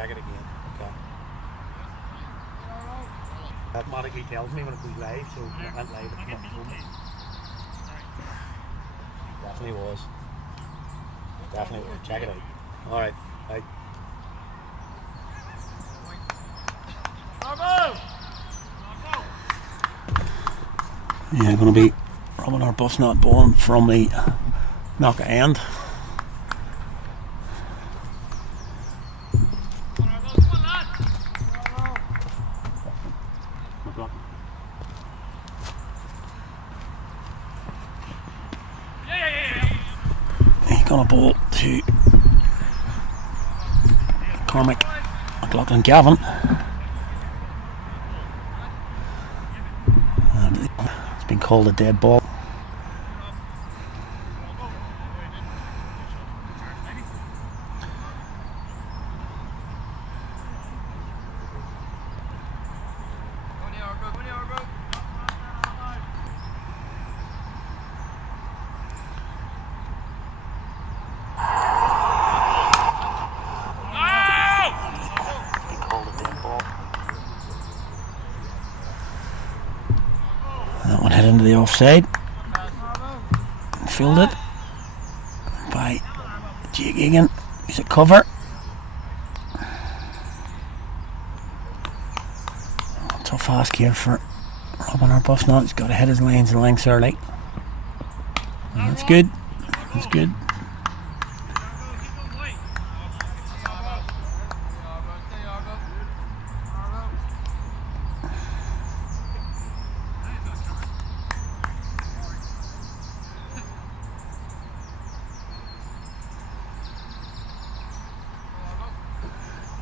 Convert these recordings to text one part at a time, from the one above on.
check it again. Okay. That automatically tells me when it goes live, so when it went live, it came up and told me. Definitely was. Definitely was. Check it out. Alright. Right. Yeah, going to be Robin Arbuthnot bowling from the knocker end. He's going to bowl to Carrick McLaughlin Gavin. And it's been called a dead ball. That one hit into the offside. Fielded by Jake Egan. He's a cover. Tough ask here for Robin Arbuthnot. He's got to hit his lanes and lengths early. And that's good. That's good.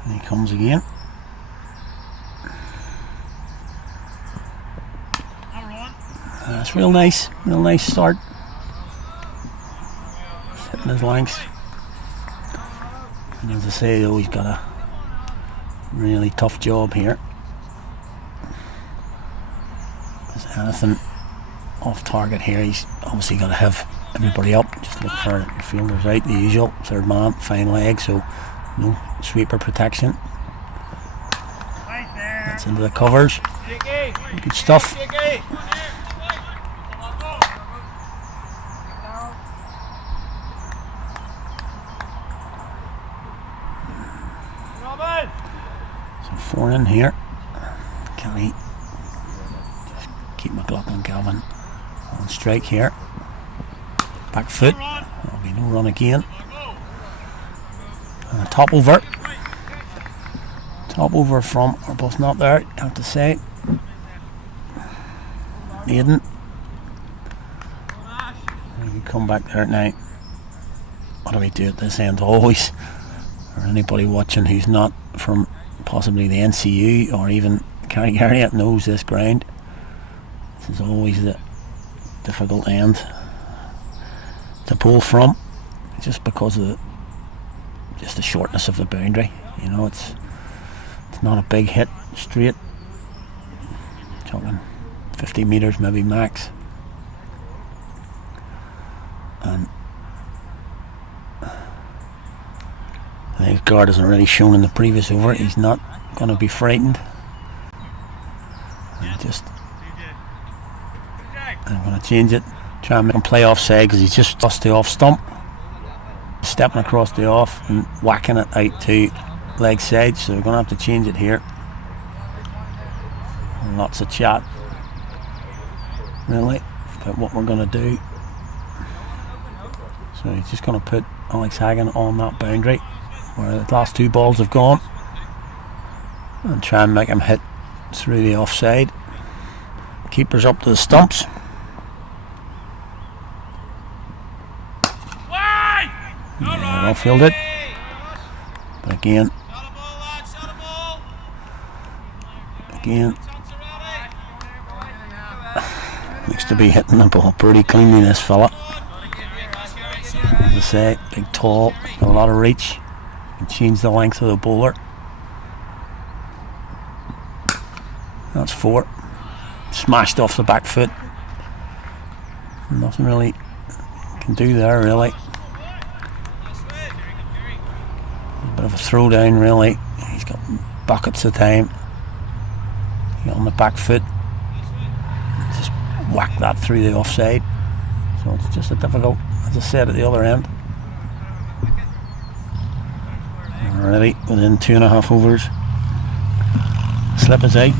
And he comes again. That's real nice start. Just hitting his lengths. And as I say though, he's got a really tough job here. Because anything off target here, he's obviously got to have everybody up. Just look for your fielders out, the usual. Third man, fine leg, so no sweeper protection. That's into the covers. Good stuff. So 4 in here. Can he just keep McLaughlin Gavin on strike here? Back foot. There'll be no run again. And a top over. Top over from Arbuthnot there, I have to say. Maiden. And you come back there now. What do we do at this end? Always, or anybody watching who's not from possibly the NCU or even Carrick area knows this ground. This is always the difficult end to pull from, just because of the shortness of the boundary. You know, it's not a big hit straight. Talking 50 metres maybe max. And the guard has already shown in the previous over he's not going to be frightened. I'm going to change it, try and make him play offside because he's just lost the off stump. Stepping across the off and whacking it out to leg side, so we're going to have to change it here. And lots of chat really about what we're going to do. So he's just going to put Alex Hagan on that boundary where the last 2 balls have gone and try and make him hit through the offside. Keeper's up to the stumps. Yeah, well fielded. But again, looks to be hitting the ball pretty cleanly, this fella. As I say, big, tall, got a lot of reach. Can change the length of the bowler. That's 4. Smashed off the back foot. Nothing really can do there, really. A bit of a throwdown, really. He's got buckets of time. He on the back foot. Just whack that through the offside. So it's just a difficult, as I said, at the other end. Already within 2.5 overs. Slip is out.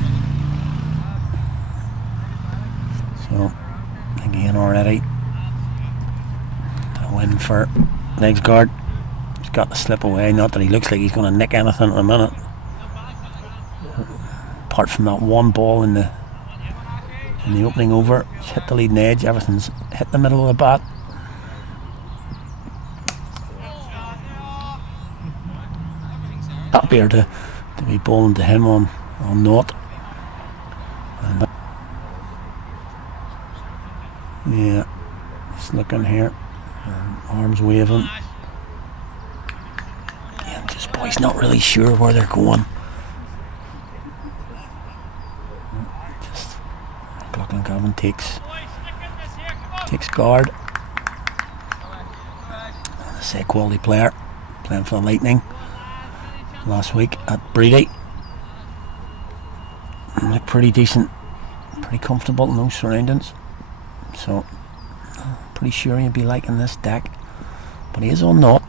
So again already a win for Legs Guard. He's got the slip away. Not that he looks like he's going to nick anything at the minute. Apart from that one ball in the opening over, he's hit the leading edge. Everything's hit the middle of the bat. Happier to be bowling to him on naught. And yeah, just looking here, arms waving. Yeah, just boys not really sure where they're going. Just Lachlan Gavin takes guard. As I say, quality player, playing for the Lightning last week at Breedy. Looked pretty decent, pretty comfortable in those surroundings. So, pretty sure he'll be liking this deck. But he is on naught.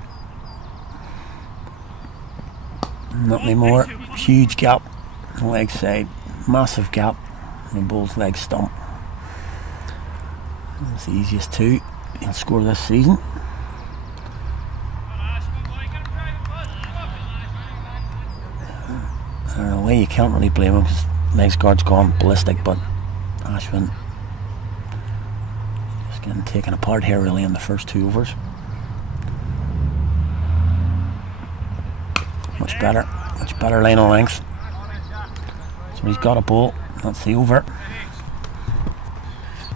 Not anymore. Huge gap on the leg side. Massive gap on the ball's leg stump. That's the easiest two he'll score this season. In a way, you can't really blame him because Legs Guard's gone ballistic, but Ashwin just getting taken apart here really in the first 2 overs. Much better line of length. So he's got a ball. That's the over.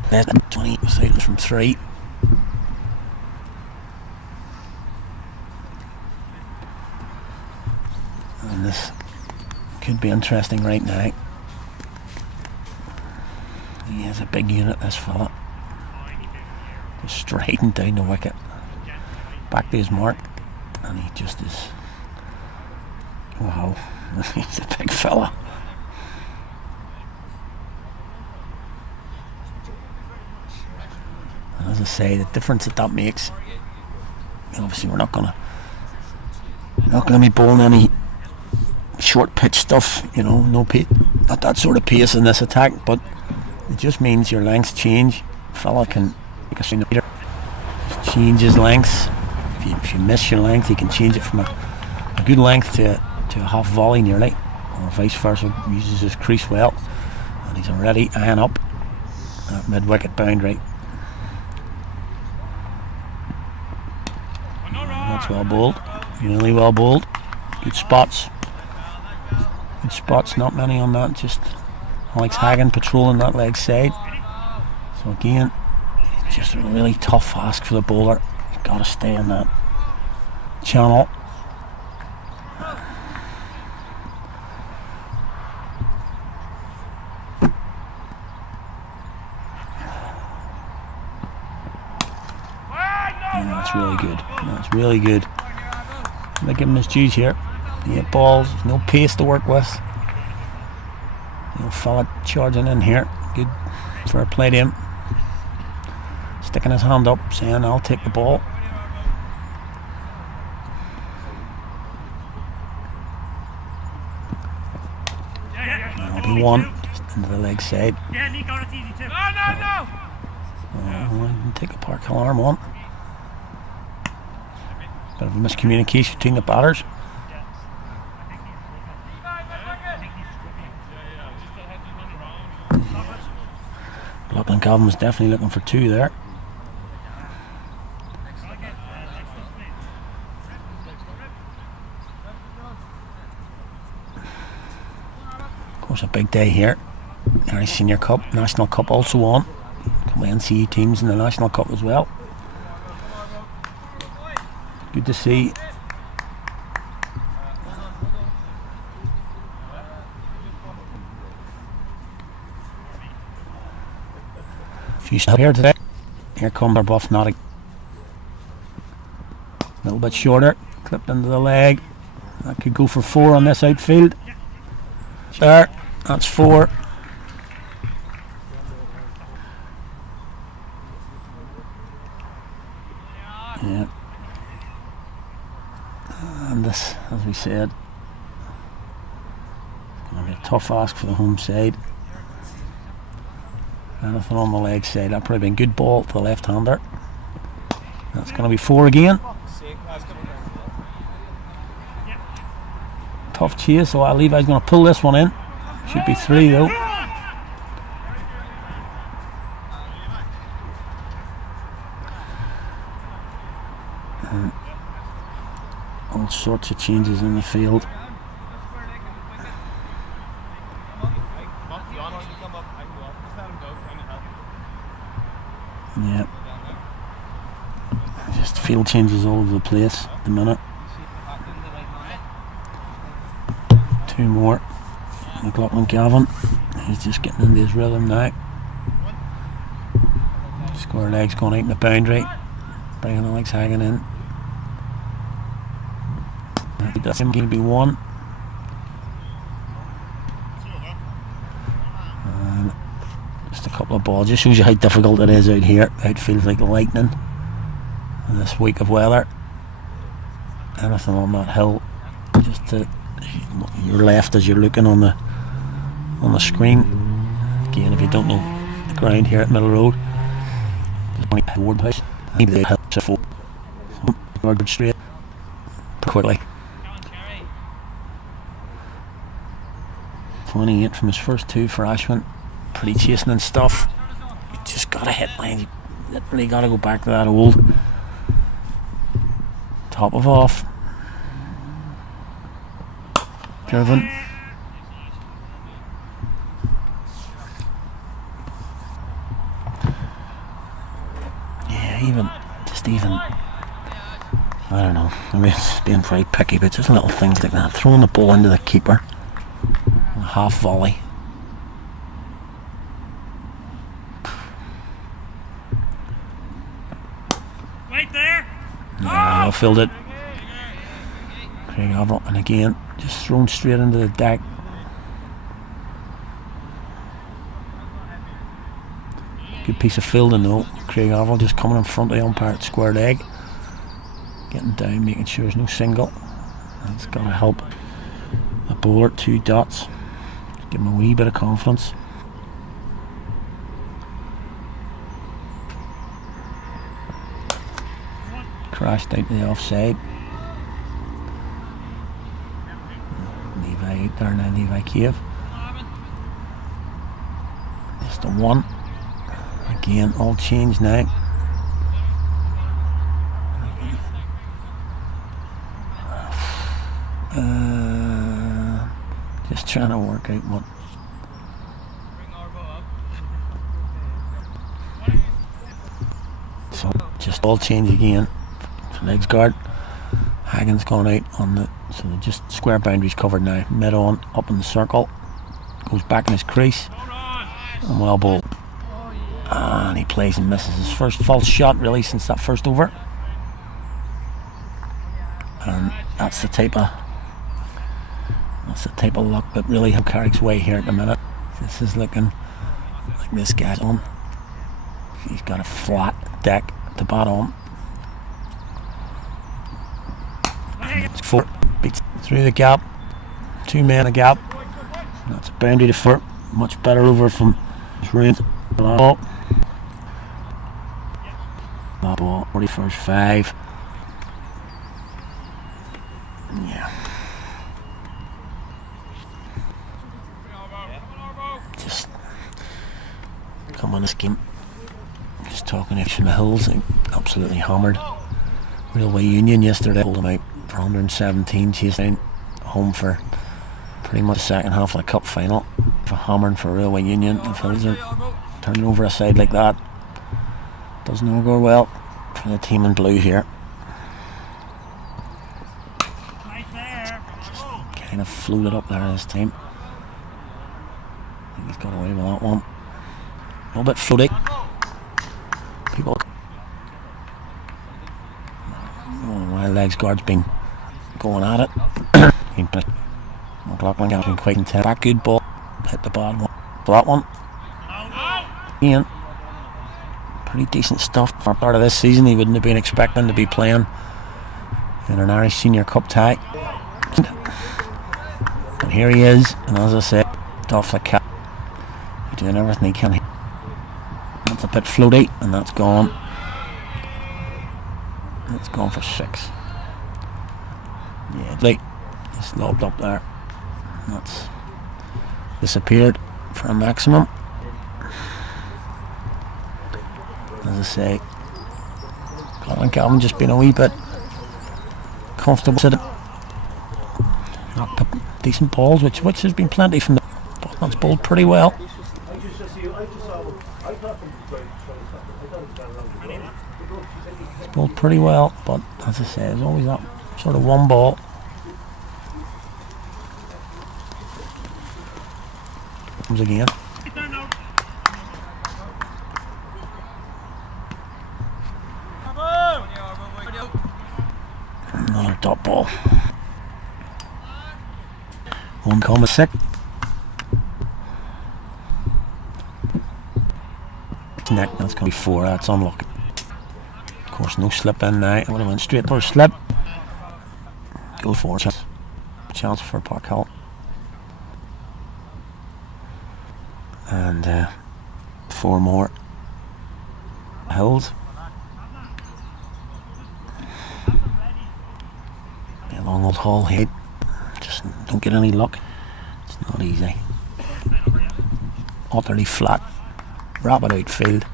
There's 20 seconds from 3. And this could be interesting right now. He is a big unit, this fella. Just striding down the wicket. Back to his mark. And he just is... Wow. He's a big fella. And as I say, the difference that makes... Obviously we're not gonna be bowling any short pitch stuff, you know, not that sort of pace in this attack, but it just means your lengths change. Fella can change his lengths. If you miss your length, he can change it from a good length to a half volley nearly, or vice versa. Uses his crease well, and he's already eyeing up that mid-wicket boundary. That's well bowled, really well bowled. Good spots. Not many on that, just Alex Hagan patrolling that leg side. So again, it's just a really tough ask for the bowler. He's got to stay in that channel. Yeah, that's really good. That's really good. I'm going to give him his dues here. 8 balls, no pace to work with. You know, fella charging in here. Good, fair play to him. Sticking his hand up, saying, I'll take the ball. That'll be one, just into the leg side. Yeah, Nick got it easy too. No! I can take a park alarm on. Bit of a miscommunication between the batters. Lachlan Gavin was definitely looking for 2 there. Of course, a big day here. Irish Senior Cup, National Cup also on. A couple of NCE teams in the National Cup as well. Good to see. Few stuff here today. Here comes our buff, not a little bit shorter, clipped into the leg. That could go for 4 on this outfield. There, that's 4. Yeah. And this, as we said, going to be a tough ask for the home side. Anything on the leg side, that probably been good ball to the left-hander. That's going to be 4 again. Tough chase, so Levi's going to pull this one in. Should be 3 though. And all sorts of changes in the field. Yeah. Just field changes all over the place at the minute. 2 more. McLaughlin Gavin. He's just getting into his rhythm now. Square legs going out in the boundary. Bringing Alex Hagan in. That's him going to be 1. And just a couple of balls. Just shows you how difficult it is out here. Outfield's like lightning in this week of weather. Anything on that hill, just to your left as you're looking on the screen. Again, if you don't know the ground here at Middle Road, there's a ward house. Maybe they have to fall straight quickly. 28 from his first 2 for Ashwin. Pretty chasing and stuff. You just gotta hit lines. You literally gotta go back to that old top of off. Driven. Yeah, even I don't know, I mean, it's being very picky, but just little things like that. Throwing the ball into the keeper, a half volley. Right there. Yeah, well filled it. Craig Averill, and again, just thrown straight into the deck. Good piece of fielding though. Craig Averill just coming in front of the umpire at square leg. Getting down, making sure there's no single. That's got to help the bowler. 2 dots. Give him a wee bit of confidence. Crashed out to the offside. Levi out there now, Levi Cave. Just a 1. Again, all changed now. Just trying to work out what. So just all change again. Legs guard. Hagen's gone out on the, so just square boundaries covered now. Mid on, up in the circle. Goes back in his crease. And well bowled. And he plays and misses his first false shot really since that first over. And that's the type of luck that really have Carrick's way here at the minute. This is looking like this guy's on. He's got a flat deck to bat on. 4 beats through the gap. 2 men a gap. That's a boundary to 4. Much better over from his range. Ball. Ball. 41st 5. Yeah. Just come on this game. Just talking from the hills. Absolutely hammered. Railway Union yesterday pulled them out for 117, chased down home for pretty much the second half of the cup final. For hammering for Railway Union. If hills are turning over a side like that, doesn't all go well for the team in blue here. Just kind of floated up there this time. I think he's got away with that one. A little bit floaty. People. Oh, my legs guard's been going at it. McLaughlin got him quick and tell. Back good ball. Hit the bad one. That one. Ian. Pretty decent stuff for part of this season. He wouldn't have been expecting to be playing in an Irish Senior Cup tie. And here he is, and as I said, off the cap. He's doing everything he can. That's a bit floaty, and that's gone. That's gone for 6. Yeah, late. Just lobbed up there. That's disappeared for a maximum. As I say, Colin Calvin just been a wee bit comfortable. Knocked up decent balls, which there's been plenty from the ball. That's bowled pretty well. It's bowled pretty well, but as I say, there's always that sort of one ball. Comes again. Another top ball. 1,6. Neck, that's going to be 4. That's unlucky. Of course, no slip in now. I would have went straight for a slip. Go for it. Chance for Park Hill. And 4 more hills. A long old haul hit. Just don't get any luck. It's not easy. Utterly flat. Rapid outfield.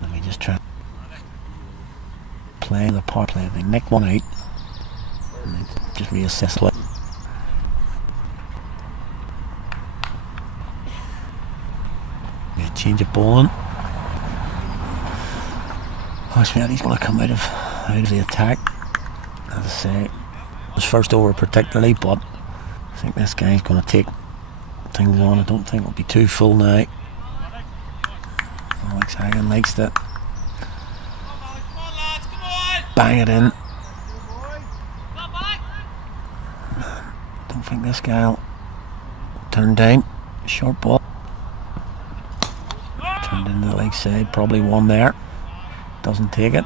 Let me just try play the power play thing. Nick one out. And just reassess it. Change of bowling. He's going to come out of the attack. As I say, his first over particularly, but I think this guy's going to take things on. I don't think it'll be too full now. Alex Hagan likes to bang it in. Don't think this guy'll turn down. Short ball. Turned into the leg side. Probably one there. Doesn't take it.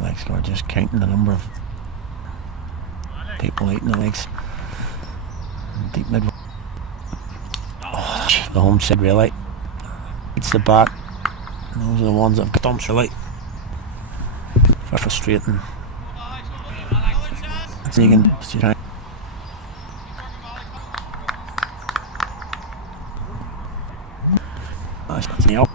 Leg score just counting the number of people eating the legs. Deep mid. Oh, the home side really. It's the bat. Those are the ones that have got dumps really. Very frustrating. You can try. Yep.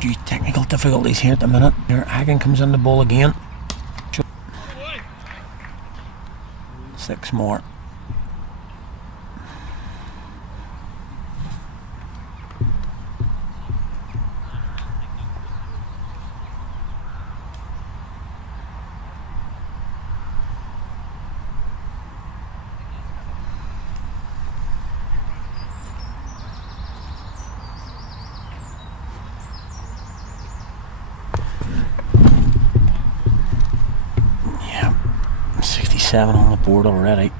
Few technical difficulties here at the minute. Here Hagen comes in the ball again. 6 more. Yeah, 67 on the board already.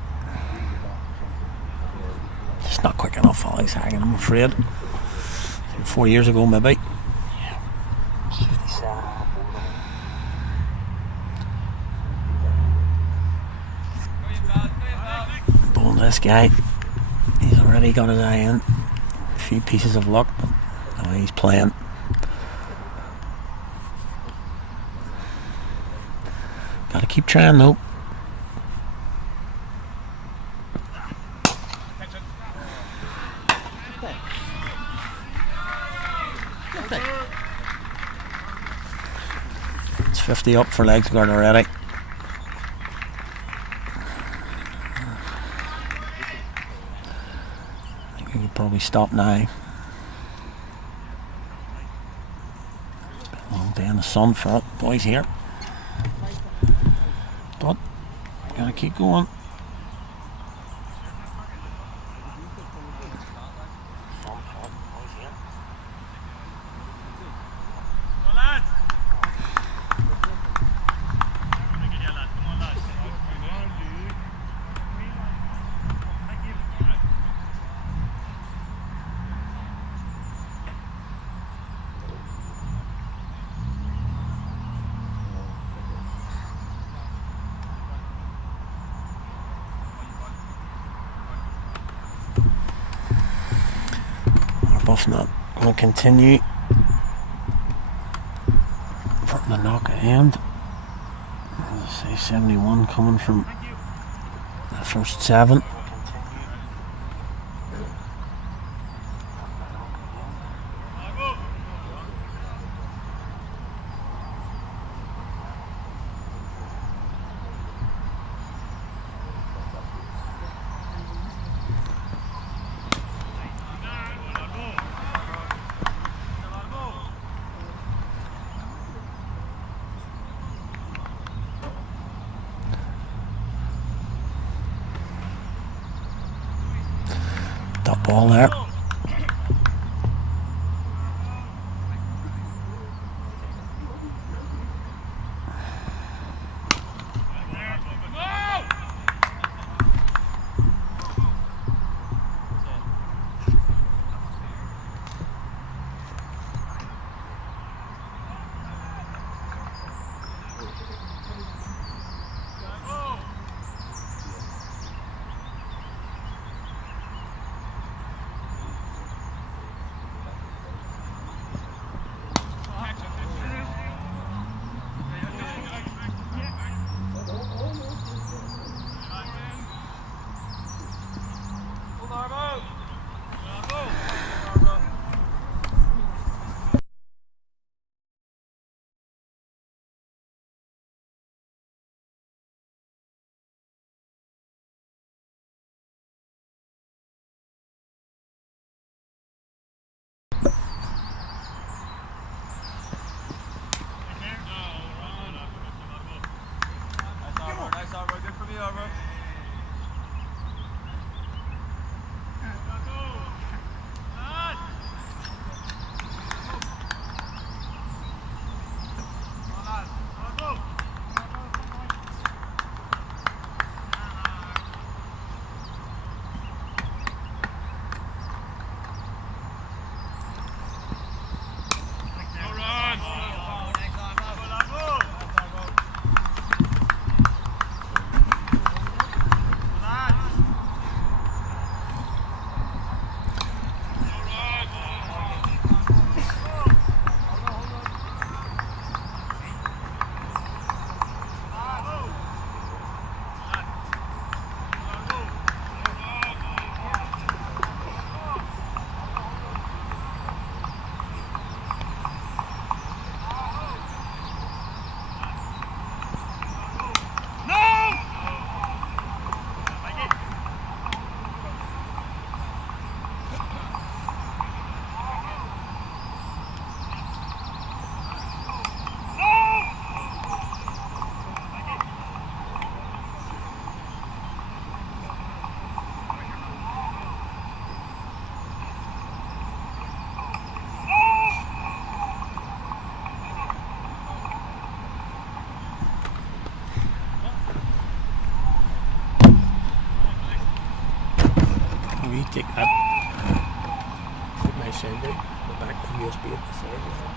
Just not quick enough, Alex Hagen, I'm afraid. 4 years ago, maybe. Yeah, 67 on the this guy. He's already got his eye in. A few pieces of luck, but no, he's playing. Gotta keep trying though. It's 50 up for Legsguard already. I think we could probably stop now. Been a long day in the sun for it, boys here. But gotta keep going. Buff not going to continue from the knock end. Let's say 71 coming from the first 7. Top ball there. Take that. Put my sender, the back of USB at the side.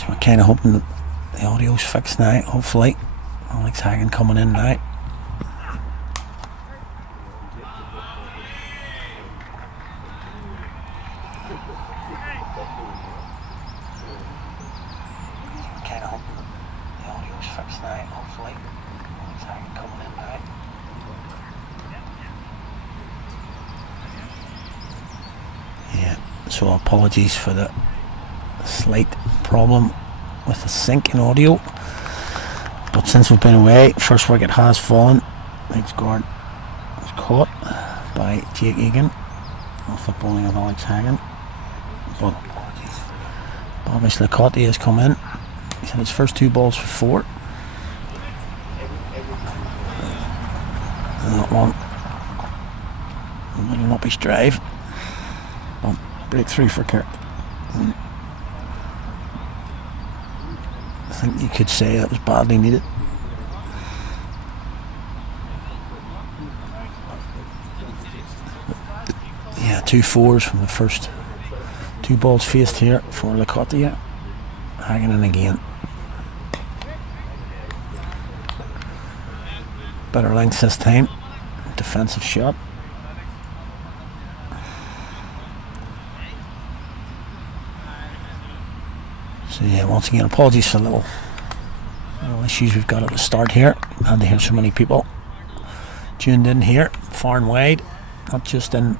So we're kind of hoping that the audio's fixed now, hopefully. Alex Hagan coming in now. Kind of hoping that the audio's fixed now, hopefully. Alex Hagan coming in now. Yeah, so apologies for the slight problem with the sync in audio. But since we've been away, first wicket has fallen. Leeds guard was caught by Jake Egan off the bowling of Alex Hagan. But Bobby Slicotti has come in. He's had his first 2 balls for 4. And that one middle uppish drive. But breakthrough for Carrick. I think you could say that was badly needed. Yeah, 2 4s from the first 2 balls faced here for Lacotia. Hagan in again. Better length this time. Defensive shot. So yeah, once again, apologies for the little issues we've got at the start here. And to hear so many people tuned in here, far and wide, not just in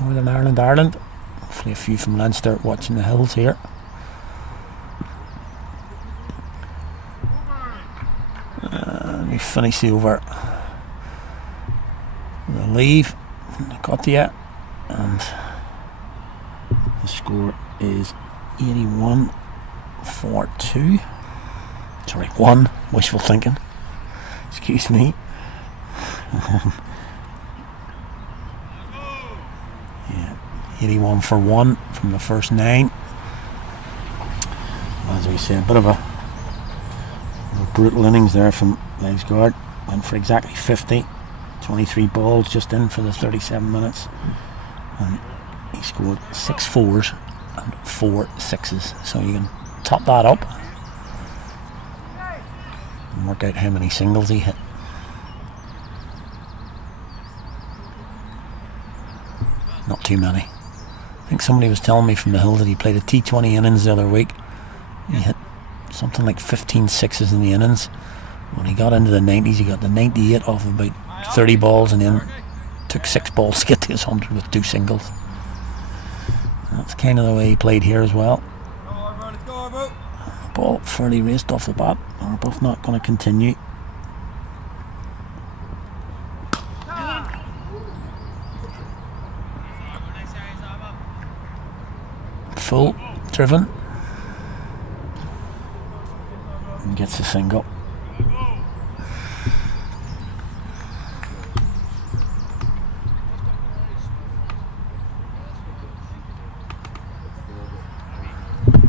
Northern Ireland. Hopefully a few from Leinster watching the hills here. And we finish the over. The leave from Nicotia, and the score is 81 for 2. Sorry, 1. Wishful thinking. Excuse me. Yeah, 81 for 1 from the first 9. As we say, a bit of a brutal innings there from Leeds guard. Went for exactly 50. 23 balls just in for the 37 minutes. And he scored 6 4s and 4 6s. So you can top that up and work out how many singles he hit. Not too many. I think somebody was telling me from the hill that he played a T20 innings the other week. He hit something like 15 6s in the innings. When he got into the 90s, he got the 98 off of about 30 balls, and then took 6 balls to get to his 100 with 2 singles. That's kind of the way he played here as well. Ball fairly raced off the bat. We're both not going to continue. Full driven and gets a single.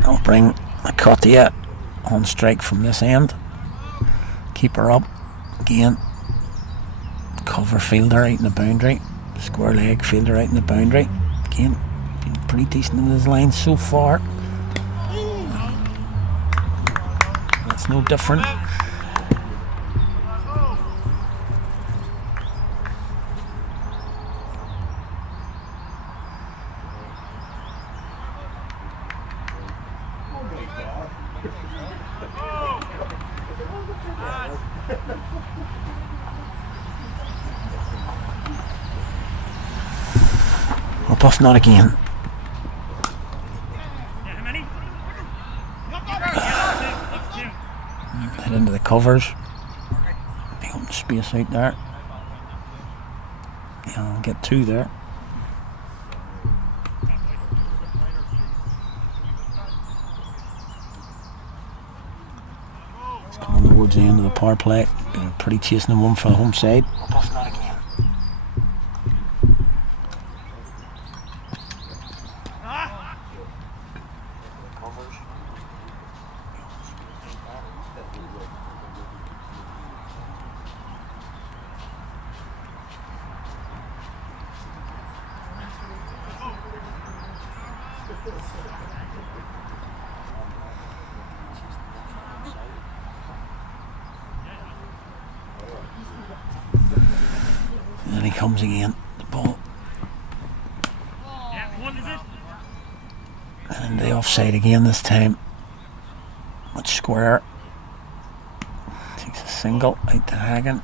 I'll bring Lacotia on strike from this end. Keep her up again. Cover fielder out in the boundary. Square leg fielder out in the boundary. Again, been pretty decent in his line so far. That's no different. Buff not again. Head into the covers. Big open space out there. Yeah, I'll get 2 there. It's coming towards the end of the power play. Pretty chasing one for the home side. Buff not again. comes again. The ball. Yeah, what is it? And into the offside again this time. Much square. Takes a single out to Hagen.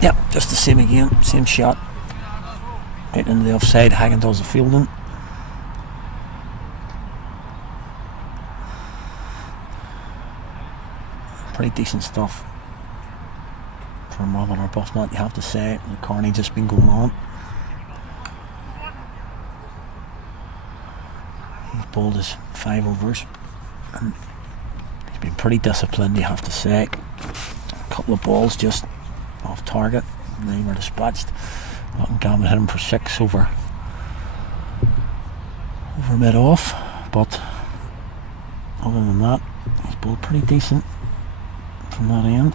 Yep, just the same again, same shot. Out into the offside, Hagen does the fielding. Pretty decent stuff from Robin Arbuthnot, you have to say. The Carney just been going on. He's bowled his 5 overs and he's been pretty disciplined, you have to say. A couple of balls just off target, and they were dispatched. Gavin hit him for 6 over mid off, but other than that, he's bowled pretty decent from that end.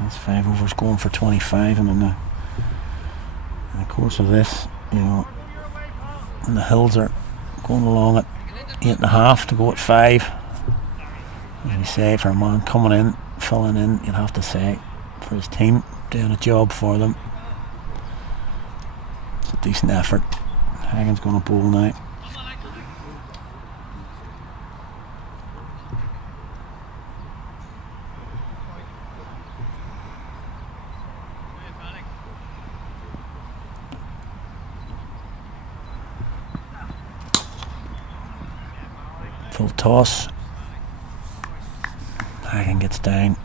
That's 5 overs going for 25, and in the course of this, you know, and the Hills are going along at 8.5 to go at 5. As we say, for a man coming in, filling in, you'd have to say, for his team, doing a job for them. It's a decent effort. Hagen's going to bowl now. Full toss. Hagen gets down.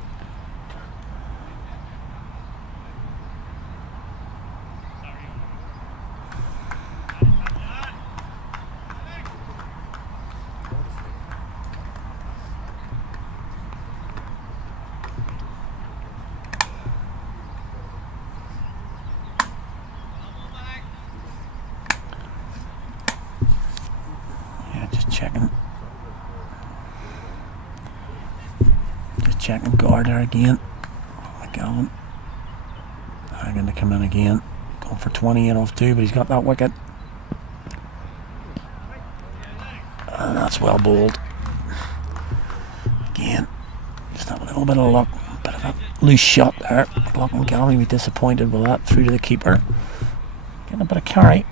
Yeah, just checking. Checking guard there again. McGowan. Hagen to come in again. Going for 28 off 2, but he's got that wicket. And that's well bowled. Again, just have a little bit of luck. Bit of a loose shot there. McLaughlin Gallery will be disappointed with that. Through to the keeper. Getting a bit of carry.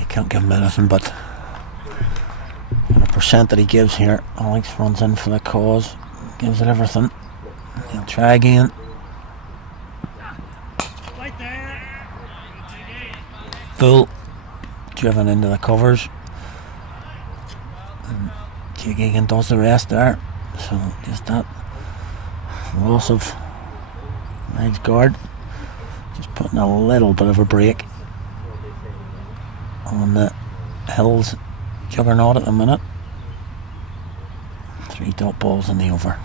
You can't give him anything, but the percent that he gives here, Alex runs in for the cause, gives it everything. He'll try again. Full, driven into the covers. And Jake Egan does the rest there. So just that loss of legs guard. Just putting a little bit of a break on the Hills juggernaut at the minute. 3 dot balls in the over.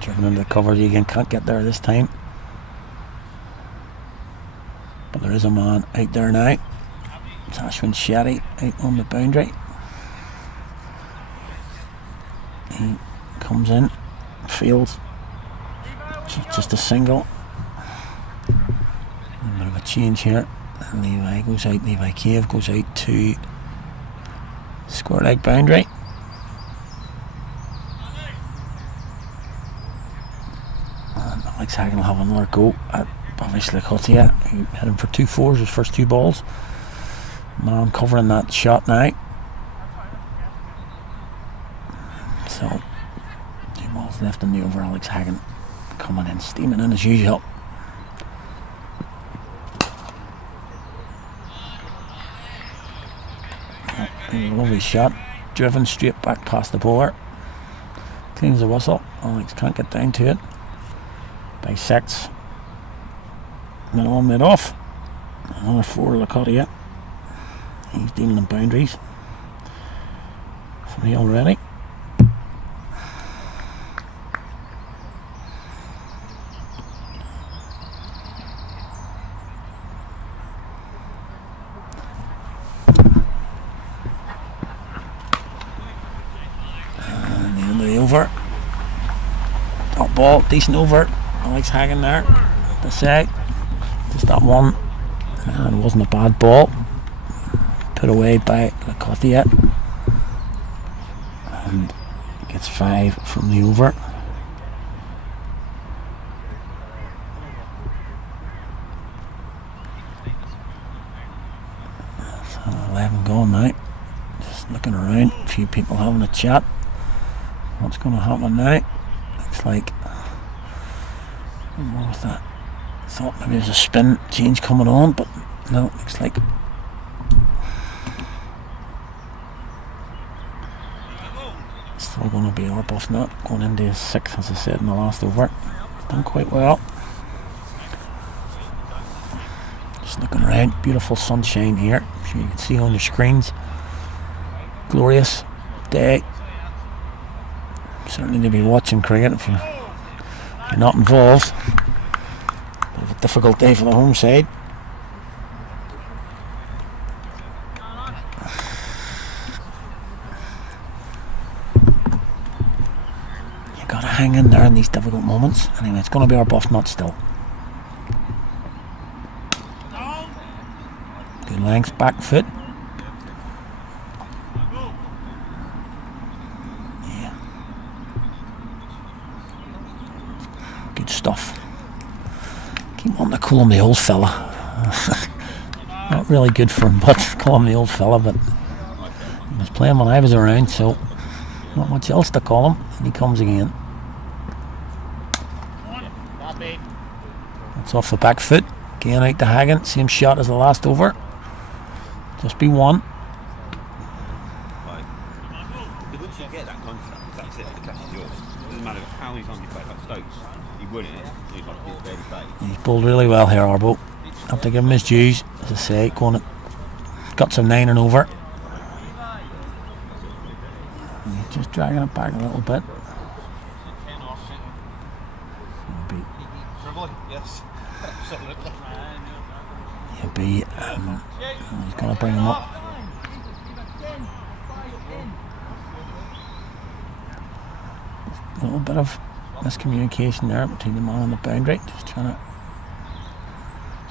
Driven into the cover, Egan can't get there this time. But there is a man out there now. It's Ashwin Shetty out on the boundary. He comes in, fields, just a single. A bit of a change here. And Levi goes out, Levi Cave goes out to square leg boundary. And Alex Hagen will have another go at Bhavesh Lakhotia, who hit him for 2 fours his first 2 balls. Man covering that shot now. So 2 balls left in the over. Alex Hagen coming in, steaming in as usual. A lovely shot, driven straight back past the bowler. Cleans the whistle. Alex can't get down to it. By 6. Mid on, mid off. Another 4 Lacotia. He's dealing in boundaries. 3 already. And the end of the over. Top ball, decent over. Alex Hagen there. The side. Just that one. And it wasn't a bad ball. Put away by Lacotia. And gets 5 from the over. That's 11 gone now. Just looking around, a few people having a chat. What's going to happen now? Looks like more with that. Thought maybe there's a spin change coming on, but no, looks like still going to be Arbuthnot going into his 6th, as I said in the last over. Done quite well. Just looking around, beautiful sunshine here. I'm sure you can see on your screens. Glorious day. Certainly to be watching cricket if you're not involved. Bit of a difficult day for the home side. You gotta hang in there in these difficult moments. Anyway, it's gonna be Arbuthnot still. Good length, back foot. Yeah. Good stuff. Keep wanting to call him the old fella. Not really good for him, but call him the old fella. But he was playing when I was around, so not much else to call him. And he comes again. It's off the back foot. Again out to Hagen. Same shot as the last over. Just be one. Once you get that contract, that's it. The cash is yours. It doesn't matter how many times you play like Stokes. You win it. He's like his very play. He's bowled really well here, Arbo. Have to give him his dues. As I say, going at got some 9 and over. He's just dragging it back a little bit. He's going to bring him up. A little bit of miscommunication there between the man and the boundary. Just trying to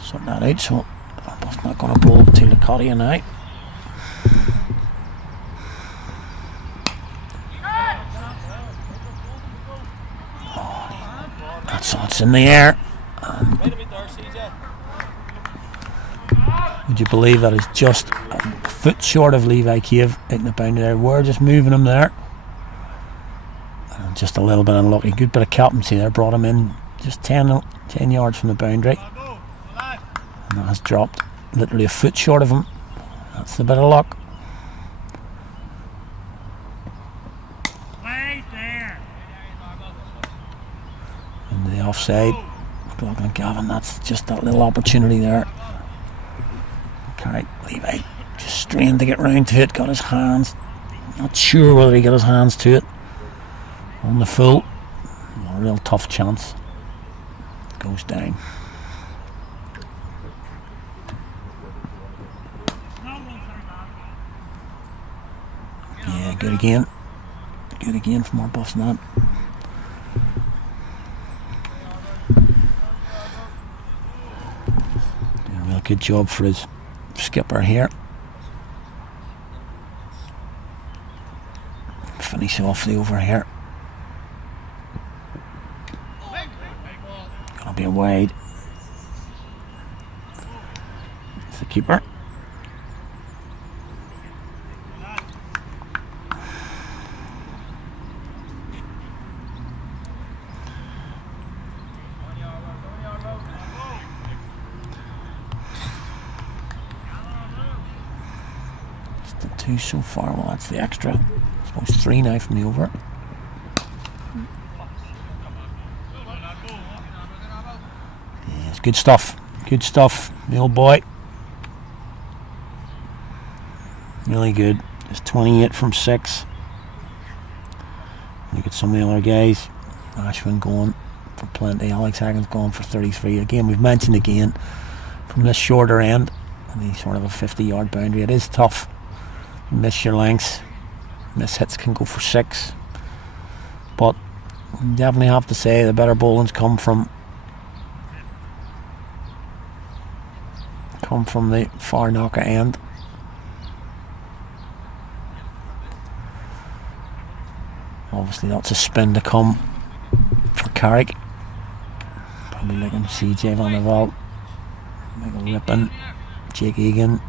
sort that out. So I'm not going to bowl to Lacotia now. It's in the air. Would you believe that is just a foot short of Levi Cave out in the boundary there? We're just moving him there. And just a little bit unlucky. Good bit of captaincy there. Brought him in just 10 yards from the boundary. And that has dropped literally a foot short of him. That's a bit of luck. Into the offside. McLaughlin and Gavin, that's just that little opportunity there. Carrick, Levi just strained to get round to it, got his hands, not sure whether he got his hands to it on the full. A real tough chance. Goes down. Yeah, good again. Good again from Arbuthnot. Doing a real good job for his skipper here. Finish off the over here. Gonna be a wide. It's the keeper. The 2 so far. Well, that's the extra. I suppose 3 now from the over. Yeah, it's good stuff. Good stuff, the old boy. Really good. It's 28 from 6. Look at some of the other guys. Ashwin going for plenty. Alex Haggins going for 33. Again, we've mentioned again from this shorter end, the sort of a 50-yard boundary. It is tough. You miss your lengths. Miss hits can go for 6. But you definitely have to say the better bowlings come from the far knocker end. Obviously lots of spin to come for Carrick. Probably looking to see Jay Van der Walt, Michael Rippon, Jake Egan.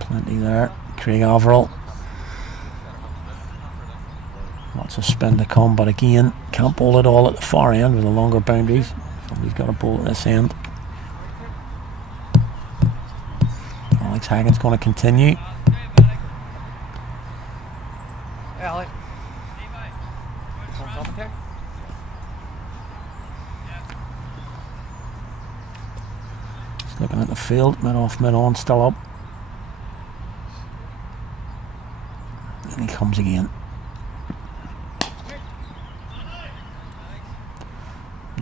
Plenty there. Craig Averill. Lots of spin to come, but again, can't bowl it all at the far end with the longer boundaries. Somebody's got to bowl at this end. Alex Haggins going to continue. Alex. Just looking at the field, mid off, mid on, still up. And he comes again.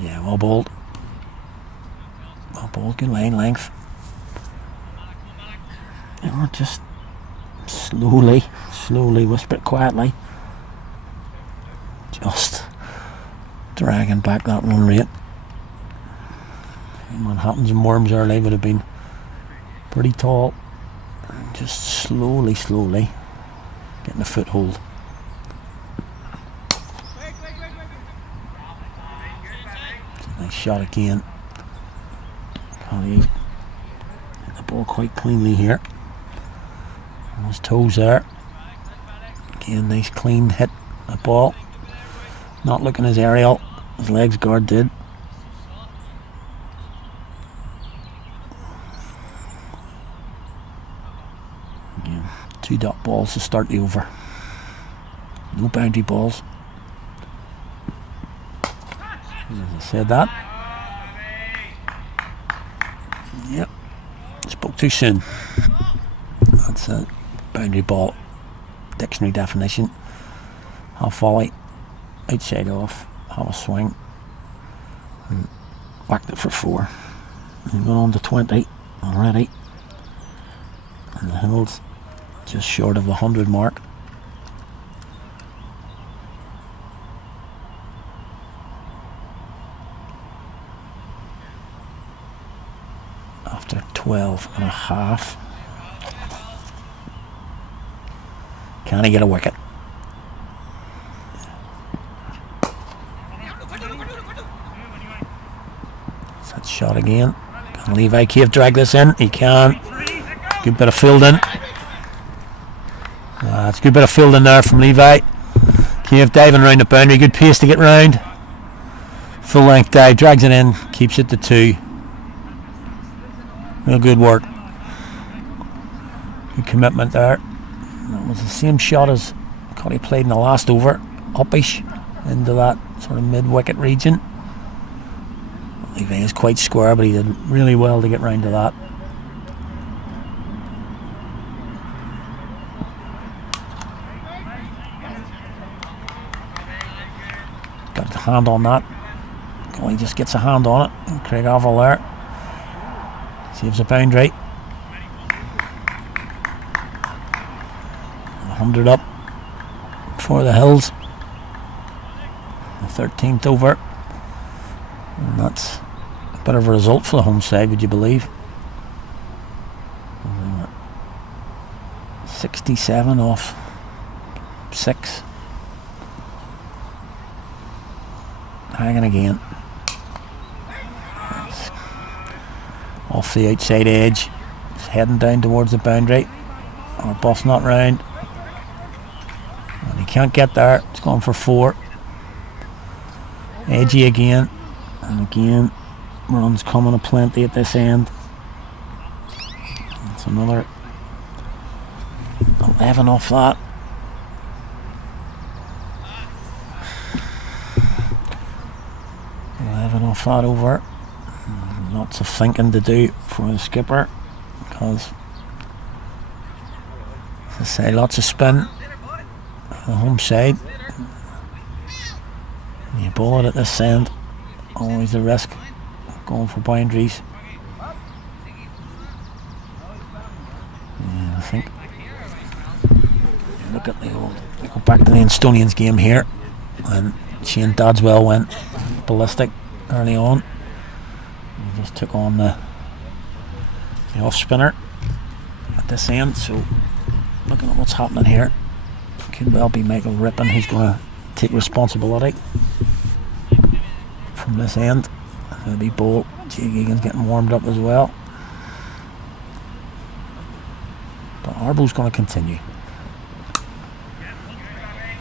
Yeah, well bowled. Well bowled, good line length. And we're just slowly, whisper it quietly, just dragging back that run rate. Manhattans and Worms early would have been pretty tall. Just slowly getting a foothold. It's a nice shot again. He hit the ball quite cleanly here. On his toes there. Again, nice clean hit the ball. Not looking as aerial as legs guard did. Again, 2 dot balls to start the over. No boundary balls. As I said that. Yep. Spoke too soon. That's a boundary ball dictionary definition. Half volley, outside off, have a swing, and whacked it for 4. And gone on to 20 already. And the Hills just short of the 100 mark. After 12 and a half. Can he get a wicket? It's that shot again. Can Levi Cave drag this in? He can. Good bit of fielding. It's a good bit of fielding there from Levi. Cave diving around the boundary. Good pace to get round. Full length dive. Drags it in. Keeps it to 2. Real good work. Good commitment there. That was the same shot as Cuddy played in the last over, uppish into that sort of mid-wicket region. Levi is quite square, but he did really well to get round to that. Got a hand on that. He just gets a hand on it. And Craig Averill there saves a boundary. 100 up for the Hills. The 13th over. And that's a bit of a result for the home side, would you believe? 67 off 6. Hanging again. That's off the outside edge. It's heading down towards the boundary. Our buff's not round. Can't get there. It's gone for 4. Edgy again. And again, runs coming aplenty at this end. It's another 11 off that. Off that over. lots of thinking to do for the skipper, because, as I say, lots of spin for the home side. And you bowl it at this end, always the risk of going for boundaries. Yeah, I think. Look at the old. Go back to the Estonians game here, and Shane Dodswell went ballistic early on. He just took on the off spinner at this end. So looking at what's happening here, could well be Michael Rippon who's going to take responsibility from this end. It'll be Bowl. Jay Egan's getting warmed up as well, but Arbo's going to continue.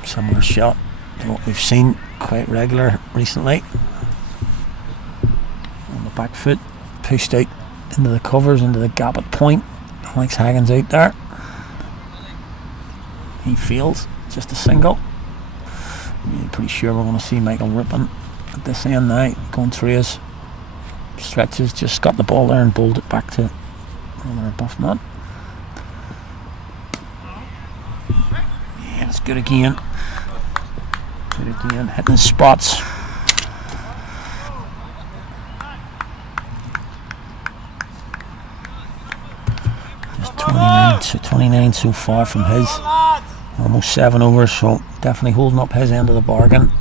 Similar shot to what we've seen quite regular recently. On the back foot, pushed out into the covers, into the gap at point. Alex Hagen's out there. He fields just a single. I'm pretty sure we're going to see Michael Rippon at this end now, going through his stretches. Just got the ball there and bowled it back to Roman Buffnut. Yeah, it's good again. Good again, hitting his spots. Just 29 so far from his. Almost 7 overs, so definitely holding up his end of the bargain.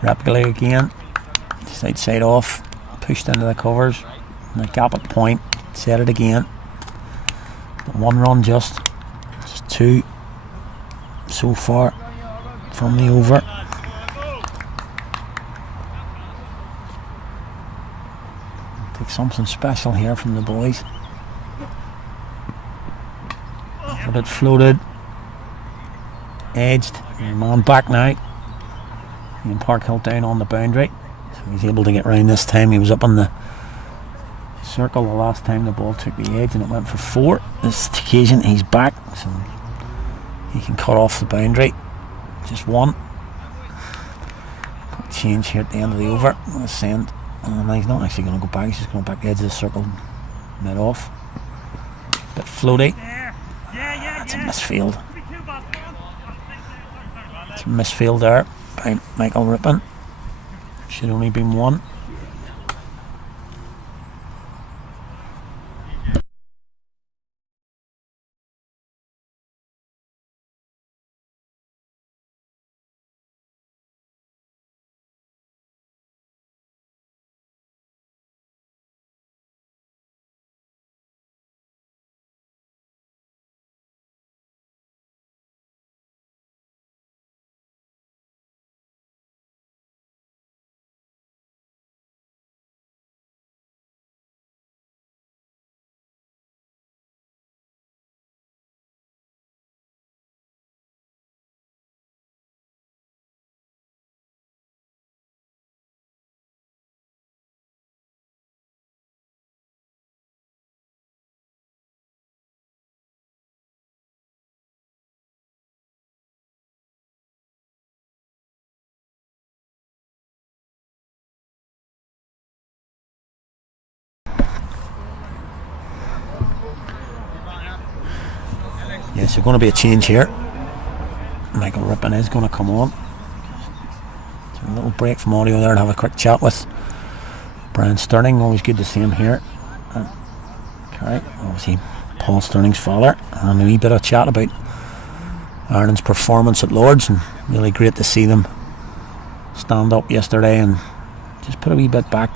Replically again, just outside off, pushed into the covers, and the gap at point, set it again. But 1 run just 2 so far from the over. Take something special here from the boys. But it floated, edged, and man back now. And Parkhill down on the boundary, so he's able to get round this time. He was up on the circle the last time the ball took the edge and it went for 4. This occasion he's back, so he can cut off the boundary. Just 1. Change here at the end of the over. I'm going to send, and he's not actually going to go back, he's just going back the edge of the circle, mid off. Bit floaty. That's a misfield. It's a misfield there by Michael Rippon. Should only been 1. Yes, there's going to be a change here. Michael Rippon is going to come on. So a little break from audio there and have a quick chat with Brian Sterling. Always good to see him here at Carrick. Obviously Paul Sterling's father. And a wee bit of chat about Ireland's performance at Lords, and really great to see them stand up yesterday and just put a wee bit back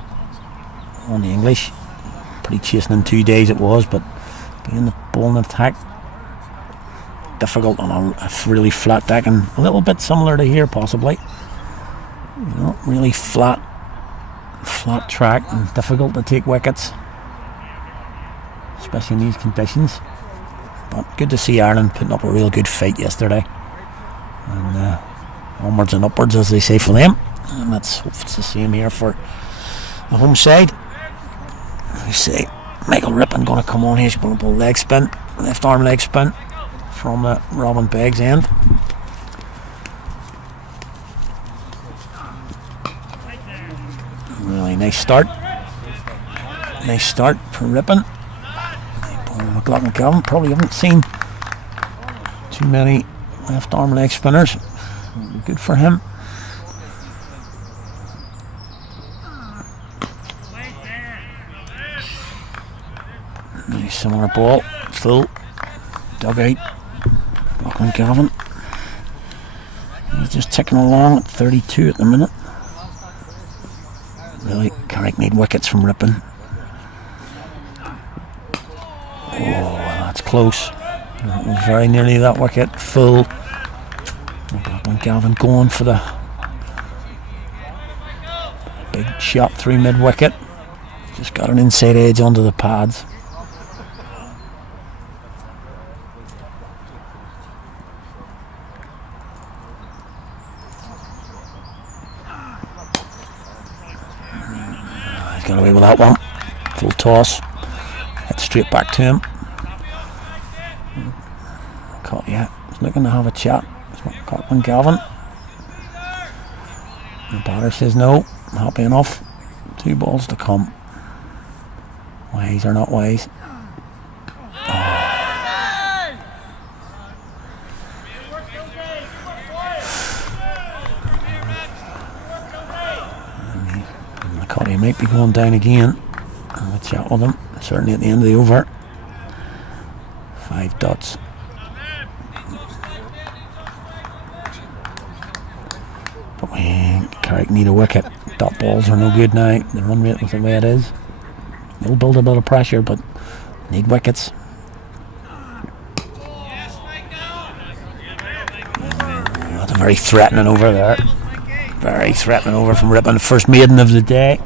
on the English. Pretty chasing in 2 days it was, but being the bowling attack difficult on a really flat deck, and a little bit similar to here possibly. You know, really flat track and difficult to take wickets, especially in these conditions. But good to see Ireland putting up a real good fight yesterday, and onwards and upwards, as they say, for them. And it's the same here for the home side. We see Michael Rippon going to come on here. He's going to pull leg spin, left arm leg spin from the Robin Beggs end. Nice start. Nice start for Ripon. McLaughlin Gavin probably haven't seen too many left arm leg spinners. Good for him. Nice similar ball. Full. Dugout. McLaughlin Gavin. He's just ticking along at 32 at the minute. Really, Carrick need wickets from Ripon. Oh, that's close. That was very nearly that wicket. Full. McLaughlin Gavin going for the big shot through mid wicket. Just got an inside edge onto the pads. He's got away with that one. Full toss. Head straight back to him. Caught, yeah, he's looking to have a chat. Carrick Gavin. The batter says no. Happy enough. 2 balls to come. Wise or not wise. He might be going down again. I'll have a chat with him. Certainly at the end of the over. 5 dots. But Carrick need a wicket. Dot balls are no good now. The run rate with the way it is. They'll build a bit of pressure, but need wickets. That's a very threatening over there. Very threatening over from Ripon. First maiden of the day.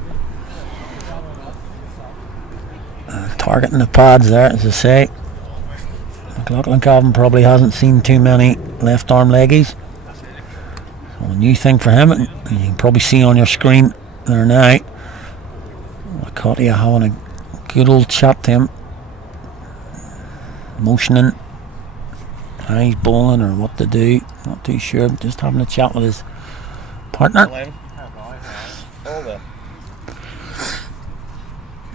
Targeting the pads there, as I say. McLaughlin Gavin probably hasn't seen too many left arm leggies. So a new thing for him. You can probably see on your screen there now. McCarthy having a good old chat to him. Motioning how he's bowling or what to do. Not too sure. Just having a chat with his partner.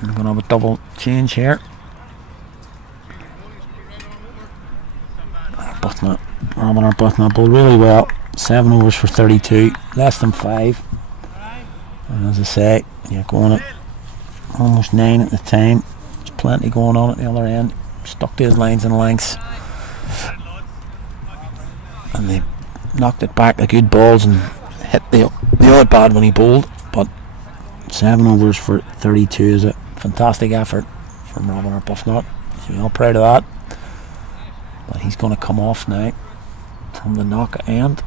I'm going to have a double change here. Arbuthnot bowled really well. 7 overs for 32, less than 5. And as I say, you're going at almost 9 at the time. There's plenty going on at the other end. Stuck to his lines and lengths. And they knocked it back, the good balls, and hit the odd bad when he bowled. But 7 overs for 32 is a fantastic effort from Robin Arbuthnot. So we're all proud of that. But he's going to come off now from the knock end.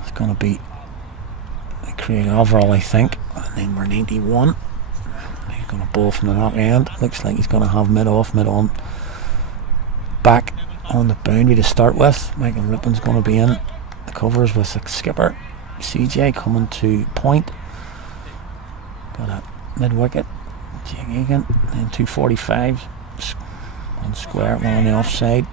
It's going to be Craig Overall, I think, number 91. He's going to bowl from the knock end. Looks like he's going to have mid off, mid on. Back on the boundary to start with. Michael Ripon's going to be in the covers with the skipper. CJ coming to point. Got a mid wicket. Jake Egan. Then 245. One square, one on the offside.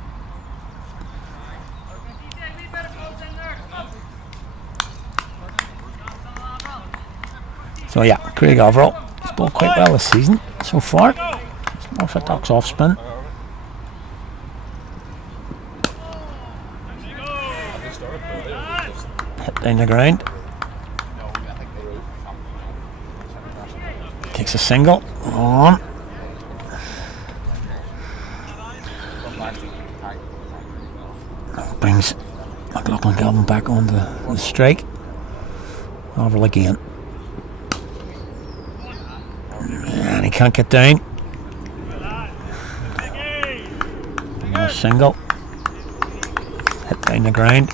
So yeah, Craig Overall. He's bowled quite well this season so far. It's more for Ducks off spin. Hit down the ground. Takes a single. On. Brings McLaughlin Gavin back on the strike. Overall again. And he can't get down. Another single. Hit down the ground.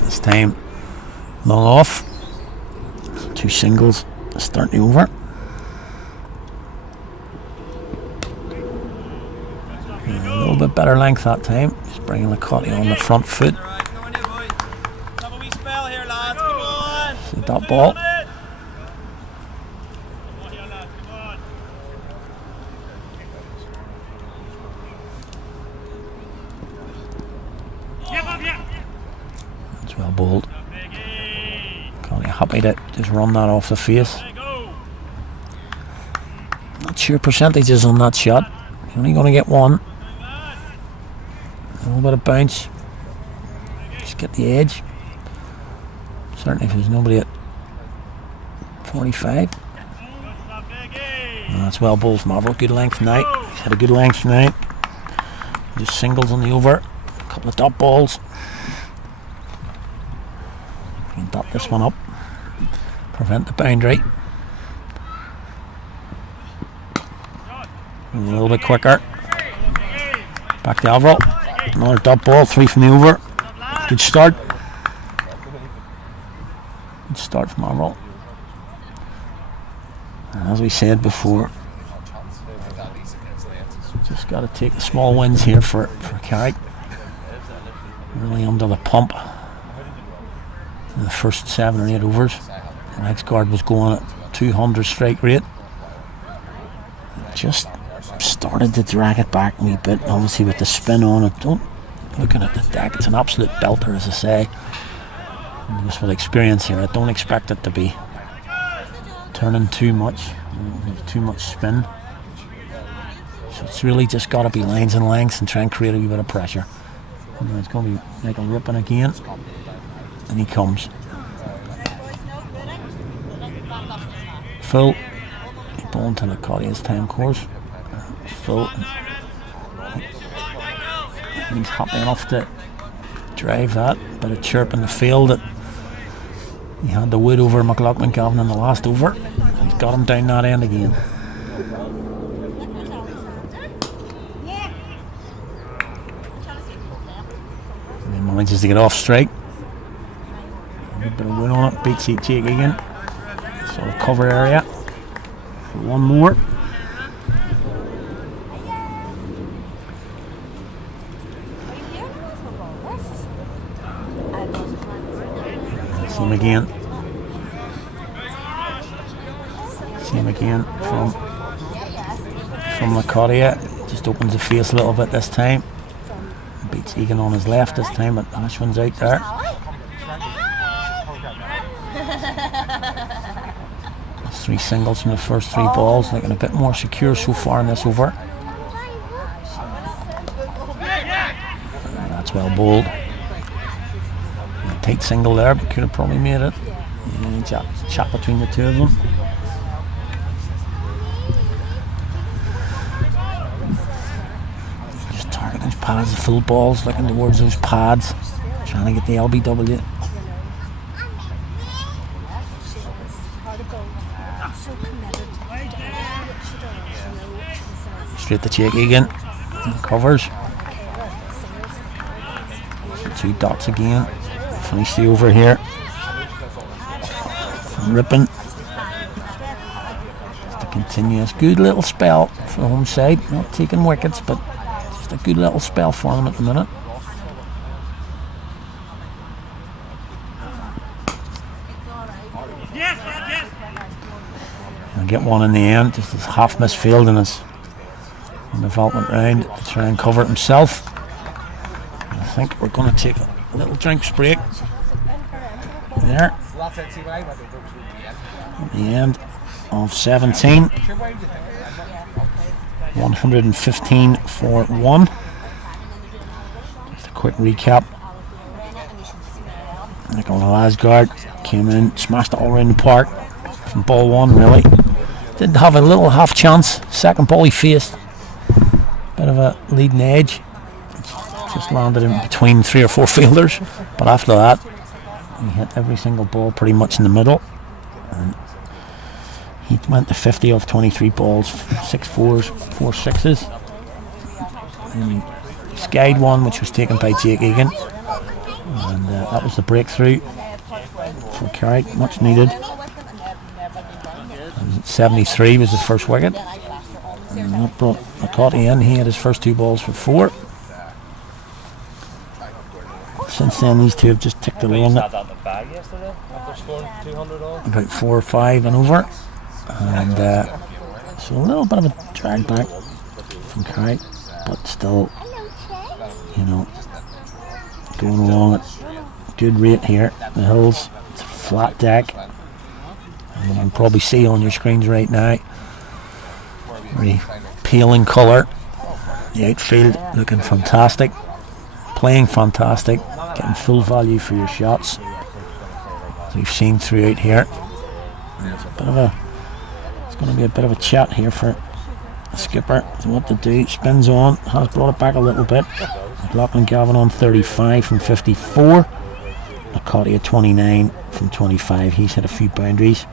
This time long off. 2 singles starting the over. A little bit better length that time. Just bringing McCarthy on the front foot. See that ball. It's well bowled. McCarthy happy to just run that off the face. Not sure percentages on that shot. You're only going to get one. A little bit of bounce. Just get the edge. Certainly if there's nobody at 45. That's well bowled from Marvel. Good length tonight. He's had a good length tonight. Just singles on the over. A couple of dot balls. Can dot this one up. Prevent the boundary. A little bit quicker. Back to Alvaro. Another dot ball. 3 from the over. Good start. Good start from Alvaro. And as we said before, just got to take the small wins here for Carrick. Really under the pump in the first 7 or 8 overs. The next guard was going at 200 strike rate. Just started to drag it back a wee bit, obviously with the spin on it. Don't looking at the deck, it's an absolute belter, as I say. And just with experience here, I don't expect it to be turning too much spin. So it's really just got to be lines and lengths and try and create a wee bit of pressure. And it's going to be like a ripping again, and he comes. Full. He bowled to the Cotty's time course. Full. He's happy enough to drive that. Bit of chirp in the field that he had the wood over McLaughlin Gavin in the last over. He's got him down that end again. And he manages to get off strike. A bit of wood on it. Beats Jake Egan. Sort of cover area. For one more. Same again. Same again from Lacotia. Just opens the face a little bit this time. Beats Egan on his left this time, but Ashwin's out there. That's 3 singles from the first 3 balls, looking a bit more secure so far in this over. That's well bowled. A tight single there, but could have probably made it. Yeah, chat between the two of them. Just targeting those pads, the full balls, looking towards those pads, trying to get the LBW. Straight to Jake Egan. Covers. 2 dots again. Finish the over here. Ripping. Just a continuous good little spell for the home side. Not taking wickets, but just a good little spell for them at the minute. I'll get one in the end, just as half missed field in his development round to try and cover it himself. I think we're going to take a little drinks break there at the end of 17. 115 for 1. Just a quick recap. Nicola Lasgard came in, smashed it all around the park from ball 1 really. Did have a little half chance. Second ball he faced. Bit of a leading edge. Just landed in between 3 or 4 fielders. But after that, he hit every single ball pretty much in the middle. And he went to 50 off 23 balls, 6 4s, 4 6s. And he skied one, which was taken by Jake Egan. And that was the breakthrough for Carrick, much needed. 73 was the first wicket. And that brought McCarthy in. He had his first 2 balls for 4. Since then, these two have just ticked along it. About 4 or 5 and over. And so a little bit of a drag back from Carrick, but still, you know, going along at good rate here. The hills, it's a flat deck. You can probably see on your screens right now. Very pale in colour. The outfield looking fantastic. Playing fantastic. Getting full value for your shots. As we've seen throughout here. It's going to be a bit of a chat here for the skipper. So what to do. Spins on. Has brought it back a little bit. Lachlan Gavin on 35 from 54. McCarty at 29 from 25. He's hit a few boundaries.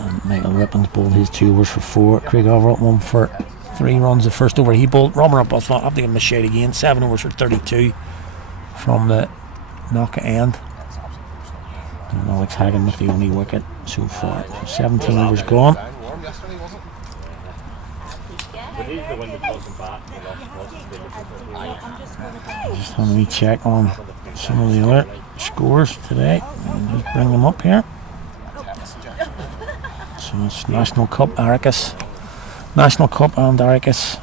And Michael Rippon's bowled his 2 overs for 4. Craig Overall 1 for 3 runs. The first over he bowled. Robert Arbuthnot, have to give him a shout again. 7 overs for 32 from the knocker end. And Alex Hagan with the only wicket so far. So 17 overs gone. Just having a wee check on some of the other scores today. I'll just bring them up here. So it's National Cup, Aricus. National Cup and Aricus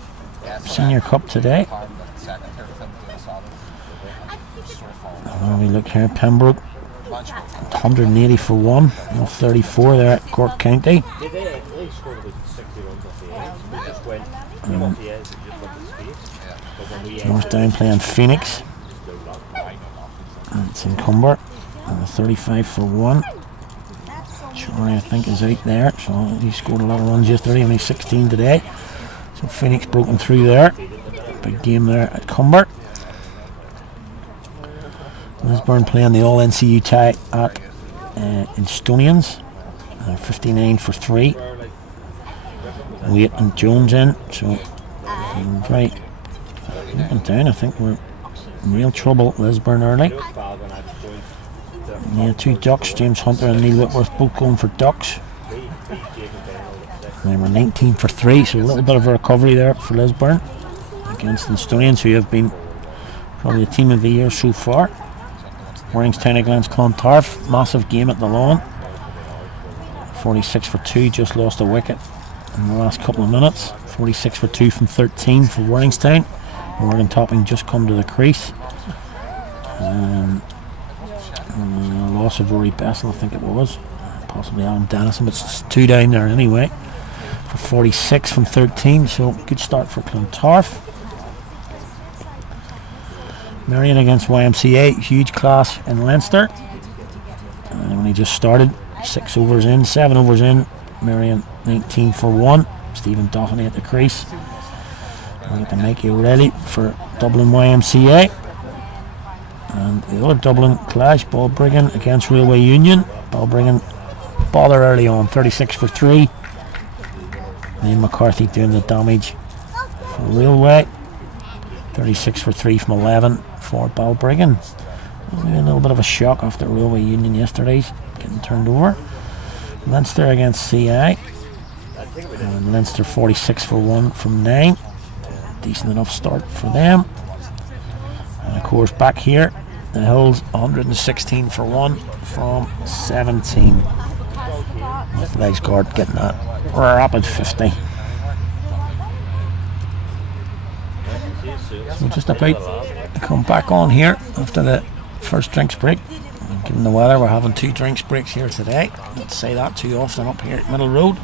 Senior Cup today. When we look here, Pembroke 180 for 1, 34 there at Cork County. Northdown playing Phoenix. And it's in Cumber. And 35 for 1. Shorey, I think, is out there. So he scored a lot of runs yesterday, only 16 today. So Phoenix broken through there. Big game there at Cumber. Lisburn playing the All NCU tie at Instonians. 59 for 3. Waite and Jones in. So right. Looking down, I think we're in real trouble at Lisburn early. Yeah, 2 ducks, James Hunter and Neil Whitworth both going for ducks. And they were 19 for 3, so a little bit of a recovery there for Lisburn against the Stonians, who have been probably the team of the year so far. Warringstown against Clontarf, massive game at the lawn. 46 for 2, just lost a wicket in the last couple of minutes. 46 for 2 from 13 for Warringstown. Morgan Topping just come to the crease. Loss of Rory Bessel, I think it was. Possibly Alan Dennison, but it's 2 down there anyway. For 46 from 13, so good start for Clontarf. Marion against YMCA, huge class in Leinster. When he just started, 6 overs in, 7 overs in. Marion 19 for 1. Stephen Doherty at the crease. We'll get the Mikey O'Reilly for Dublin YMCA. And the other Dublin clash, Balbriggan against Railway Union. Balbriggan bother early on, 36 for 3. Ian McCarthy doing the damage for Railway. 36 for 3 from 11 for Balbriggan. A little bit of a shock after Railway Union yesterday's getting turned over. Leinster against CI. And Leinster 46 for 1 from 9. Decent enough start for them. And of course back here, the Hills 116 for 1 from 17. With legs guard getting that rapid 50. So just about to come back on here after the first drinks break. Given the weather, we're having 2 drinks breaks here today. Don't say that too often up here at Middle Road.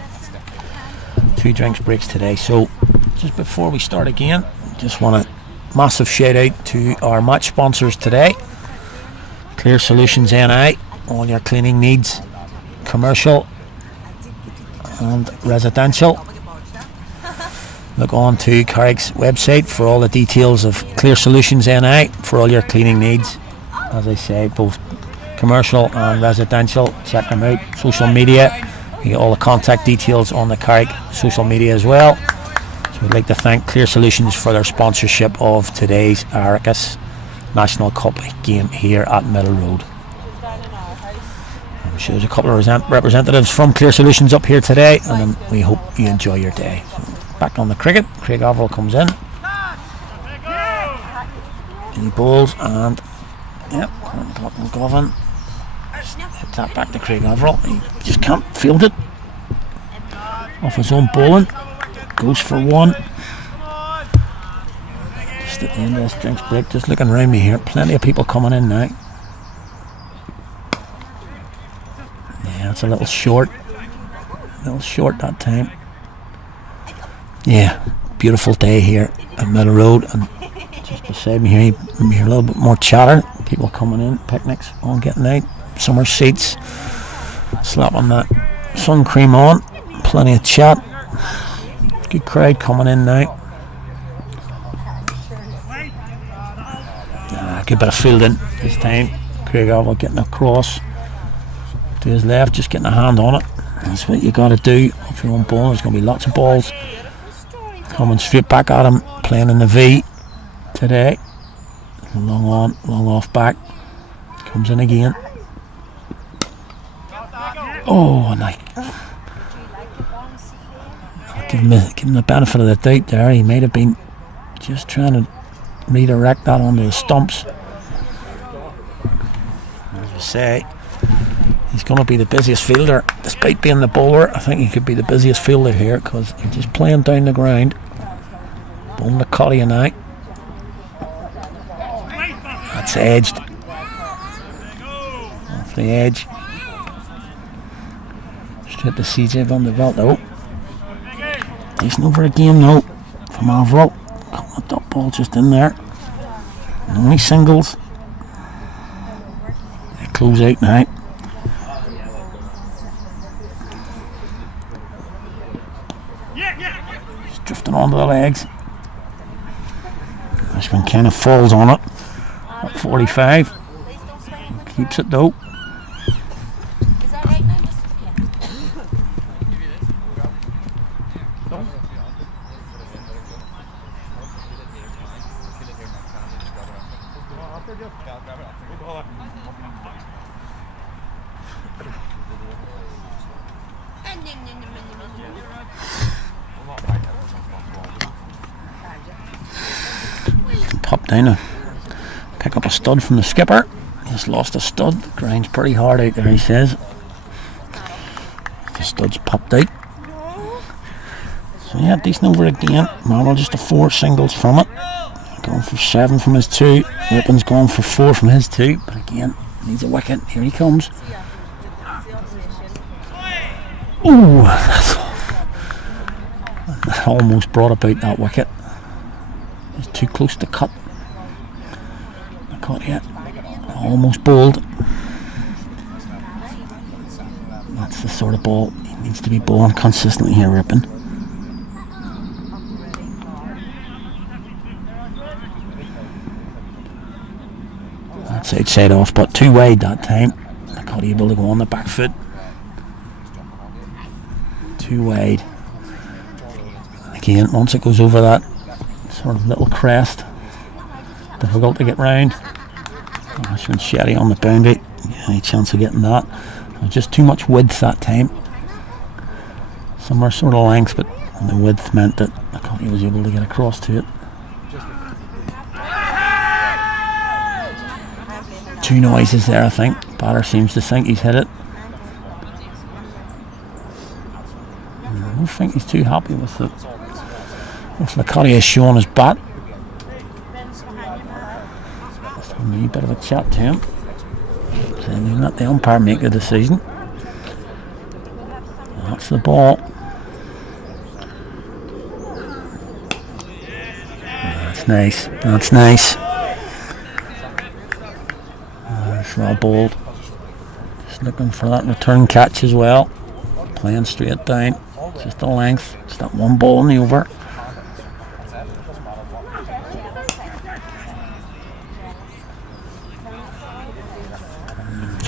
2 drinks breaks today. So just before we start again, just want a massive shout out to our match sponsors today. Clear Solutions NI, all your cleaning needs, commercial and residential. Look on to Carrick's website for all the details of Clear Solutions NI for all your cleaning needs. As I say, both commercial and residential. Check them out. Social media, you get all the contact details on the Carrick social media as well. So we'd like to thank Clear Solutions for their sponsorship of today's Aricus National Cup game here at Middle Road. I'm sure there's a couple of representatives from Clear Solutions up here today, and we hope you enjoy your day. So back on the cricket, Craig Overall comes in. He bowls and McGovern hit that back to Craig Overall. He just can't field it. Off his own bowling. Goes for 1. Just at the end of this drinks break, just looking around me here. Plenty of people coming in now. Yeah, That's a little short. That time. Yeah, beautiful day here at Middle Road, and just beside me here you hear a little bit more chatter. People coming in, picnics, all getting out, summer seats, slapping that sun cream on, plenty of chat. Good crowd coming in now. Good bit of fielding this time. Craig Arville getting across to his left, just getting a hand on it. That's what you got to do if you're on ball. There's going to be lots of balls coming straight back at him, playing in the V today. Long on, long off back. Comes in again. Oh, and I'll give him the benefit of the doubt there. He might have been just trying to redirect that onto the stumps. As I say, he's going to be the busiest fielder, despite being the bowler. I think he could be the busiest fielder here because he's just playing down the ground, bowling the cutty now. That's edged off the edge, straight to CJ Van der Veld. Oh, decent over again now from Arville. Got that ball just in there. Only singles. They close out now. Just drifting onto the legs. This one kind of falls on it at 45. Keeps it though. Pop down and pick up a stud from the skipper. He's lost a stud. The grind's pretty hard out there, he says. The stud's popped out. So yeah, decent over again. Marvel just a 4 singles from it. Going for 7 from his 2. Rippon's going for 4 from his 2. But again, needs a wicket. Here he comes. Ooh, that almost brought about that wicket. It's too close to cut. I caught it. Almost bowled. That's the sort of ball he needs to be bowling consistently here, Rippon. That's outside off, but too wide that time. I caught able to go on the back foot. Too wide. And again, once it goes over that sort of little crest, difficult to get round. That's been Sherry on the boundary. Any chance of getting that? Just too much width that time. Similar sort of length, but the width meant that I thought he was able to get across to it. Two noises there, I think. Batter seems to think he's hit it. I don't think he's too happy with it. Looks like Carrick has shown his bat. Just a wee bit of a chat to him. So he's not the umpire make the decision. That's the ball. That's nice. That's nice. That's well bowled. Just looking for that return catch as well. Playing straight down. Just the length. Just that one ball in the over.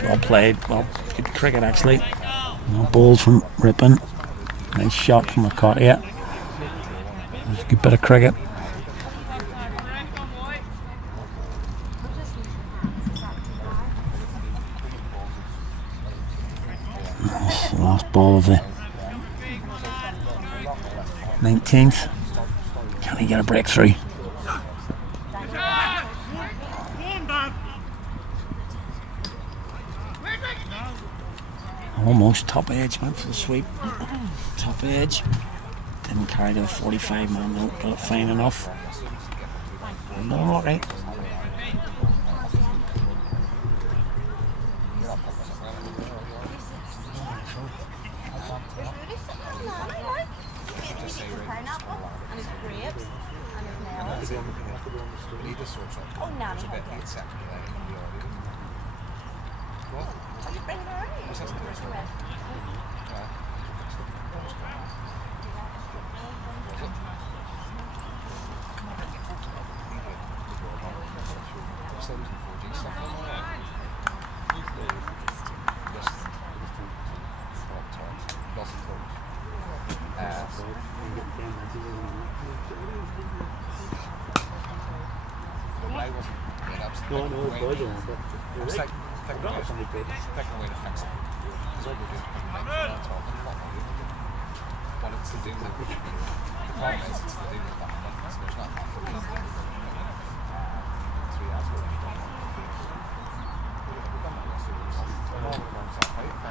Well played. Well, good cricket actually. Well bowled from Rippon. Nice shot from Carrick. There's a good bit of cricket. That's the last ball of the 19th. Can he get a breakthrough? Almost top edge, went for the sweep. Top edge. Didn't carry to the 45 man, no, got it fine enough. No, alright.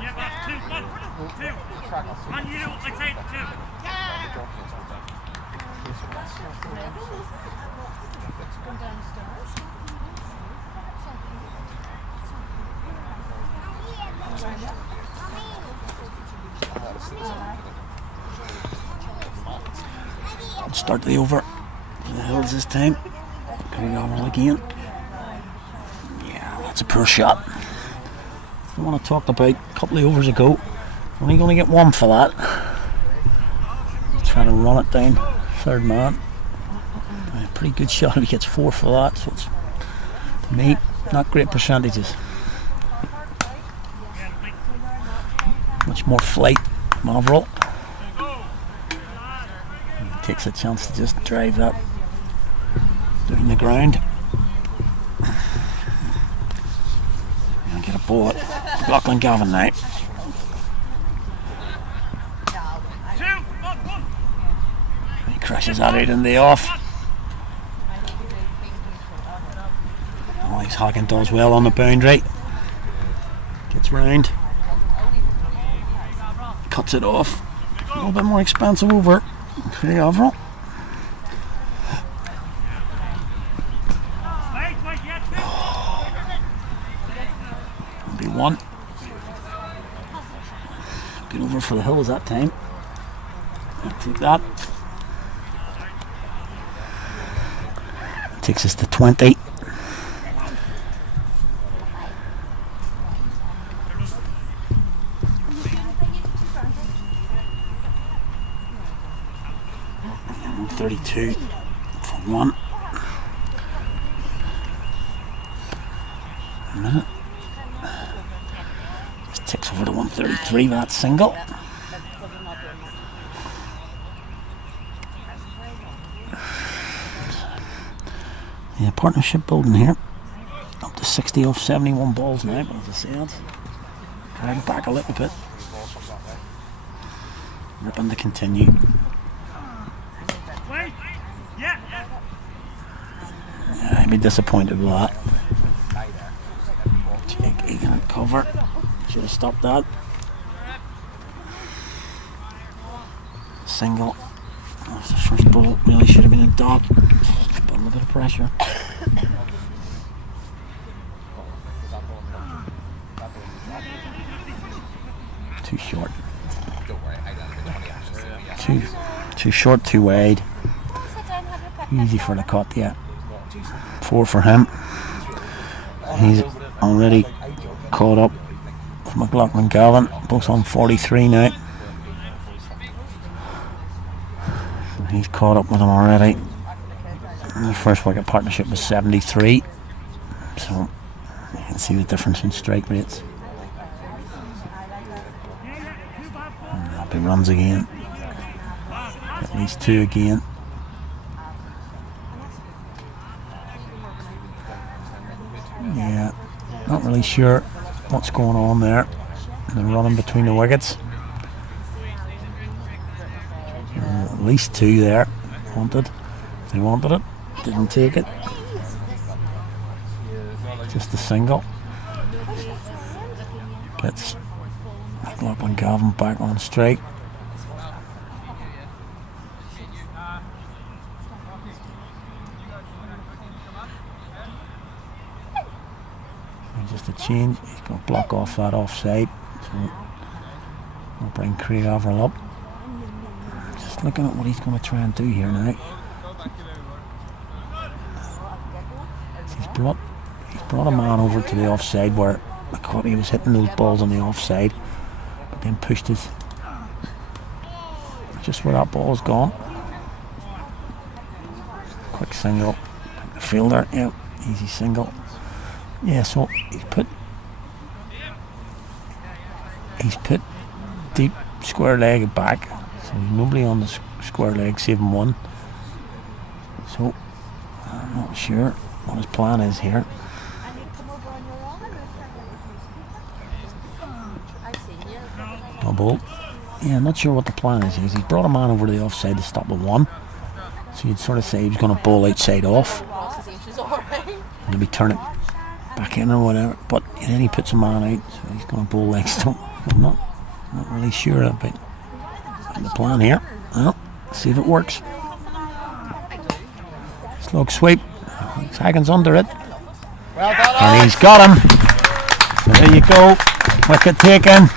Yeah, that's 2, 1, 2. And you, I take 2. Start the over for the Hills this time. Carrick again. Yeah, that's a poor shot. The one I talked about a couple of overs ago. Only going to get 1 for that. Trying to run it down, third man. A pretty good shot if he gets 4 for that. So it's, to me, not great percentages. Much more flight from Averill. He takes a chance to just drive that down the ground. And get a ball at Lachlan Gavin now. He crashes that out in the off. Alex Hagen does well on the boundary. Gets round. Cuts it off. A little bit more expensive over. Craig Averill. Be 1. Good over for the Hills that time. I'll take that. Takes us to 20. And 32 for 1. A minute. Just ticks over to 133 with that single. Yeah, partnership building here. Up to 60 off 71 balls now, but as I said, drag back a little bit. Ripping to continue. Yeah, I'd be disappointed with that. Jake Egan at cover. Should have stopped that. Single. That was the first ball. Really should have been a dot. But a little bit of pressure. Too short. Too short, too wide. Easy for the cut, yeah. 4 for him. He's already caught up with McLaughlin Gavin, both on 43 now. So he's caught up with him already. And the first wicket partnership was 73. So you can see the difference in strike rates. And up he runs again. At least 2 again. Yeah, not really sure what's going on there. They're running between the wickets. At least 2 there. Wanted. They wanted it. Didn't take it. Just a single. Gets McLaughlin Gavin back on strike. Just a change. He's going to block off that offside. So we'll bring Craig Averill up. Just looking at what he's going to try and do here now. He's brought a man over to the offside where McCarthy was hitting those balls on the offside, but then pushed it just where that ball's gone. Quick single. The fielder, yeah, easy single. Yeah, so he's put deep square leg back, so nobody on the square leg saving one. So I'm not sure what his plan is here. No ball. Yeah, I'm not sure what the plan is. He's brought a man over to the offside to stop a one. So you'd sort of say he was going to bowl outside off. And maybe turn it back in or whatever. But then he puts a man out, so he's going to bowl leg stump. I'm not really sure about the plan here. Well, see if it works. Slug sweep. Hagen's under it. Well done, And he's got him. So there you go. Wicket taken.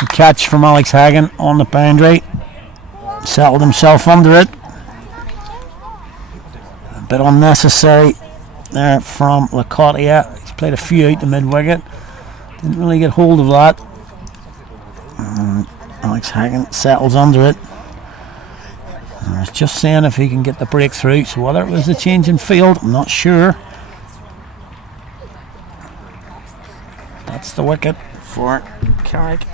The catch from Alex Hagen on the boundary. Settled himself under it. A bit unnecessary there from Lacotia. He's played a few out the mid-wicket. Didn't really get hold of that. Alex Hagen settles under it. I was just saying if he can get the breakthrough. So whether it was a change in field, I'm not sure. That's the wicket for Carrick.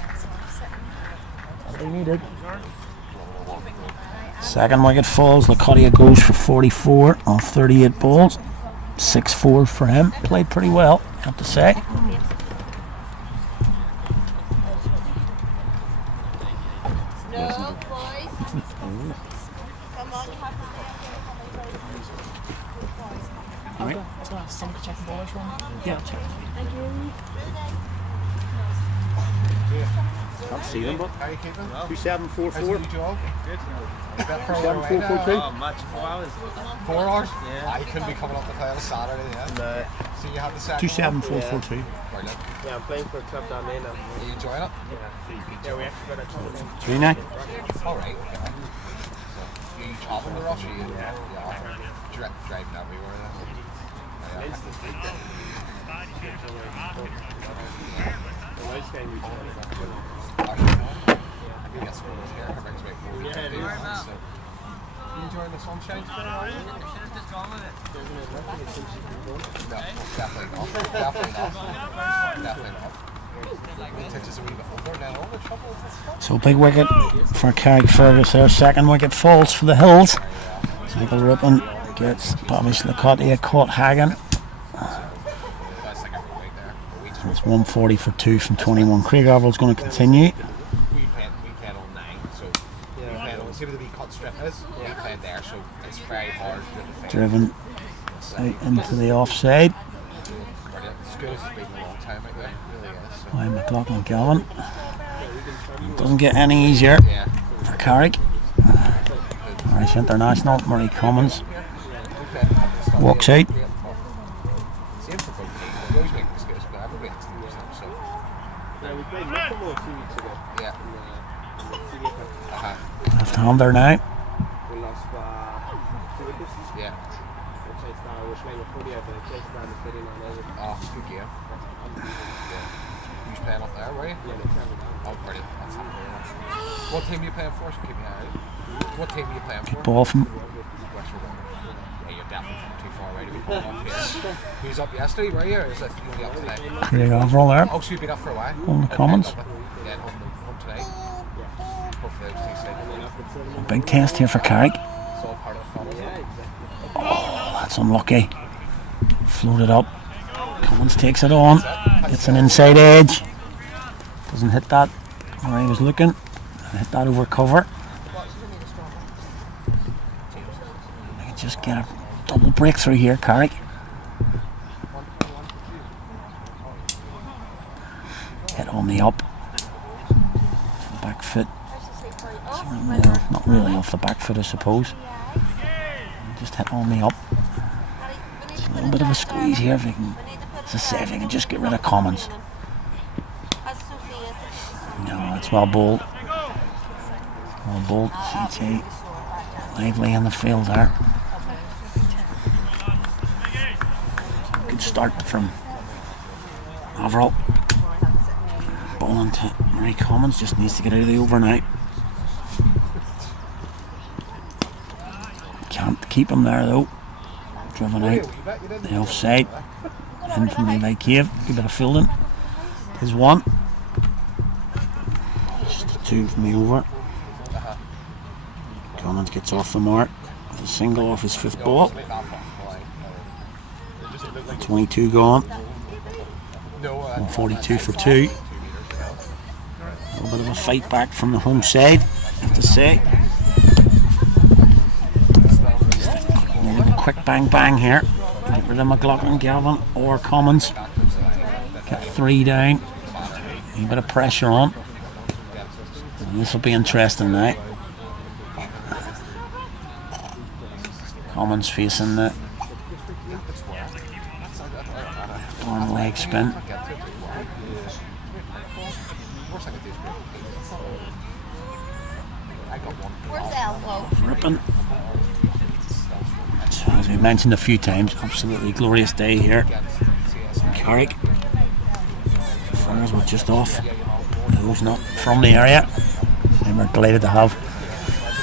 They needed. Second wicket falls. Lacotia goes for 44 on 38 balls. 6-4 for him. Played pretty well, I have to say. No, boys. Come on, Alright. Someone check the ballers from. Yeah, check. Can't see them, but How are you keeping? 2744. Job? Good. That for 7442. Match 4 hours. 4 hours? Yeah. I couldn't be coming up to play on a Saturday, yeah. So you have the second 27442. Brilliant. Yeah, I'm playing for a club down there now. Are you enjoying it? Yeah, we actually got a tournament. 39. Alright, okay. So, you traveling to Russia? Yeah. Driving everywhere then? The last game we played. I guess we're here. It brings me forward. Yeah, So, you enjoying the sunshine today? No, definitely not. Definitely not. Definitely not. It takes us a wee bit older now. All the trouble is this. So big wicket for Carrickfergus there. Second wicket falls for the Hills. Michael Rippon gets Bobbish Lacotia, caught Hagen. That's like every week there. So it's 140 for 2 from 21. Craig Arville's going to continue. We played on 9, so we played on, see where the wee cut strip is? We played there, so it's very hard to defend. Driven out into the offside Brilliant. As good as it's been a long time out there. It really is. So. by McLaughlin Galvin. Doesn't get any easier Yeah. for Carrick. Irish international Murray Cummins walks out. Same for both teams. They always make mistakes, but everybody has to use them, so. Yeah, we played Macklemore 2 weeks ago. Yeah. In the CDF Cup. Left hander now. We lost 2 wickets. Yeah. We chased down, we were playing with 40 out, but they chased down the 39 over. Oh, good game. Yeah. You was playing up there, were you? Yeah, they travelled down. Oh, brilliant. That's happy. What team are you playing for? So keep me out. What team are you playing for? Ball from West Virginia. Yeah, you're definitely from too far away to be playing up here. He was up yesterday, were you? Or is that you only up today? Craig Arville there. Oh, so you've been up for a while? On the Commons. Yeah, home today. Hopefully things stay. A big test here for Carrick. It's all part of the fun, isn't it? Oh, that's unlucky. Floated up. Cummins takes it on. Gets an inside edge. Doesn't hit that where he was looking. Hit that over cover. They can just get a double breakthrough here, Carrick. Hit on the up. Back foot. No, not really off the back foot, I suppose. Just hit on the up. A little bit of a squeeze here if they can, as I say, if they can just get rid of Commons. No, it's well bowled. Well bowled, CJ. Lively in the field there. start from Averell. Ball into Marie Commons, just needs to get out of the over now. Can't keep him there though. Driven out the offside. In from Levi Cave. Good bit of fielding. There's one. Just a two from the over. Commons gets off the mark with a single off his fifth ball. 22 gone. 142 for two. A little bit of a fight back from the home side, I have to say. Just a quick bang bang here. Get rid of McLaughlin, Galvin or Commons. Get three down. A bit of pressure on. This will be interesting now. Commons facing the arm leg spin. Where's elbow? Ripping. So, as we mentioned a few times, absolutely glorious day here in Carrick. Fires were just off. Those not from the area. And we're delighted to have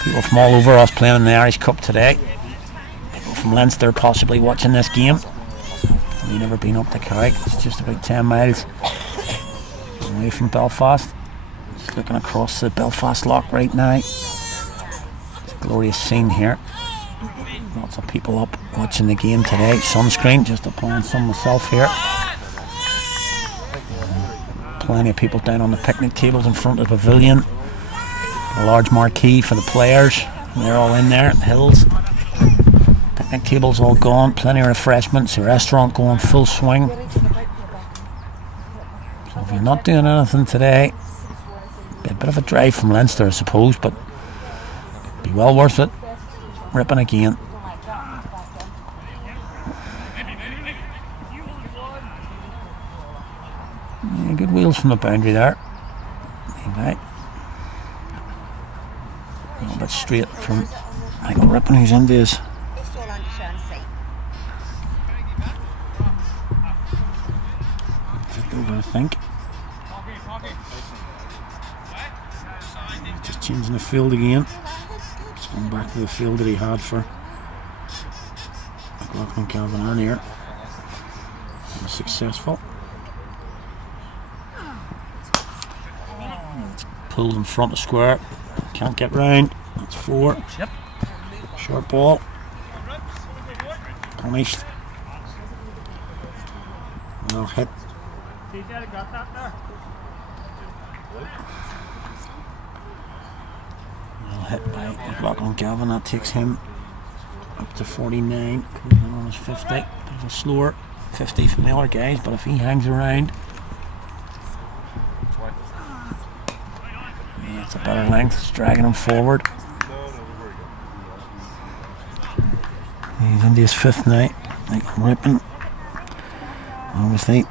people from all over us playing in the Irish Cup today. People from Leinster possibly watching this game. We've never been up to Carrick. It's just about 10 miles away from Belfast. Just looking across the Belfast Loch right now. It's a glorious scene here. Lots of people up watching the game today. Sunscreen, just applying some myself here. Plenty of people down on the picnic tables in front of the pavilion. A large marquee for the players. They're all in there at the hills. Picnic tables all gone. Plenty of refreshments. The restaurant going full swing. So if you're not doing anything today, be a bit of a drive from Leinster, I suppose, but be well worth it. Ripping again. Yeah, good wheels from the boundary there. Right. A little bit straight from Michael Rippon, who's into his over, I think. Just changing the field again. Just going back to the field that he had for McLaughlin Calvin earlier. Was successful. It's pulled in front of square. Can't get round. That's four. Yep. Short ball. Punished. Well hit. Well hit by McLaughlin Gavin. That takes him up to 49. Cruising on his 50. Bit of a slower 50 from the other guys, but if he hangs around, yeah, it's a better length. It's dragging him forward. He's into his fifth night. Like Rippon. Obviously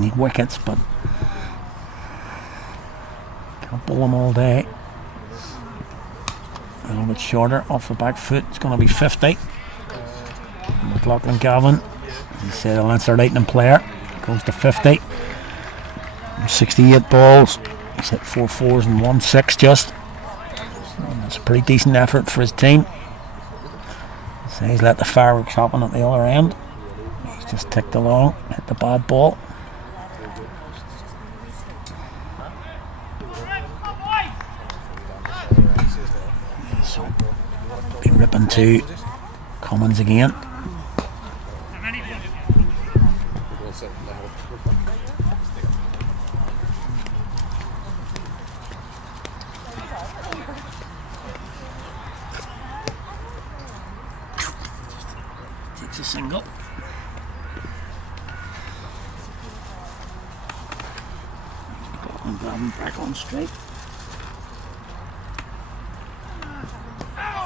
need wickets, but can't bowl them all day. A little bit shorter off the back foot. It's going to be 50. And McLaughlin Gavin, he said a Leinster Lightning player, goes to 50. 68 balls. He's hit 4 4s and 1 6 just. And that's a pretty decent effort for his team. So he's let the fireworks happen at the other end. He's just ticked along, hit the bad ball. So, be ripping to Commons again. Takes a single. And Gavin back on straight.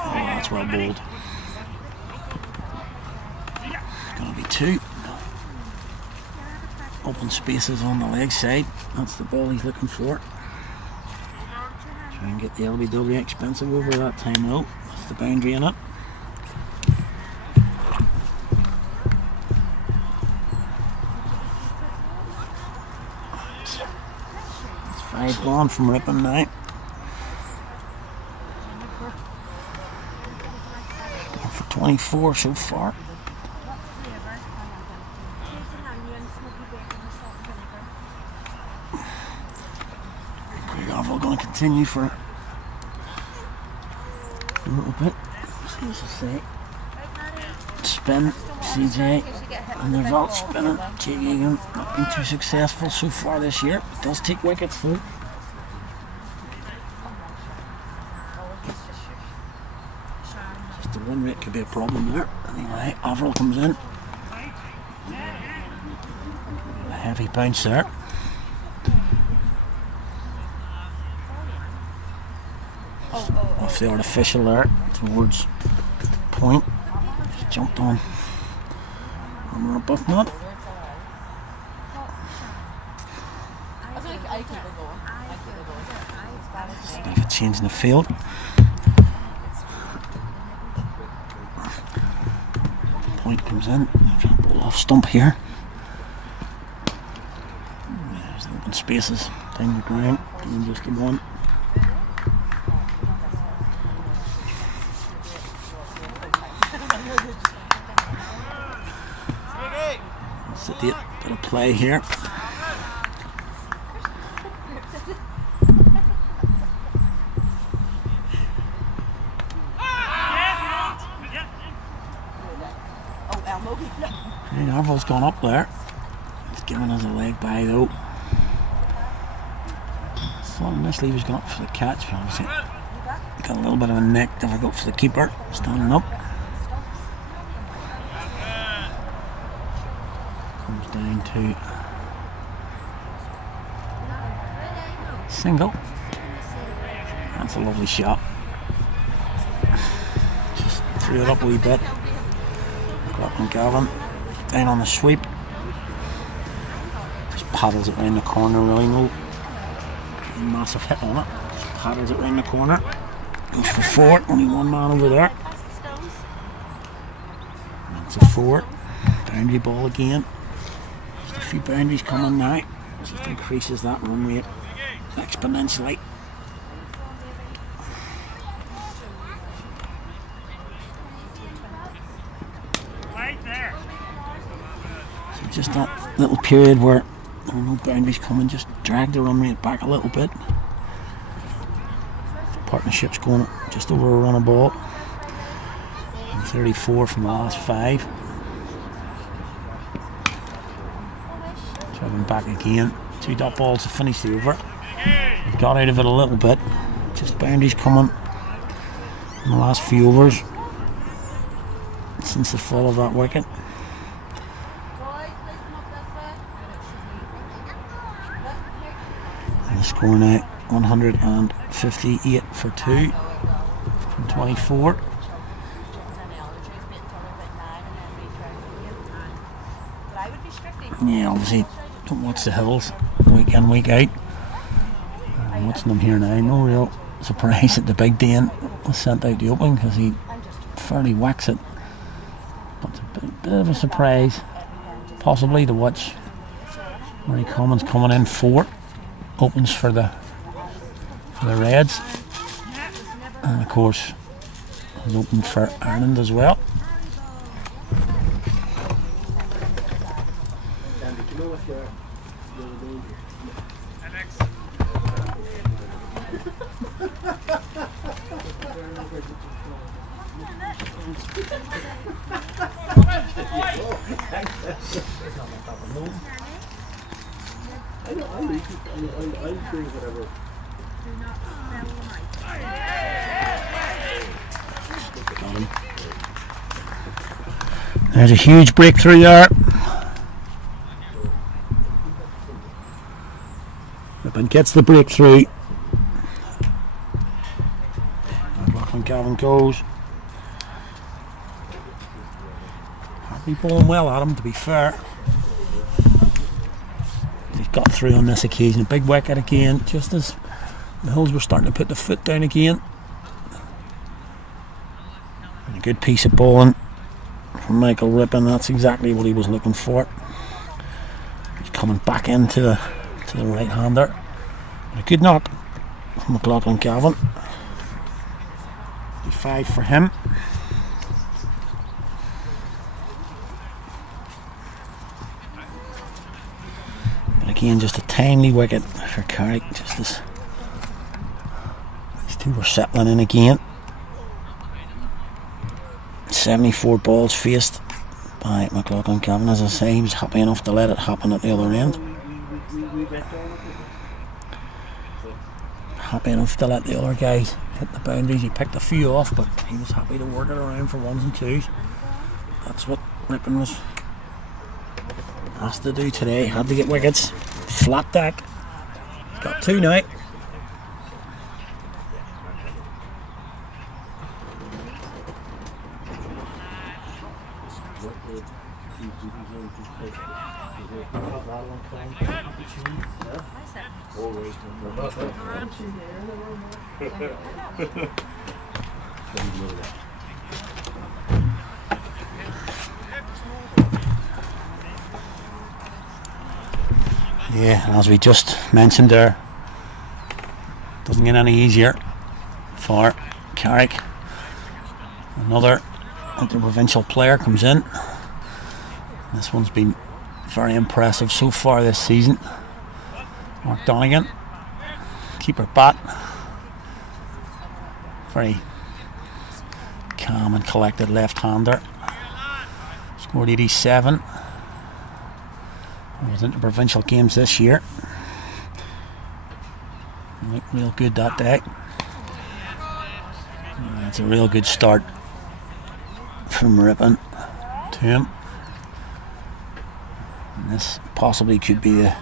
Oh, that's well bowled. It's going to be 2. Open spaces on the leg side. That's the ball he's looking for. Try and get the LBW expensive over that time though. That's the boundary in it. Side gone from Ripon now. For 24 so far. We're going to continue for a little bit. What's it say? Spin, CJ, and they're both spinning. Jake Egan not been too successful so far this year. Does take wickets though. Just the win rate could be a problem there. Anyway, Avril comes in. A heavy bounce there. Off the artificial there towards point. Just jumped on a buff nut. Just a bit of a change in the field. Point comes in. Ball off stump here. There's the open spaces down the ground. And just the one. Bit of play here. Arvo's gone up there. It's given us a leg by though. So initially he was going up for the catch, but obviously got a little bit of a neck difficult for the keeper standing up. Down to single. That's a lovely shot. Just threw it up a wee bit. Up and Gavin down on the sweep. Just paddles it round the corner, really no massive hit on it. Just paddles it round the corner. Goes for 4. Only one man over there. That's a 4. Boundary ball again. A few boundaries coming now, just increases that run rate exponentially. Right there. So just that little period where there were no boundaries coming, just drag the run rate back a little bit. The partnership's going just over a run of ball. 34 from the last 5. Driving back again. 2 dot balls to finish the over. We've got out of it a little bit. Just boundaries coming in the last few overs since the fall of that wicket. And the score now 158 for 2 from 24. Yeah, obviously don't watch the Hills week in, week out. I'm watching them here now. No real surprise that the Big Dane was sent out the opening because he fairly whacks it. But it's a bit of a surprise, possibly, to watch Murray Commons coming in 4. Opens for the Reds. And of course has opened for Ireland as well. There's a huge breakthrough there. Ripon gets the breakthrough. Back when Gavin goes. He's bowling well at him, to be fair. He's got through on this occasion. A big wicket again, just as the Hills were starting to put the foot down again. And a good piece of bowling from Michael Ripon. That's exactly what he was looking for. He's coming back into the right-hander. A good knock from McLaughlin Calvin. 5 for him. But again, just a timely wicket for Carrick. Just as these two were settling in again. 74 balls faced by McLaughlin Calvin. As I say, he was happy enough to let it happen at the other end. Happy enough to let the other guys hit the boundaries. He picked a few off, but he was happy to work it around for ones and twos. That's what Ripon was asked to do today. Had to get wickets. Flat deck. He's got 2 now. Yeah, and as we just mentioned there, doesn't get any easier for Carrick. Another interprovincial player comes in. This one's been very impressive so far this season. Mark Donegan, keeper bat, very calm and collected left-hander. Scored 87. It was interprovincial games this year. Looked real good that day. That's a real good start from Ripon to him. And this possibly could be the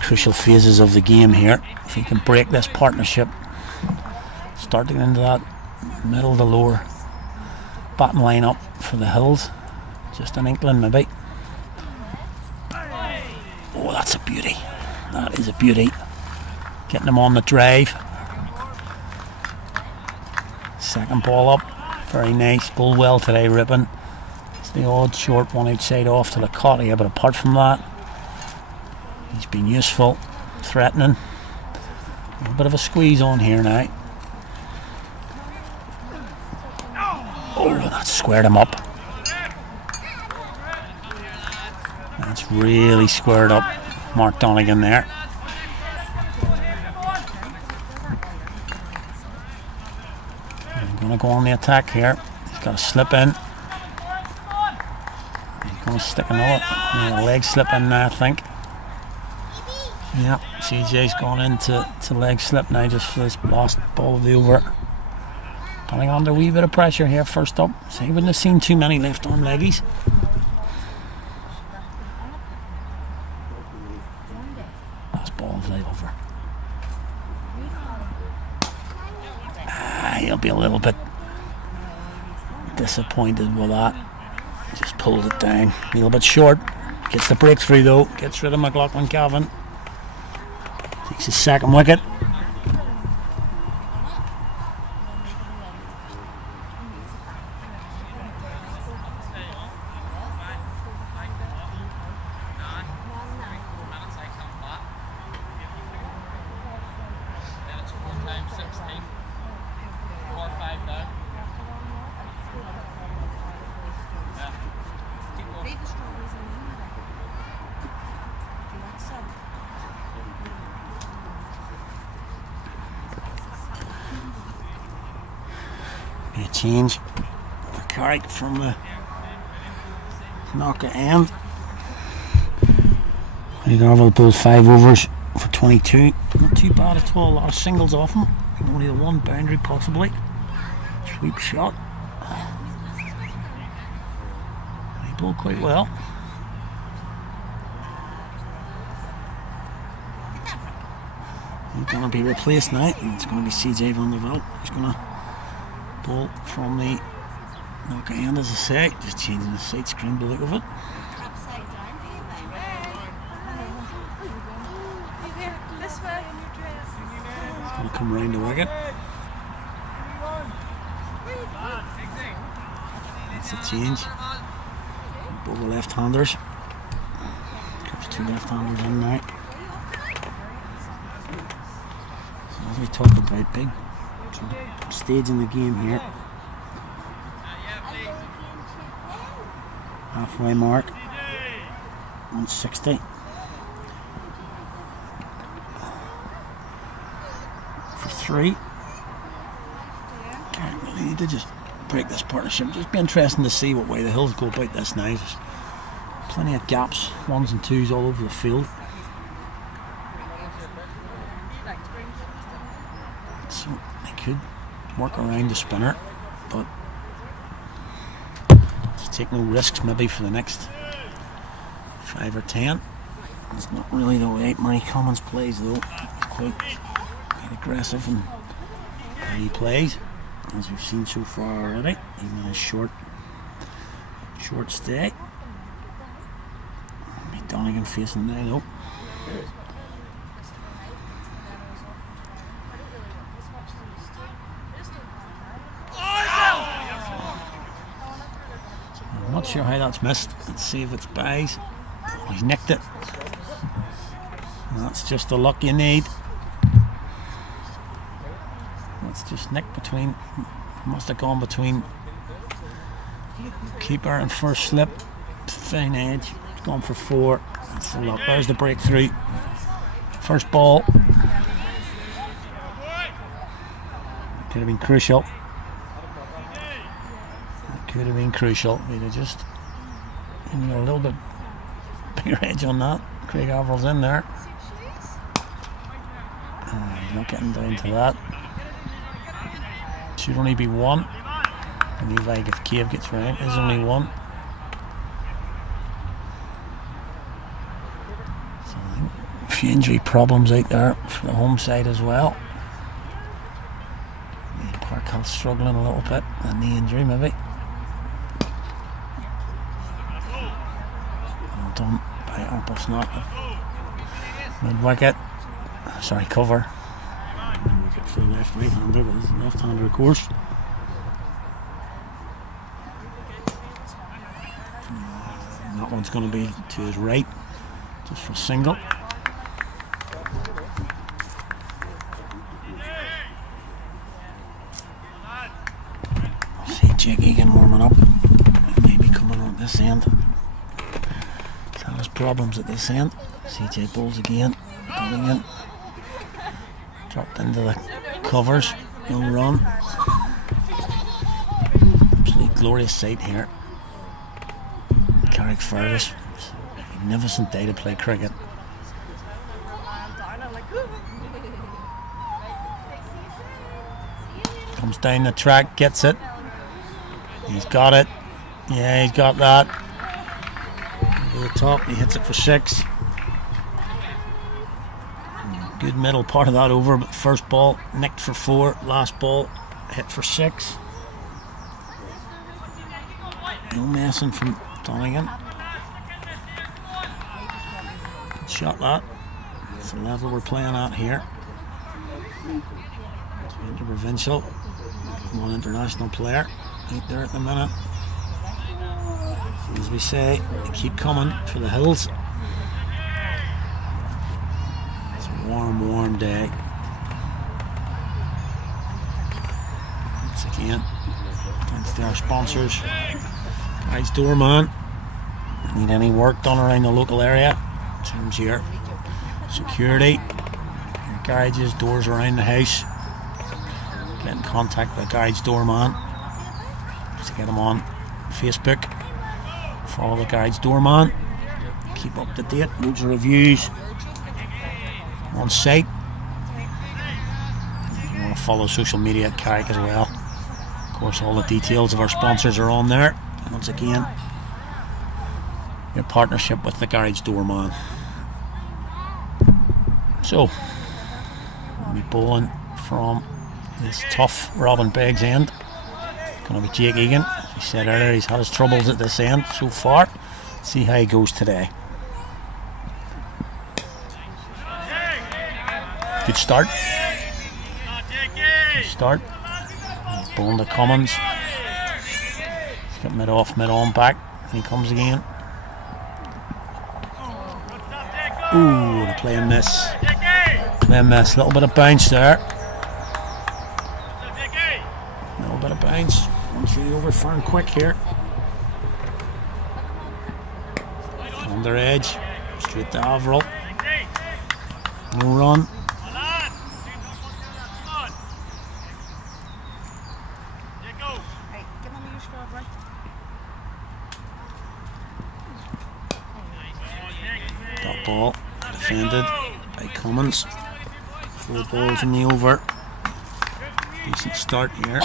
crucial phases of the game here. If he can break this partnership, start to get into that middle to lower batting line up for the Hills. Just an inkling maybe. Oh, that's a beauty. That is a beauty. Getting him on the drive. Second ball up. Very nice. Bowled well today, Ripon. It's the odd short one outside off to the Cottia, but apart from that, he's been useful, threatening. A bit of a squeeze on here now. Oh, that squared him up. That's really squared up Mark Donegan there. He's going to go on the attack here. He's got to slip in. He's going to stick another leg slip in there, I think. Yeah, CJ's gone into leg slip now just for this last ball of the over. Donegan under a wee bit of pressure here first up. So he wouldn't have seen too many left arm leggies. Last ball of leg over. He'll be a little bit disappointed with that. Just pulled it down. A little bit short. Gets the breakthrough though. Gets rid of McLaughlin Calvin. Takes his second wicket. A change for Carrick from the knocker end. Garville pulled 5 overs for 22. Not too bad at all. A lot of singles off him. Only the one boundary possibly. Sweep shot. He bowled quite well. He's going to be replaced now, and it's going to be CJ van der Veld. He's going to ball from the knocker end, as I say, just changing the side screen to look of it. It's going to come round the wicket. That's a change. Both the left-handers. There's 2 left-handers in now. as we talked about, big stage in the game here. Halfway mark, 160. For 3. Carrick really need to just break this partnership. Just be interesting to see what way the Hills go about this now. There's plenty of gaps, 1s and 2s all over the field. So they could work around the spinner, but just take no risks maybe for the next 5 or 10. It's not really the way Murray Commons plays though. It's quite aggressive in how he plays, as we've seen so far already, even in a short stay. Be Donegan facing now though. I'm not sure how that's missed. Let's see if it's buys. Oh, he's nicked it. That's just the luck you need. That's just nicked between. Must have gone between keeper and first slip. Fine edge. It's gone for 4. That's the luck. There's the breakthrough. First ball. Could have been crucial. Could have been crucial. We'd have just got a little bit bigger edge on that. Craig Averill in there. He's not getting down to that. Should only be 1. And he's like, if Cave gets round, there's only 1. So I think a few injury problems out there for the home side as well. Parkhill struggling a little bit, a knee injury maybe. Well done by Arbuthnot. Mid wicket. Sorry, cover. Wicket for the right hander, but it's left hander of course. And that one's going to be to his right, just for single. See Jake Egan warming up. Maybe coming on this end. He's had his problems at this end. CJ Bowles again. Coming in. Dropped into the covers. No run. Absolutely glorious sight here. Carrickfergus. Magnificent day to play cricket. Comes down the track, gets it. He's got it. Yeah, he's got that. Over the top, he hits it for 6. Good middle part of that over, but first ball nicked for 4. Last ball hit for 6. No messing from Donegan. Good shot that. It's the level we're playing at here. Interprovincial. One international player out there at the minute. As we say, they keep coming for the Hills. It's a warm day. Once again, thanks to our sponsors. Guides Doorman. Need any work done around the local area? Terms here. Security. Your garages, doors around the house. Get in contact with Guides Doorman. Just get him on Facebook. Follow the Guides Doorman. Keep up to date. Loads of reviews on site. If you want to follow social media at Carrick as well. Of course, all the details of our sponsors are on there. Once again, your partnership with the Garage Doorman. So, we'll be bowling from this tough Robin Beggs end. Going to be Jake Egan. As we said earlier, he's had his troubles at this end so far. Let's see how he goes today. Good start. Good start. He's bowling to Cummins. He's got mid off, mid on back. And he comes again. Ooh, the play and miss. Play and miss. Little bit of bounce there. over far and quick here. Under edge. Straight to Averill. No run. That ball defended by Cummins. 4 balls in the over. Decent start here.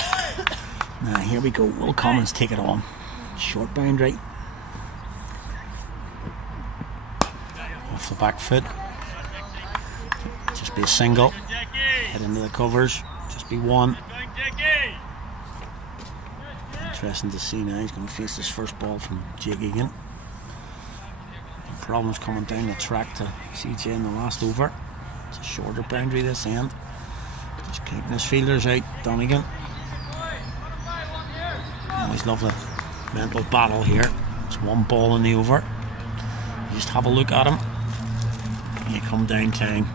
Now here we go. Will Cummins take it on? Short boundary. Off the back foot. Just be a single. Head into the covers. Just be one. Interesting to see now. He's going to face his first ball from Jake Egan. Problems coming down the track to CJ in the last over. It's a shorter boundary this end. Just keeping his fielders out. Donegan. Always love the mental battle here. It's 1 ball in the over. You just have a look at him. You come downtown.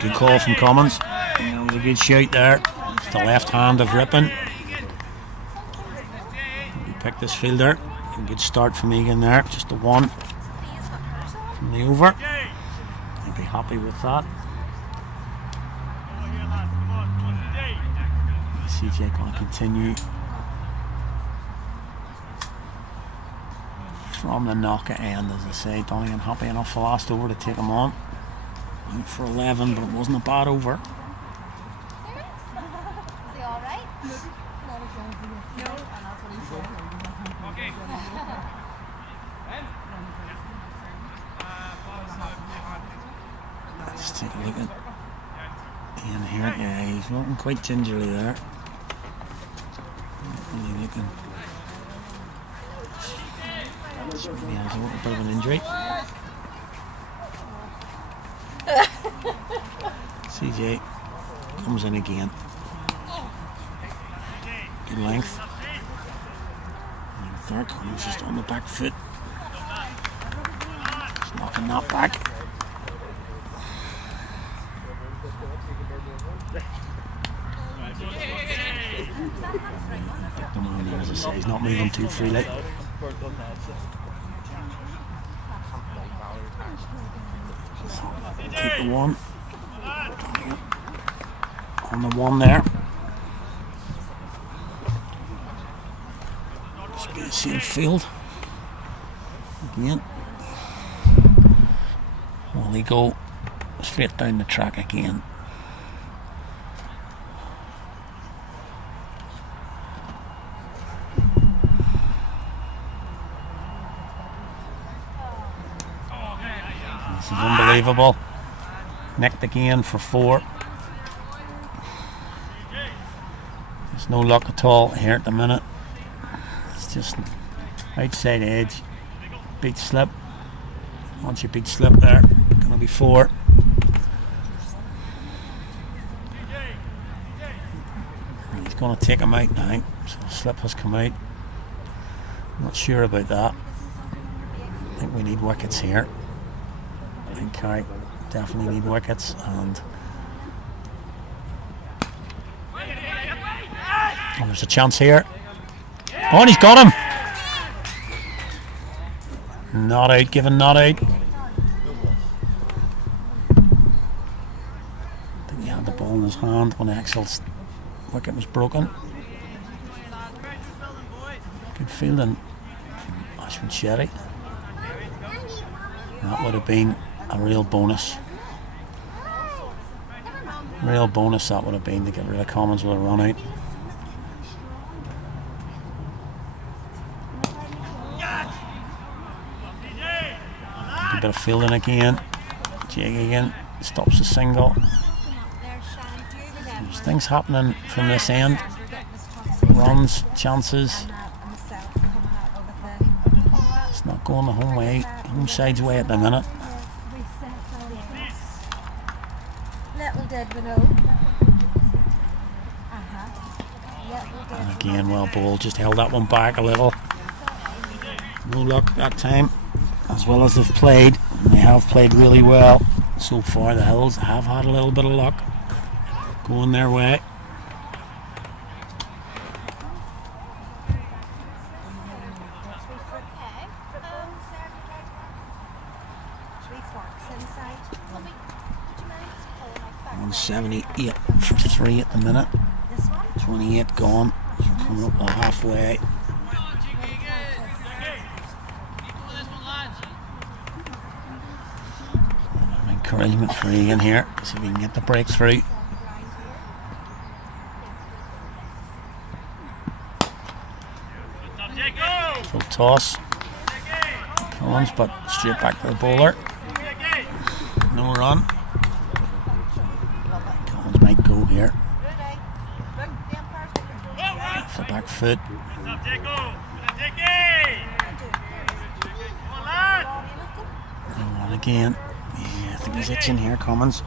Good call from Cummins. That was a good shout there. It's the left hand of Rippon. He picked this fielder. A good start from Egan there. Just a 1 from the over. He'll be happy with that. CJ going to continue from the knocker end, as I say. Donegan happy enough for last over to take him on. Went for 11, but it wasn't a bad over. Is he alright? Let's take a look at Ian here. Yeah, he's looking quite gingerly there. Really looking. Maybe has a little bit of an injury. CJ comes in again. Good length. And third comes just on the back foot. Just knocking that back. Picked him on there, as I say. He's not moving too freely. Take the 1. On the 1 there. Just be the same field. Again. Will he go straight down the track again? This is unbelievable. Nicked again for 4. There's no luck at all here at the minute. It's just outside edge. Big slip. Once you big slip there, gonna be 4. And he's gonna take him out now. So the slip has come out. Not sure about that. I think we need wickets here. I think Carrick definitely need wickets, and there's a chance here. Oh, and he's got him. Not out, given not out. I think he had the ball in his hand when Excel's wicket was broken. Good fielding from Ashwin Shetty. That would have been a real bonus. Real bonus that would have been to get rid of Commons with a run out. A bit of fielding again. Jake again stops the single. There's things happening from this end. Runs, chances. It's not going the home side's way at the minute. And again, well bowled, just held that one back a little. No luck that time. As well as they've played, they have played really well so far. The Hills have had a little bit of luck going their way. On 78 for 3 at the minute. 28 gone. So coming up to halfway. Encouragement for Egan here, see if we can get the breakthrough. Full toss. Collins, but straight back to the bowler. No run. Collins might go here. Off the back foot. No run again. Yeah, I think he's itching here, Cummins.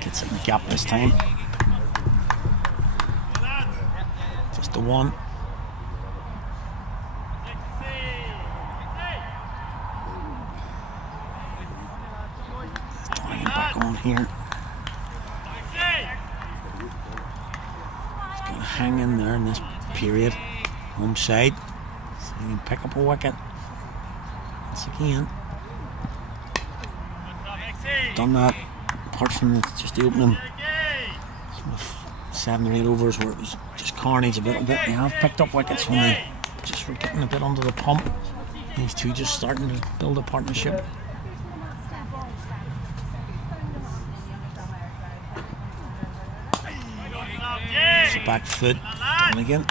Gets it in the gap this time. Just the one. Donnigan back on here. He's got to hang in there in this period. Home side. So he can pick up a wicket. Once again. Done that. Apart from just the opening sort of 7 or 8 overs where it was just carnage a little bit. They have picked up wickets when they just were getting a bit under the pump. These two just starting to build a partnership. It's a back foot. Donnigan.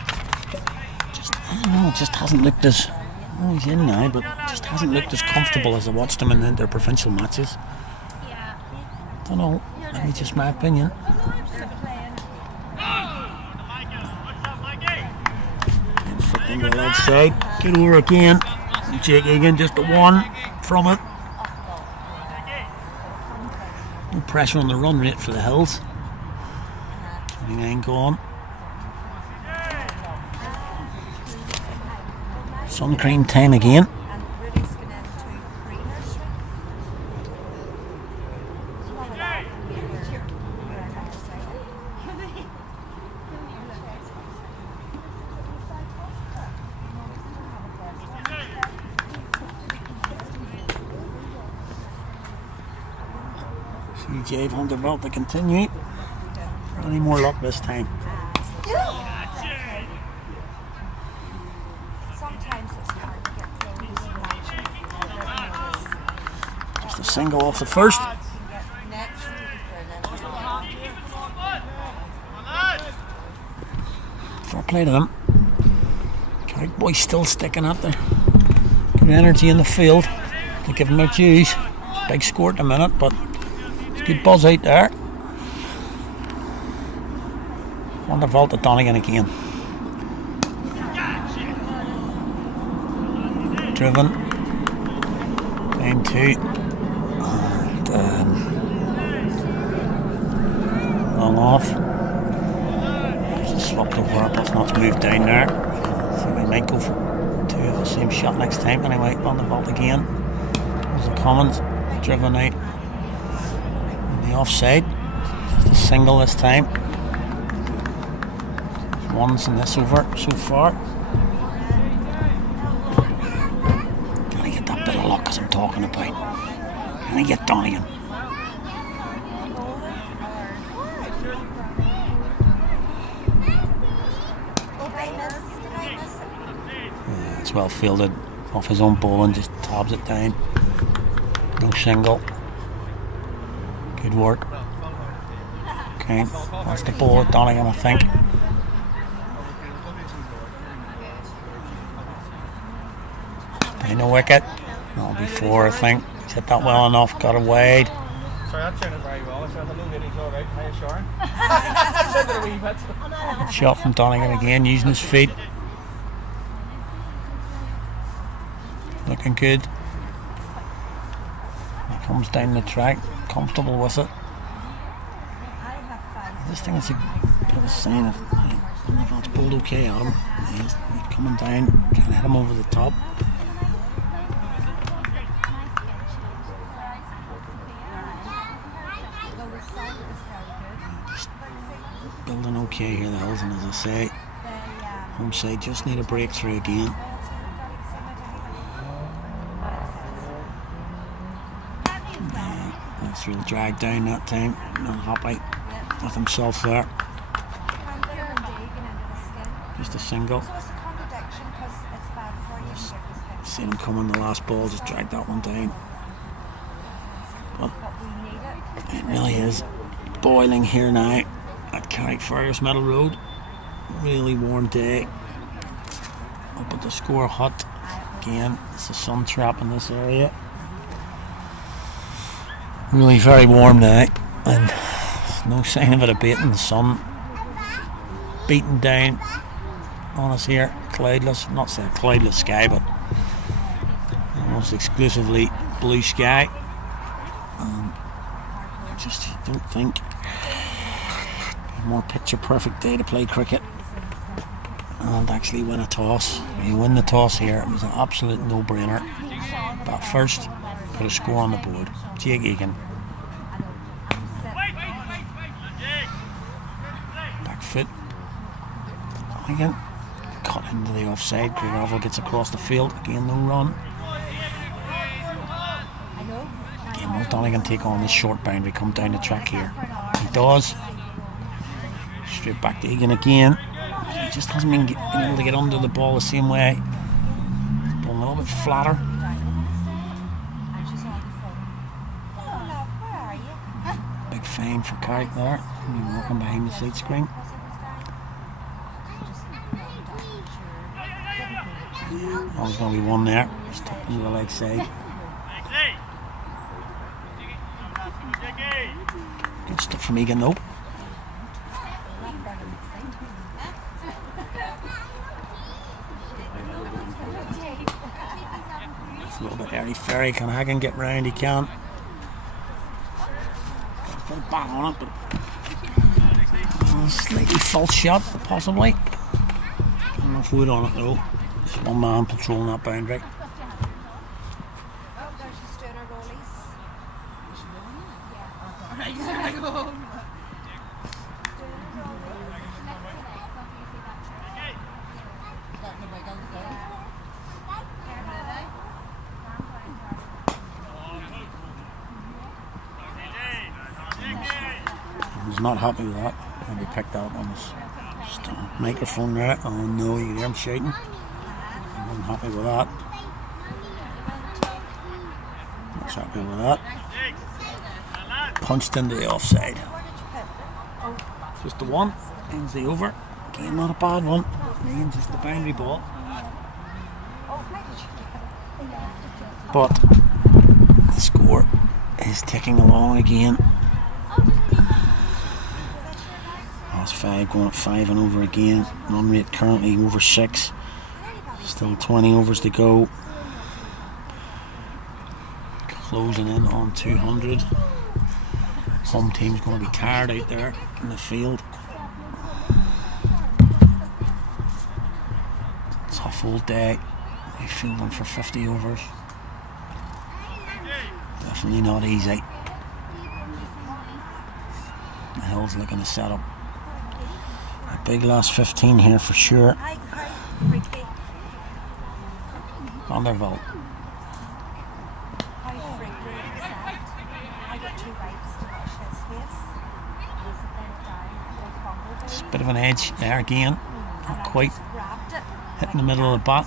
I don't know, it just hasn't looked as, well, he's in now, but just hasn't looked as comfortable as I watched him in the interprovincial matches. Don't know, maybe just my opinion. And flipped into the leg side, get over again. Jake Egan, just the one from it. No pressure on the run rate for the Hills. 29 gone. Sun cream time again. CJ Vanderbilt to continue. Any more luck this time? Just a single off the first. Fair play to them. Carrick boys still sticking up there. Good energy in the field to give them their dues. Big score at the minute, but it's good buzz out there. Vanderbilt to Donnigan again. Driven. Time 2. And long off. Just swapped over up. Let's not move down there. So we might go for 2 of the same shot next time. Anyway, Vanderbilt again. There's the Commons. Driven out. On the offside. Just a single this time. Ones in this over so far. Gotta get that bit of luck as I'm talking about. Gotta get Donnigan. Yeah, it's well fielded off his own ball and just tabs it down. No single. Good work. Okay, that's the ball at Donnigan, I think. In a wicket. That'll be 4, I think. He's hit that well enough, got it wide. Sorry, that sounded very well. I said hello, ladies, all right. Hi, Sharon. I said it a wee bit. Shot from Donnigan again, using his feet. Looking good. He comes down the track, comfortable with it. I just think it's a bit of a sign of bowled okay at him. He's coming down, trying to hit him over the top. Just building okay here, the Hills, and as I say, home side just need a breakthrough again. Nice real drag down that time. Not happy with himself there. Just a single. Seen him coming the last ball, just drag that one down. But it really is boiling here now at Carrickfergus Metal Road. Really warm day. Up at the score hut. Again, it's a sun trap in this area. Really very warm now, and no sign of it abating. The sun beating down on us here. Cloudless, not say a cloudless sky, but almost exclusively blue sky. I just don't think a more picture perfect day to play cricket and actually win a toss. If you win the toss here, it was an absolute no-brainer. But first, put a score on the board. Jake Egan. Back foot. Again. Cut into the offside. Craig Arville gets across the field. Again, no run. Again, will Donegan take on this short boundary, come down the track here? He does. Straight back to Egan again. He just hasn't been able to get under the ball the same way. He's been a little bit flatter. Big fine for Carrick there. He's walking behind the slate screen. Yeah, always going to be one there. Stuck into the leg side. Good stuff from Egan though. It's a little bit airy fairy. Can Hagen get round? He can. Put a bat on it, but slightly false shot, possibly. Not enough wood on it though. Just one man patrolling that boundary. He's not happy with that. Maybe picked that up on his microphone there. Oh no, you can hear him shouting. I'm not happy with that. Not happy with that. Punched into the offside. Just the one. Ends the over. Again, not a bad one. Again, just the boundary ball. But the score is ticking along again. Last 5 going at 5 and over again. Run rate currently over 6. Still 20 overs to go. Closing in on 200. Home team's going to be tired out there in the field. Tough old day. They fielding for 50 overs. Definitely not easy. The Hills looking to set up a big last 15 here for sure. Vanderbilt. It's a bit of an edge there again. Not quite hitting the middle of the bat.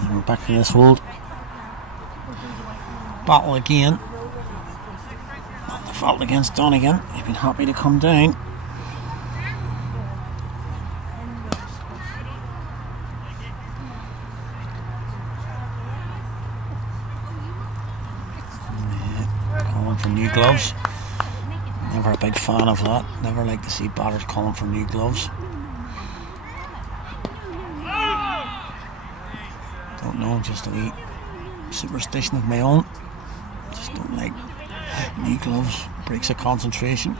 And we're back to this hold. Battle again. Not the fault against Donegan. He's been happy to come down. Calling for new gloves. Never a big fan of that. Never like to see batters calling for new gloves. Don't know, just a wee superstition of my own. Just don't like new gloves. breaks of concentration.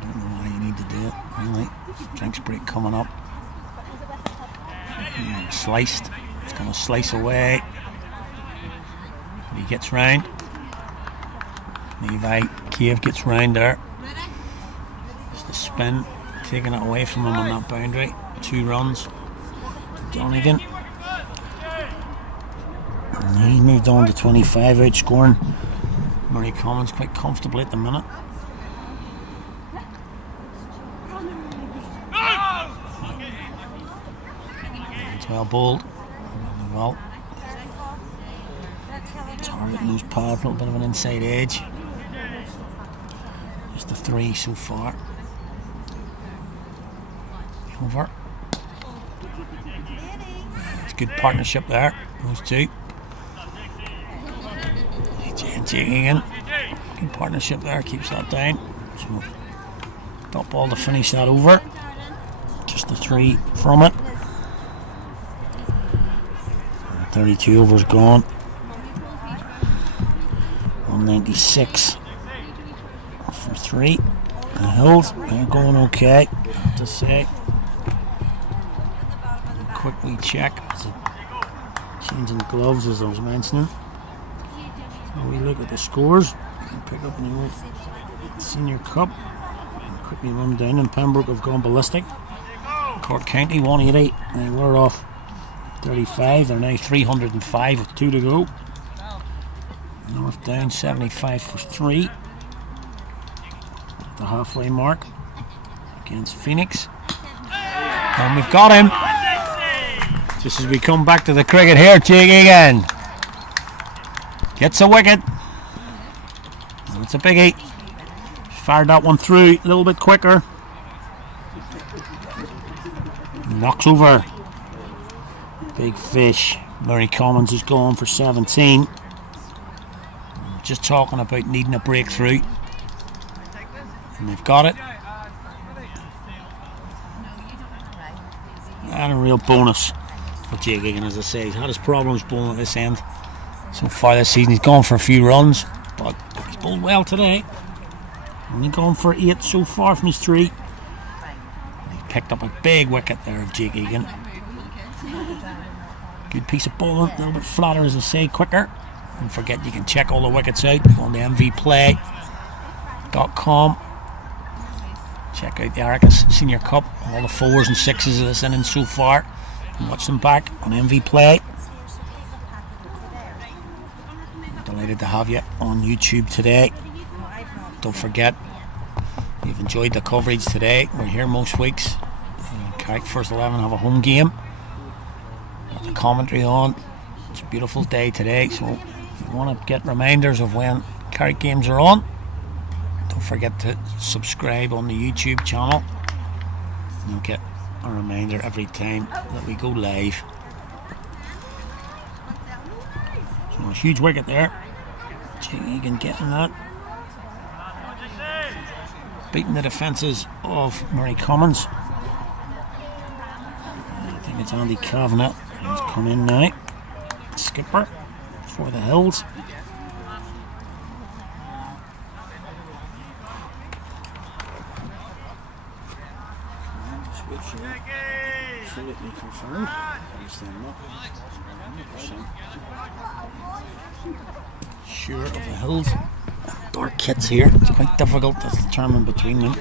Don't know why you need to do it, really. Drinks break coming up. Sliced. It's going to slice away. But he gets round. Levi Cave gets round there. Just the spin, taking it away from him on that boundary. 2 runs. Donegan. And he moved on to 25, outscoring Murray Commons quite comfortably at the minute. It's well bowled. Well, target loose pad, a little bit of an inside edge. Just the 3 so far. Over. It's good partnership there, those 2. Again. Good partnership there, keeps that down. So, dot ball to finish that over. Just the 3 from it. 32 overs gone. 196 from 3. The Hills, they're going okay, I have to say. A quick wee check. Changing the gloves as I was mentioning. So we look at the scores and pick up the old Senior Cup. And quickly run down, and Pembroke have gone ballistic. Cork County 180. They were off 35. They're now 305 with 2 to go. North down 75 for 3. At the halfway mark against Phoenix. And we've got him. Just as we come back to the cricket here, Jake again. Gets a wicket. It's a biggie. Fired that one through a little bit quicker. Knocks over. Big fish. Murray Commons is going for 17. Just talking about needing a breakthrough. And they've got it. And a real bonus for Jake Egan, as I say. He's had his problems bowling at this end. So far this season, he's gone for a few runs, but he's bowled well today. Only gone for 8 so far from his 3. He picked up a big wicket there of Jake Egan. Good piece of bowling, a little bit flatter, as I say, quicker. Don't forget you can check all the wickets out on the mvplay.com. Check out the Arcus Senior Cup, all the 4s and 6s of this inning so far, and watch them back on MVPlay. Delighted to have you on YouTube today. Don't forget, if you've enjoyed the coverage today, we're here most weeks. Carrick First 11 have a home game. Got the commentary on. It's a beautiful day today, so if you want to get reminders of when Carrick games are on, don't forget to subscribe on the YouTube channel. You'll get a reminder every time that we go live. So a huge wicket there. Jake Egan getting that. Beating the defences of Murray Commons. I think it's Andy Kavanagh. He's come in now. Skipper for the Hills. Absolutely confirmed. Sure of the Hills. Dark kits here. It's quite difficult to determine between them.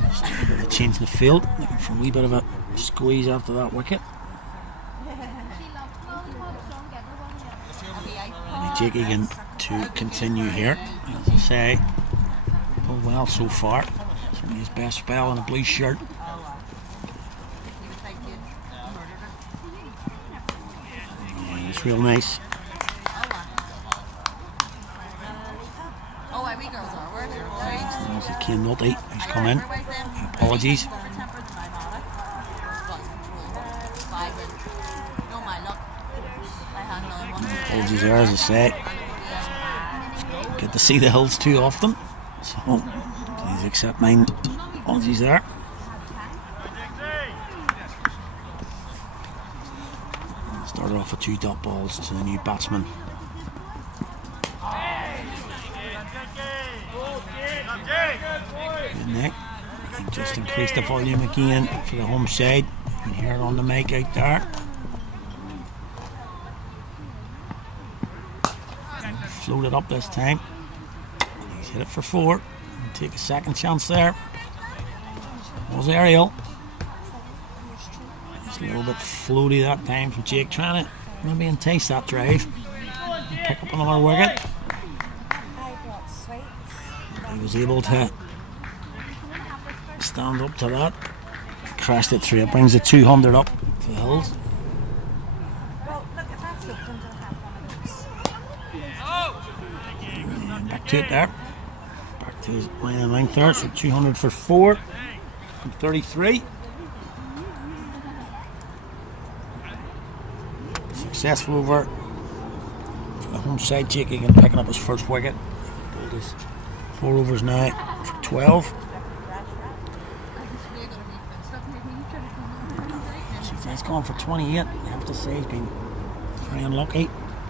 Just a bit of a change in the field. Looking for a wee bit of a squeeze after that wicket. Jake Egan to continue here. As I say, pulled well so far. Certainly his best spell in a blue shirt. Yeah, it's real nice. There's Kane Nulty who's come in. Apologies. Apologies there, as I say. Get to see the Hills too often, so please accept mine. Apologies there. Started off with 2 dot balls to the new batsman Nick. Just increase the volume again for the home side. You can hear it on the mic out there. Float it up this time. He's hit it for 4. Take a second chance there. Was aerial. Just a little bit floaty that time from Jake, trying to maybe entice that drive. Pick up another wicket. He was able to stand up to that. Crashed it through. It brings the 200 up for the Hills. And back to it there. Back to his length there. So 200 for 4 from 33. Successful over for the home side. Jake again picking up his first wicket. Pulled his 4 overs now for 12. He's gone for 28. I have to say he's been very unlucky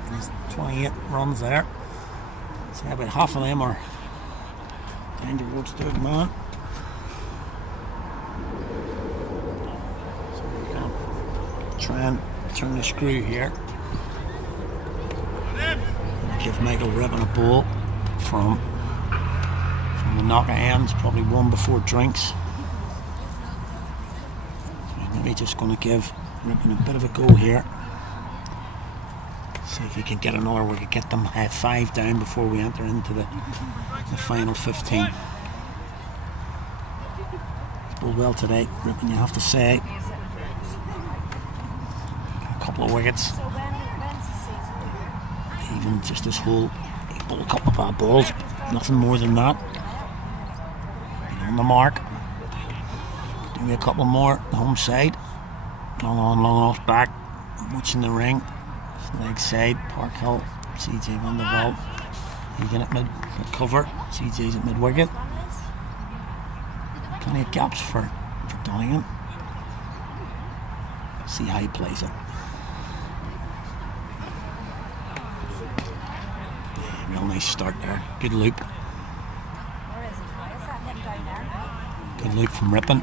in his 28 runs there. So about half of them are down towards third man. So we're going to try and turn the screw here. Give Michael Rippon a ball from the knocker ends, probably one before drinks. Maybe just going to give Rippon a bit of a go here. See if he can get another. We could get them 5 down before we enter into the final 15. He's bowled well today, Rippon, you have to say. A couple of wickets. Even just this whole, he bowled a couple of bad balls. Nothing more than that. Been on the mark. Do me a couple more, the home side. Long on, long off back. Watching the ring. Leg side, Park Hill, CJ van der Walt. Egan at mid cover, CJ's at mid wicket. Plenty of gaps for Donegan. See how he plays it. Yeah, real nice start there. Good loop. Good loop from Rippon.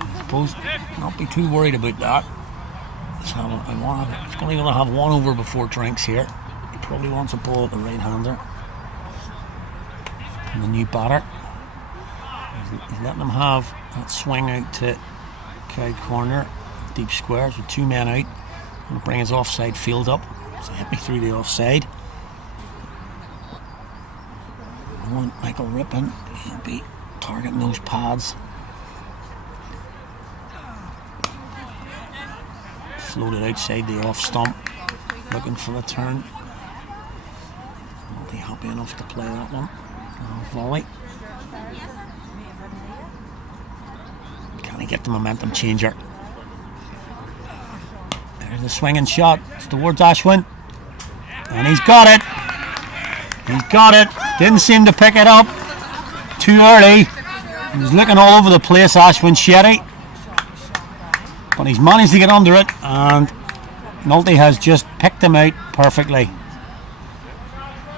I suppose not be too worried about that. He's going to have 1 over before drinks here. He probably wants a ball at the right-hander. And the new batter. He's letting him have that swing out to Carrick corner, deep squares with 2 men out. Going to bring his offside field up. So hit me through the offside. I want Michael Rippon. He'll be targeting those pads. Floated outside the off stump, looking for the turn. Not be happy enough to play that one. Volley. Can he get the momentum changer? There's the swinging shot. It's towards Ashwin. And he's got it. He's got it. Didn't seem to pick it up too early. He was looking all over the place, Ashwin Shetty. But he's managed to get under it, and Nolte has just picked him out perfectly.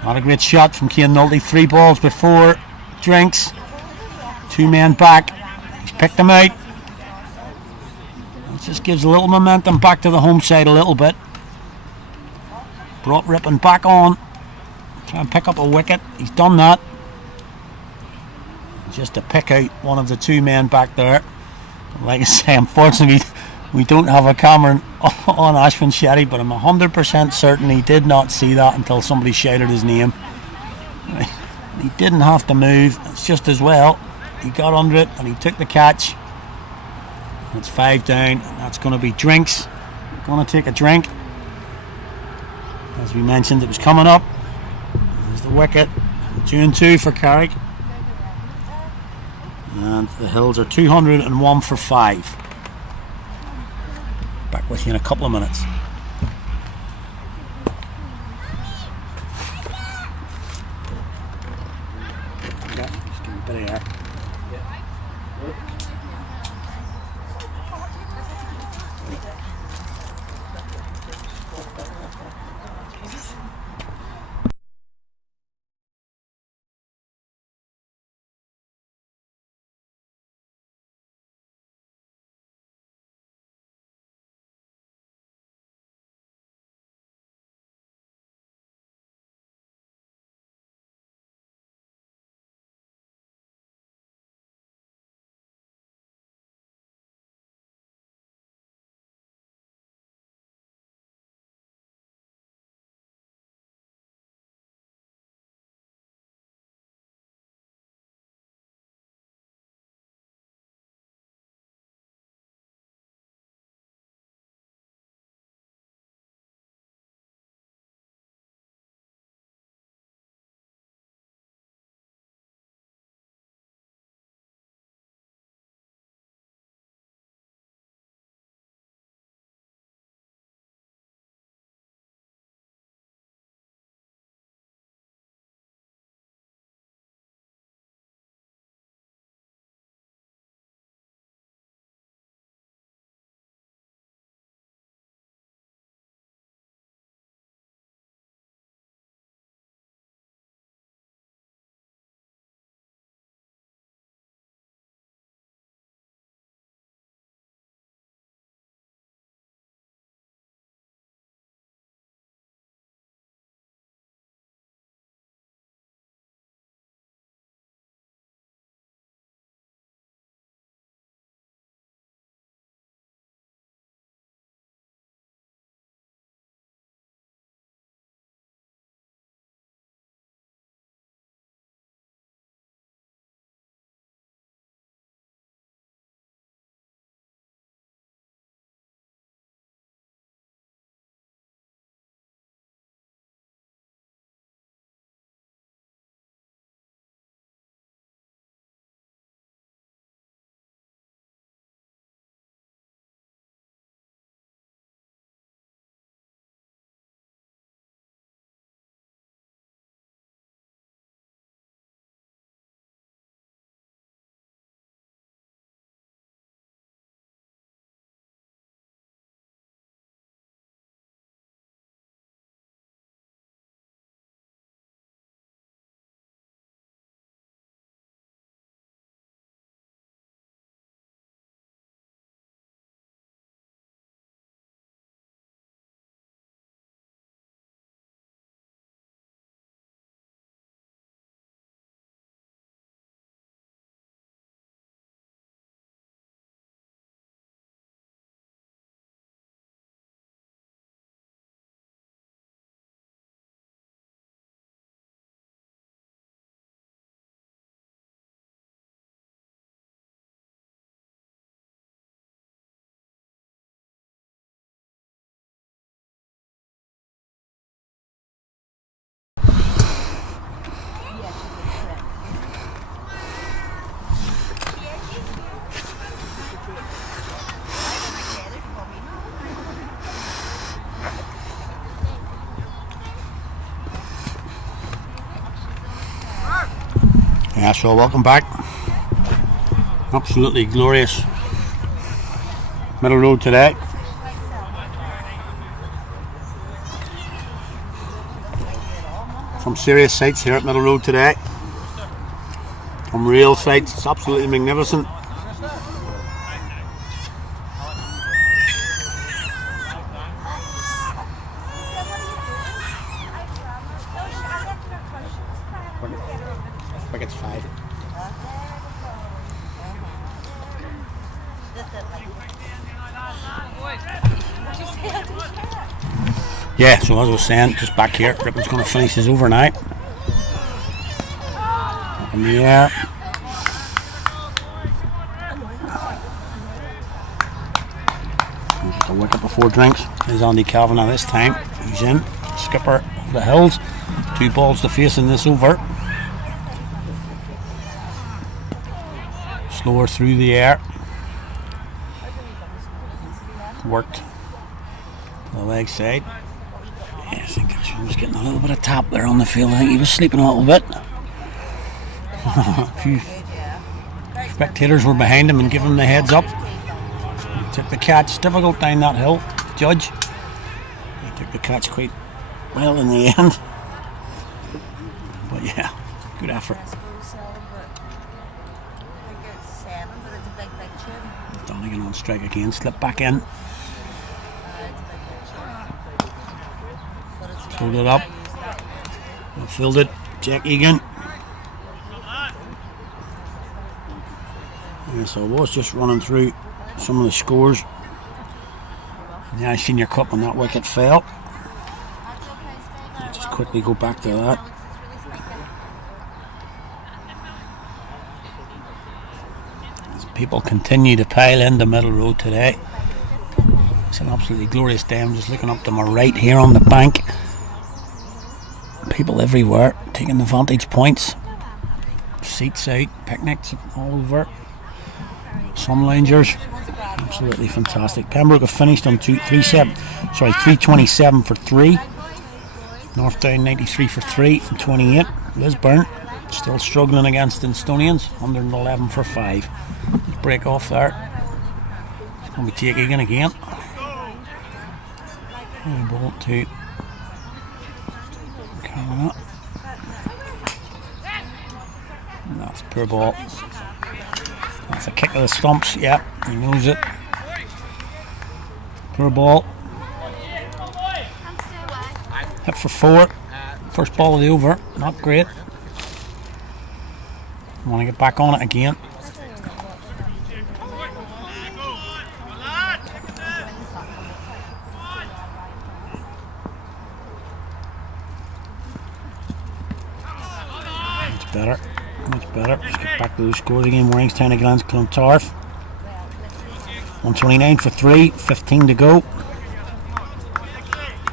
Not a great shot from Cian Nolte. 3 balls before drinks. 2 men back. He's picked him out. It just gives a little momentum back to the home side a little bit. Brought Rippon back on. Try and pick up a wicket. He's done that. Just to pick out one of the 2 men back there. Like I say, unfortunately, we don't have a camera on Ashwin Shetty, but I'm 100% certain he did not see that until somebody shouted his name. He didn't have to move. It's just as well. He got under it and he took the catch. It's 5 down, and that's going to be drinks. Going to take a drink. As we mentioned, it was coming up. There's the wicket. 2-2 for Carrick. And the Hills are 201 for 5. Back with you in a couple of minutes. Yeah, just give me a bit of air. Yeah, so welcome back. Absolutely glorious Middle Road today. Some serious sights here at Middle Road today. Some real sights. It's absolutely magnificent. I think it's 5. Yeah, so as I was saying, just back here, Rippon's going to finish his overnight. Up in the air. Just a wicket before drinks. There's Andy Calvin at this time. He's in. Skipper of the Hills. 2 balls to face in this over. Slower through the air. Worked to the leg side. Yeah, I think Ashwin was getting a little bit of tap there on the field. I think he was sleeping a little bit. A few spectators were behind him and giving him the heads up. He took the catch. Difficult down that hill to judge. He took the catch quite well in the end. But yeah, good effort. Donegan on strike again, slip back in. Pulled it up. Filled it. Jack Egan. Yeah, so I was just running through some of the scores. In the Senior Cup when that wicket fell. I'll just quickly go back to that. As people continue to pile into Middle Road today. It's an absolutely glorious day. I'm just looking up to my right here on the bank. People everywhere taking the vantage points. Seats out, picnics all over. Some loungers. Absolutely fantastic. Pembroke have finished on 327 for 3. Northdown 93 for 3 from 28. Lisburn still struggling against Instonians, 111 for 5. Break off there. It's going to be Jake Egan again. Ball to Carrick. That's a poor ball. That's a kick of the stumps. Yeah, he knows it. Poor ball. Hit for 4. First ball of the over. Not great. Want to get back on it again. Much better. Let's get back to those scores again. Warringstown against Clontarf. 129 for 3, 15 to go.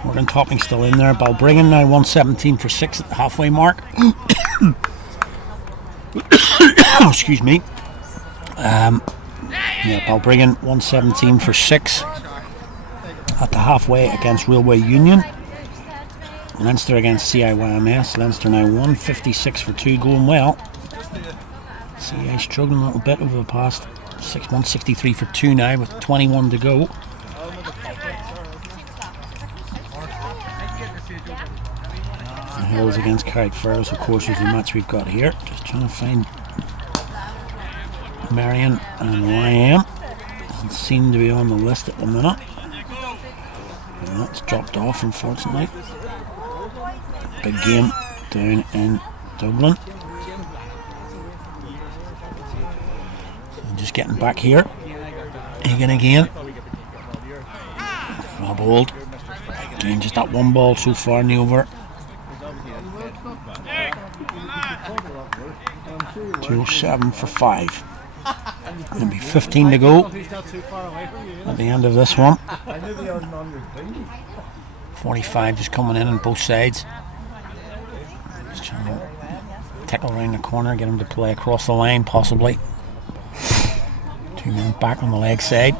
Morgan Topping still in there. Balbriggan now 117 for 6 at the halfway mark. Excuse me. Balbriggan 117 for 6 at the halfway against Railway Union. Leinster against CIYMS. Leinster now 156 for 2, going well. CI struggling a little bit over the past 6 months. 63 for 2 now with 21 to go. The Hills against Carrickfergus, of course, is the match we've got here. Just trying to find Marion and YM. Doesn't seem to be on the list at the minute. Yeah, it's dropped off, unfortunately. Big game down in Dublin. So just getting back here. Egan again. Well bowled. Again, just that 1 ball so far in the over. 207 for 5. Going to be 15 to go at the end of this one. 45 just coming in on both sides. Just trying to tickle around the corner, get him to play across the line possibly. 2 men back on the leg side.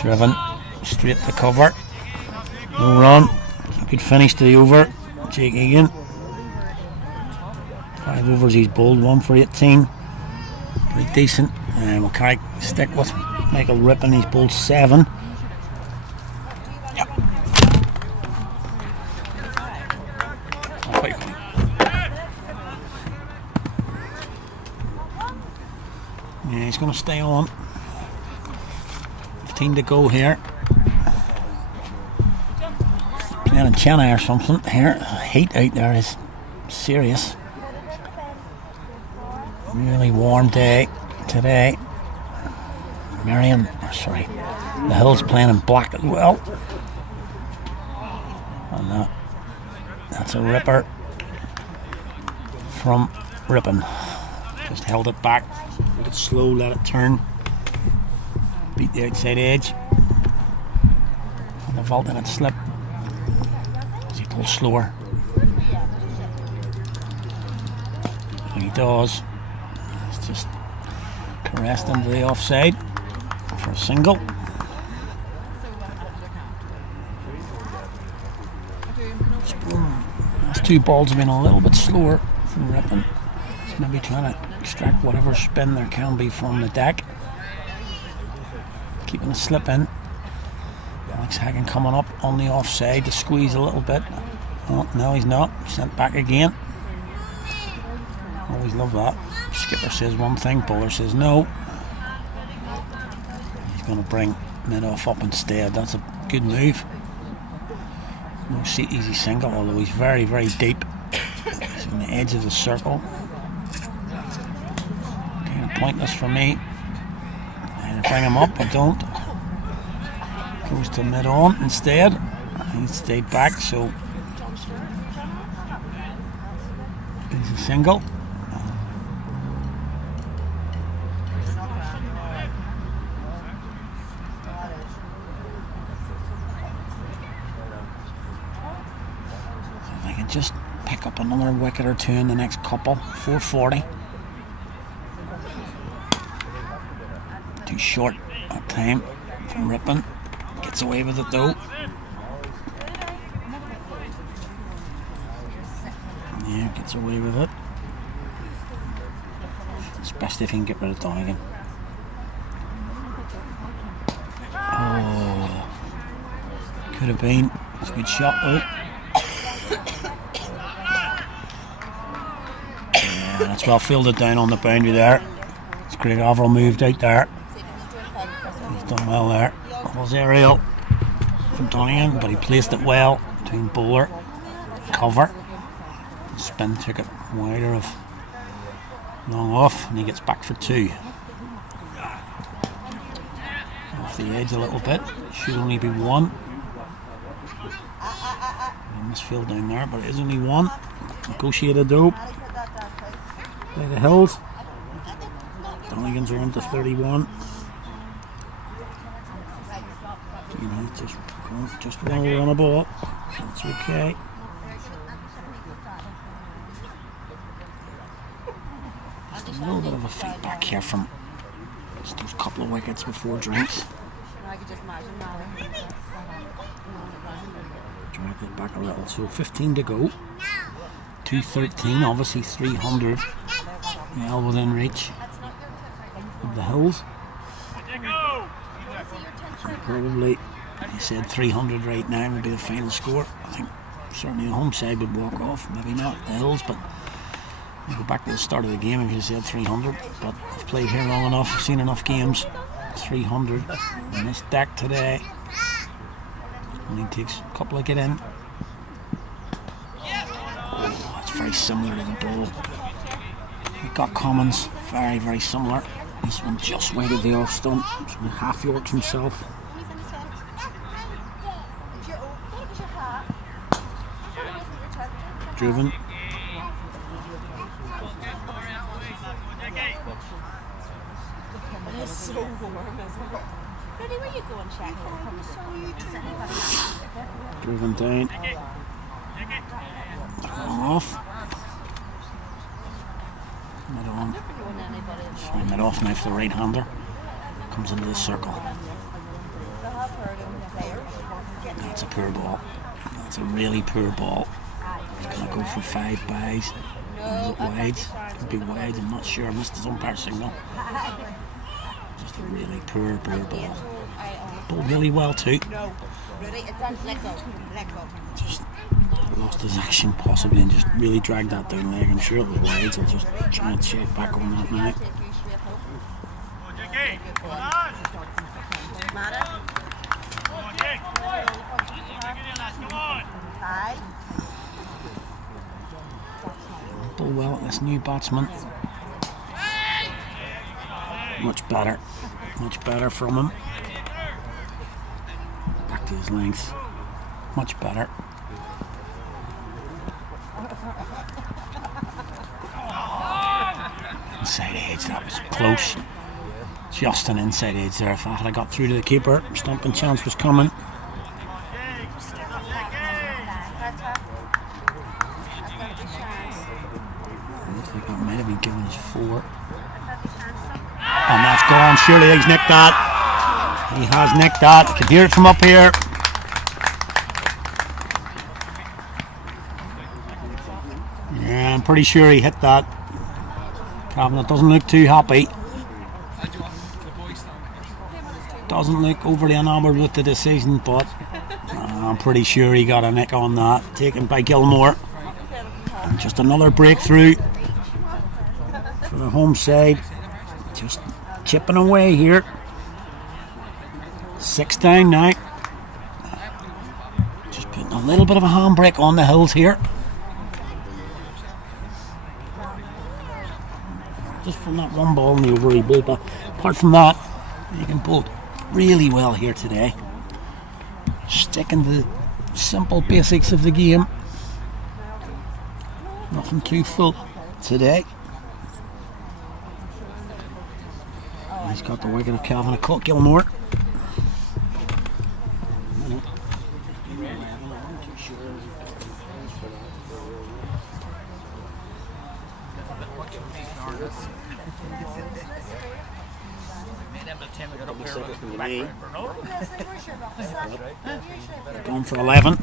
Driven straight to cover. No run. Good finish to the over. Jake Egan. 5 overs he's bowled, 1 for 18. Pretty decent. And we'll Carrick stick with Michael Rippon, he's bowled 7. Yep. Quite quick. Yeah, he's going to stay on. 15 to go here. Playing in Chennai or something here. The heat out there is serious. Really warm day today. The Hills playing in black as well. And that's a ripper from Rippon. Just held it back. A bit slow, let it turn. Beat the outside edge. And the vault in it slip. As he pulls slower. And he does. It's just caressed into the offside for a single. Those 2 balls have been a little bit slower from Rippon. He's maybe trying to extract whatever spin there can be from the deck. Keeping a slip in. Alex Hagen coming up on the offside to squeeze a little bit. Oh, no, he's not. Sent back again. Always love that. Skipper says one thing, bowler says no. He's going to bring mid-off up instead. That's a good move. No easy single, although he's very, very deep. He's on the edge of the circle. Kind of pointless for me. And bring him up, I don't. Goes to mid-on instead. He stayed back, so he's a single. Just pick up another wicket or 2 in the next couple. 440. Too short that time from Rippon. Gets away with it though. Yeah, gets away with it. Especially if he can get rid of Donegan. Oh, could have been. It's a good shot though. That's well fielded down on the boundary there. It's Craig Averill moved out there. He's done well there. That was aerial from Donegan, but he placed it well between bowler, cover. Spin took it wider of long off, and he gets back for 2. Off the edge a little bit. Should only be 1. Misfield down there, but it is only 1. Negotiated though. By the Hills. Donegan's are into 31. You know, just one over on a ball. That's okay. Just a little bit of a feedback here from just those couple of wickets before drinks. Drag it back a little. So 15 to go. 213, obviously 300. Well within reach of the Hills. Probably, he said 300 right now would be the final score. I think certainly the home side would walk off, maybe not the Hills, but we'll go back to the start of the game if you said 300. But I've played here long enough, seen enough games. 300 in this deck today. Only takes a couple to get in. Oh, that's very similar to the ball. We've got Commons, very, very similar. This one just wide of the off stump. Half Yorks himself. Driven. It's so warm, isn't it? Ready, where you going, Shaq? Driven down. Thrown off. Mid on. Sorry, mid off now for the right hander. Comes into the circle. That's a poor ball. That's a really poor ball. He's going to go for 5 byes. Is it wide? Could be wide, I'm not sure. Missed his umpire signal. Just a really poor ball. Bowled really well too. Just lost his action possibly and just really dragged that down leg. I'm sure it was wide, so I'll just try and check back on that now. Bowl well at this new batsman. Much better from him. Back to his length. Much better. Inside edge, that was close. Just an inside edge there. If I had got through to the keeper, stomping chance was coming. Looks like that might have been given as 4. And that's gone. Surely he's nicked that. He has nicked that. I can hear it from up here. Yeah, I'm pretty sure he hit that. Cabinet doesn't look too happy. Doesn't look overly enamoured with the decision, but I'm pretty sure he got a nick on that. Taken by Gilmore. And just another breakthrough for the home side. Just chipping away here. 6 down now. Just putting a little bit of a handbrake on the hills here. Just from that one ball in the over he bowled, but apart from that, he can bowl really well here today. Sticking to the simple basics of the game. Nothing too full today. He's got the wicket of Calvin Gilmore. Going for 11.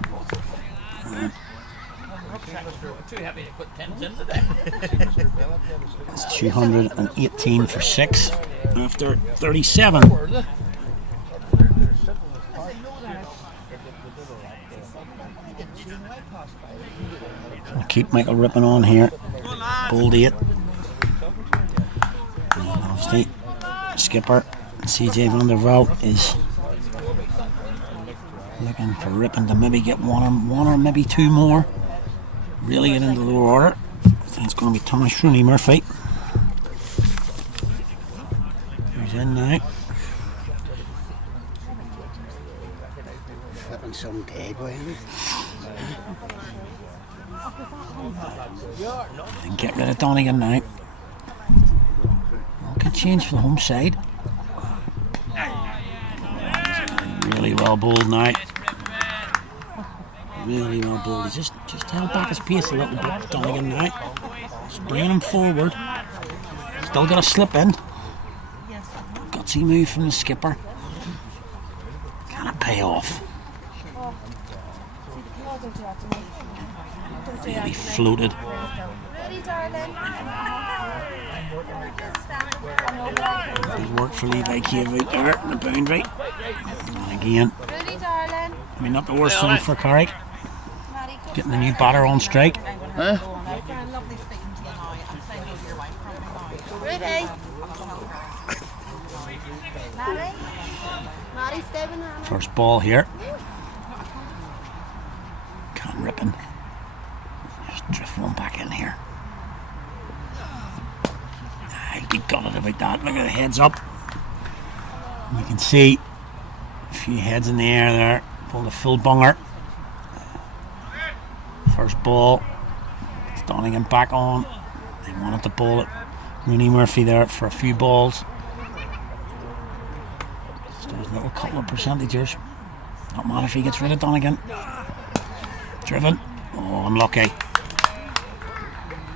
It's 218 for 6 after 37. I'll keep Michael Rippon on here. Bowled 8. Obviously, skipper CJ van der Veld is looking for Rippon to maybe get one or maybe 2 more. Really get into the lower order. I think it's going to be Thomas Rooney Murphy. He's in now. Flipping some dead way. And get rid of Donegan now. Well, good change for the home side. Really well bowled now. Really well bowled. He just held back his pace a little bit. Donegan now. Just bringing him forward. Still got to slip in. Gutsy move from the skipper. Can it pay off? Really floated. Good work for Levi Cave out there in the boundary. And again, I mean, not the worst thing for Carrick. Getting the new batter on strike. Huh? First ball here. Can't Rippon. Just drift one back in here. He'd be gutted about that. Look at the heads up. You can see a few heads in the air there. Pulled a full bunger. First ball. It's Donegan back on. They wanted to bowl it. Rooney Murphy there for a few balls. Just those little couple of percentagers. Not mad if he gets rid of Donegan. Driven. Oh, unlucky.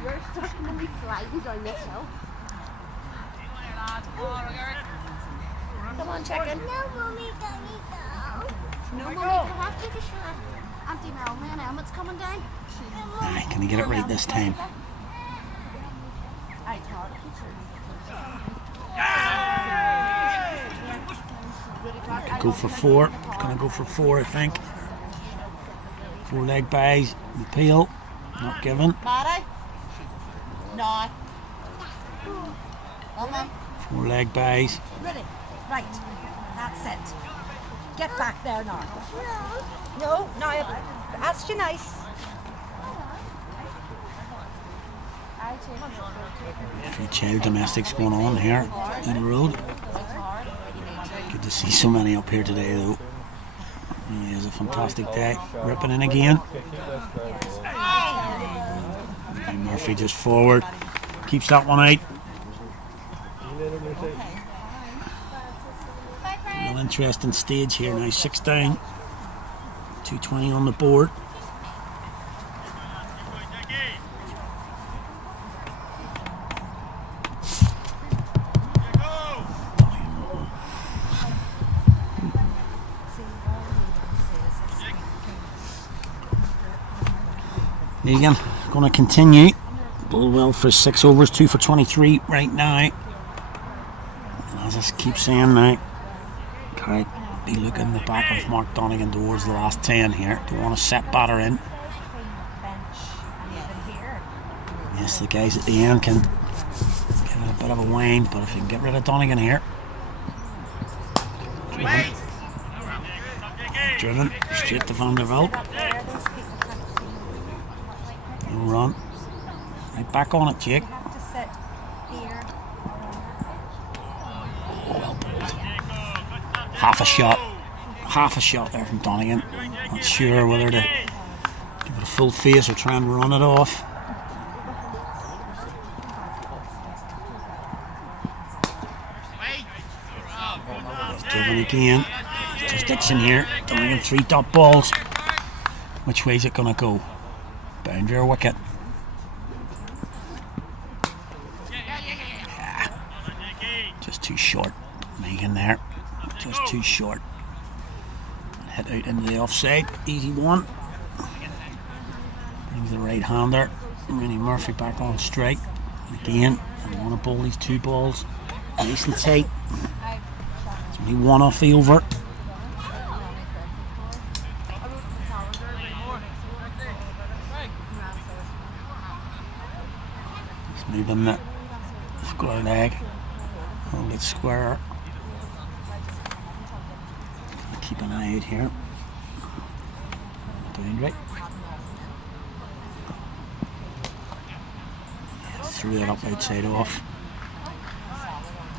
You're stuck in the sliding down this hill. Come on, chicken. No, Mummy, don't you go. No, Mummy, you have to be sure. Auntie Mel, man, Emmett's coming down. Aye, can he get it right this time? Could go for 4. Gonna go for 4, I think. 4 leg buys. Appeal. Not given. Maddie? No. Come on. 4 leg buys. Ready? Right. That's it. Get back there now. No, no, I've asked you nice. A few child domestics going on here in the road. Good to see so many up here today, though. It is a fantastic day. Ripping in again. And Murphy just forward. Keeps that one out. Real interesting stage here now. 6 down. 220 on the board. Egan going to continue. Bowled well for 6 overs, 2 for 23 right now. And as I keep saying now, Carrick be looking the back of Mark Donegan towards the last 10 here. Don't want to set batter in. Yes, the guys at the end can give it a bit of a wind, but if you can get rid of Donegan here. Driven straight to Vanderbilt. No run. Right back on it, Jake. Well pulled. Half a shot there from Donegan. Not sure whether to give it a full face or try and run it off. He's driven again. Just Dixon here. Donegan 3 dot balls. Which way is it going to go? Boundary or wicket? Yeah. Just too short. Megan there. Just too short. Hit out into the offside. Easy one. Brings the right hander. Rennie Murphy back on strike. Again, I want to bowl these 2 balls nice and tight. It's only 1 off the over. Moving that square leg a little bit squarer. Keep an eye out here. Boundary. Threw that up outside off.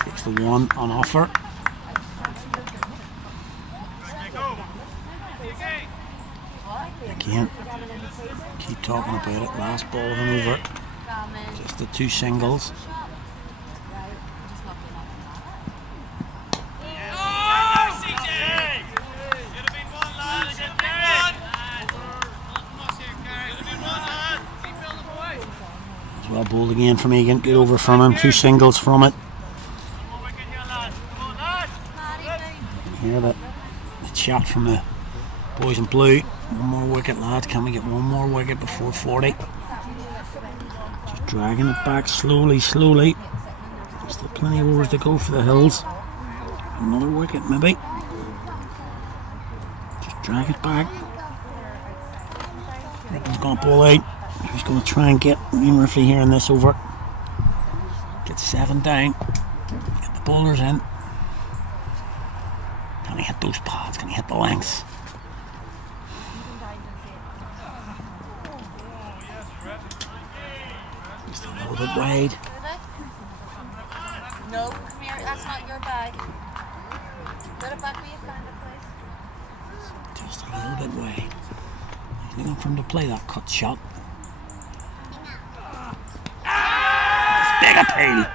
Takes the 1 on offer. Again, keep talking about it. Last ball of an over. Just the 2 singles. It's well bowled again from Egan. Good over from him. 2 singles from it. Hear that chat from the boys in blue. 1 more wicket, lads. Can we get 1 more wicket before 40? Dragging it back slowly. Still plenty of overs to go for the Hills. Another wicket maybe. Just drag it back. Rippon's going to pull out. He's going to try and get Murphy here in this over. Get 7 down. Get the bowlers in. Can he hit those pads? Can he hit the lengths? Just a little bit wide. No, come here, that's not your bag. Put it back where you found it, please. Just a little bit wide. He's looking for him to play that cut shot. Big appeal.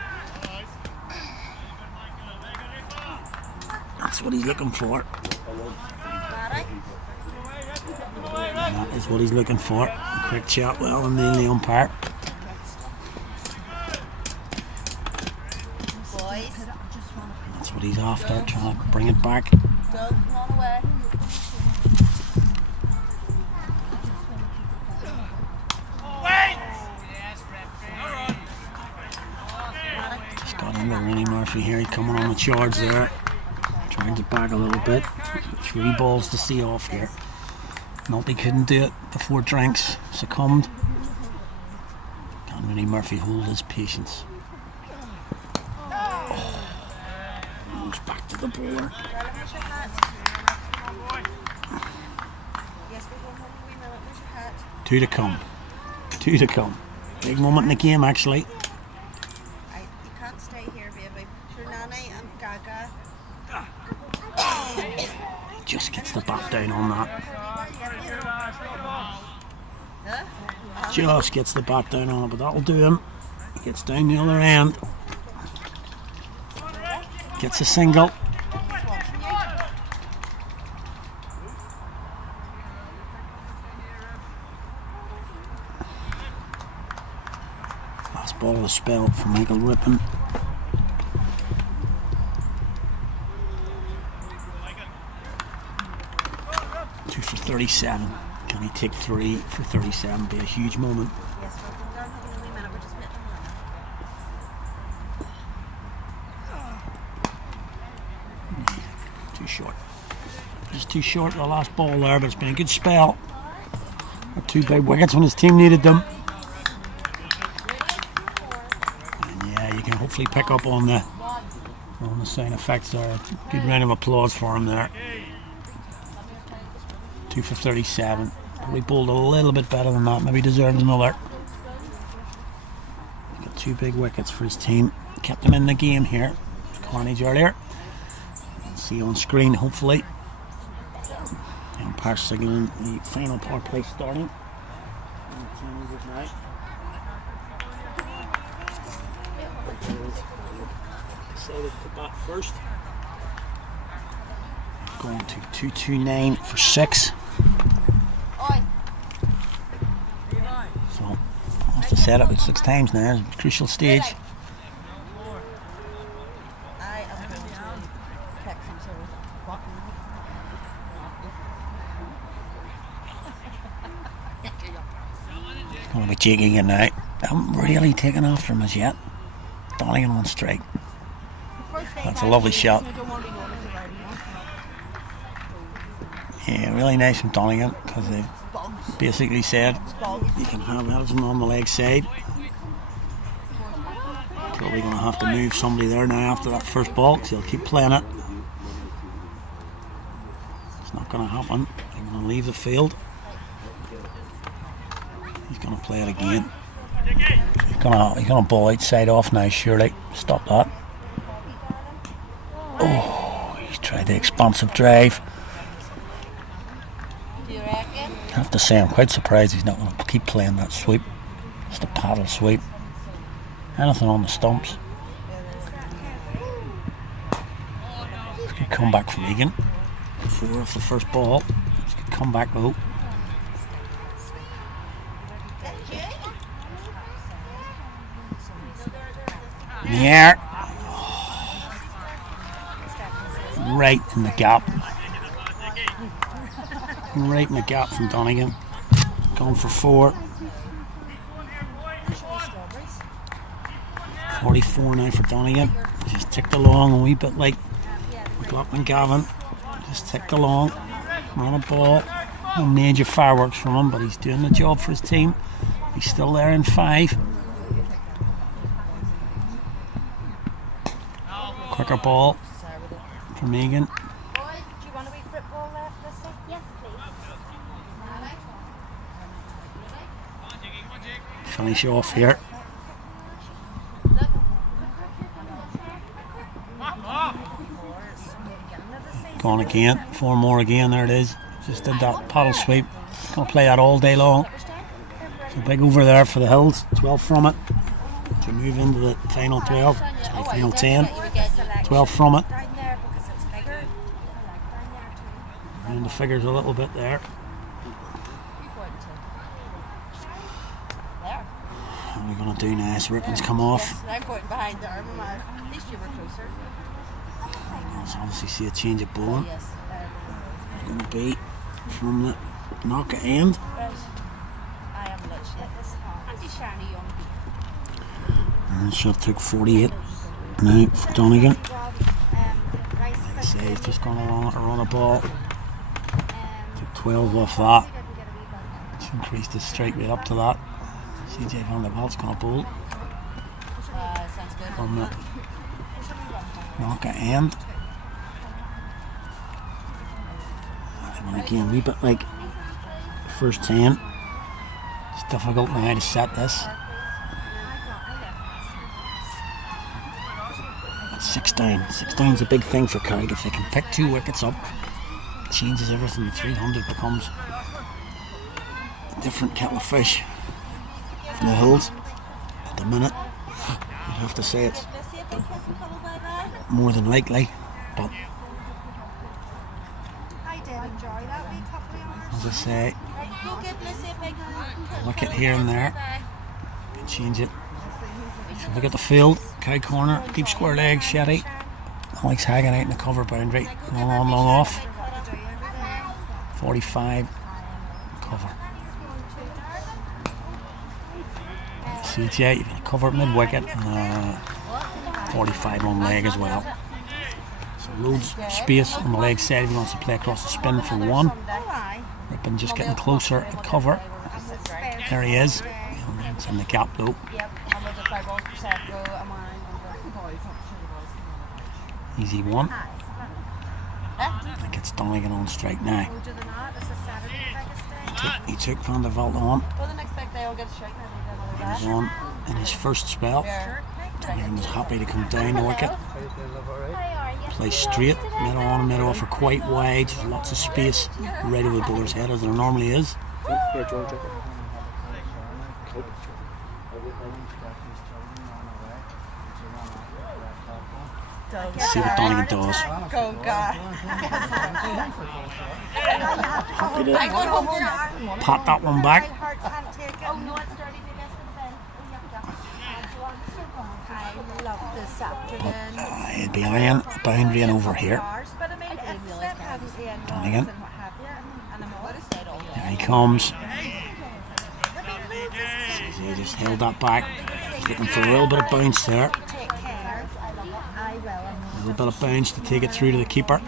That's what he's looking for. That is what he's looking for. Quick shot, well, and nearly umpire. That's what he's after, trying to bring it back. Go, come on away. here, he's coming on the charge there. Trying to back a little bit. 3 balls to see off here. Nulty couldn't do it before Drinks succumbed. Can't really Murphy hold his patience. Goes back to the bowler. Two to come. Big moment in the game, actually. You can't stay here, baby. Sure, Nanny and Gaga. Just gets the bat down on that. Just gets the bat down on it, but that'll do him. Gets down the other end. Gets a single. Last ball of the spell for Michael Rippon. Two for 37. Can he take 3 for 37? Be a huge moment. Yes, we're going down having a wee minute. We're just making a run. Too short. Just too short the last ball there, but it's been a good spell. 2 big wickets when his team needed them. And yeah, you can hopefully pick up on the sound effects there. Good round of applause for him there. 2 for 37. Probably bowled a little bit better than that. Maybe deserves another. Got 2 big wickets for his team. Kept them in the game here. Carnage earlier. See on screen, hopefully. Umpire signaling the final power play starting. Decided to bat first. Going to 229 for 6. So, must have set it about 6 times now. It's a crucial stage. I am going to pick some sort of It's going to be cheeky again now. I haven't really taken after him as yet. Donegan on strike. That's a lovely shot. Yeah, really nice from Donegan, because they've basically said you can have Edison on the leg side. Probably going to have to move somebody there now after that first ball, because he'll keep playing it. It's not going to happen. They're going to leave the field. He's going to play it again. He's going to ball outside off now, surely. Stop that. Oh, he's tried the expansive drive. I have to say, I'm quite surprised he's not going to keep playing that sweep. Just a paddle sweep. Anything on the stumps. This could come back from Egan. 4 off the first ball. This could come back though. In the air. Right in the gap. Right in the gap from Donegan. Going for 4. 44 now for Donegan. Just ticked along a wee bit like McLaughlin Gavin. Just ticked along. Run a ball. No major fireworks from him, but he's doing the job for his team. He's still there in 5. Quicker ball from Egan. Finish off here. Gone again. 4 more again. There it is. Just did that paddle sweep. Gonna play that all day long. So big over there for the Hills. 12 from it. To move into the final 12. Sorry, final 10. 12 from it. And the figures a little bit there. What are we going to do now as ribbons come off? I'm going behind the arm. At least you were closer. Let's obviously see a change of bowling. Yes. It's going to be from the knocker end. I am literally anti-shiny young. And she'll take 48. Now for Donegan. Say he's just gone along to run a ball. Took 12 off that. It's increased his strike rate up to that. CJ Van der Velt's going to bowl. From the knocker end. And again, a wee bit like the first 10. It's difficult now to set this. 6 down. 6 down's a big thing for Carrick. If they can pick 2 wickets up, it changes everything. The 300 becomes a different kettle of fish for the Hills. At the minute, you'd have to say it's more than likely, but as I say, a wicket here and there can change it. So look at the field, Carrick corner, deep square leg, Shetty. Alex Hagan out in the cover boundary, long on, long off. 45 cover. CJ, you've got a cover mid wicket and 45 on leg as well. So loads of space on the leg side if he wants to play across the spin for 1. Rippon just getting closer at cover. There he is. It's in the gap though. Easy 1. I think it's Donegan on strike now. He took Van der Veldt on. He was on in his first spell. Donegan was happy to come down the wicket. Play straight, mid on and mid off are quite wide. There's lots of space right over the bowler's head as there normally is. Let's see what Donegan does. Go, God. Happy to pat that one back. But he'd be eyeing a boundary and over here. Donegan. Here he comes. He just held that back. He's looking for a little bit of bounce there. A little bit of bounce to take it through to the keeper.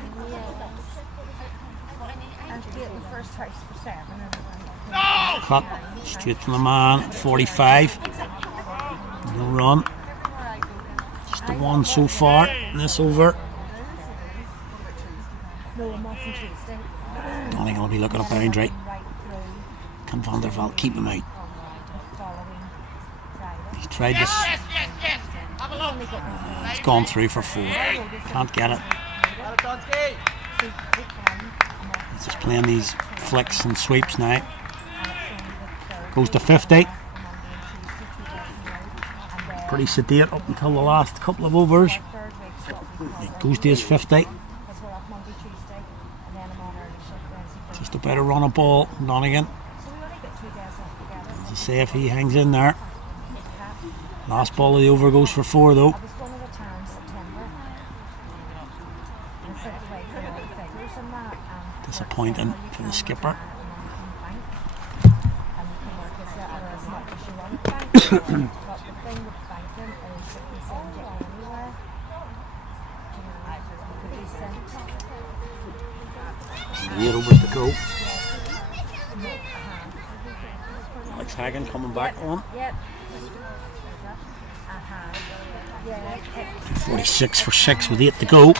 Cut straight to the man at 45. No run. Just the 1 so far in this over. Donegan will be looking at boundary. Can Van der Veldt keep him out? He's tried this. It's gone through for 4. Can't get it. He's just playing these flicks and sweeps now. Goes to 50. Pretty sedate up until the last couple of overs. It goes to his 50. Just about to run a ball, Donegan. As I say, if he hangs in there. Last ball of the over goes for 4 though. Disappointing for the skipper. Here overs to go. Alex Hagan coming back on. 46 for 6 with 8 to go.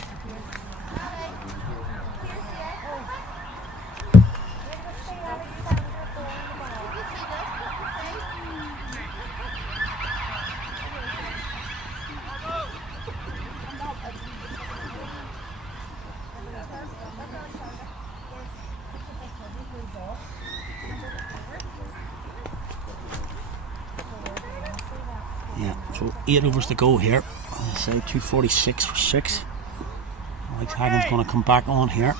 Yeah, so 8 overs to go here. I say 246 for 6. Alex Hagan's going to come back on here.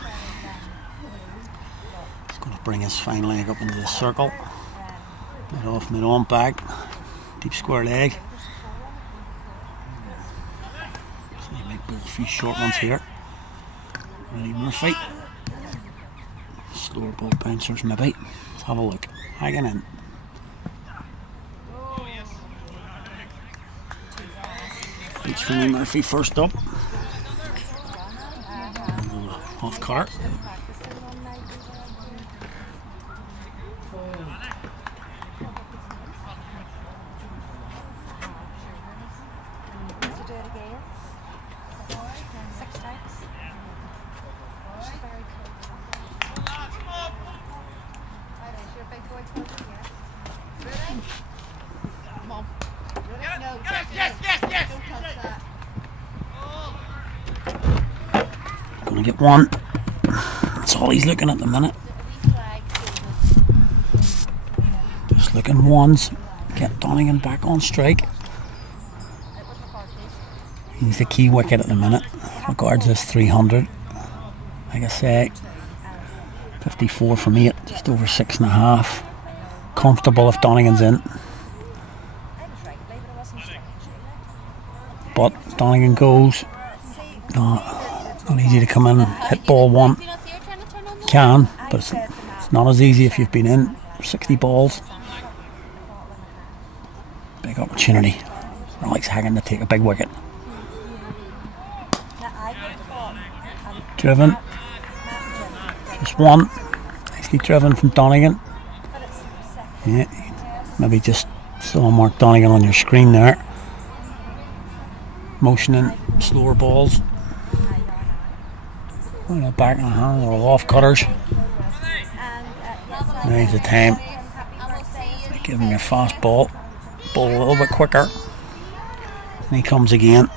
He's going to bring his fine leg up into the circle. Mid off, mid on back. Deep square leg. So you might bowl a few short ones here. Ready Murphy. Slower ball bouncers maybe. Let's have a look. Hagan in. It's Rooney Murphy first up. Off cutter. Gonna get one. That's all he's looking at the minute. Just looking ones. Get Donegan back on strike. He's the key wicket at the minute. Regards as 300. Like I say, 54 from 8, just over 6.5. Comfortable if Donegan's in. But Donegan goes. Not easy to come in, hit ball one. Can, but it's not as easy if you've been in 60 balls. Big opportunity for Alex Hagan to take a big wicket. Driven. Just one. Nicely driven from Donegan. Yeah, maybe just saw Mark Donegan on your screen there. Motioning slower balls. Back in the hand or off cutters. Now's the time. Give him your fast ball. Ball a little bit quicker. And he comes again.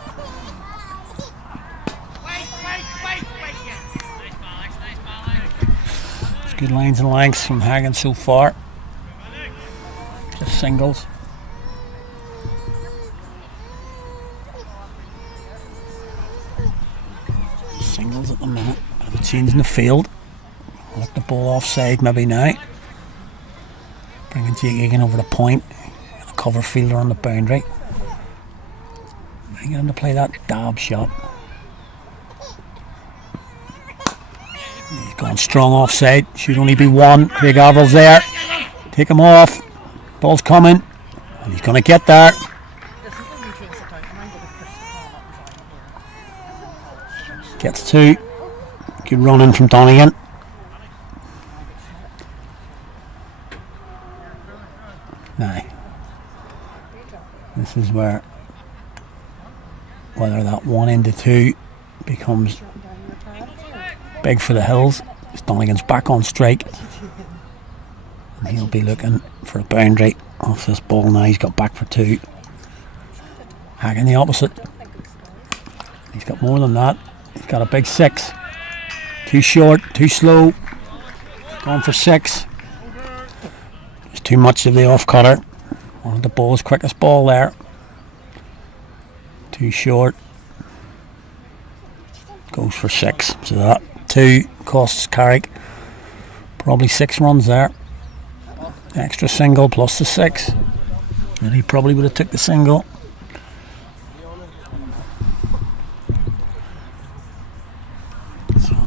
It's good lines and lengths from Hagan so far. Just singles. Singles at the minute. Bit of a change in the field. Let the ball offside maybe now. Bringing Jake Egan over the point. And a cover fielder on the boundary. Bringing him to play that dab shot. He's gone strong offside. Should only be one. Craig Avril's there. Take him off. Ball's coming. And he's going to get there. Gets two. Good run in from Donegan. Now, this is whether that 1 into 2 becomes big for the Hills. Donegan's back on strike. And he'll be looking for a boundary off this ball now. He's got back for 2. Hagan the opposite. He's got more than that. He's got a big 6. Too short, too slow. Going for 6. Just too much of the off cutter. Wanted the ball's quickest ball there. Too short. Goes for 6. So that 2 costs Carrick probably 6 runs there. The extra single plus the 6. And he probably would have took the single.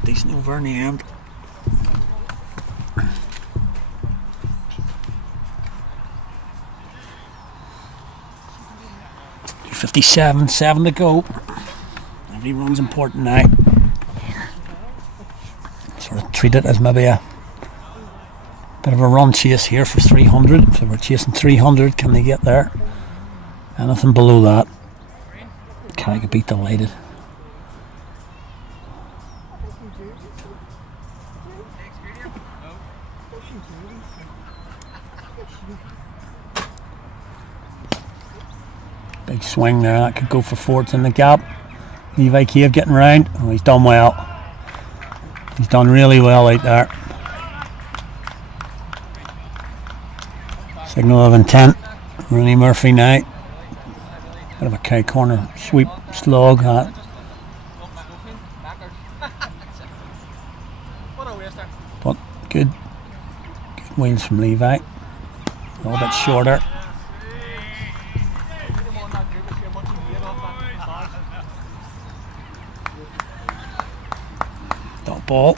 Decent over in the end. 57, 7 to go. Every run's important now. Sort of treat it as maybe a bit of a run chase here for 300. So we're chasing 300. Can they get there? Anything below that, Carrick could be delighted. Big swing there, that could go for 4. It's in the gap. Levi Cave getting round. Oh, he's done well. He's done really well out there. Signal of intent. Rooney Murphy now. Bit of a cow corner sweep slog. But good wheels from Levi. A little bit shorter. Dot ball.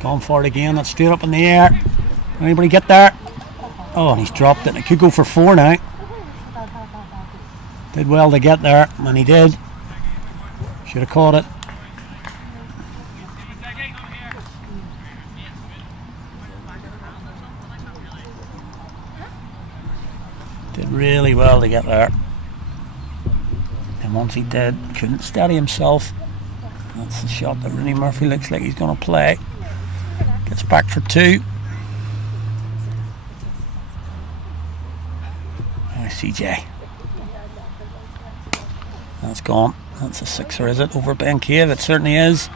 Gone for it again. That's straight up in the air. Anybody get there? Oh, and he's dropped it. It could go for 4 now. Did well to get there, and he did. Should have caught it. Did really well to get there. And once he did, couldn't steady himself. That's the shot that Rooney Murphy looks like he's going to play. Gets back for 2. CJ. That's gone. That's a 6er, is it? Over Ben Cave. It certainly is.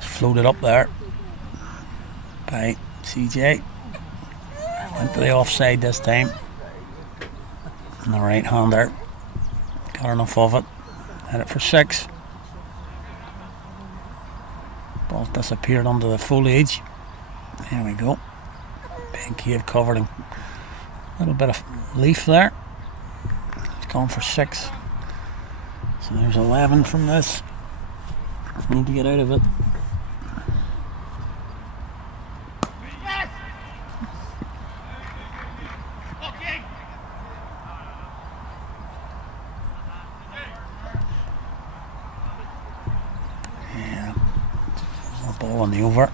Just floated up there by CJ. Went to the offside this time. And the right hander got enough of it. Had it for 6. Ball disappeared under the foliage. There we go. Ben Cave covered in a little bit of leaf there. It's gone for 6. So there's 11 from this. Need to get out of it. Yeah. More ball on the over.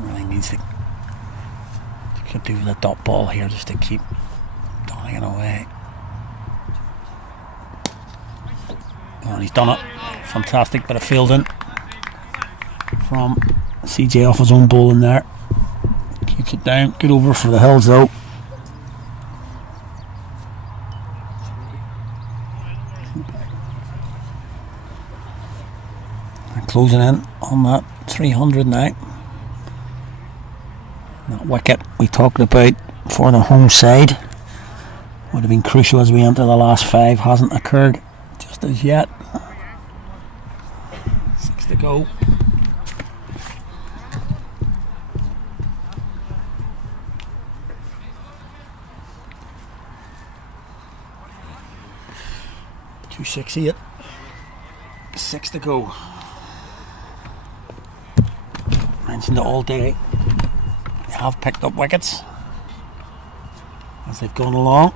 Really needs to could do the dot ball here just to keep Donegan away. Oh, and he's done it. Fantastic bit of fielding from CJ off his own ball in there. Keeps it down. Good over for the Hills though. They're closing in on that 300 now. That wicket we talked about for the home side would have been crucial as we enter the last 5. Hasn't occurred just as yet. 6 to go. .268. 6 to go. Mentioned it all day. Have picked up wickets as they've gone along.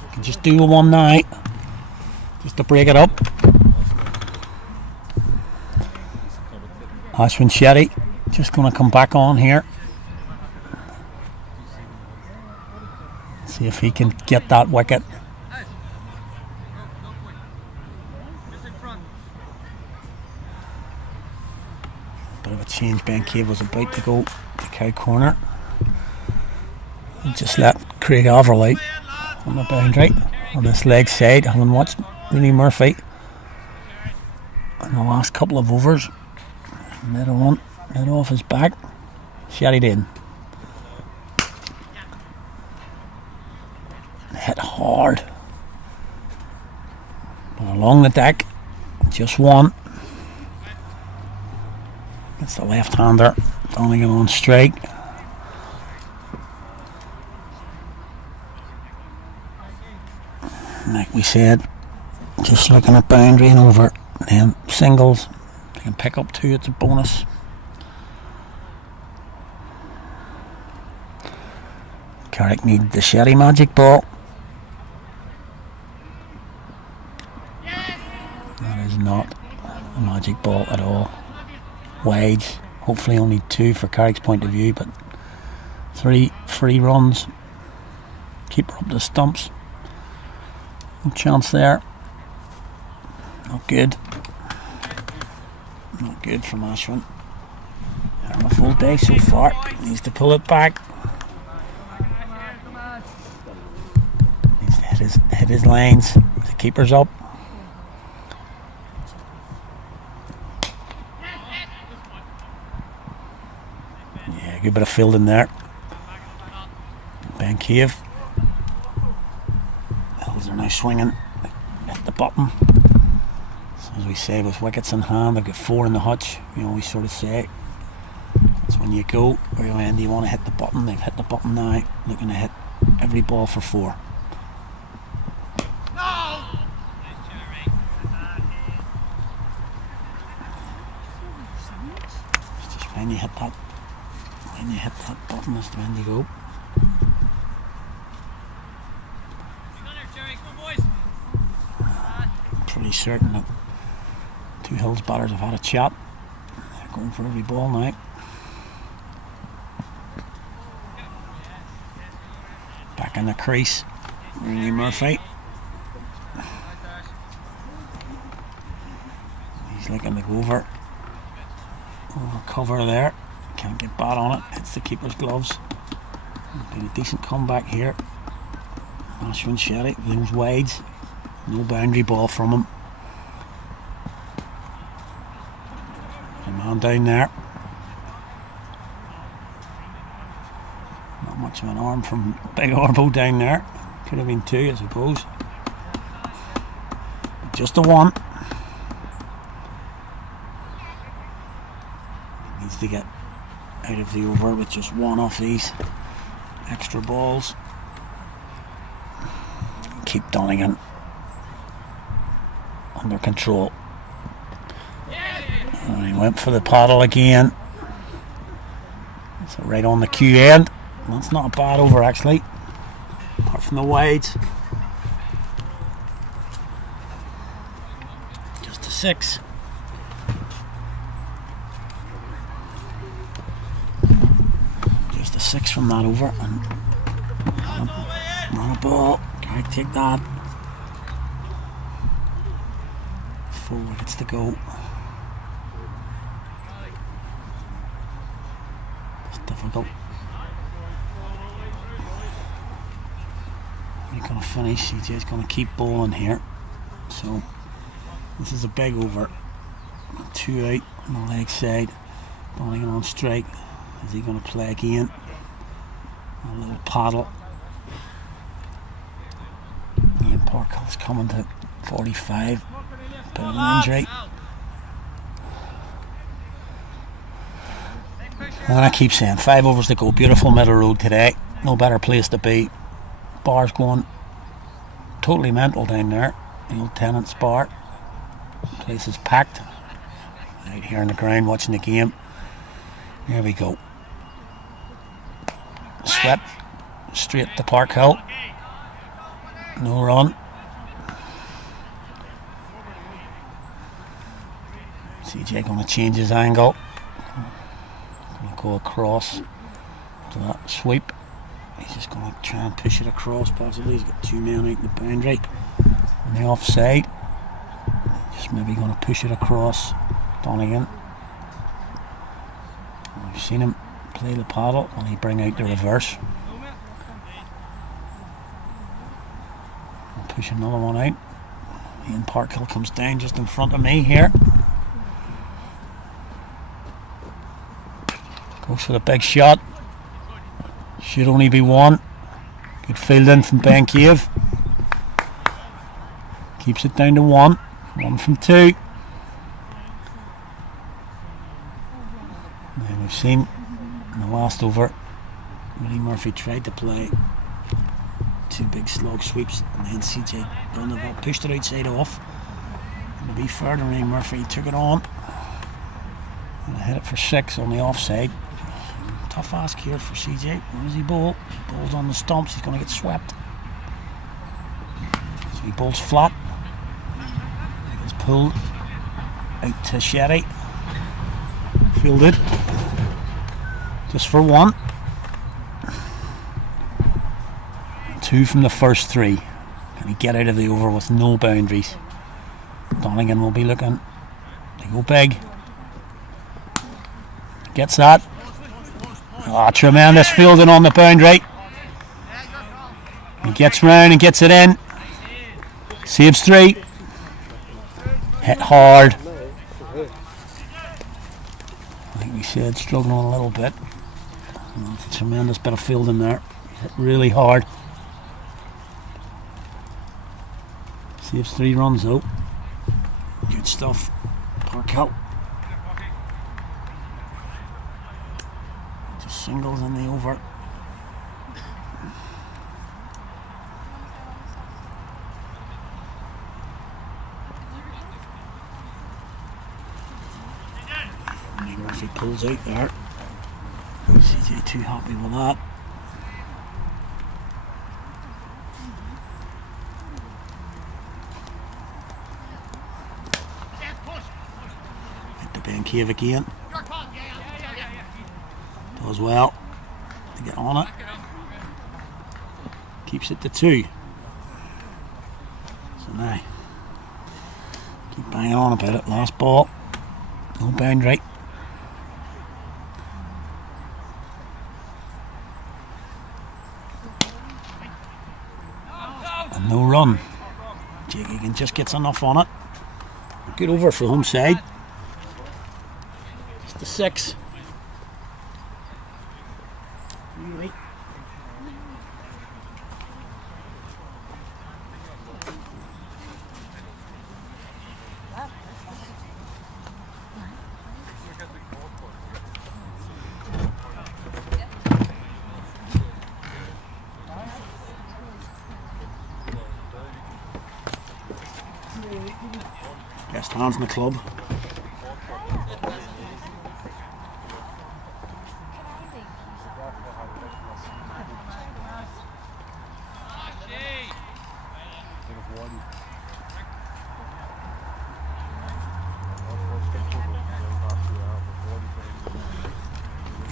You can just do one now just to break it up. Ashwin Shetty just going to come back on here. See if he can get that wicket. Bit of a change. Ben Cave was about to go to cow corner. He just let Craig Averill out on the boundary on this leg side. Having watched Rooney Murphy in the last couple of overs, mid off his back. Shetty in. Hit hard. But along the deck, just one. It's the left-hander, Donegan on strike. Like we said, just looking at boundary and over, and then singles. If you can pick up 2, it's a bonus. Carrick need the Shetty magic ball. That is not a magic ball at all. Wides, hopefully only 2 for Carrick's point of view, but 3 free runs. Keeper up the stumps. No chance there. Not good. Not good from Ashwin. On a full day so far. Needs to pull it back. Needs to hit his lanes. The keeper's up. Good bit of fielding there. Ben Cave. Hills are now swinging at the bottom. So as we say, with wickets in hand, they've got 4 in the hutch. We always sort of say that's when you go, or when do you want to hit the button? They've hit the button now, looking to hit every ball for 4. you hit that button is when you go. Pretty certain that two Hills batters have had a chat. They're going for every ball now. Back in the crease, Rooney Murphy. He's looking to go over cover there. Can't get bat on it. Hits the keeper's gloves. Been a decent comeback here. Ashwin Shetty, those wides. No boundary ball from him. A man down there. Not much of an arm from Big Orbo down there. Could have been two, I suppose. But just a one. He needs to get out of the over with just one off these extra balls. Keep Donegan under control. And he went for the paddle again. So right on the cue end. That's not a bad over actually, apart from the wides. Just a 6. Just a 6 from that over, and run a ball. Carrick take that. 4 wickets to go. It's difficult. You're going to finish. CJ's going to keep bowling here. So this is a big over. 2 out on the leg side. Donegan on strike. Is he going to play again? A little paddle. Ian Parkill's coming to 45. Bit of an injury. And I keep saying 5 overs to go. Beautiful middle road today. No better place to be. Bar's going totally mental down there. The old Tenants bar. Place is packed. Right here on the ground watching the game. Here we go. Swept straight to Park Hill. No run. CJ going to change his angle. Going to go across to that sweep. He's just going to try and push it across possibly. He's got 2 men out in the boundary. On the offside. Just maybe going to push it across. Donegan. We've seen him play the paddle and he bring out the reverse. I'll push another one out. Ian Parkhill comes down just in front of me here. Goes for the big shot. Should only be 1. Good fielding from Ben Cave. Keeps it down to 1. 1 from 2. Now we've seen in the last over, Willie Murphy tried to play 2 big slog sweeps and then CJ Dunleville pushed it outside off. And to be fair to Willie Murphy, he took it on and hit it for 6 on the offside. Tough ask here for CJ. Where does he bowl? He bowls on the stumps. He's going to get swept. So he bowls flat. It's pulled out to Shetty. Fielded. Just for 1. 2 from the first 3. Can he get out of the over with no boundaries? Donegan will be looking to go big. Gets that. Oh, tremendous fielding on the boundary. He gets round and gets it in. Saves 3. Hit hard. I think we said struggling a little bit. It's a tremendous bit of fielding there. Hit really hard. Saves 3 runs though. Good stuff. Park Hill. Just singles in the over. Murphy pulls out there. too happy with that. Hit the Ben Cave again. Does well to get on it. Keeps it to 2. So now, keep banging on about it. Last ball. No boundary. And no run. Jake Egan just gets enough on it. Good over for home side. Just a 6. Really? Best hands in the club.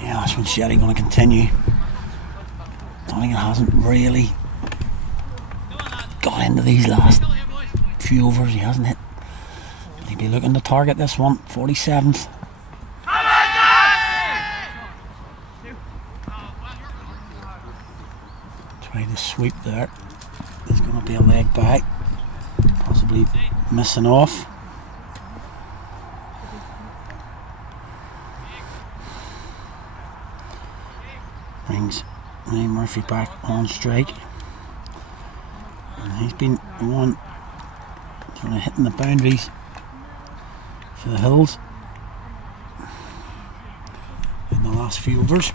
Yeah, that's when Sherry going to continue. Donegan hasn't really got into these last few overs. He hasn't hit. He'll be looking to target this one. 47th. Try to sweep there. There's going to be a leg back. Possibly missing off. Brings Ray Murphy back on strike. And he's been the one kind of hitting the boundaries for the Hills in the last few overs.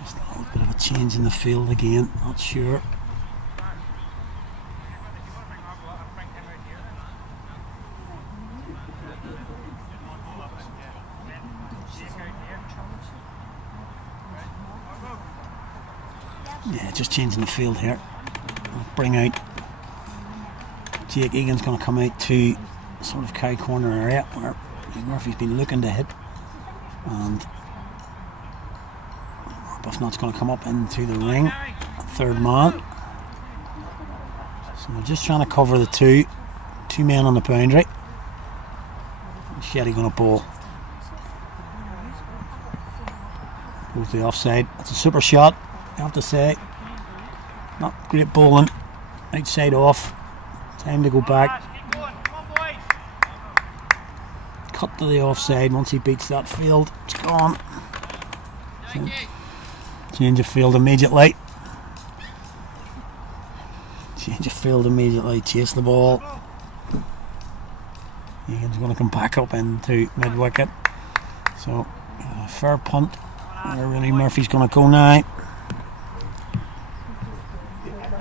Just a little bit of a change in the field again, not sure. Yeah, just changing the field here. I'll bring out Jake Egan's going to come out to sort of cow corner area where Murphy's been looking to hit, and Buffnot's going to come up into the ring, third man. So we're just trying to cover the two men on the boundary. Shetty going to bowl. Goes to the offside. It's a super shot, I have to say. Not great bowling. Outside off. Time to go back. Cut to the offside once he beats that field. It's gone. So, change of field immediately. Change of field immediately. Chase the ball. Egan's going to come back up into mid wicket. So, fair punt. Where really Murphy's going to go now.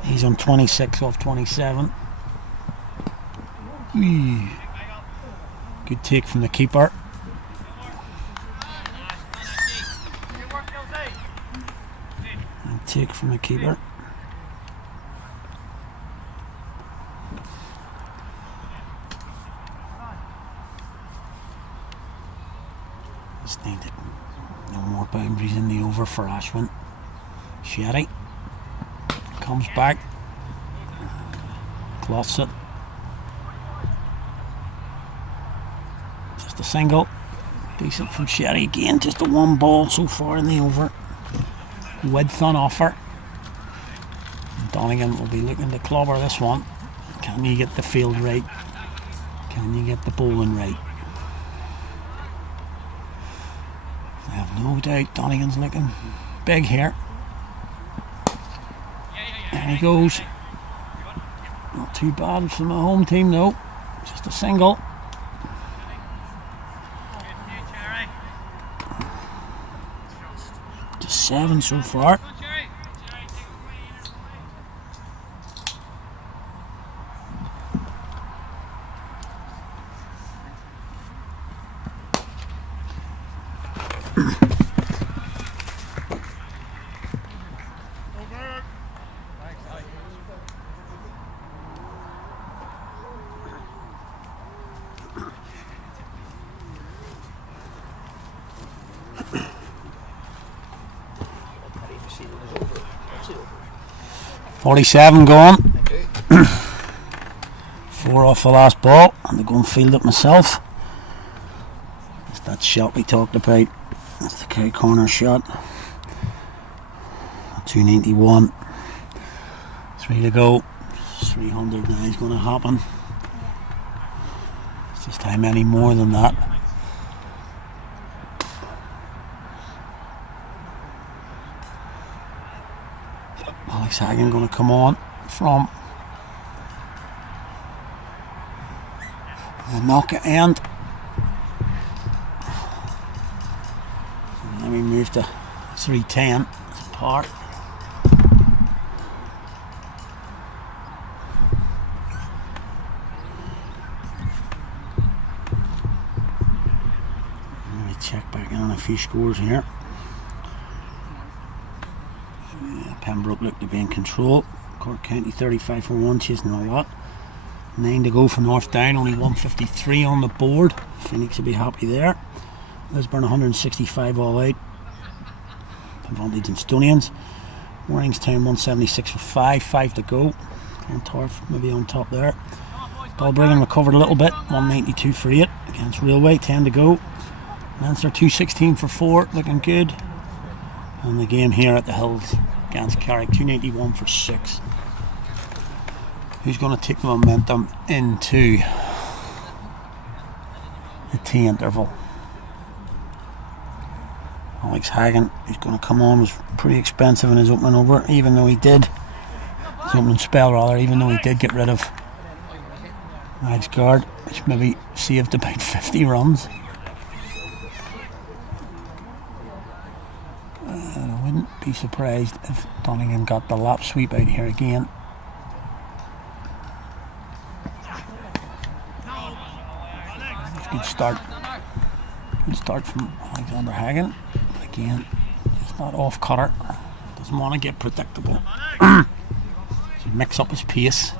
He's on 26 off 27. Good take from the keeper. And take from the keeper. Just needed no more boundaries in the over for Ashwin. Sherry comes back, cloths it. Just a single. Decent from Sherry again. Just a one ball so far in the over. Width on offer. Donegan will be looking to clobber this one. Can you get the field right? Can you get the bowling right? I have no doubt Donegan's looking big here. There he goes. Not too bad from the home team though. Just a single. Just 7 so far. .47 going. 4 off the last ball. I'm going to go and field it myself. It's that shot we talked about. That's the Carrick corner shot. 291. 3 to go. 300 now is going to happen. It's just how many more than that. Alex Hagan going to come on from the knock end. And then we move to 310 as a par. Let me check back in on a few scores here. Pembroke looked to be in control. Cork County 35 for 1, chasing a lot. 9 to go for North Down, only 153 on the board. Phoenix will be happy there. Lisburn 165 all out. Advantage in Stonians. Warringstown 176 for 5 to go. On turf, maybe on top there. Balbriggan recovered a little bit, 192 for 8 against Railway, 10 to go. Leinster 216 for 4, looking good. And the game here at the Hills against Carrick, 291 for 6. Who's going to take the momentum into the tea interval? Alex Hagan, who's going to come on, was pretty expensive in his opening over, even though he did, his opening spell rather, even though he did get rid of Mags Guard, which maybe saved about 50 runs. I wouldn't be surprised if Donegan got the lap sweep out here again. Good start. Good start from Alexander Hagan. But again, it's not off cutter. Doesn't want to get predictable. So mix up his pace.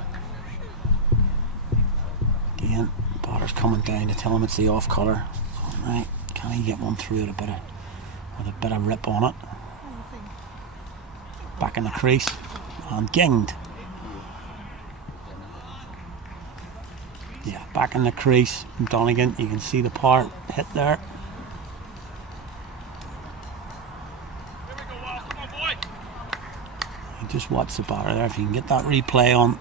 Again, batter's coming down to tell him it's the off cutter. So, right, can he get one through with a bit of rip on it? Back in the crease and ginged. Yeah, back in the crease from Donegan. You can see the par hit there. You just watch the batter there. If you can get that replay on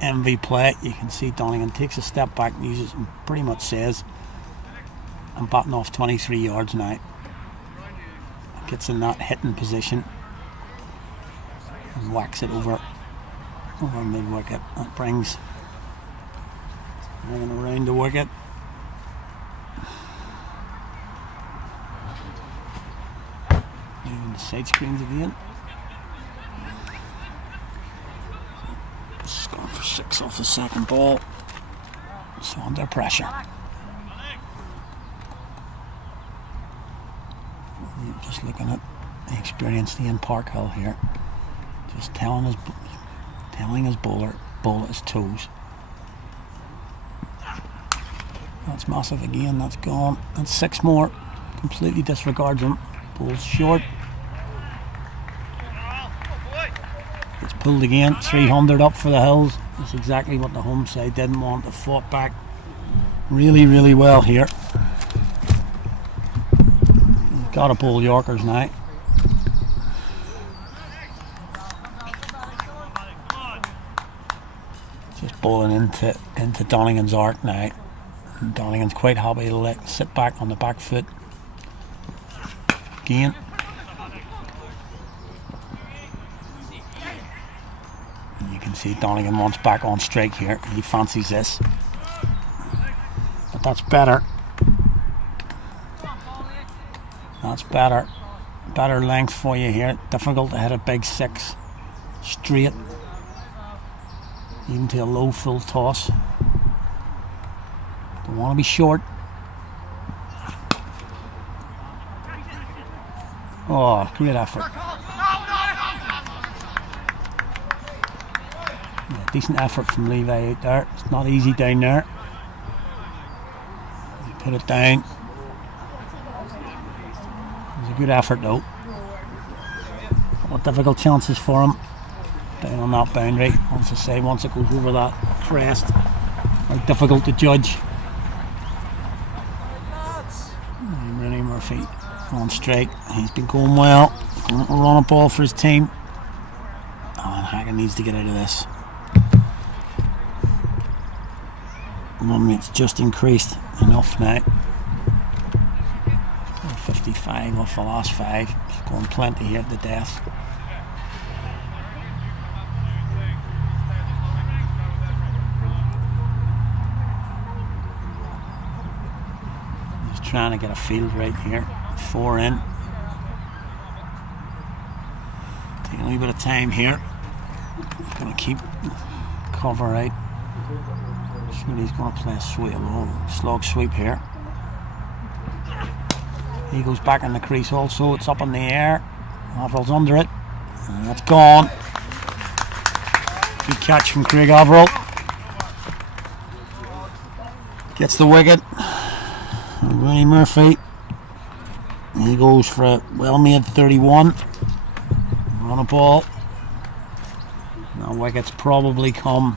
MV play, you can see Donegan takes a step back and uses and pretty much says, I'm batting off 23 yards now. Gets in that hitting position and whacks it over mid wicket. That brings Hagan around the wicket. Moving the side screens again. It's gone for 6 off the second ball. So under pressure. Just looking at the experienced Ian Parkhill here. Just telling his bowler bowl at his toes. That's massive again, that's gone. That's 6 more. Completely disregards him. Bowls short. It's pulled again. 300 up for the Hills. That's exactly what the home side didn't want. They fought back really, really well here. Got to bowl Yorkers now. Just bowling into Donegan's arc now. And Donegan's quite happy to sit back on the back foot. Again. And you can see Donegan wants back on strike here. He fancies this. But that's better. That's better. Better length for you here. Difficult to hit a big 6 straight. Even to a low full toss. Don't want to be short. Oh, great effort. Yeah, decent effort from Levi out there. It's not easy down there. He put it down. It was a good effort though. What difficult chances for him down on that boundary. Once I say, once it goes over that crest, very difficult to judge. Rooney Murphy on strike. He's been going well. Going to run a ball for his team. And Hagen needs to get out of this. Run rate's just increased enough now. 55 off the last 5. It's going plenty here at the death. Just trying to get a field right here. 4 in. Taking a wee bit of time here. Going to keep cover out. Sure, he's going to play a sweep, a long slog sweep here. He goes back in the crease also. It's up in the air. Avrill's under it. And that's gone. Good catch from Craig Averill. Gets the wicket. And Rooney Murphy. He goes for a well-made 31. On a ball. Now wicket's probably come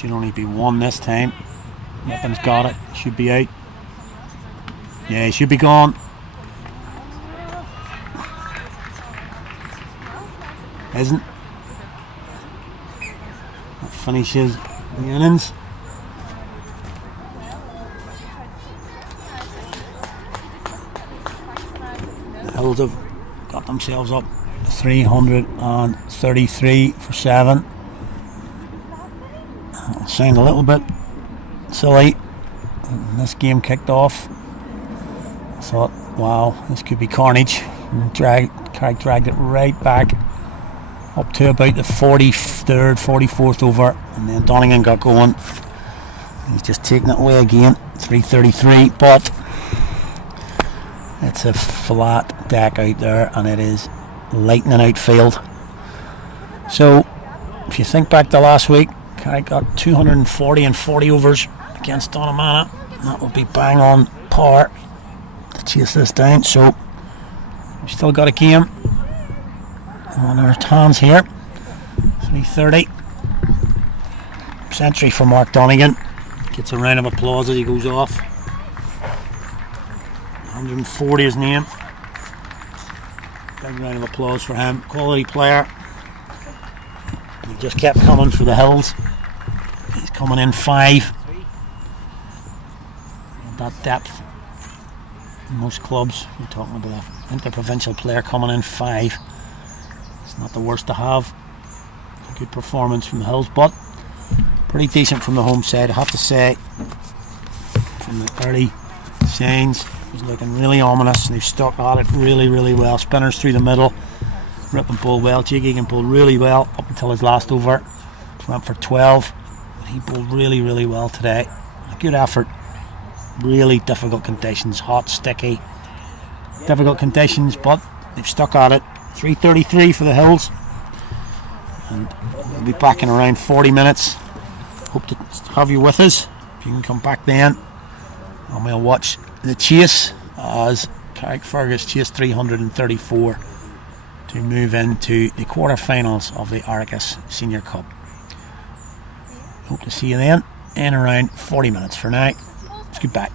Should only be one this time. Nippin's got it. Should be out. Yeah, he should be gone. Isn't. That finishes the innings. The Hills have got themselves up 333 for 7. It'll sound a little bit silly when this game kicked off. I thought, wow, this could be carnage. And Carrick dragged it right back up to about the 43rd, 44th over, and then Donegan got going. He's just taking it away again, 333, but it's a flat deck out there and it is lightning outfield. So if you think back to last week, Carrick got 240 and 40 overs against Donamana. That would be bang on par to chase this down. So we've still got a game on our hands here. 330. Century for Mark Donegan. Gets a round of applause as he goes off. 140 his name. Big round of applause for him. Quality player. He just kept coming for the Hills. He's coming in 5. And that depth. In most clubs, we're talking about an interprovincial player coming in 5. It's not the worst to have. A good performance from the Hills, but pretty decent from the home side, I have to say. From the early signs, it was looking really ominous, and they've stuck at it really, really well. Spinners through the middle, Rip and bowled well. Jake Egan bowled really well up until his last over. Went for 12, but he bowled really, really well today. A good effort. Really difficult conditions, hot, sticky, difficult conditions, but they've stuck at it. 333 for the Hills, and we'll be back in around 40 minutes. Hope to have you with us. If you can come back then, and we'll watch the chase as Carrickfergus chase 334 to move into the quarterfinals of the Arcus Senior Cup. Hope to see you then in around 40 minutes. For now, it's goodbye.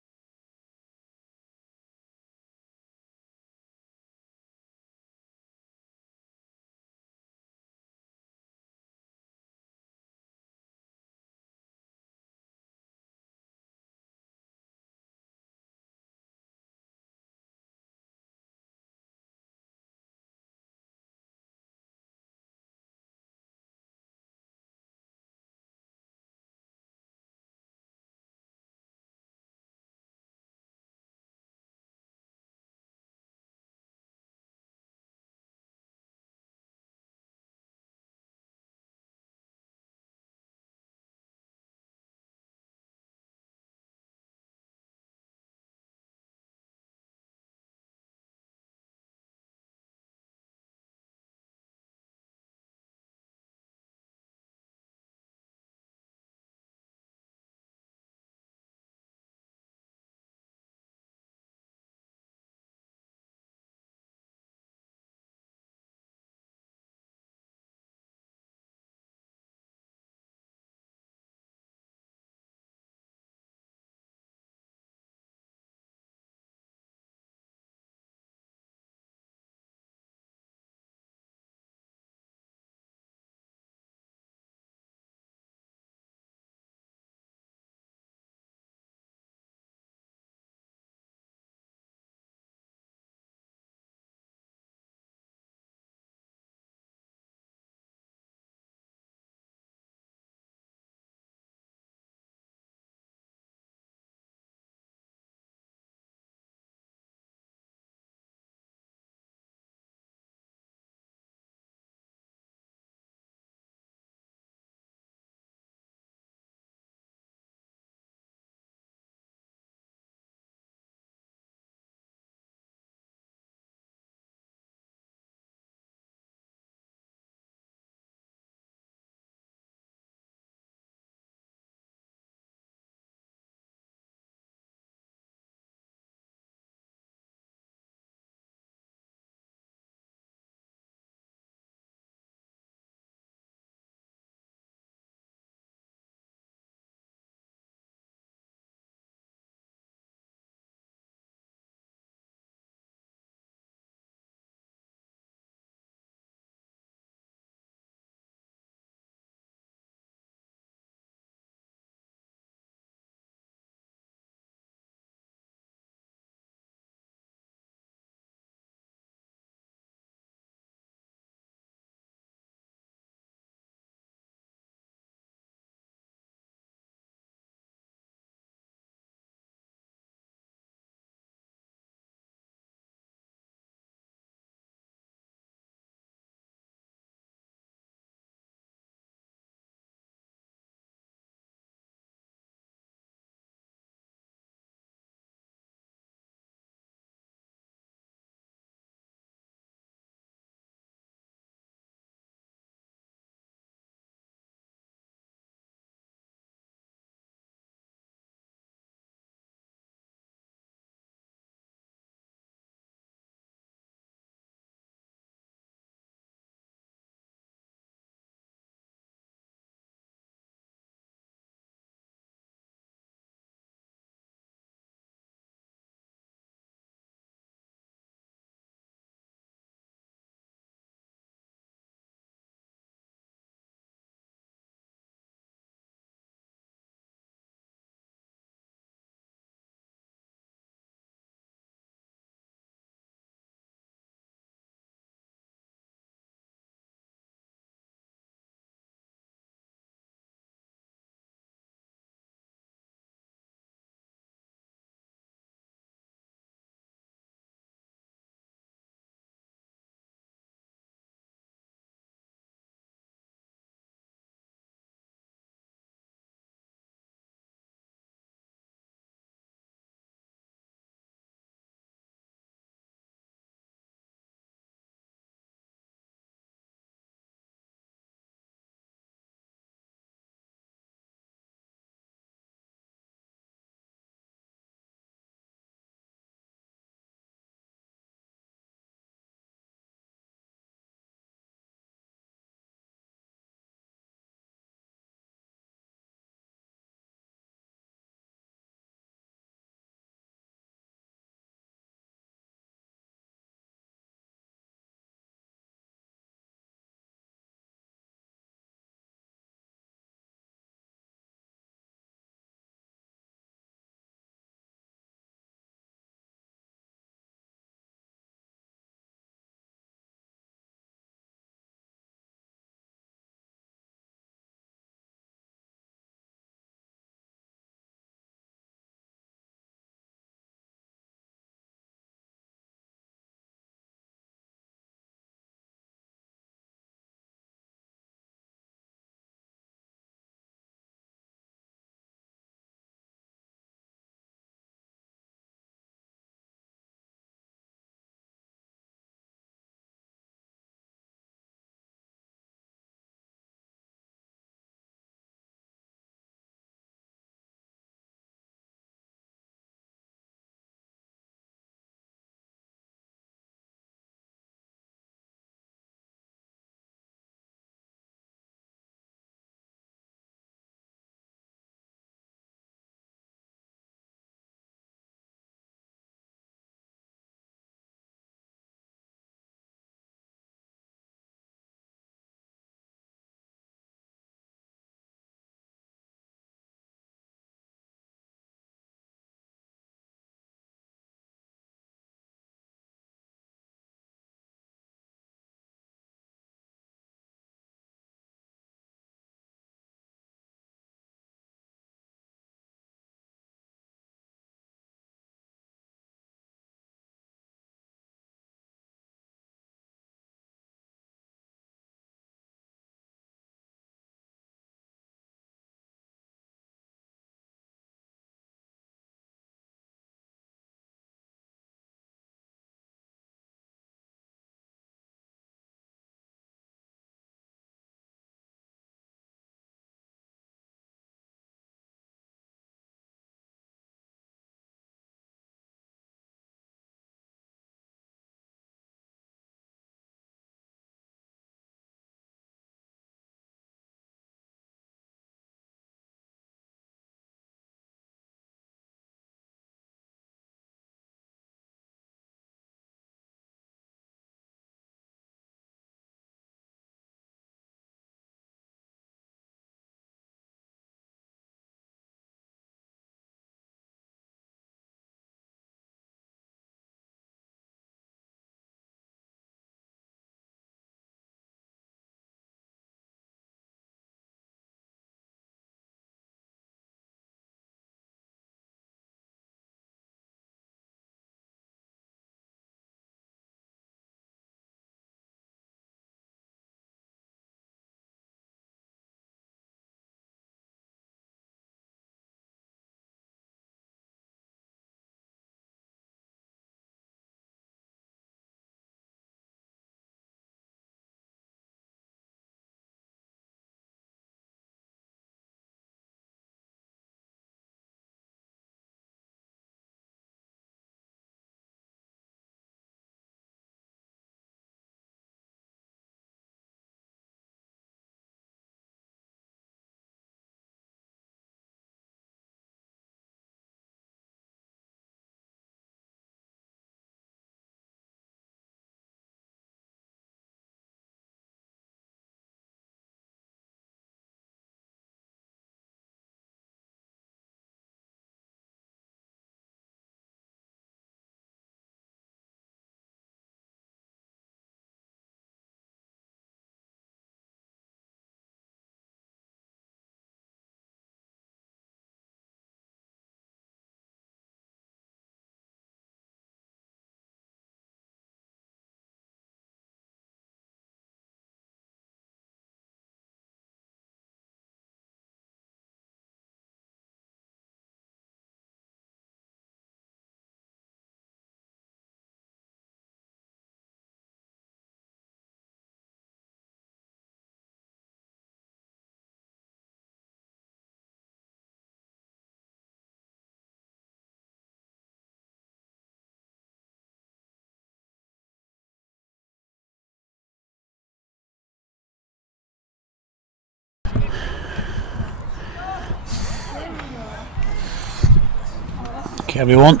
Okay, everyone.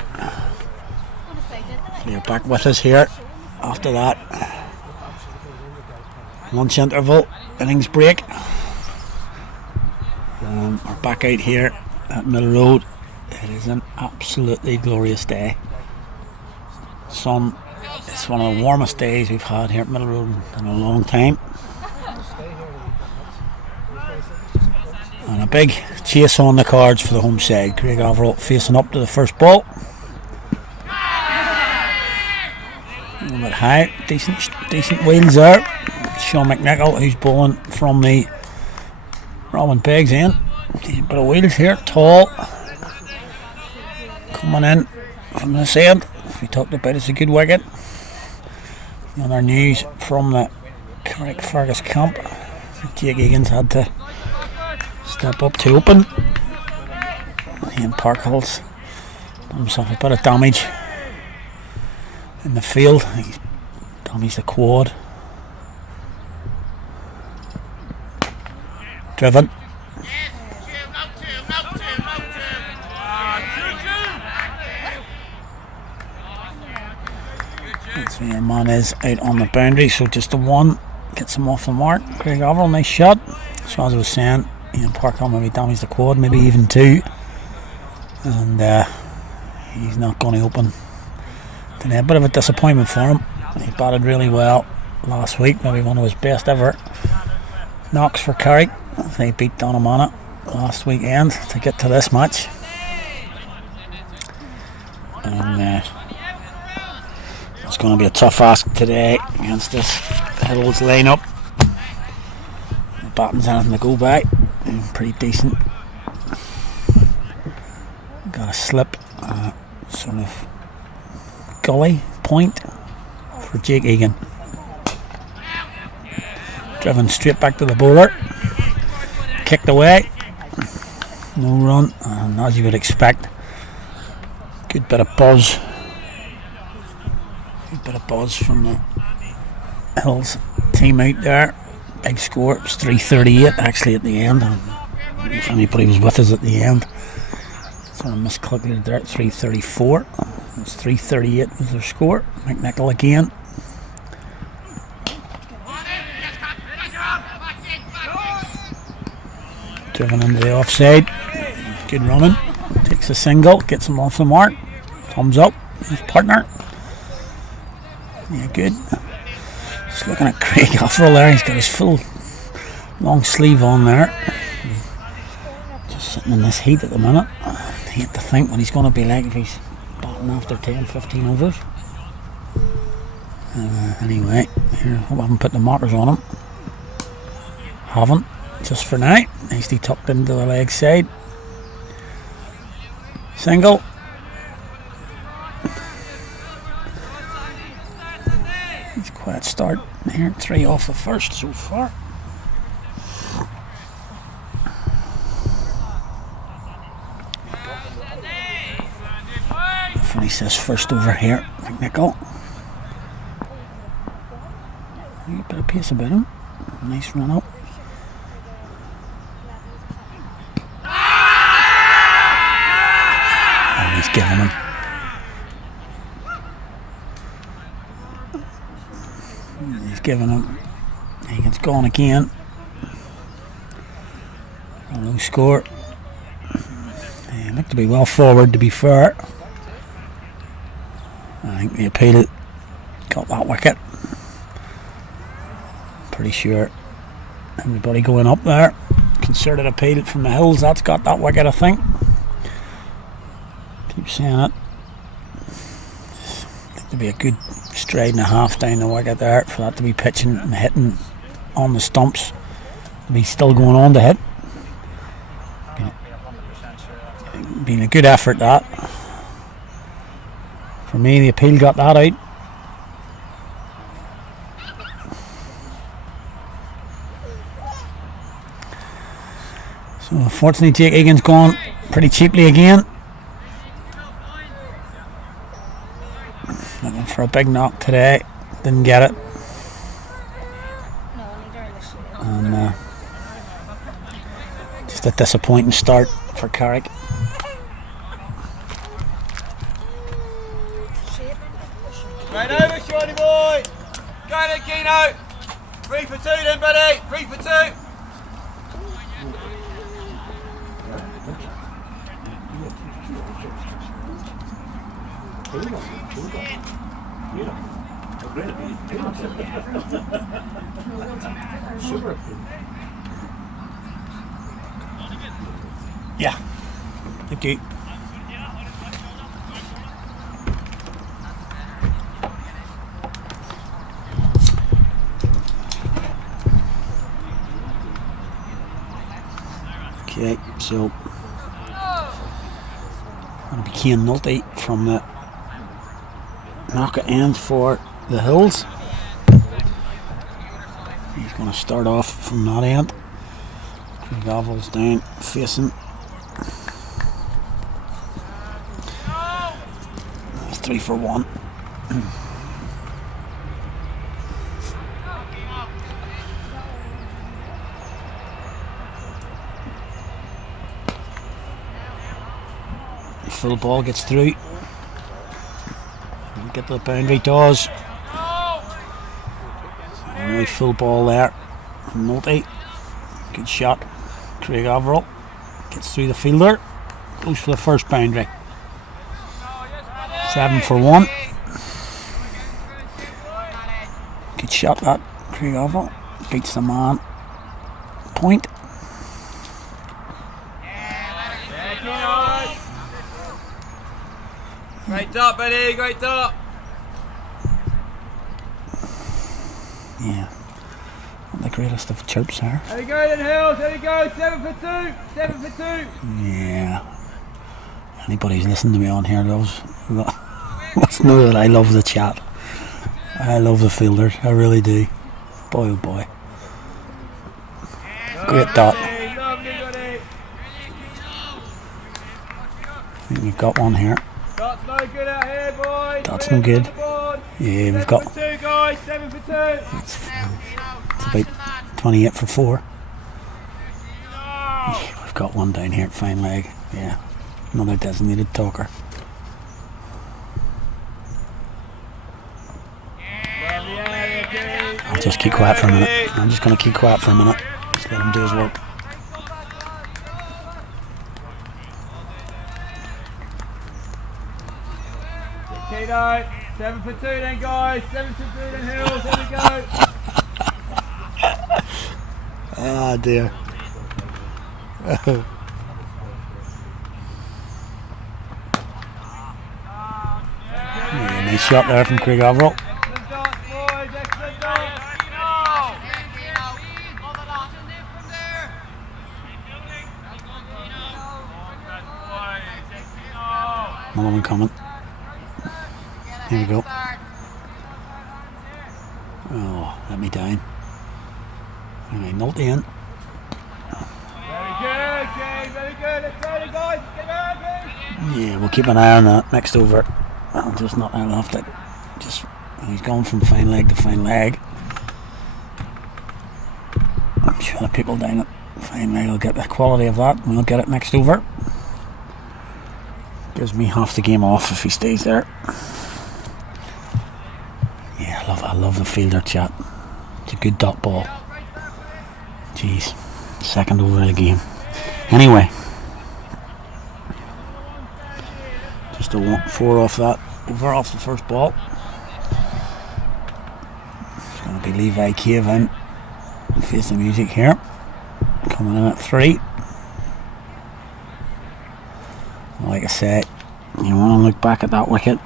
You're back with us here after that lunch interval, innings break. We're back out here at Middle Road. It is an absolutely glorious day. Sun, it's one of the warmest days we've had here at Middle Road in a long time. And a big chase on the cards for the home side. Craig Averill facing up to the first ball. A little bit high, decent wheels there. Sean McNichol, who's bowling from the Robin Peg's end. A bit of wheels here, tall. Coming in from this end. We talked about it's a good wicket. The other news from the Carrickfergus camp, Jake Egan's had to step up to open. Ian Parkhill's done himself a bit of damage in the field. He's damaged the quad. Driven. So your man is out on the boundary, so just the one gets him off the mark. Craig Averill, nice shot. So as I was saying, Ian Parkhill maybe damaged the quad, maybe even two, and he's not going to open today. A bit of a disappointment for him. He batted really well last week, maybe one of his best ever knocks for Carrick. They beat Donamana last weekend to get to this match, and it's going to be a tough ask today against this Hills lineup. The batting's anything to go by. Pretty decent. Got a slip, sort of gully point for Jake Egan. Driven straight back to the bowler. Kicked away. No run, and as you would expect, good bit of buzz. Good bit of buzz from the Hills team out there. Big score. It was 3:38 actually at the end. If anybody was with us at the end, sort of miscalculated there at 3:34. It's 3:38 was their score. McNichol again. Driven into the offside. Good running. Takes a single, gets him off the mark. Thumbs up. His partner. Yeah, good. Just looking at Craig Averill there. He's got his full long sleeve on there. Just sitting in this heat at the minute. I hate to think what he's going to be like if he's batting after 10-15 overs. Anyway, here, hope I haven't put the markers on him. Haven't. Just for now. Nicely tucked into the leg side. Single. It's a quiet start here. 3 off the first so far. Finish this first over here. McNichol. A bit of pace about him. Nice run up. And he's giving him. He's giving him. Egan's gone again. A low score. He looked to be well forward, to be fair. I think the appeal got that wicket. Pretty sure everybody going up there. Concerted appeal from the Hills, that's got that wicket, I think. Keep saying it. Looked to be a good stride and a half down the wicket there for that to be pitching and hitting on the stumps. To be still going on to hit. Been a good effort, that. For me, the appeal got that out. So unfortunately Jake Egan's gone pretty cheaply again. Looking for a big knock today. Didn't get it. And just a disappointing start for Carrick. Right over, shorty boy. Go then, Keno. 3 for 2 then, buddy. 3 for 2. Yeah. Thank you. Okay, so it'll be Cian Nulty from the knocker end for the Hills. He's going to start off from that end. Gavel's down facing. That's 3 for 1. Full ball gets through. Get to the boundary, does. Really full ball there. Nulty. Good shot. Craig Averill gets through the fielder. Goes for the first boundary. 7 for 1. Good shot that. Craig Averill beats the man. Point. Great dot, buddy, great dot. Yeah. Not the greatest of chirps there. There you go then, Hills, there you go. 7 for 2. 7 for 2. Yeah. Anybody who's listening to me on here must know that I love the chat. I love the fielders, I really do. Boy oh boy. Great dot. I think we've got one here. Dot's no good out here, boys. That's no good. Yeah, we've got. 7 for 2, guys. 7 for 2. It's about 28 for 4. Yeah, we've got one down here at fine leg. Yeah, another designated talker. I'll just keep quiet for a minute. I'm just going to keep quiet for a minute. Just let him do his work. Keno, 7 for 2 then, guys. 7 for 2 then, Hills. Here we go. Ah dear. Yeah, nice shot there from Craig Averill. Excellent dots, boys. Excellent dots. Another one coming. Here we go. Oh, let me down. Anyway, Nulty in. Very good, James. Very good. Let's go, guys. Get around, please. Yeah, we'll keep an eye on that next over. I'll just not out off it. Just he's gone from fine leg to fine leg. I'm sure the people down at fine leg will get the quality of that, and we'll get it next over. Gives me half the game off if he stays there. Yeah, I love the fielder chat. It's a good dot ball. Jeez, second over of the game. Anyway, just a 4 off that, over off the first ball. It's going to be Levi Cave in. Face the music here. Coming in at 3. Like I said, you want to look back at that wicket.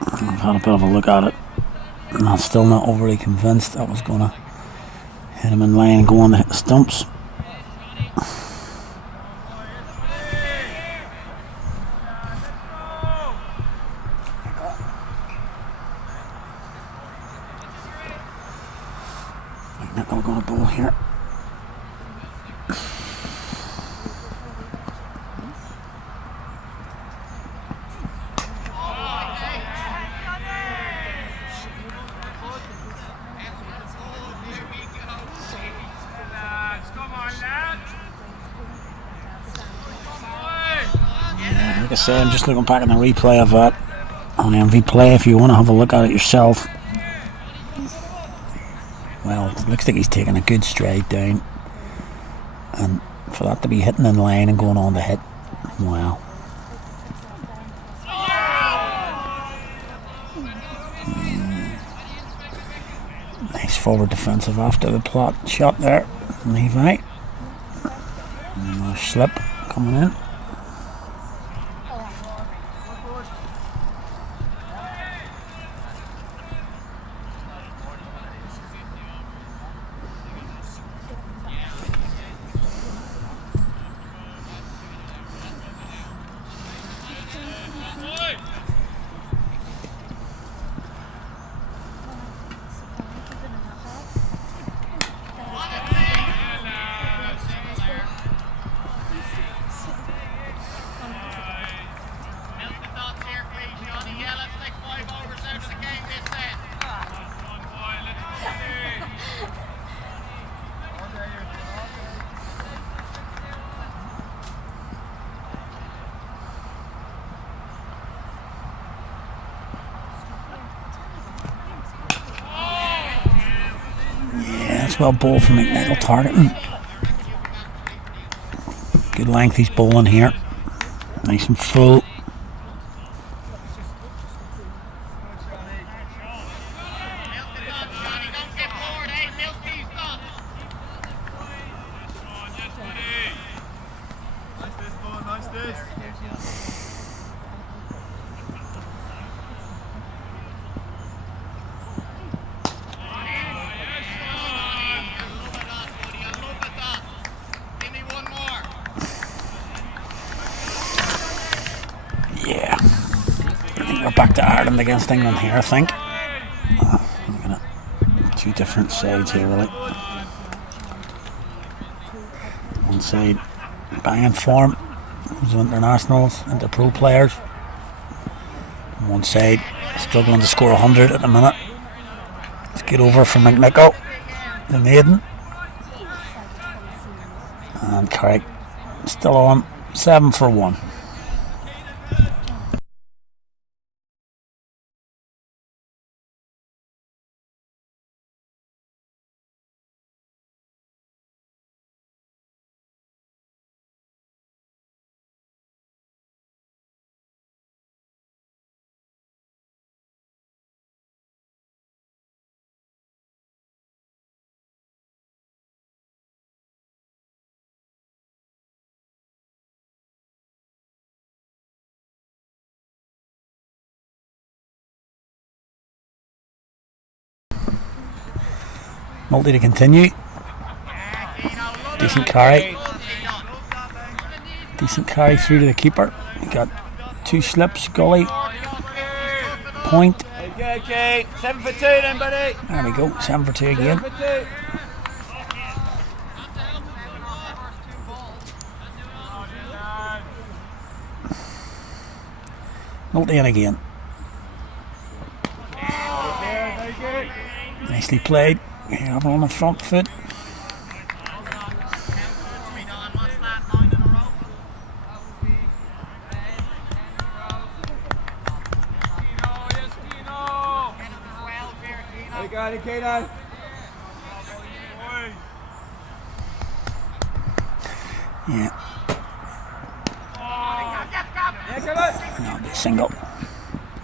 I've had a bit of a look at it, and I'm still not overly convinced that was going to hit him in line and go on to hit the stumps. I think we're going to bowl here. Like I say, I'm just looking back at the replay of that. on MV Play if you want to have a look at it yourself. Well, it looks like he's taking a good stride down, and for that to be hitting in line and going on to hit, wow. Nice forward defensive after the plot shot there, Levi. Another slip coming in. Well, ball from McNichol targeting. Good length he's bowling here. Nice and full. Against England here, I think. Looking at two different sides here, really. One side banging form, those internationals, into pro players. And one side struggling to score 100 at the minute. Let's get over from McNichol, the maiden. And Carrick still on 7 for 1. Multi to continue. Decent carry. Decent carry through to the keeper. He got 2 slips, gully, point. Okay. 7 for 2 then, buddy. There we go, 7 for 2 again. 7 for 2. Multi in again. Nicely played. Yeah, on the front foot. Yeah. That'll be a single.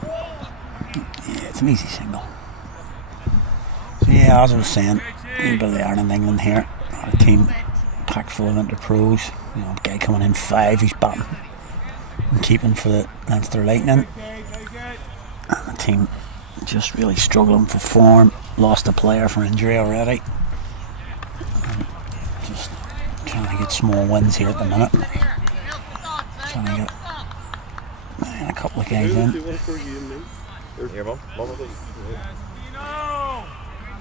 Yeah, it's an easy single. So yeah, as I was saying, a bit of the Ireland England here. A team packed full of inter-pros. You know, a guy coming in 5, he's batting and keeping for the Leinster Lightning. And the team just really struggling for form. Lost a player for injury already. And just trying to get small wins here at the minute. Trying to get a couple of guys in.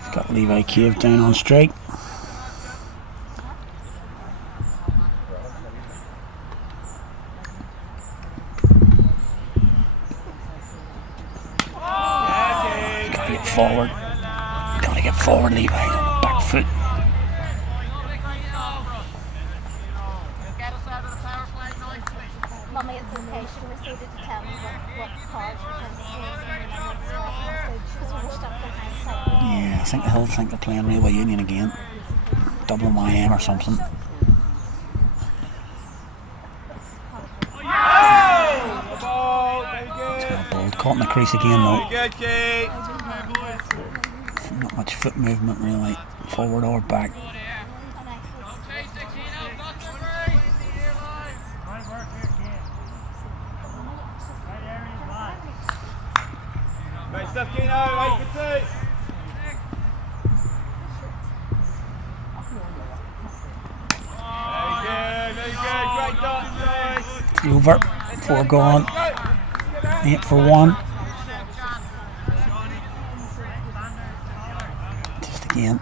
He's got Levi Cave down on strike. Gotta get forward. Gotta get forward, Levi, on the back foot. Mummy, it's okay. she proceeded to tell me what cards were kind of facing and I was because we were stuck behind side. Yeah, I think the Hills think they're playing Railway Union again. Dublin YM or something. It's got a ball caught in the crease again though. Good, Kate. Not much foot movement really, forward or back. Great stuff, Keno. 8 for 2. Very good. Great dot, guys. Over, 4 gone, 8 for 1. Just again,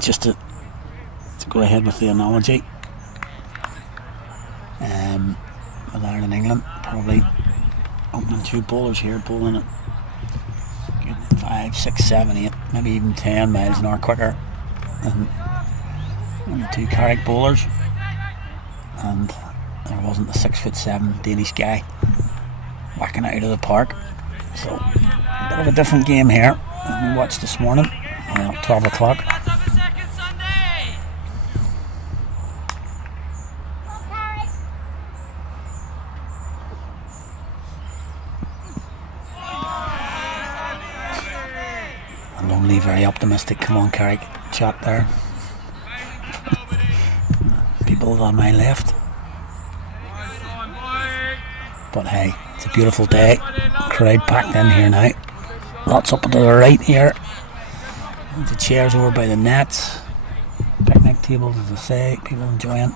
just to go ahead with the analogy. With Ireland and England, probably opening 2 bowlers here, bowling at good 5, 6, 7, 8, maybe even 10 miles an hour quicker than the 2 Carrick bowlers. And there wasn't the 6'7" Danish guy whacking it out of the park. So a bit of a different game here than we watched this morning. 12 o'clock. I'm only very optimistic. Come on, Carrick, chat there. People on my left. But hey, it's a beautiful day. Crowd packed in here now. Lots up to the right here. The chairs over by the nets. Picnic tables, as I say, people enjoying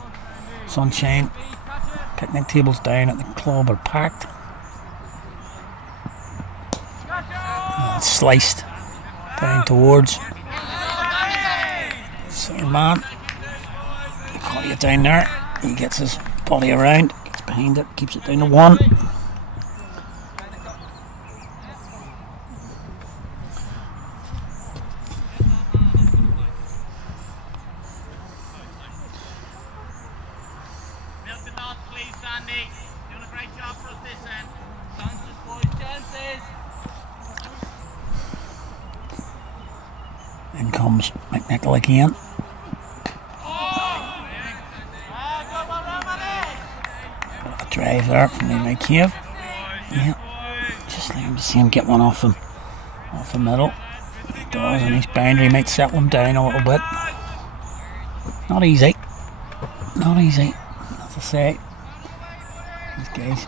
sunshine. Picnic tables down at the club are packed. It's sliced down towards second man. Caught it down there. He gets his body around, gets behind it, keeps it down to 1. In comes McNichol again. A drive there from Levi Cave. Yeah, just like him to see him get one off him, off the middle. He does, and his boundary might settle him down a little bit. Not easy. Not easy, as I say. These guys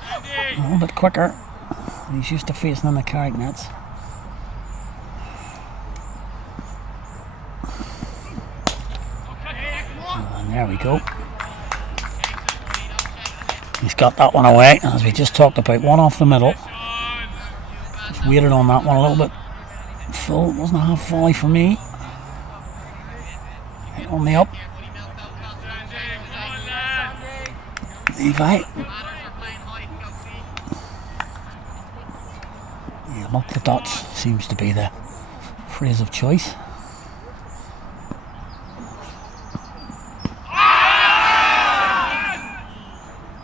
a little bit quicker. He's used to facing on the Carrick nets. And there we go. He's got that one away, as we just talked about. One off the middle. Just waited on that one a little bit. Full, wasn't a half volley for me. Hit on the up. Levi. Yeah, multi the dots seems to be the phrase of choice.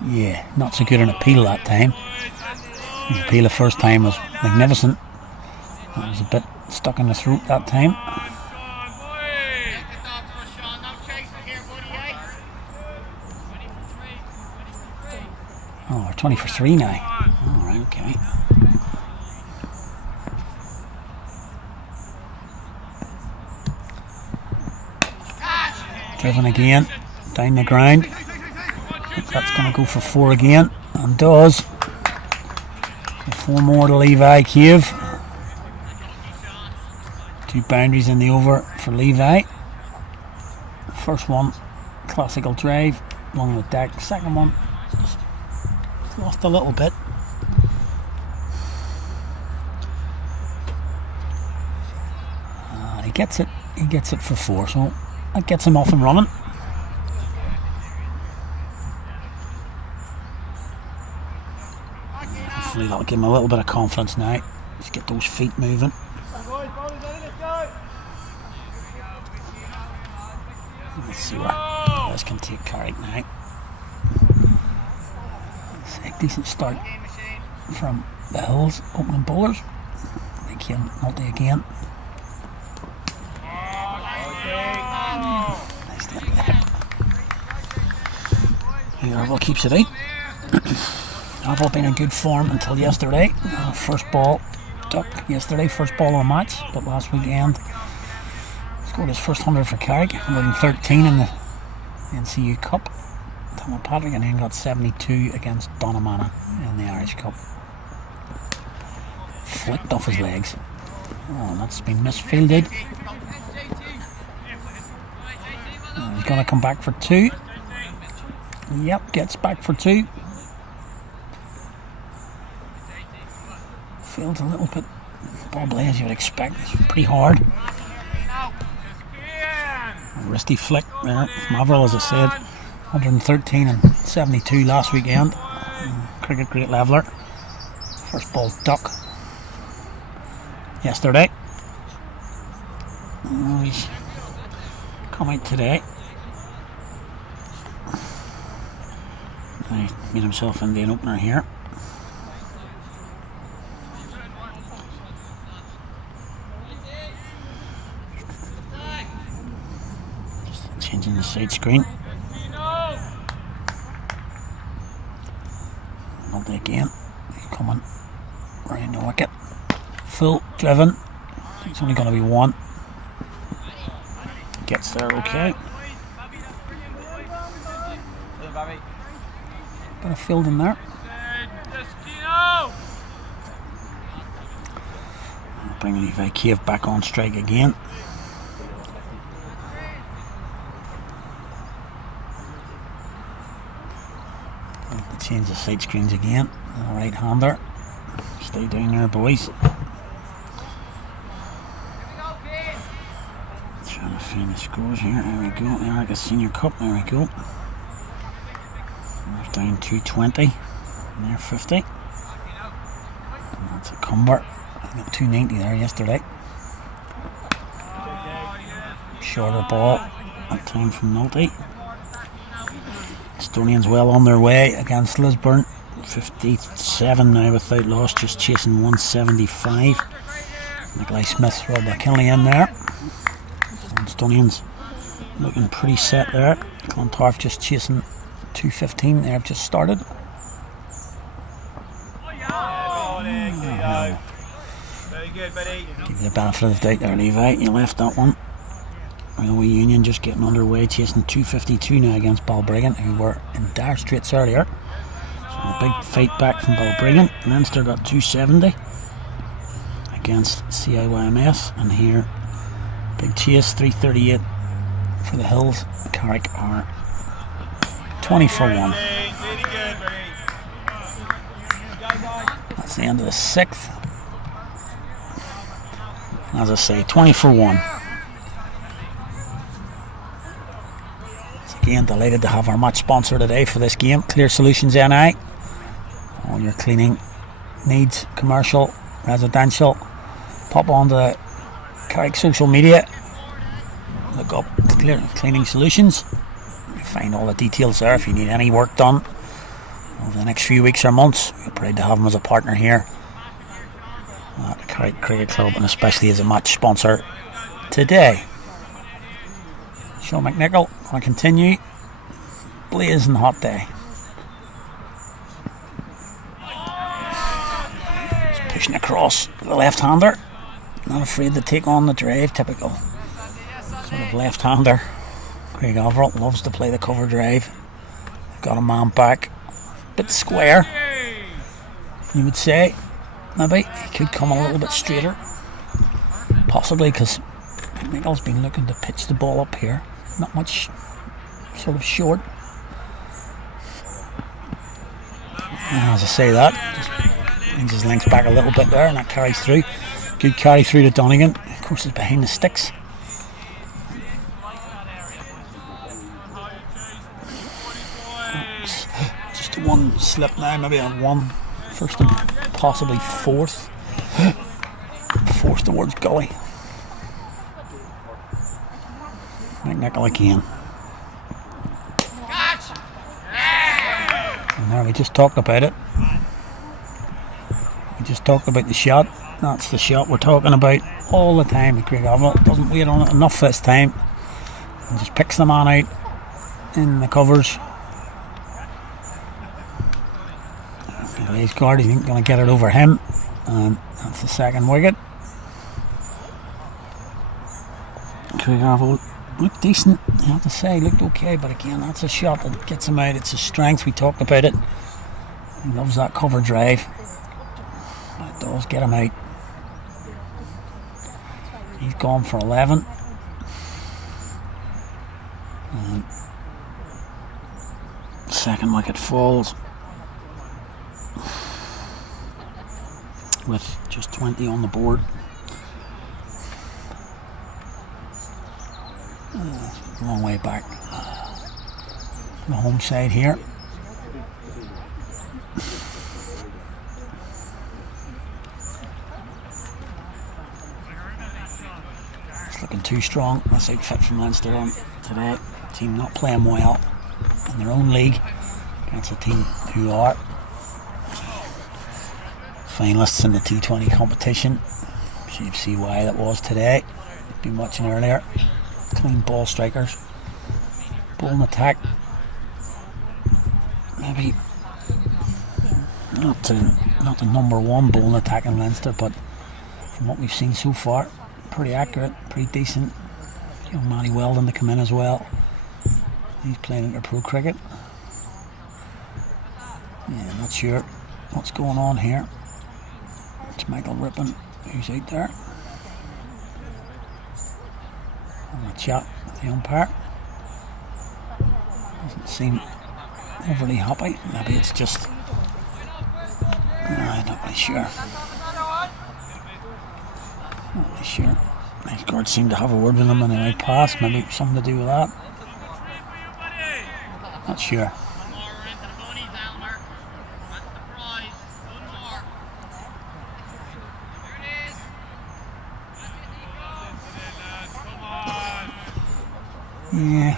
Yeah, not so good an appeal that time. The appeal the first time was magnificent. That was a bit stuck in the throat that time. Oh, we're 20 for 3 now. Alright, okay. Driven again, down the ground. That's going to go for 4 again, and does. 4 more to Levi Cave. 2 boundaries in the over for Levi. First one, classical drive along the deck. Second one, just lost a little bit. And he gets it for 4, so that gets him off and running. Hopefully that'll give him a little bit of confidence now. Just get those feet moving. Let's see where this can take Carrick now. decent start from the Hills opening bowlers. They came multi again. Nice to Arville keeps it out. Arville been in good form until yesterday. First ball duck yesterday, first ball of the match, but last weekend scored his first 100 for Carrick, 113 in the NCU Cup. Thomas Patrick, and then got 72 against Donamana in the Irish Cup. Flicked off his legs. Oh, that's been misfielded. He's going to come back for 2. Yep, gets back for 2. Fields a little bit bobbly as you would expect. It's pretty hard. A wristy flick there from Averill, as I said. 113 and 72 last weekend. Cricket great leveler. First ball duck yesterday. Oh, he's come out today. He made himself into an opener here. Just changing the side screen. Multi again. Coming round the wicket. Full driven. It's only going to be 1. Gets there okay. Bit of field in there. Bring Levi Cave back on strike again. Change the side screens again. Right hander. Stay down there, boys. Trying to find the scores here. There we go. Erica Senior Cup. There we go. We're down 220. And they're 50. And that's a Cumber. I got 290 there yesterday. Shorter ball. That time from Multi. Estonians well on their way against Lisburn. 57 now without loss, just chasing 175. Nikolai Smith, Rob McKinley in there. Estonians looking pretty set there. Clontarf just chasing 215. They've just started. Very good, buddy. Give you the benefit of the doubt there, Levi. You left that one. Railway Union just getting underway, chasing 252 now against Balbriggan, who were in dire straits earlier. So a big fight back from Balbriggan. Leinster got 270 against CIYMS, and here big chase, 338 for the Hills. Carrick are 20 for 1. That's the end of the 6th. As I say, 20 for 1. Again, delighted to have our match sponsor today for this game, Clear Solutions NI. All your cleaning needs, commercial, residential. Pop on the Carrick social media. Look up Clear Cleaning Solutions. You'll find all the details there if you need any work done over the next few weeks or months. We're proud to have them as a partner here at the Carrick Cricket Club, and especially as a match sponsor today. Sean McNichol going to continue. Blazing hot day. Just pushing across the left-hander. Not afraid to take on the drive. Typical sort of left-hander. Craig Averill loves to play the cover drive. Got a man back. Bit square, you would say. Maybe he could come a little bit straighter. Possibly because McNichol's been looking to pitch the ball up here. Not much, sort of short. And as I say that, just brings his length back a little bit there, and that carries through. Good carry through to Donegan. Of course, it's behind the sticks. Oops. Just one slip now, maybe on 1 first and possibly 4th. 4th towards Gully. McNichol again. And there, we just talked about it. We just talked about the shot. That's the shot we're talking about all the time. Craig Avril doesn't wait on it enough this time and just picks the man out in the covers. He lays guard, he's going to get it over him, and that's the second wicket. Craig Avril looked decent, I have to say, looked okay, but again, that's a shot that gets him out. It's his strength, we talked about it. He loves that cover drive. It does get him out. He's gone for 11. And second wicket falls with just 20 on the board. Long way back. The home side here. It's looking too strong. This outfit from Leinster on today. Team not playing well in their own league against a team who are finalists in the T20 competition. So you see why that was today. Been watching earlier. Clean ball strikers. Bowling attack. Maybe not the number one bowling attack in Leinster, but from what we've seen so far, pretty accurate, pretty decent. Young Matty Weldon to come in as well. He's playing inter pro cricket. Yeah, not sure what's going on here. It's Michael Rippon who's out there. Having a chat with the umpire. Doesn't seem overly happy. Maybe it's just... I'm not really sure. Not really sure. These guards seem to have a word with them on the right pass. Maybe something to do with that. Not sure. Yeah.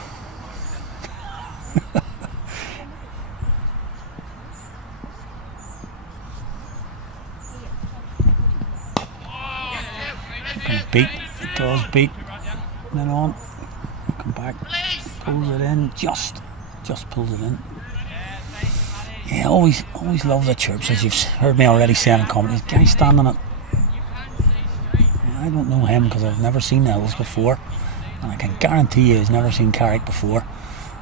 Gonna beat. It does beat. Then on. Come back. Pulls it in. Just pulls it in. Yeah, always love the chirps, as you've heard me already saying in comments. Guy standing at... I don't know him because I've never seen Ellis before. And I can guarantee you he's never seen Carrick before.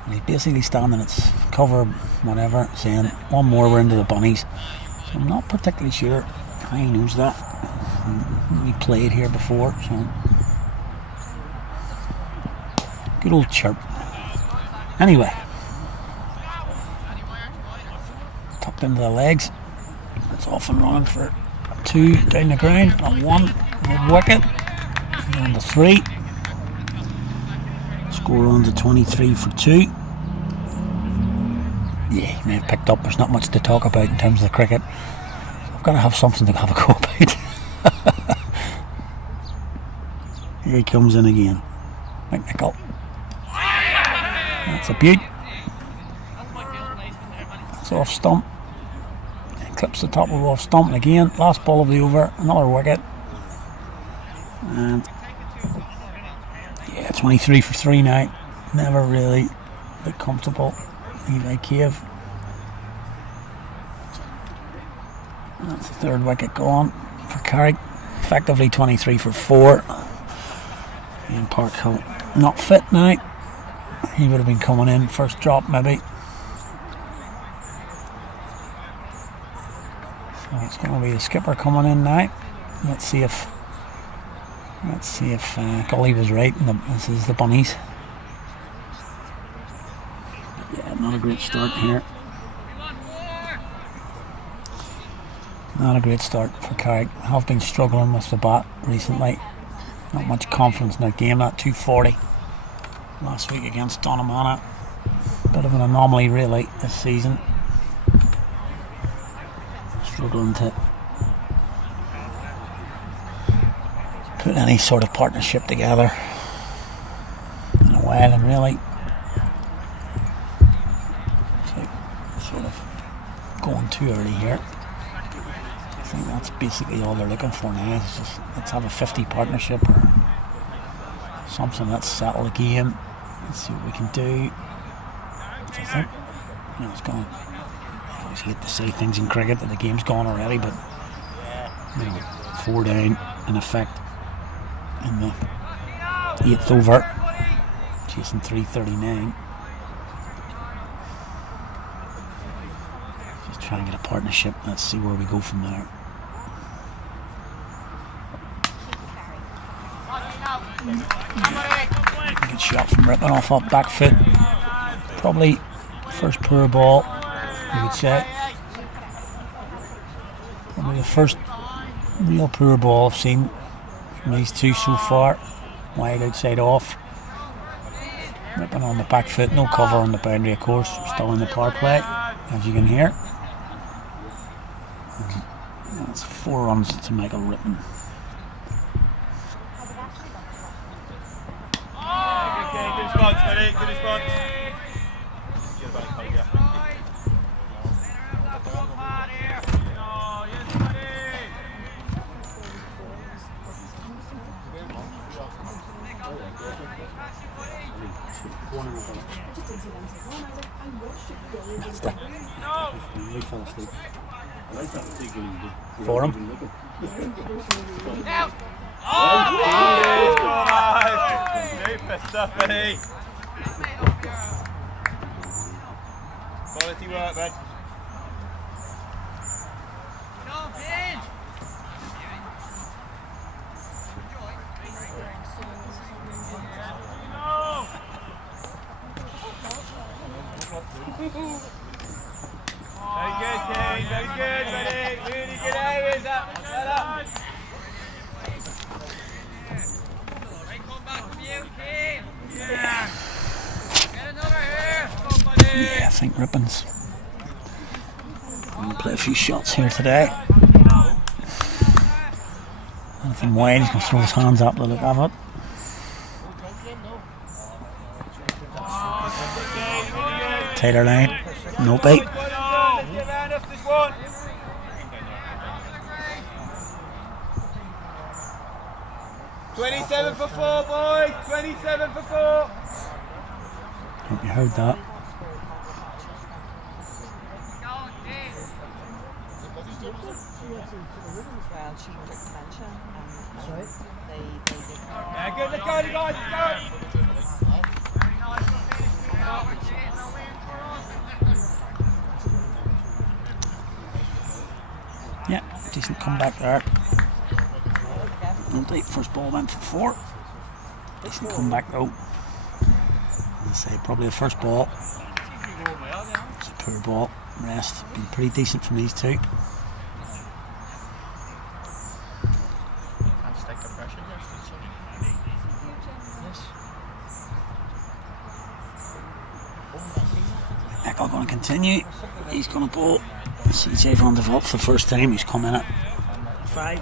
And he's basically standing at cover, whatever, saying, one more, we're into the bunnies. So I'm not particularly sure how he knows that. He played here before, so... Good old chirp. Anyway. Tucked into the legs. It's off and running for 2 down the ground, and 1 mid-wicket. And the 3. Score on to 23 for 2. Yeah, he may have picked up. There's not much to talk about in terms of the cricket. I've got to have something to have a go about. Here he comes in again. McNichol. That's a beaut. That's off stump. Clips the top of off stump, and again, last ball of the over, another wicket. And 23 for 3 now. Never really looked comfortable. Levi Cave. That's the 3rd wicket gone for Carrick. Effectively 23 for 4. Ian Parkhill not fit now. He would have been coming in first drop maybe. So it's going to be the skipper coming in now. Let's see if Gully was right, and this is the bunnies. Yeah, not a great start here. Not a great start for Carrick. Have been struggling with the bat recently. Not much confidence in that game. That 240 last week against Donamana. Bit of an anomaly really this season. Struggling to put any sort of partnership together in a while, and really so sort of going too early here. I think that's basically all they're looking for now. It's just, let's have a 50 partnership or something. Let's settle the game. Let's see what we can do. I think, you know, it's going. I always hate to say things in cricket that the game's gone already, but you know, 4 down in effect in the 8th over, chasing 339. Just try and get a partnership. Let's see where we go from there. Good shot from Rippon off that back foot. Probably first poor ball, you would say. Probably the first real poor ball I've seen from these two so far. Wide outside off. Rippon on the back foot, no cover on the boundary, of course. Still in the power play, as you can hear. And that's 4 runs to Michael Rippon. Good response, buddy. Good response. We fell asleep. For him. Super stuff, buddy. Quality work, bud. Very good, Kane. Very good, buddy. Really good areas. That up. Yeah, I think Rippon's going to play a few shots here today. Anything wide, he's going to throw his hands up to look at it. Tighter line, no bait. 27 for 4, boys. 27 for 4. Hope you heard that. Well, she took dementia and Yeah, good. Let's go, guys. Let's go. Yeah, decent comeback there. No deep, first ball went for 4. Decent comeback though. As I say, probably the first ball. It's a poor ball. Rest been pretty decent from these two. Echo going to continue. He's going to bowl. CJ Van der Valt for the first time. He's come in at 5.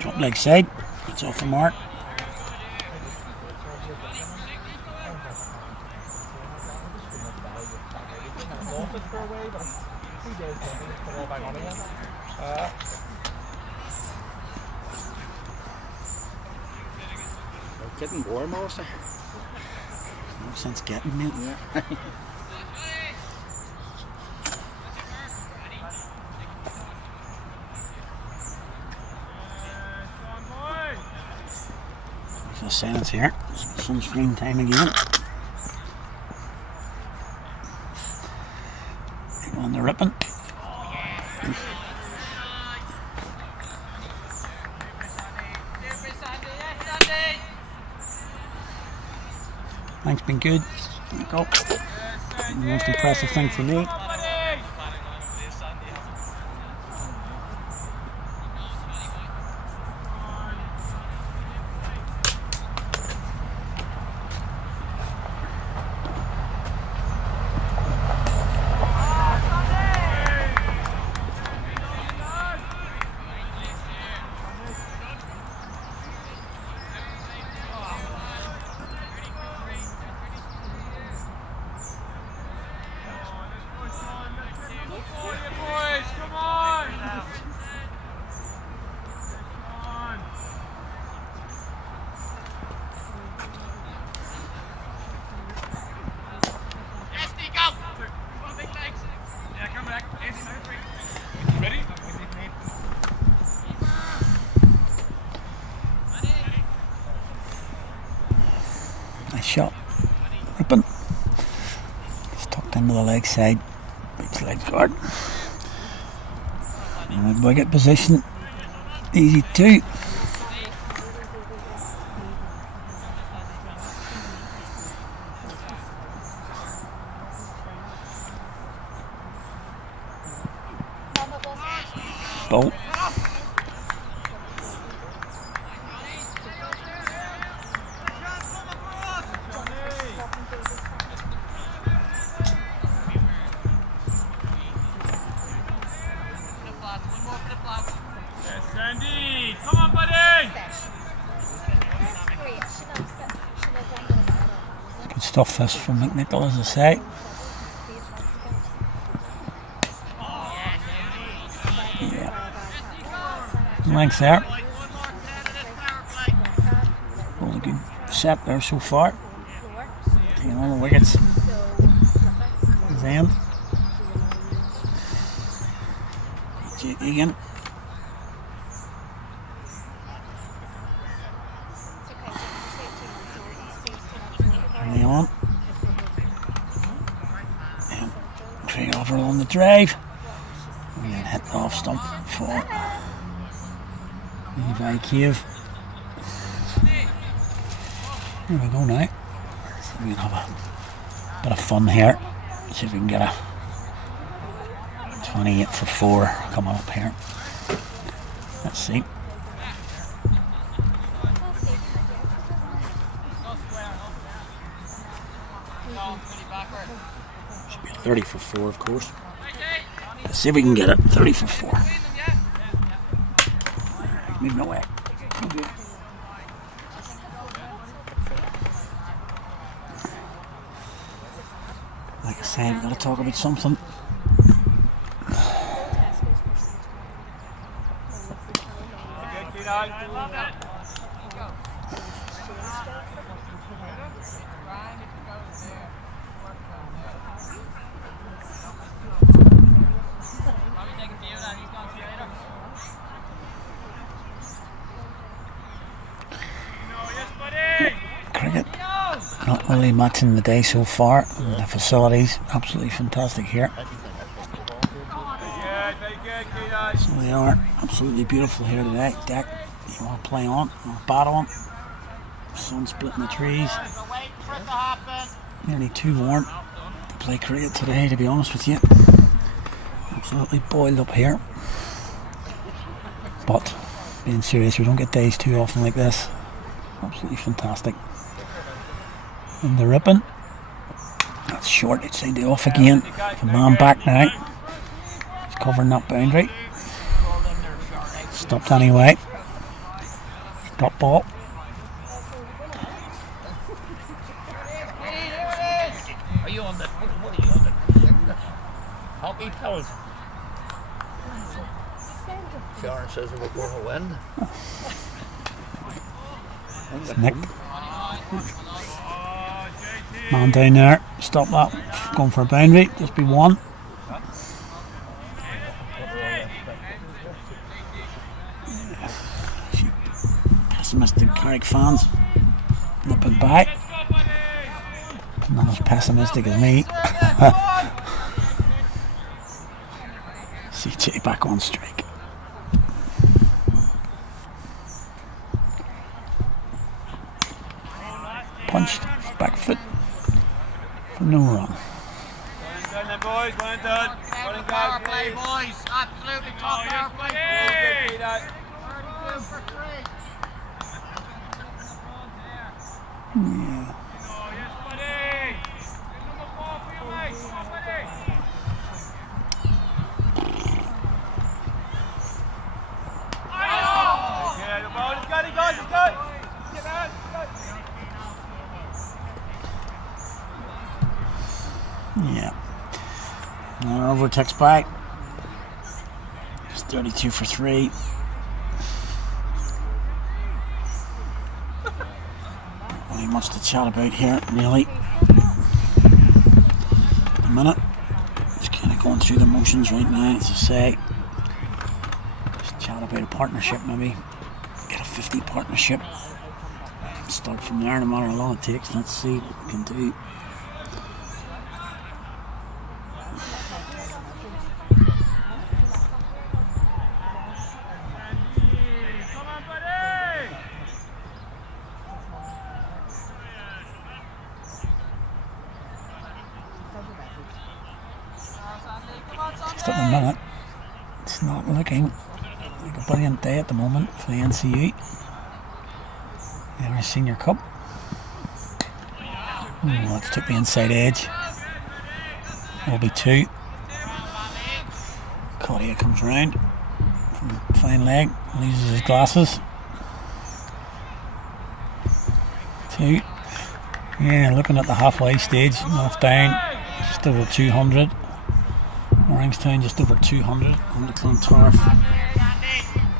Drop leg side. It's off the mark. Getting warm also. No sense getting me. Yeah. For silence here. Sunscreen time again. On the Rippon. Thanks, been good. There you go. The most impressive thing for me. shot. Ripping. It's tucked into the leg side. Beats leg guard. And the wicket position. Easy too. Bolt. Sandy, come on, buddy. Good stuff this from McNichol, as I say. Length there. Really good set there so far. Taking all the wickets. His end. Jake Egan. Early on. And Craig over on the drive. And then hit the off stump for Levi Cave. Here we go now. So we can have a bit of fun here. See if we can get a 28 for 4 coming up here. Let's see. Should be a 30 for 4, of course. Let's see if we can get it. 30 for 4. Moving away. Like I said, gotta talk about something. Cricket not really matching the day so far. The facilities absolutely fantastic here. So they are absolutely beautiful here today. Deck, you want to play on, you want to bat on. Sun splitting the trees. Nearly too warm to play cricket today, to be honest with you. Absolutely boiled up here. But being serious, we don't get days too often like this. Absolutely fantastic. And the ripping. That's short, it's side off again. The man back now. He's covering that boundary. Stopped anyway. Stop ball. Are you on the... What are you on the... Hockey pills? Sharon says we're going to win. Nick. Man down there. Stop that. Going for a boundary. Just be one. Pessimistic Carrick fans. Nipping back. Not as pessimistic as me. CJ back on strike. Punched back foot for no run. Well done then, boys. Well done. Well done, Power play, boys. Absolutely top power play. Yeah. Yeah. Another overtakes by. It's 32 for 3. Not really much to chat about here, really. A minute. Just kind of going through the motions right now, as I say. Just chat about a partnership, maybe. Get a 50 partnership. Start from there no matter how long it takes. Let's see what we can do. Just at the minute, it's not looking like a brilliant day at the moment for the NCU. The Irish Senior Cup. Let's took the inside edge. Will be 2. Claudia comes round from the fine leg, loses his glasses. 2. Yeah, looking at the halfway stage, North Down just over 200. Orangstown just over 200 on the Clontarf.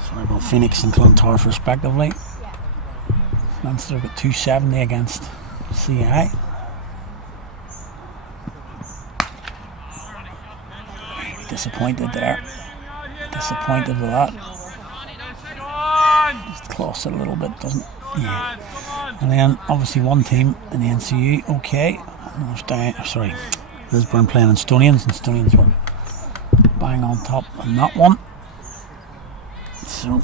Sorry about Phoenix and Clontarf respectively. Munster got 270 against CI. Really disappointed there. Disappointed with that. Just closer a little bit, doesn't? Yeah. And then obviously one team in the NCU, okay. Lisburn playing in Stonians, and Stonians were bang on top on that one. So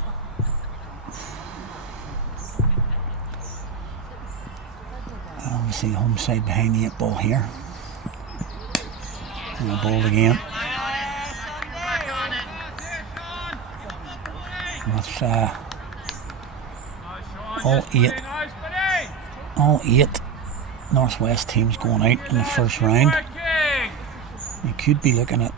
obviously home side behind the 8 ball here. And the ball again. And that's all eight Northwest teams going out in the first round. You could be looking at,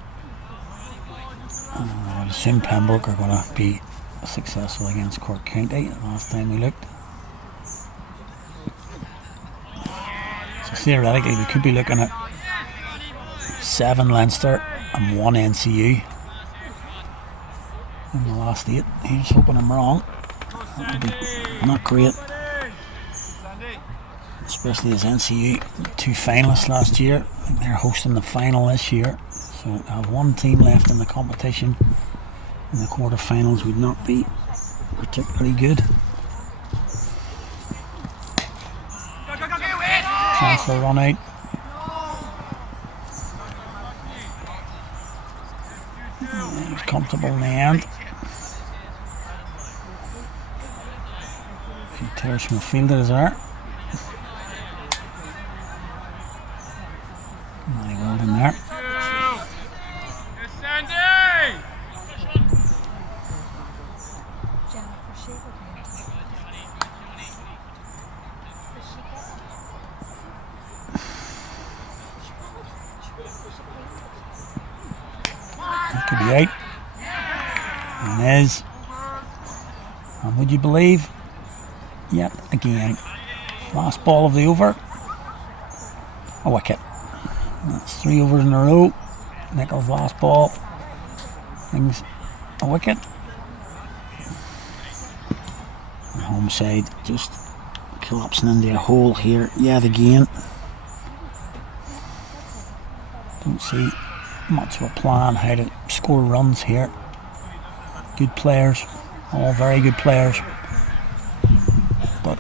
I would assume Pembroke are going to be successful against Cork County last time we looked. So theoretically we could be looking at 7 Leinster and 1 NCU in the last 8. Here's hoping I'm wrong. That would be not great, especially as NCU 2 finalists last year. I think they're hosting the final this year, so to have 1 team left in the competition in the quarterfinals would not be particularly good. Chance for a run out. He was comfortable in the end. A few tears from the fielders there. Really well in there. That could be 8. And is. And would you believe, yet again, last ball of the over, a wicket. That's 3 overs in a row. Nichols' last ball, things a wicket. The home side just collapsing into a hole here yet again. Don't see much of a plan how to score runs here. Good players, all very good players, but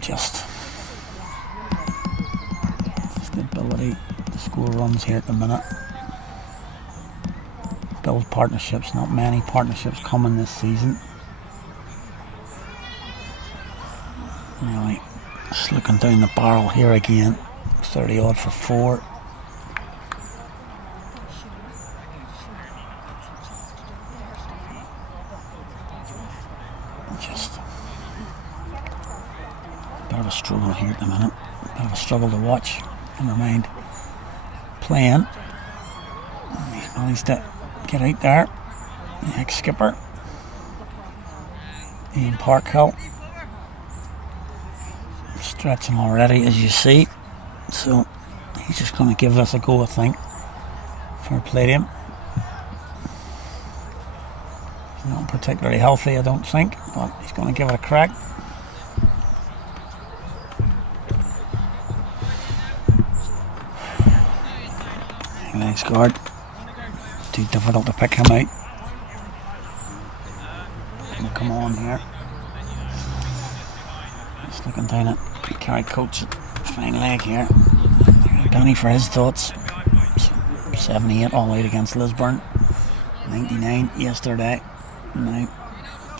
just the ability to score runs here at the minute. Build partnerships, not many partnerships coming this season. Really, just looking down the barrel here again. 30 odd for 4. Just a bit of a struggle here at the minute. A bit of a struggle to watch. Never mind playing. He's managed to get out there. The ex-skipper Ian Parkhill stretching already, as you see. So he's just going to give us a go, I think. Fair play to him. He's not particularly healthy, I don't think, but he's going to give it a crack. Legs guard. Too difficult to pick him out. Gonna come on here. Just looking down at Carrick coach at fine leg here. Danny for his thoughts. 78 all out against Lisburn. 99 yesterday. Now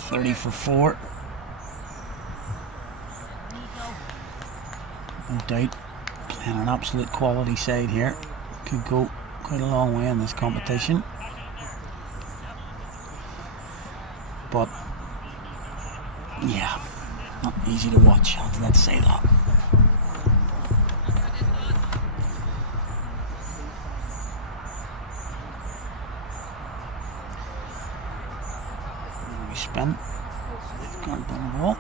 30 for 4. No doubt playing an absolute quality side here. Could go quite a long way in this competition. But yeah, not easy to watch, let's say that. Spin. Guard down the ball.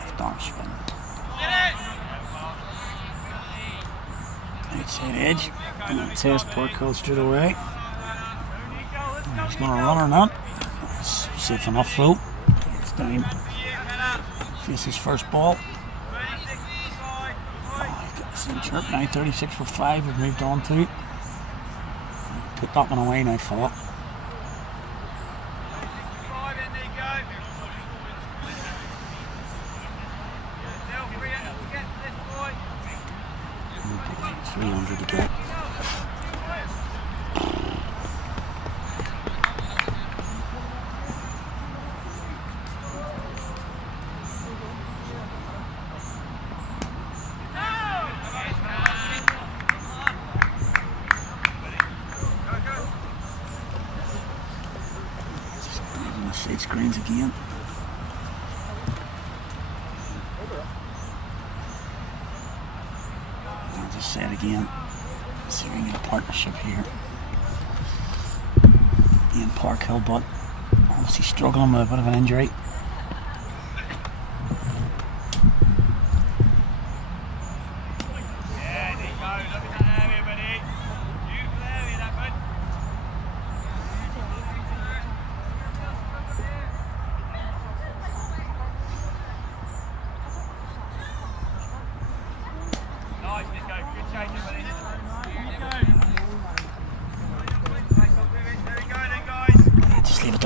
Left arm spin. Outside edge. And that test Parkhill straight away. He's going to run or not. It's safe enough float. Gets down. Faces first ball. Oh, he's got the same chirp now. 36 for 5. We've moved on to. Put that one away now, Philip. To get. Just leaving the shade screens again. I'll just say it again. See if we can get a partnership here. Ian Parkhill, but obviously struggling with a bit of an injury.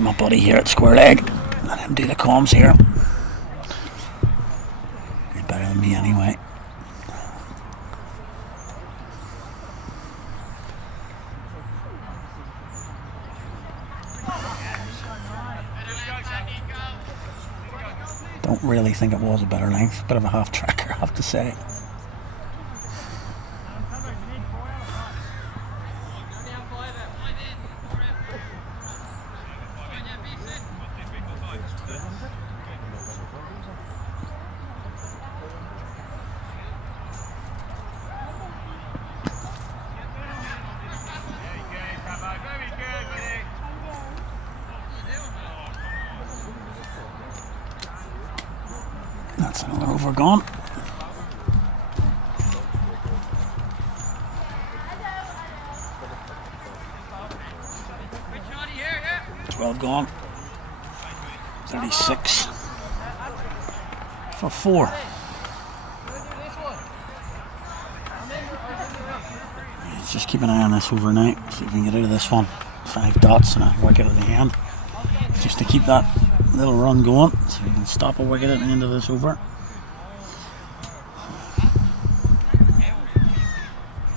My buddy here at square leg. Let him do the comms here. He's better than me anyway. Don't really think it was a better length. Bit of a half tracker, I have to say. That's another over gone. Gone. 36 for 4. Let's just keep an eye on this overnight. See if we can get out of this one. 5 dots and a wicket at the end. Just to keep that little run going. So we can stop a wicket at the end of this over.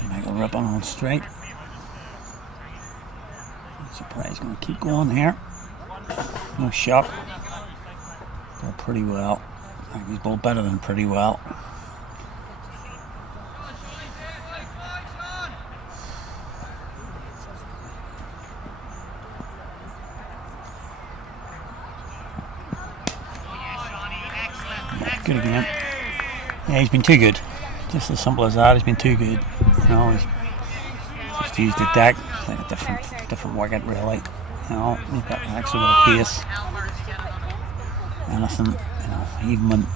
Michael Rippon on straight. Surprise, going to keep going here. No shot. Bowled pretty well. I think he's bowled better than pretty well. Good again. Yeah, he's been too good. Just as simple as that. He's been too good. You know, he's just used the deck. It's like a different wicket, really. You know, he's got actually with a pace. Anything, you know, even when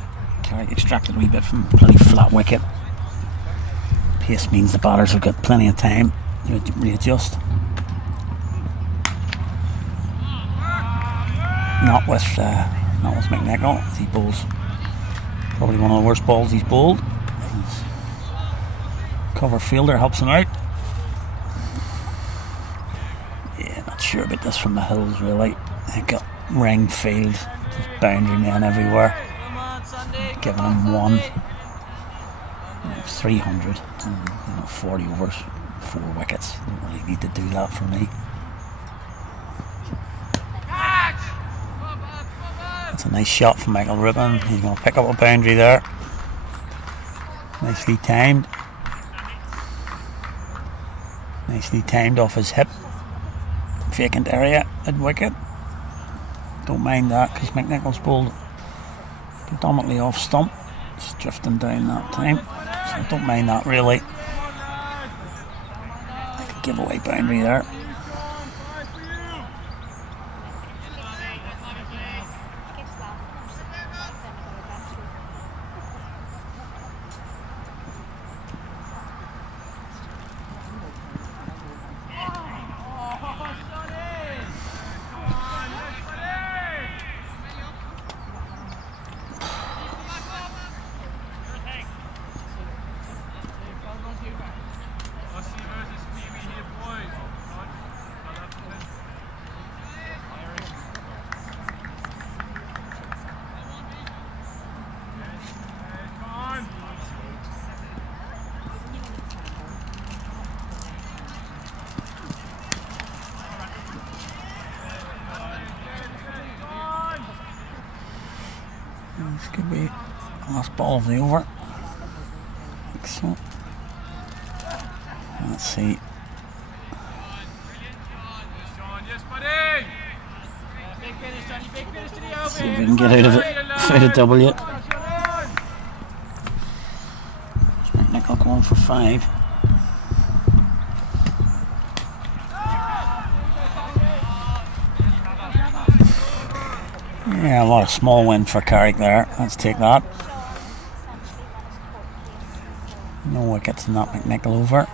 Carrick extracted a wee bit from a bloody flat wicket, pace means the batters have got plenty of time to readjust. Not with McNichol. He bowls probably one of the worst balls he's bowled. His cover fielder helps him out. Yeah, not sure about this from the hills really. They got ring field, just boundary men everywhere. giving him 1. 300 and 40 overs, 4 wickets. Don't really need to do that for me. That's a nice shot from Michael Rubin. He's going to pick up a boundary there. Nicely timed. Nicely timed off his hip. Vacant area at wicket. Don't mind that because McNichol's bowled predominantly off stump. Just drifting down that time. So I don't mind that really. Like a giveaway boundary there. This could be the last ball of the over. I think so. Let's see. See if we can get out of it without a W. McNichol going for 5. Yeah, a lot of small win for Carrick there. Let's take that. No wickets in that McNichol over.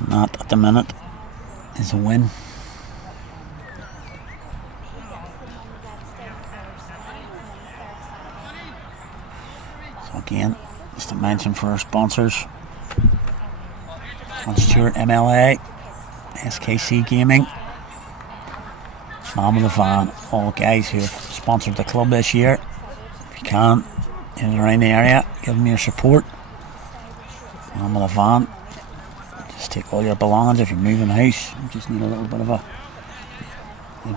And that at the minute is a win. So again, just a mention for our sponsors. John Stewart MLA, SKC Gaming, Man with the Van, all guys who have sponsored the club this year. If you can, in and around the area, give them your support. Man with the Van, just take all your belongings if you're moving house. You just need a little bit of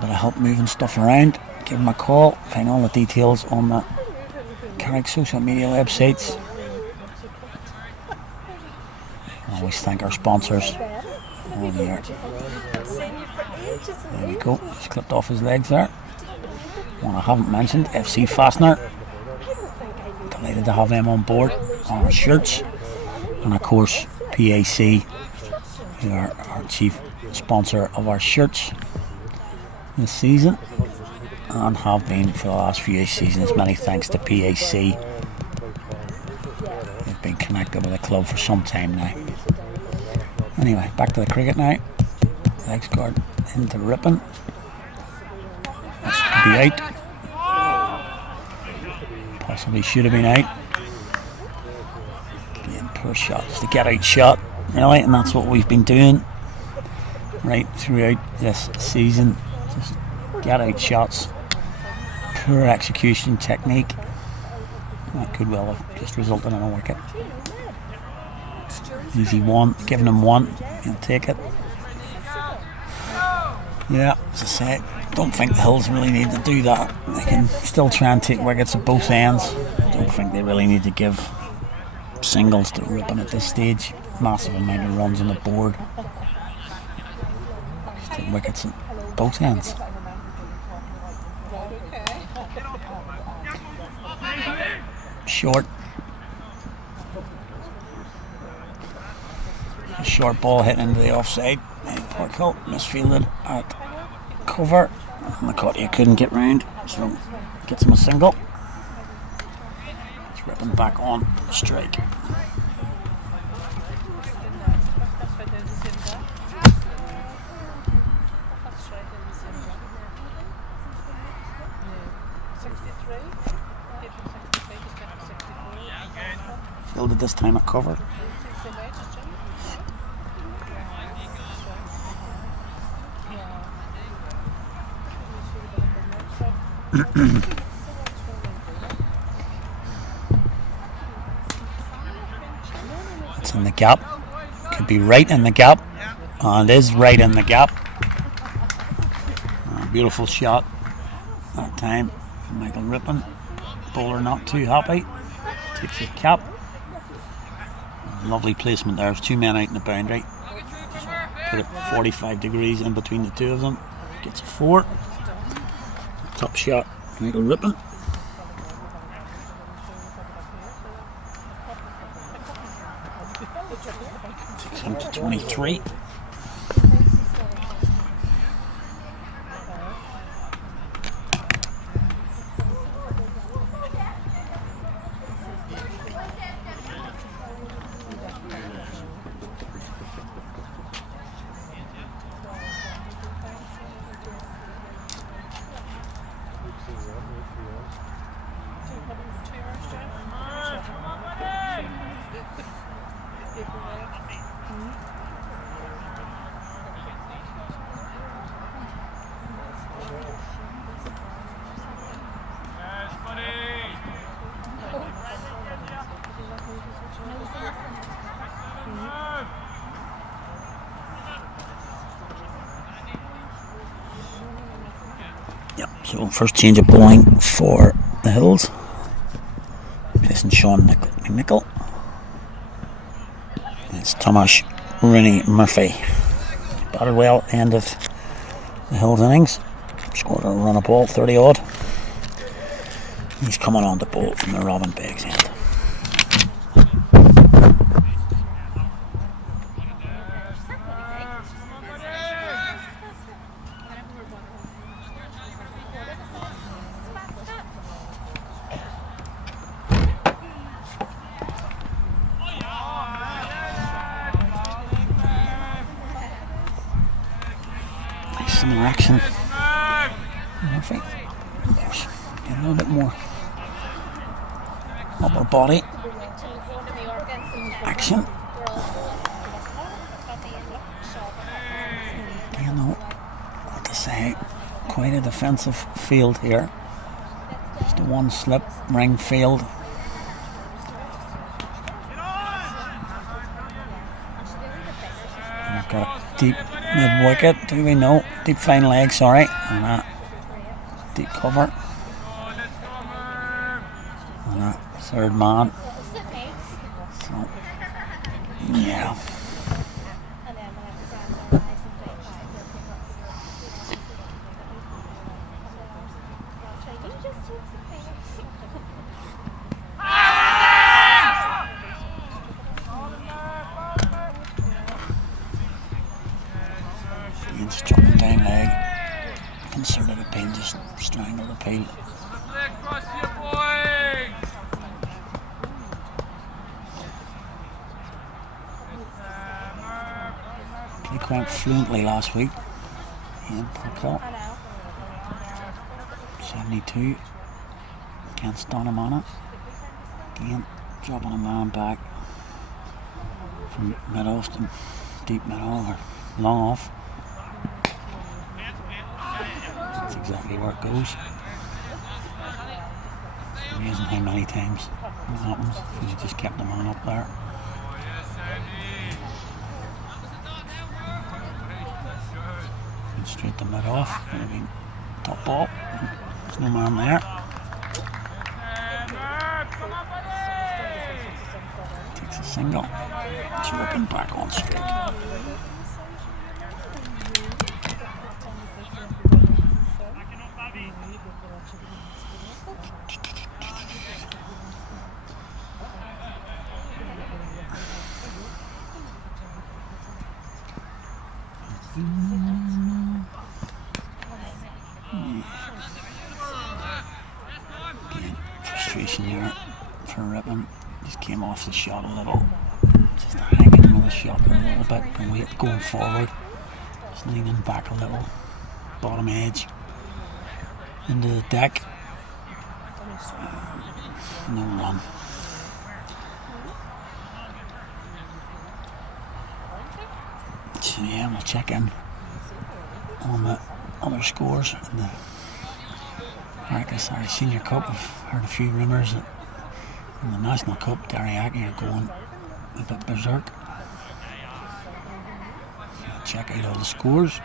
help moving stuff around. Give them a call. Find all the details on the Carrick social media websites. I always thank our sponsors all year. There we go, just clipped off his legs there. One I haven't mentioned, FC Fastener. Delighted to have them on board on our shirts. And of course PAC, who are our chief sponsor of our shirts this season and have been for the last few seasons. Many thanks to PAC. They've been connected with the club for some time now. Anyway, back to the cricket now. Legs guard into Rippon. That should be out. Possibly should have been out. Again, poor shot. Just a get out shot, really, and that's what we've been doing right throughout this season. Just get out shots. Poor execution technique. That could well have just resulted in a wicket. Easy one, giving him 1, he'll take it. Yeah, as I say, don't think the Hills really need to do that. They can still try and take wickets at both ends. Don't think they really need to give singles to Rippon at this stage. Massive amount of runs on the board. Just take wickets at both ends. Short. A short ball hit into the offside. Porkhill misfielded at cover. And McCarthy couldn't get round, so gets him a single. He's ripping back on strike. Fielded this time at cover. gap. Could be right in the gap. And it is right in the gap. Beautiful shot that time from Michael Rippon. Bowler not too happy. Takes his cap. Lovely placement there. There's 2 men out in the boundary. Put it 45 degrees in between the two of them. Gets a 4. Top shot, Michael Rippon. Takes him to 23. So first change of bowling for the Hills. Facing Sean McNichol. It's Thomas Rooney Murphy. Batted well at the end of the Hills innings. Scored a run of ball, 30 odd. He's coming on to bowl from the Robin Beggs end. Similar action. Murphy. Get a little bit more upper body action. Again, though, what to say, quite a defensive field here. Just a one slip ring field. I've got a deep mid wicket, do we know? Deep fine leg, sorry. And that deep cover. And that third man. So, yeah. Just jumping down leg, concerted appeal, just strangled appeal. He went fluently last week. Ian Purcell, 72 against Donamana. Again, dropping a man back from mid-off to deep mid-off or long off. That's exactly where it goes. Amazing how many times it happens because you just kept the man up there. And straight to mid off. It'll be top ball. There's no man there. Takes a single. Chirping back on straight. Frustration here for Rippon. Just came off the shot a little. Just hanging with the shot a little bit and weight going forward. Just leaning back a little. Bottom edge into the deck. No run. So yeah, we'll check in on the other scores in the Carrick Senior Cup. I've heard a few rumours that in the National Cup, Derry Aki are going a bit berserk. check out all the scores,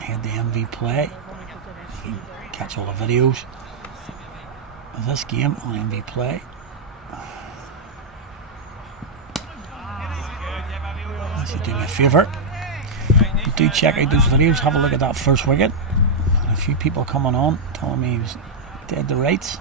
head to MV Play. You can catch all the videos of this game on MV Play. If you do me a favour, do check out those videos, have a look at that first wicket. And a few people coming on telling me he was dead to rights.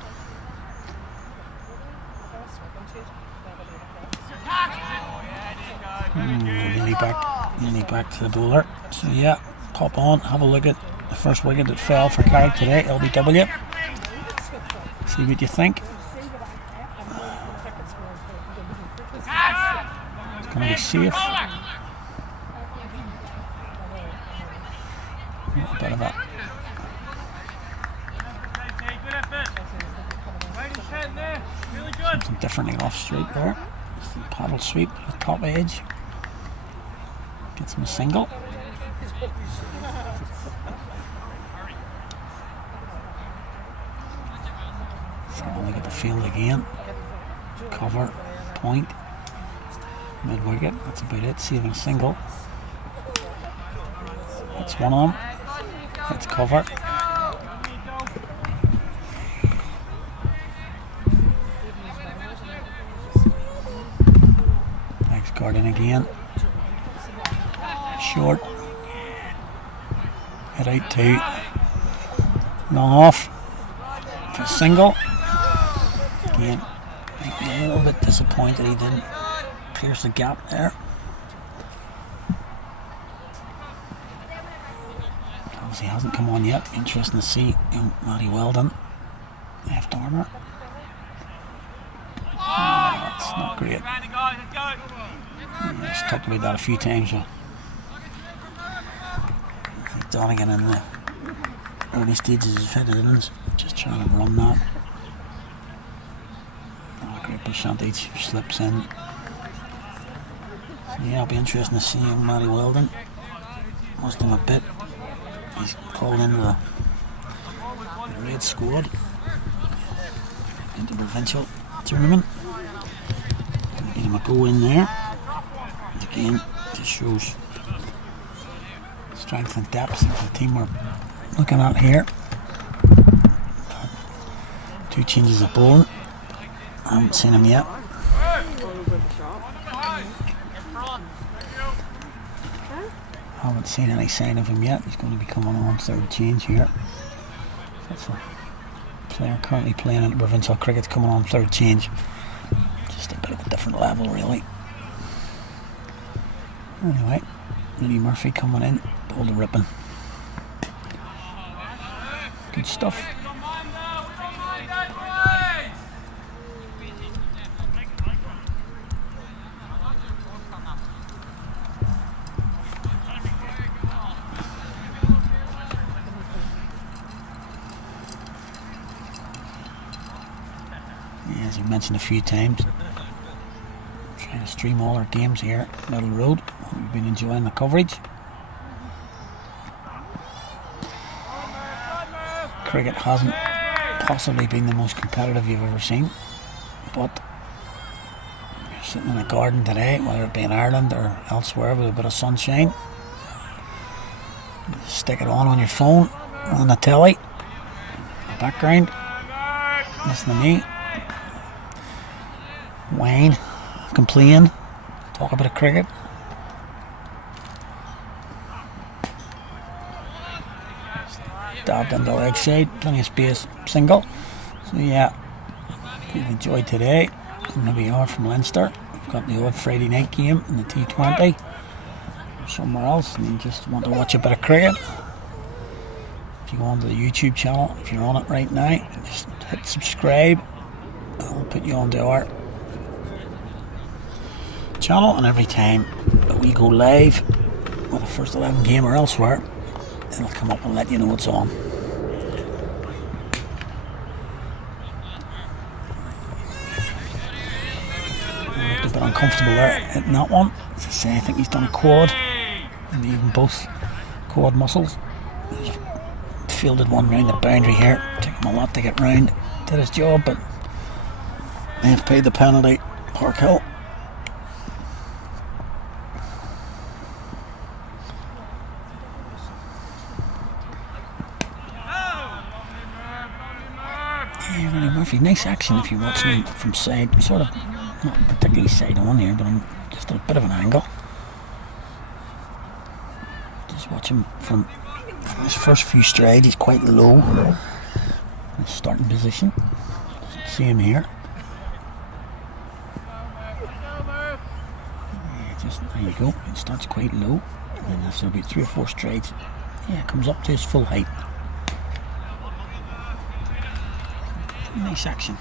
Nearly back to the bowler. So yeah, pop on, have a look at the first wicket that fell for Carrick today, LBW. See what you think. It's going to be safe. A bit of a something different off straight there. Just the paddle sweep to the top edge. Gets him a single. So we'll look at the field again. Cover, point, mid wicket. That's about it. Saving a single. That's one on. That's cover. Next Garden again. Short. Head out two. Long off. For a single. Again, might be a little bit disappointed he didn't pierce the gap there. Obviously hasn't come on yet. Interesting to see Matty Weldon. Left armour. That's not great. He's talked about that a few times. I think Donegan in the early stages of his innings, just trying to run that. Not a great percentage, slips in. So yeah, it'll be interesting to see Matty Weldon. Lost him a bit. He's called into the red squad into provincial tournament. Get him a go in there. Again, just shows strength and depth of the team we're looking at here. Two changes of bowling. I haven't seen him yet. Haven't seen any sign of him yet. He's going to be coming on third change here. That's a player currently playing in the provincial cricket's coming on third change. Just a bit of a different level, really. Anyway, Lee Murphy coming in, pulled a ripping. Good stuff. As you mentioned a few times, trying to stream all our games here at Middle Road. We've been enjoying the coverage. Cricket hasn't possibly been the most competitive you've ever seen, but you're sitting in a garden today, whether it be in Ireland or elsewhere with a bit of sunshine. Stick it on your phone, on the telly, background, listen to me whine, complain, talk a bit of cricket. Dabbed into the leg side, plenty of space, single. So yeah, if you've enjoyed today, maybe you are from Leinster, we've got the old Friday night game in the T20 or somewhere else and you just want to watch a bit of cricket. If you go onto the YouTube channel, if you're on it right now, just hit subscribe. I'll put you onto our channel, and every time that we go live with a first 11 game or elsewhere, it'll come up and let you know it's on. Looked a bit uncomfortable there hitting that one. As I say, I think he's done a quad, and even both quad muscles. He's fielded one round the boundary here. Took him a lot to get round. Did his job, but they have paid the penalty. Park Hill. Murphy. Nice action if you're watching him from side, sort of, not particularly side on here, but I'm just at a bit of an angle. Just watch him from his first few strides. He's quite low in his starting position. See him here. Yeah, just there you go. It starts quite low, and then after about 3 or 4 strides, yeah, comes up to his full height. Nice action.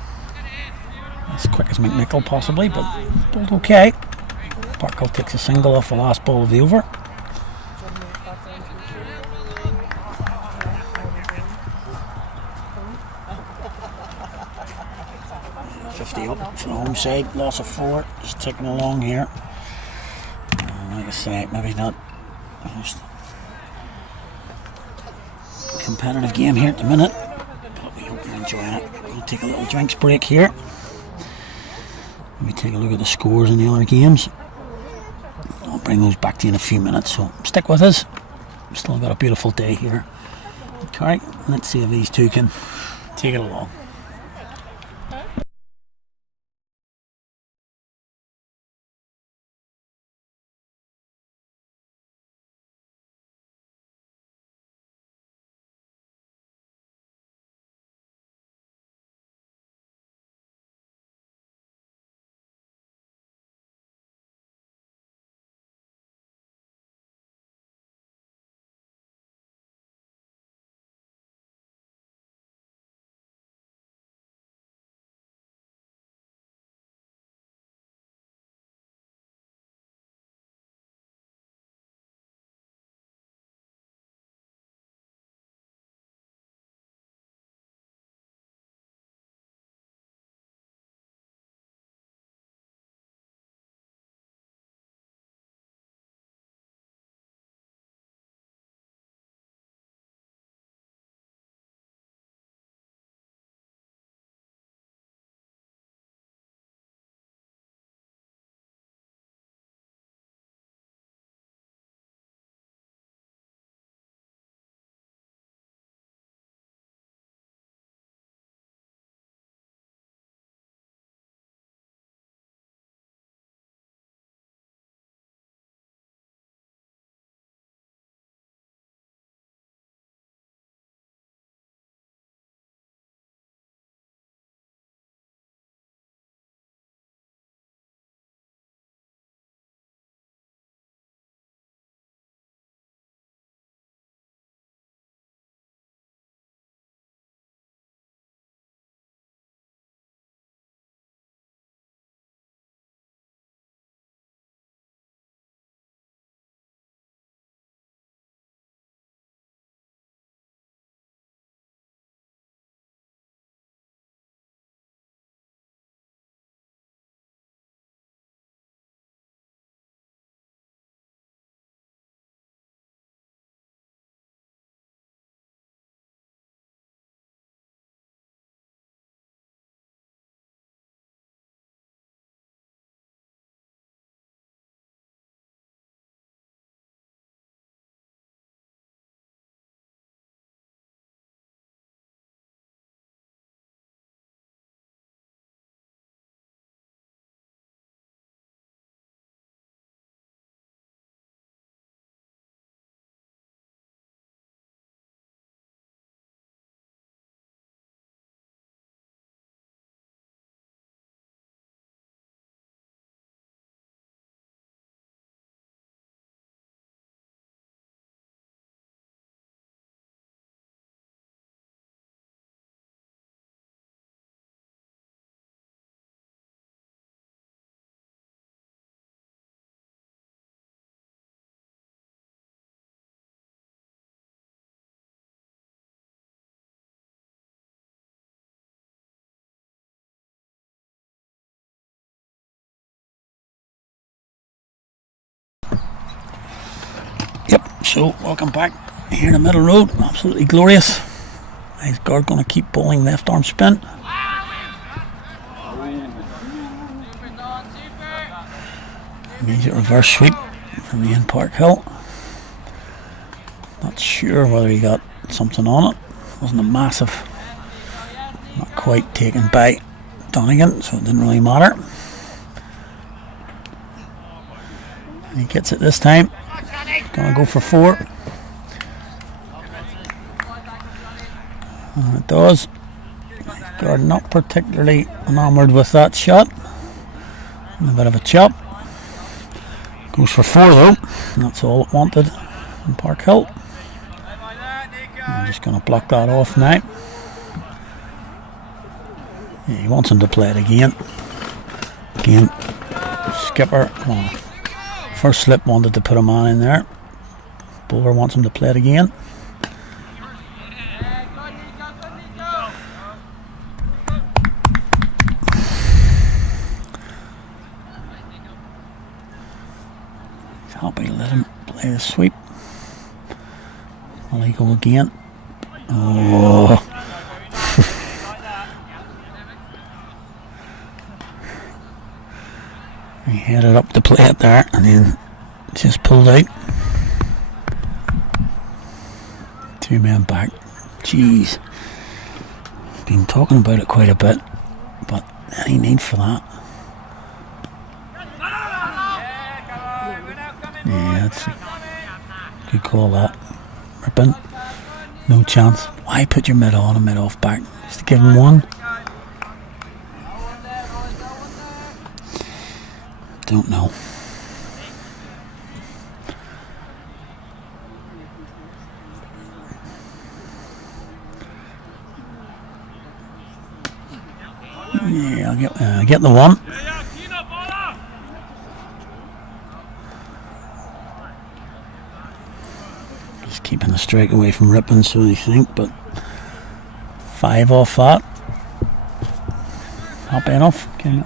As quick as McNichol possibly, but bowled okay. Parkhill takes a single off the last ball of the over. Up for the home side, loss of 4, just ticking along here. Like I say, maybe not the most competitive game here at the minute, but we hope you're enjoying it. We'll take a little drinks break here. We take a look at the scores in the other games. I'll bring those back to you in a few minutes, so stick with us. We've still got a beautiful day here at Carrick. Let's see if these two can take it along. So, welcome back here to Middle Road. Absolutely glorious. Nice guard going to keep bowling left arm spin. Immediate reverse sweep from the in Parkhill. Not sure whether he got something on it. Wasn't a massive Not quite taken by Donegan, so it didn't really matter. And he gets it this time. Gonna go for 4. And it does. Gordon not particularly enamoured with that shot. And a bit of a chop. Goes for 4 though. And that's all it wanted in Park Hill. I'm just going to block that off now. Yeah, he wants him to play it again. Again, skipper. Well, first slip wanted to put a man in there. Bowler wants him to play it again. He's happy to let him play the sweep. Will he go again? Oh. He headed up to play it there and then just pulled out. 2 men back. Jeez. Been talking about it quite a bit, but any need for that? Yeah, that's a good call that. Ripping. No chance. Why put your mid on and mid off back? Just to give him one? Don't know. Yeah, I'll get the one. Just keeping the strike away from Rippon, so they think, but 5 off that. Happy enough. Okay.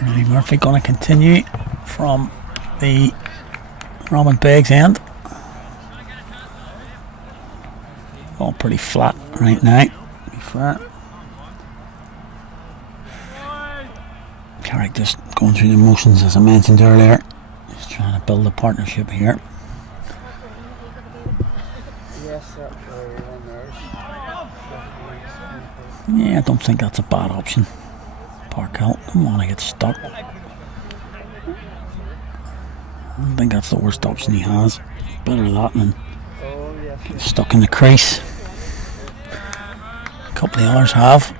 Eddie Murphy going to continue from the Robin Beggs end. All pretty flat right now, to be fair. Carrick just going through the motions as I mentioned earlier. Just trying to build a partnership here. Yeah, I don't think that's a bad option. Park out. Don't want to get stuck. I don't think that's the worst option he has. Better that than getting stuck in the crease. A couple of others have.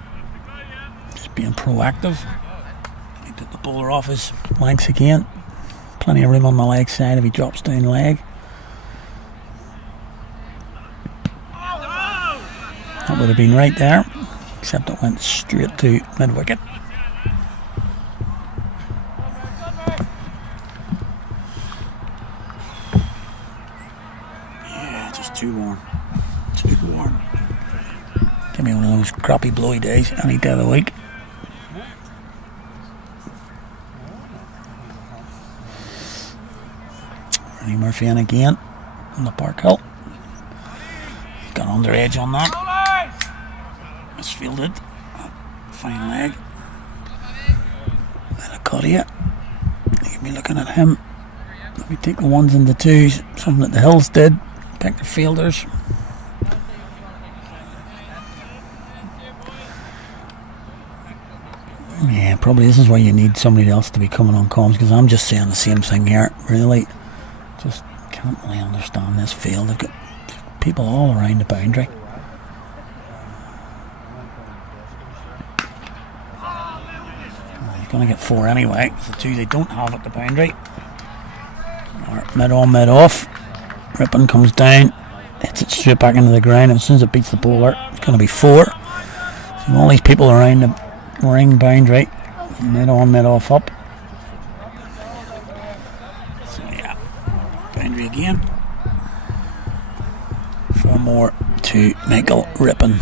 Just being proactive. He took the bowler off his legs again. Plenty of room on the leg side if he drops down leg. That would have been right there, except it went straight to mid wicket. Too warm. Too warm. Give me one of those crappy blowy days any day of the week. Eddie Murphy in again on the Park Hill. He's got under edge on that. It's fielded. Fine leg. Then a cut here. You can be looking at him. Let me take the 1s and the 2s. Something that the Hills did. Pick the fielders. Yeah, probably this is why you need somebody else to be coming on comms, because I'm just saying the same thing here. Really, just can't really understand this field. They've got people all around the boundary. He's going to get 4 anyway. It's the 2 they don't have at the boundary. Mid on, mid off. Rippon comes down, hits it straight back into the ground, and as soon as it beats the bowler, it's going to be 4. So all these people around the ring boundary, mid on, mid off up. So yeah, boundary again. 4 more to Michael Rippon.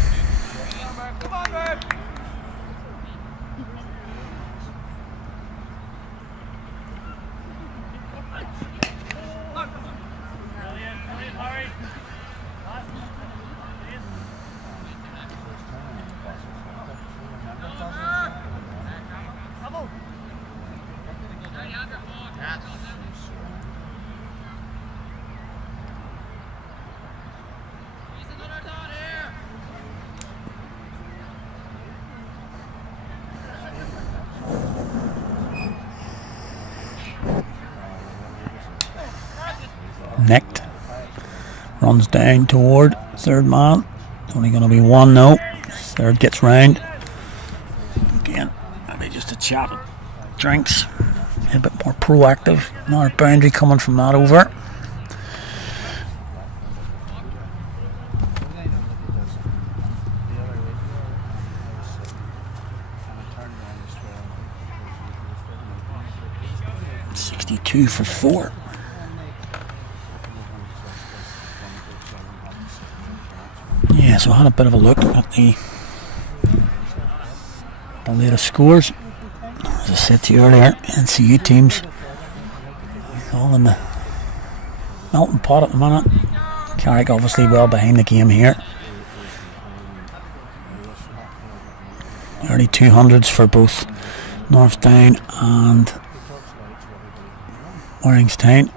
Nicked. Runs down toward third man. It's only going to be one now. Third gets round. Again, maybe just a chat. Drinks. A bit more proactive. Another boundary coming from that over. Two for 4. Yeah, so I had a bit of a look at the latest scores. As I said to you earlier, NCU teams all in the melting pot at the minute. Carrick obviously well behind the game here. Early 200s for both Northdown and Warringstown.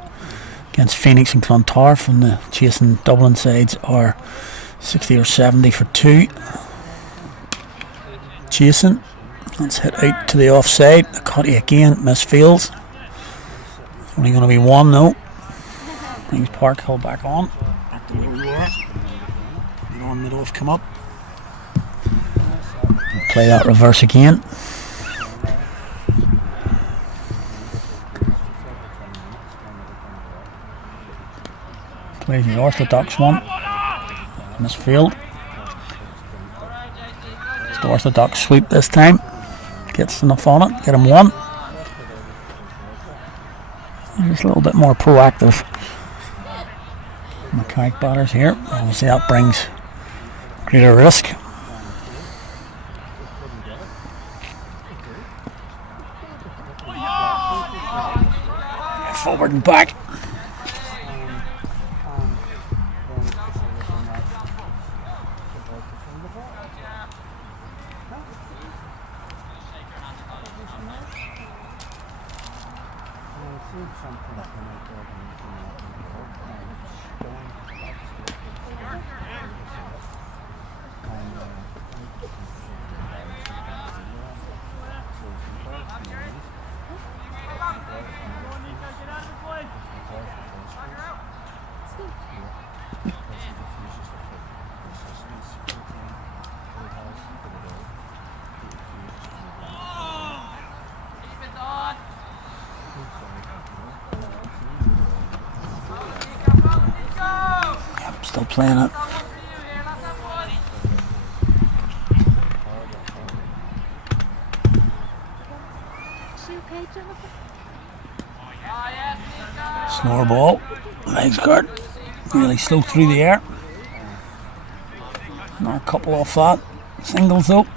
Against Phoenix and Clontarf from the chasing Dublin sides are 60 or 70 for 2. Chasing. Let's hit out to the offside. Cutty again, misfields. Only going to be one though. Brings Park Hill back on. Back to where we were. On mid-off come up. We'll play that reverse again. Plays the orthodox one. Misfield. It's the orthodox sweep this time. Gets enough on it. Get him one. Just a little bit more proactive. The Carrick batters here. Obviously that brings greater risk. Forward and back. Still playing it. Slower ball. Legs guard. Really slow through the air. Another couple off that. Singles though.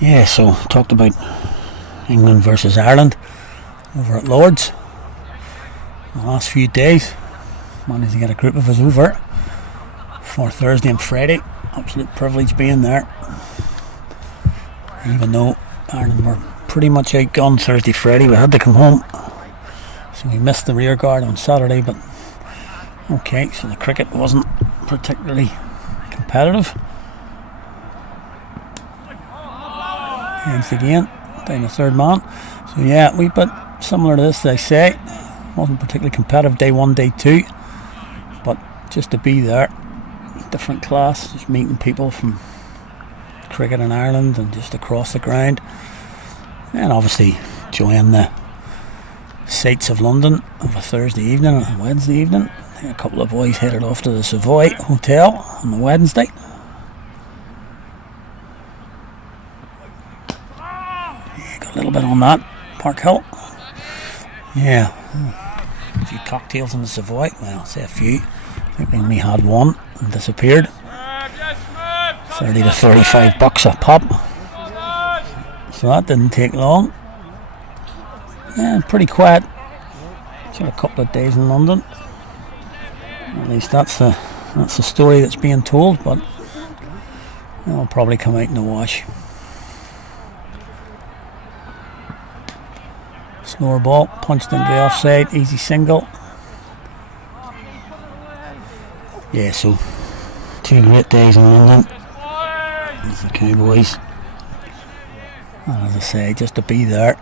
Yeah, so talked about England versus Ireland over at Lord's the last few days. Managed to get a group of us over for Thursday and Friday. Absolute privilege being there. Even though Ireland were pretty much outgunned Thursday, Friday, we had to come home. So we missed the rear guard on Saturday, but okay, so the cricket wasn't particularly competitive. Hands again, down the third man. So yeah, we bit similar to this, they say. Wasn't particularly competitive day 1, day 2, but just to be there, different class, just meeting people from cricket in Ireland and just across the ground, and obviously enjoying the sights of London of a Thursday evening and a Wednesday evening. A couple of boys headed off to the Savoy Hotel on the Wednesday. A little bit on that, Park Hill. Yeah, a few cocktails in the Savoy. Well, say a few. I think we only had one and disappeared. 30 to 35 bucks a pop. So that didn't take long. Yeah, pretty quiet. Just had a couple of days in London. At least that's the story that's being told, but it'll probably come out in the wash. Snore ball, punched into the offside, easy single. Yeah, so 2 great days in London. It's the Cowboys. And as I say, just to be there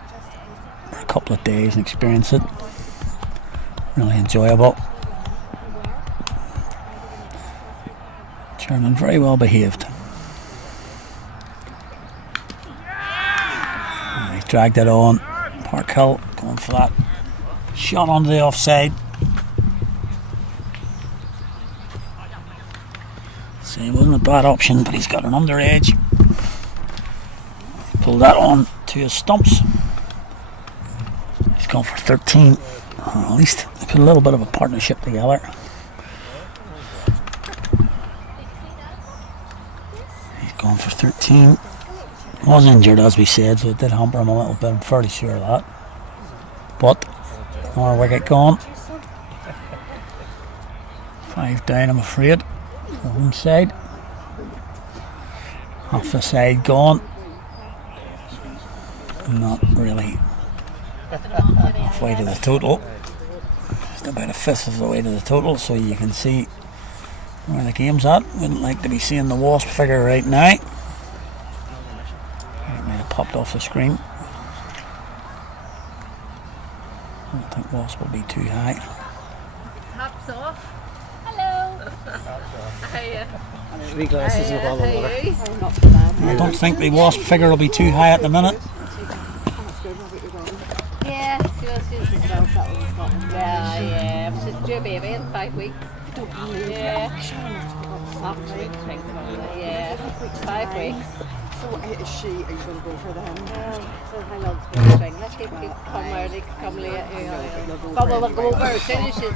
for a couple of days and experience it, really enjoyable. Chairman very well behaved. And he's dragged it on. Parkhill going for that shot onto the offside. So it wasn't a bad option, but he's got an underage. Pulled that on to his stumps. He's gone for 13. Or at least they put a little bit of a partnership together. He's gone for 13. Was injured, as we said, so it did hamper him a little bit. I'm fairly sure of that. But another wicket gone. 5 down, I'm afraid. The home side. Half the side gone. Not really halfway to the total. Just about a fifth of the way to the total, so you can see where the game's at. Wouldn't like to be seeing the Wasp figure right now. It might have popped off the screen. I don't think Wasp will be too high. Caps off. Hello. Hiya. Three glasses of all the water. I don't think the Wasp figure will be too high at the minute. Yeah, she's she's due a baby in 5 weeks. Yeah. Yeah, 5 weeks. So is she, are you going to go for the hen? So how long's been the thing? Let's keep come early, come late. But we'll go over as soon as she's.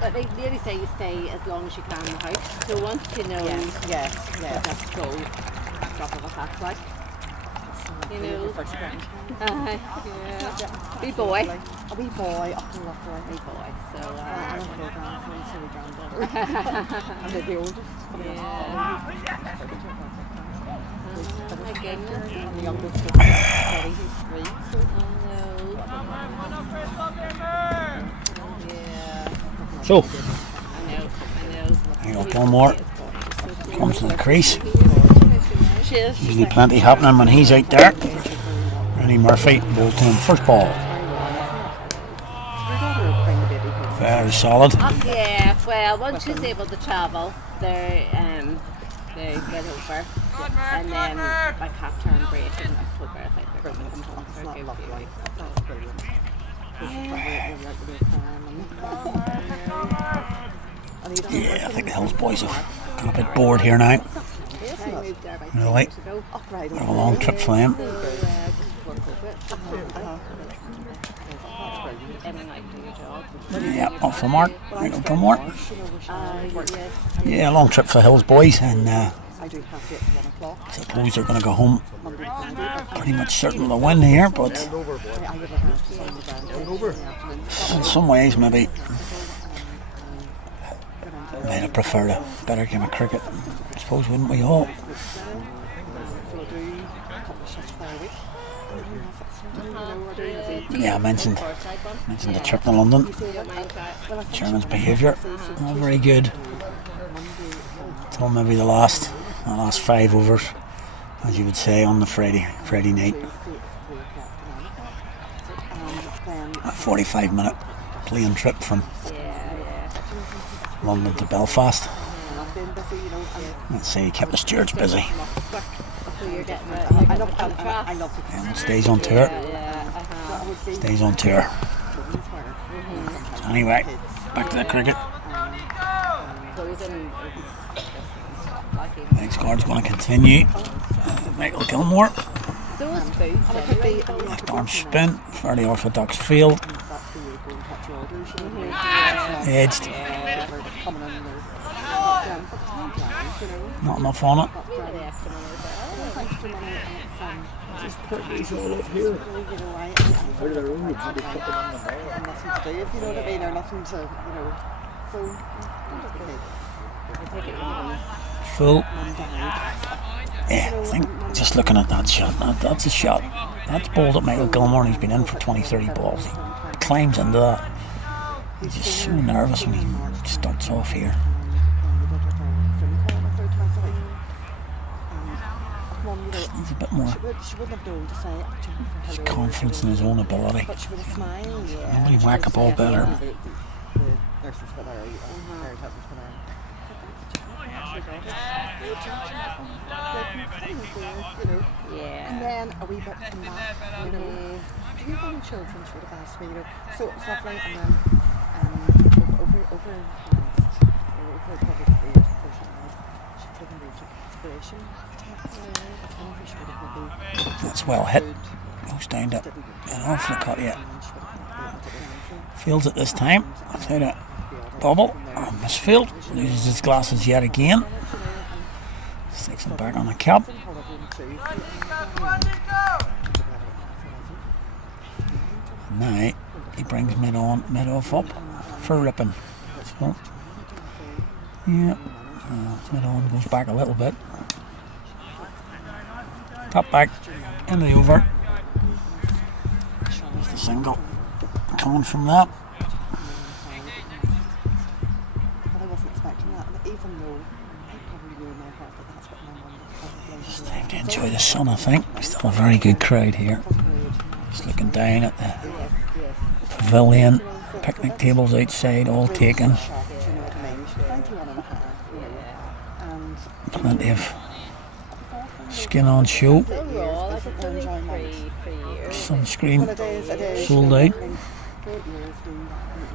But they really say you stay as long as you can in the house. So once you know, Yes. just go. Drop of a hat, like. You know. First grand. Yeah. Wee boy. A wee boy, up and lovely. Wee boy. So, I'm a 4 grandson, so we granddaughter. And they're the oldest. My goodness. And the youngest is Teddy, who's 3. So So, I know. there you go, Gilmore comes to the crease. Cheers. Usually plenty happening when he's out there. Rennie Murphy bowled to him first ball. Very solid. Yeah, well, once she's able to travel, they get over. And then like half-term break in October, I think they're going to come home for a good few weeks. Yeah, I think the Hills boys have got a bit bored here now. Really? Bit of a long trip for them. Yeah, off the mark. There you go, more. Yeah, long trip for Hills boys, and I suppose they're going to go home pretty much certain to win here, but in some ways maybe might have preferred a better game of cricket. I suppose, wouldn't we all? Yeah, I mentioned the trip to London. Chairman's behaviour, not very good. Till maybe the last 5 overs, as you would say, on the Friday night. A 45-minute plane trip from London to Belfast. Let's say he kept the stewards busy. And it stays on tour. Stays on tour. So anyway, back to the cricket. Next card's going to continue. Michael Gilmore. Left arm spin. Fairly orthodox field. Edged. Not enough on it. He's all up here. Where their own nothing to do, if you know what I mean, or nothing to, Full. Yeah, I think just looking at that shot, that's a shot. That's bowled at Michael Gilmore, and he's been in for 20-30 balls. He climbs into that. He's just so nervous when he starts off here. He's a bit more confidence in his own ability. Nobody whack a ball better. And then a wee bit from that, do you have any children sort of asked me, so it's lovely, and then over probably the age of 45, she's given me inspiration. That's well hit. Goes down to an awful cut yet. Fields it this time. Without a bubble. Misfield. Loses his glasses yet again. Sticks him back on the cap. And now he brings mid-off up for ripping. So, yeah. Mid-on goes back a little bit. Top back into the over. There's the single coming from that. I wasn't expecting that, even though I probably knew in my heart that that's what my mum was. It's time to enjoy the sun, I think. Still a very good crowd here. Just looking down at the pavilion. Picnic tables outside, all taken. Plenty of skin on show. Sunscreen sold out.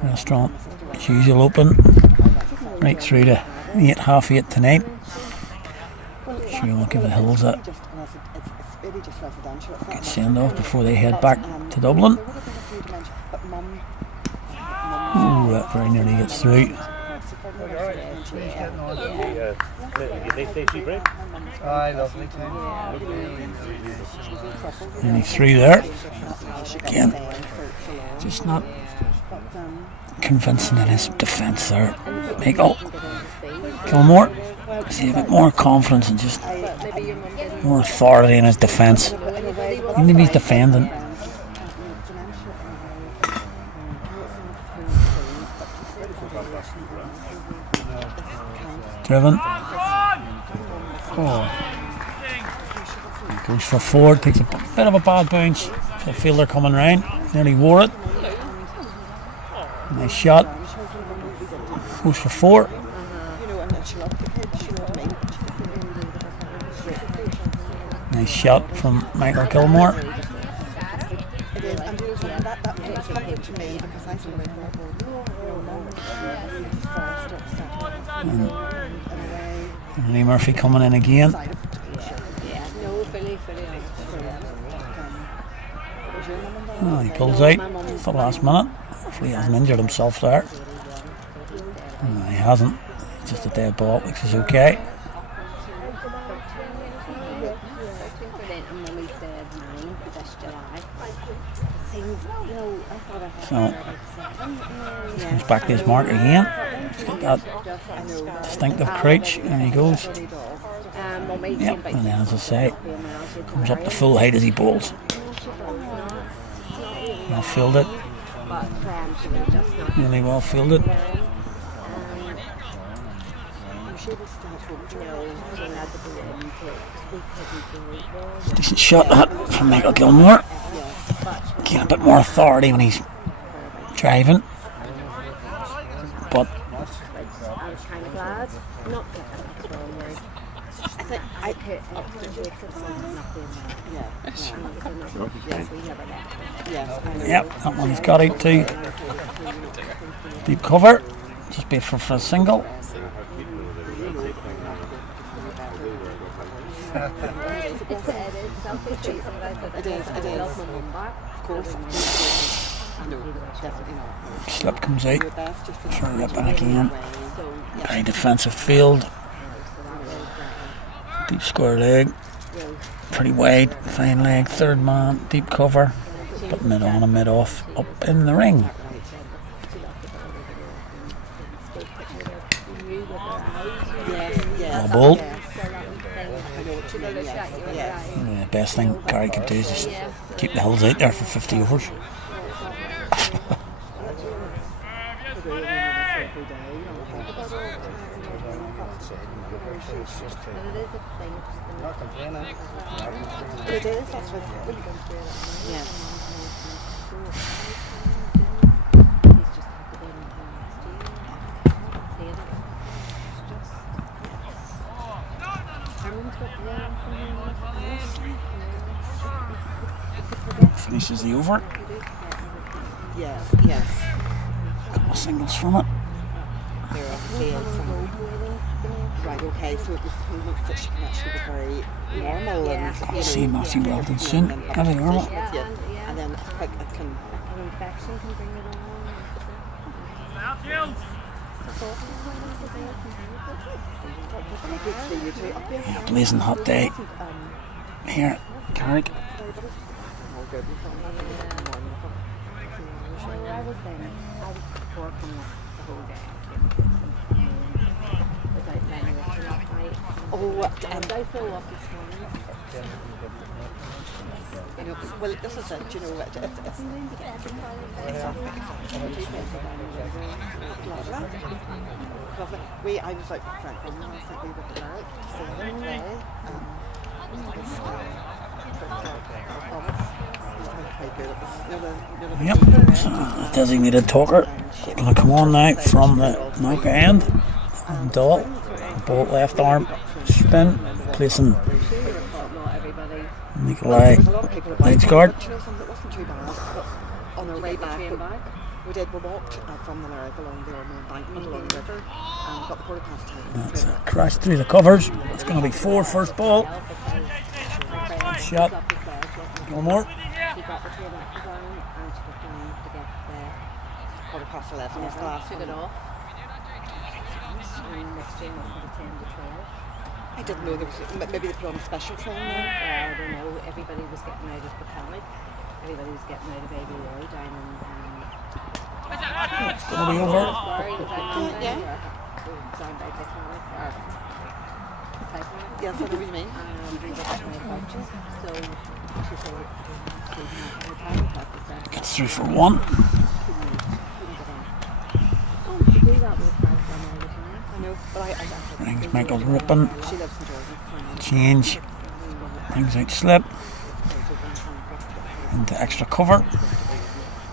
Restaurant as usual open right through to 8:30 tonight. Sure we'll give the Hills a good send off before they head back to Dublin. Ooh, that very nearly gets through. Nearly through there. Again, just not convincing in his defence there. Michael Gilmore, I see a bit more confidence and just more authority in his defence. Even if he's defending. Driven. Oh. He goes for 4, takes a bit of a bad bounce for the fielder coming round. Nearly wore it. Nice shot. Goes for 4. Nice shot from Michael Gilmore. And Lee Murphy coming in again. Oh, he pulls out at the last minute. Hopefully he hasn't injured himself there. No, he hasn't. It's just a dead ball, which is okay. So, he's back to his mark again. He's got that distinctive crouch, and he goes. Yep, and then as I say, comes up to full height as he bowls. Well fielded. Really well fielded. Decent shot that from Michael Gilmore. Again, a bit more authority when he's driving. But yep, that one he's got out too. Deep cover. Just bait for a single. Slip comes out for a ripping again. Very defensive field. Deep square leg. Pretty wide, fine leg, third man, deep cover. But mid on and mid off up in the ring. a ball. Yes. I know what you mean, yes. The best thing Carrick could do is just keep the Hills out there for 50 overs. It is, that's what's really going to be. Yeah. Finishes the over. Yes, yes. Couple of singles from it. There are fails. Right, okay, so it was moments that she can actually be very normal and, you know, See Matthew Weldon soon. Have a normal. and then it can An infection can bring it on. Out, Jill. Blazing hot day here at Carrick. I was there. I was working the whole day. Without many last night. Oh, And I flew up this morning. you know, well, this is it, you know, it's lovely. I was out with Frank and I was like, we were at Carrick, so Yep, so the designated talker going to come on now from the knock end. Dot, bolt left arm, spin, placing Nikolai legs guard. You know something, it wasn't too bad, but on our way back, we walked from the Larrick along the Ormond Embankment along the river and got the 10:15. That's it. Crashed through the covers. It's going to be 4 first ball. Shot. One more. She got the tail up down and she was trying to get the 11:15 was the last took one. it off. And next game was from 10 to 12. I didn't know there was, maybe they put on a special train then. I don't know, everybody was getting out of the Carrick. Everybody was getting out of Baby Roy down in It's going to be over. down by the Carrick or Yes, I know what you mean. we got my coaches. So she said the Carrick had to say Gets through for 1. to do that with Carrick all the time. I know, but I Brings Michael Rippon. she lives in Jordan. Change. Brings out slip. Into extra cover.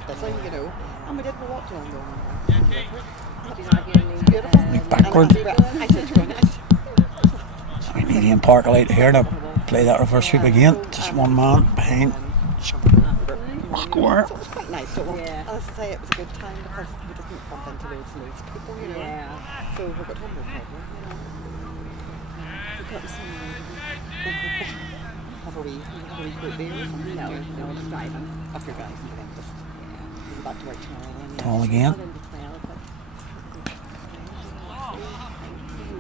That's how you know. And we did, we walked along the Ormond. She's not getting any Beautiful. Look backward. I said to her, So we need Ian Parker out here to play that reverse sweep again. Just one man behind. Square. so it was quite nice. So, Yeah. as I say, it was a good time because we didn't bump into loads and loads of people, you know. Yeah. So we got home no problem, you know. We got some have a wee group beer or something. No, it's driving. Up your guys and then just go back to work tomorrow then. Tall again. Not into 12,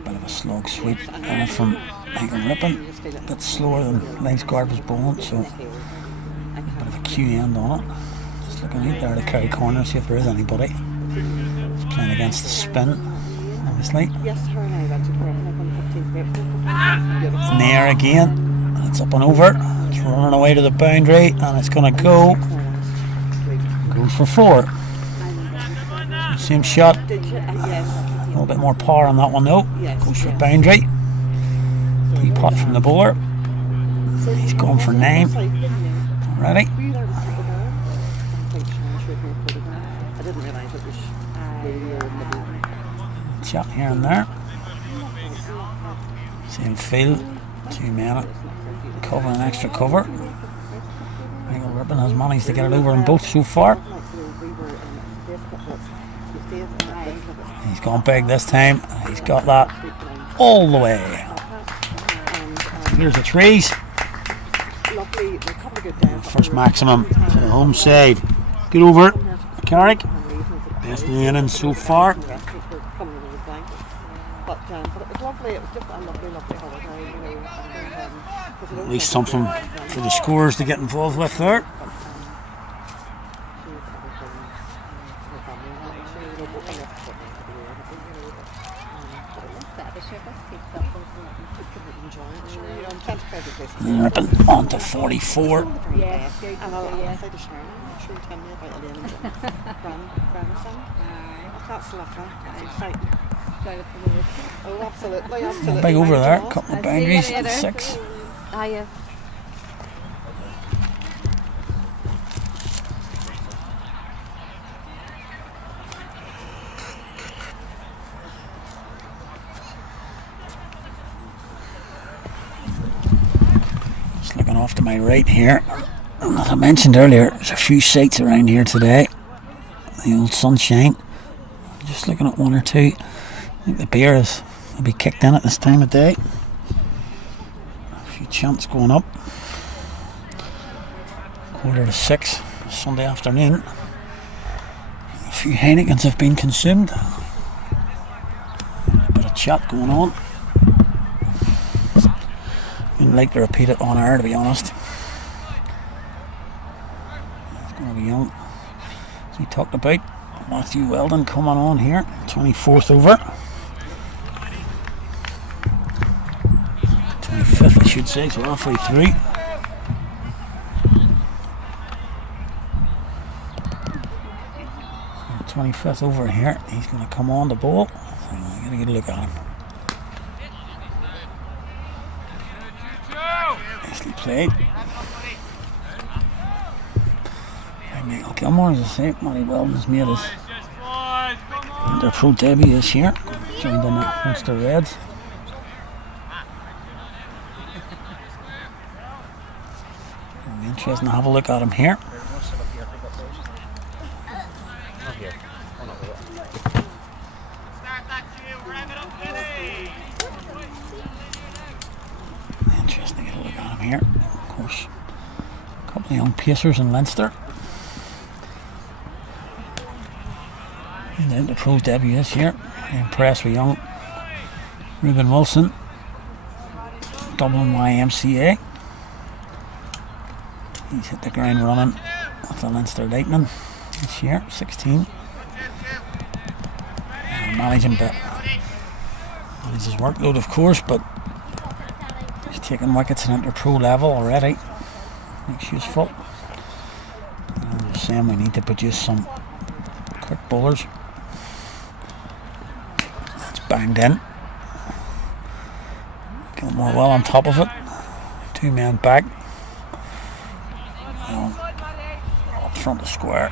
but Bit of a slog sweep from Michael Rippon. A bit slower than legs guard was bowling, so bit of a cue end on it. Just looking out there to carry corner, see if there is anybody. He's playing against the spin, obviously. Yes, her and I went to Carrick on the 15th April. In the air again. It's up and over. It's running away to the boundary, and it's going to go. Goes for 4. Same shot. Did you? Yes. A little bit more power on that one though. Yes, Goes for yes. boundary. Pre-pot from the bowler. He's going for 9 already. Were you there with people there? I think Sharon showed me a photograph. I didn't realise it was radio and maybe. Shot here and there. Same field. 2 men cover and extra cover. Michael Rippon has managed to get it over in both so far. He's gone big this time. He's got that all the way. Here's the trees. Lovely, a couple of good days. First maximum for the home side. Get over it. Carrick. Best of the innings so far. But it was lovely. It was just a lovely holiday, you know. At least something for the scorers to get involved with there. ripping onto 44. Yes, you're And I'll yeah. say to Sharon, she would tell me about Elaine and grandson. That's lovely. That's exciting. Oh, absolutely, absolutely. Big over there, Mind couple of I'll see you boundaries, later. 6. Yeah. Just looking off to my right here. And as I mentioned earlier, there's a few sights around here today. The old sunshine. Just looking at one or two. I think the beer will be kicked in at this time of day. A few chants going up. 5:45, Sunday afternoon. A few Heinekens have been consumed. A bit of chat going on. Wouldn't like to repeat it on air, to be honest. It's going to be on. As we talked about, Matthew Weldon coming on here, 24th over. 25th, I should say, so halfway through. 25th over here. He's going to come on the ball. So I'm going to get a look at him. Nicely played. Michael Gilmore, as I say, Matty Weldon's made his inter-pro debut this year. Joined in the Munster Reds. It'll be interesting to have a look at him here. Interesting to get a look at him here. Of course, a couple of young pacers in Leinster. And then the pro debut this year. Impressed with young Reuben Wilson, Dublin YMCA. He's hit the ground running with the Leinster Lightning this year, 16. Manages his workload, of course, but he's taking wickets at inter-pro level already. Makes useful. I'm just saying we need to produce some quick bowlers. That's banged in. Gilmore well on top of it. 2 men back. Up front of square.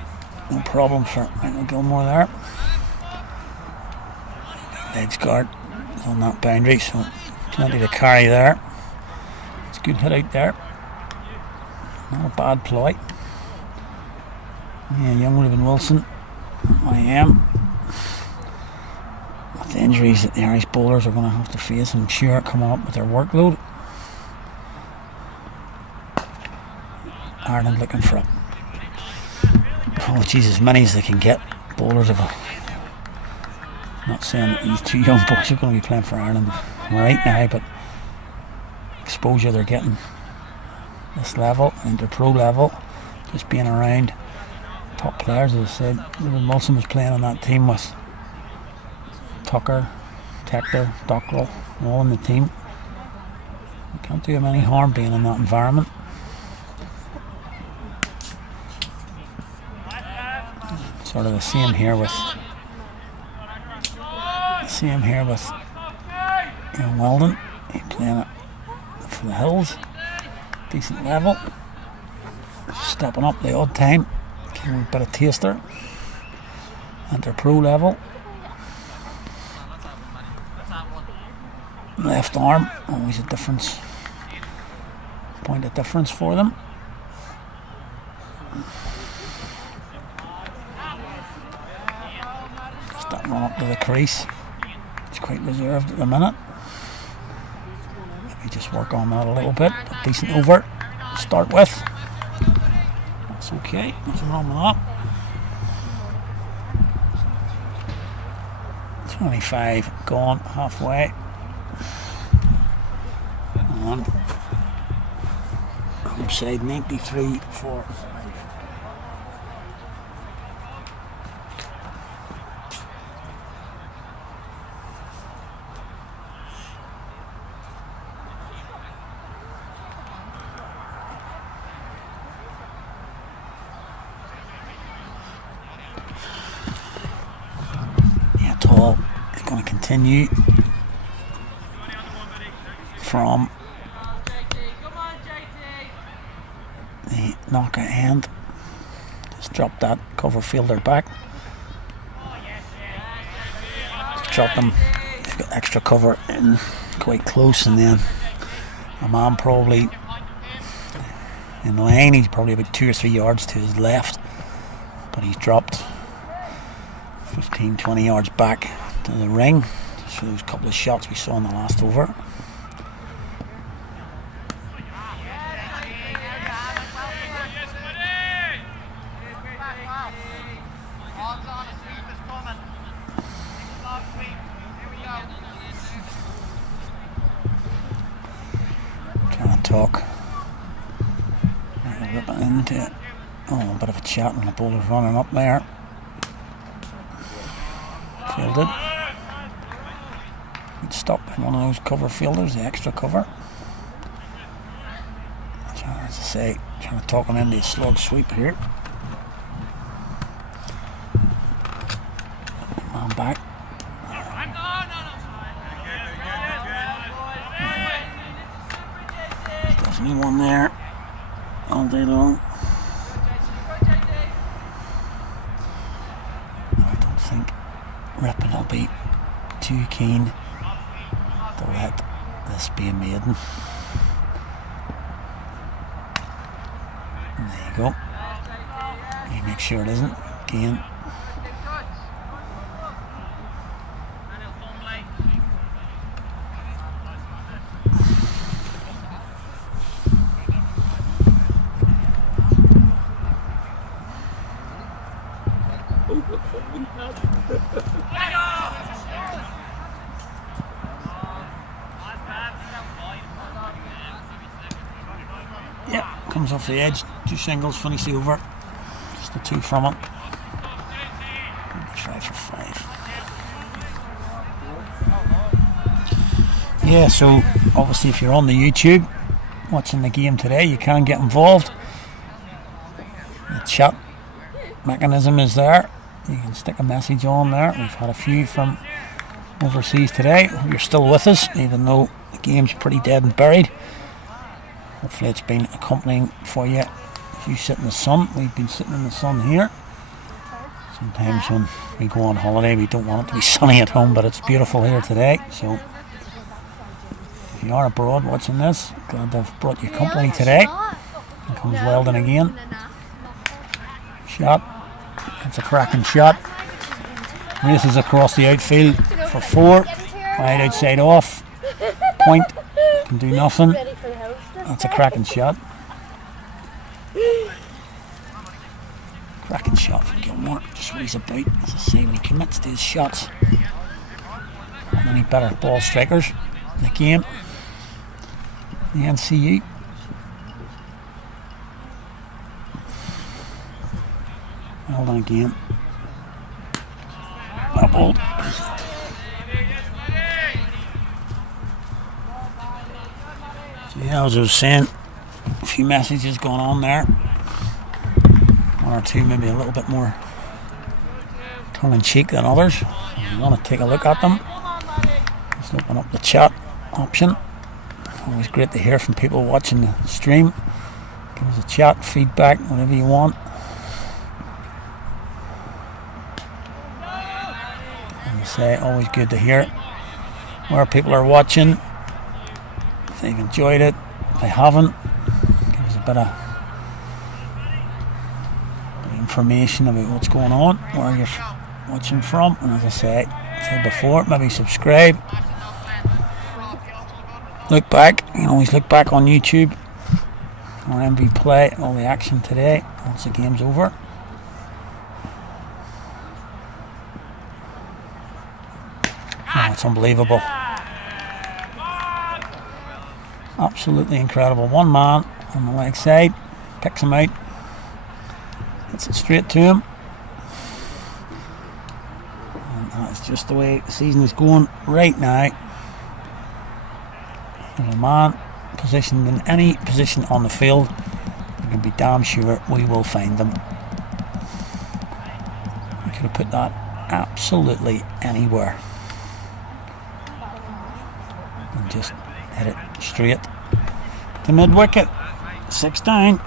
No problem for Michael Gilmore there. Legs guard is on that boundary, so plenty to carry there. It's a good hit out there. Not a bad ploy. Yeah, young Reuben Wilson. I am. With the injuries that the Irish bowlers are going to have to face, I'm sure, coming up with their workload. Ireland looking for it. Oh, geez, as many as they can get. Bowlers of a. Not saying that these 2 young boys are going to be playing for Ireland right now, but exposure they're getting this level, inter-pro level, just being around top players. As I said, Reuben Wilson was playing on that team with Tucker, Tector, Dockrell, all in the team. You can't do him any harm being in that environment. Sort of the same here with young Weldon. He's playing it for the Hills, decent level, stepping up the odd time, giving a bit of taster. Inter-pro level. Left arm, always a difference, point of difference for them. Just that run up to the crease. It's quite reserved at the minute. Maybe just work on that a little bit. A decent over to start with. That's okay, nothing wrong with that. 25 gone, halfway. And outside 93 for 5. continue from the knocker end. Just drop that cover fielder back. Just drop them. He's got extra cover in quite close, and then a man probably in line. He's probably about 2 or 3 yards to his left, but he's dropped 15-20 yards back to the ring just for those couple of shots we saw in the last over. Trying to talk. Rip it into it. Oh, a bit of a chat, and the bowler's running up there. Fielded. Good stop by one of those cover fielders, the extra cover. As I say, trying to talk him into a slug sweep here. Man back. There's definitely one there all day long. I don't think Rippon will be too keen to let this be a maiden. And there you go. You make sure it isn't. Again. Yeah, comes off the edge, 2 singles, finish the over. Just the 2 from it. 5 for 5. Yeah, so obviously if you're on the YouTube watching the game today, you can get involved. The chat mechanism is there. You can stick a message on there. We've had a few from overseas today. Hope you're still with us, even though the game's pretty dead and buried. Hopefully it's been accompanying for you. If you sit in the sun, we've been sitting in the sun here. Sometimes when we go on holiday we don't want it to be sunny at home, but it's beautiful here today. So if you are abroad watching this, glad to have brought you company today. Here comes Weldon again. Shot. That's a cracking shot. Races across the outfield for 4. Wide outside off. Point. Can do nothing. That's a cracking shot. Cracking shot from Gilmore. Just what he's about. As I say, when he commits to his shots, not many better ball strikers in the game. The NCU. Well done again. Well bowled. So yeah, as I was saying, a few messages going on there. 1 or 2 maybe a little bit more tongue-in-cheek than others. If you want to take a look at them, just open up the chat option. Always great to hear from people watching the stream. Give us a chat, feedback, whatever you want. Say, always good to hear where people are watching, if they've enjoyed it, if they haven't, give us a bit of information about what's going on, where you're watching from. And as I said before, maybe subscribe, look back. You can always look back on YouTube or MV Play, all the action today once the game's over. Oh, it's unbelievable. Absolutely incredible. One man on the leg side, picks him out, hits it straight to him. And that is just the way the season is going right now. There's a man positioned in any position on the field, you can be damn sure we will find them. We could have put that absolutely anywhere. just hit it straight to mid wicket. 6 down.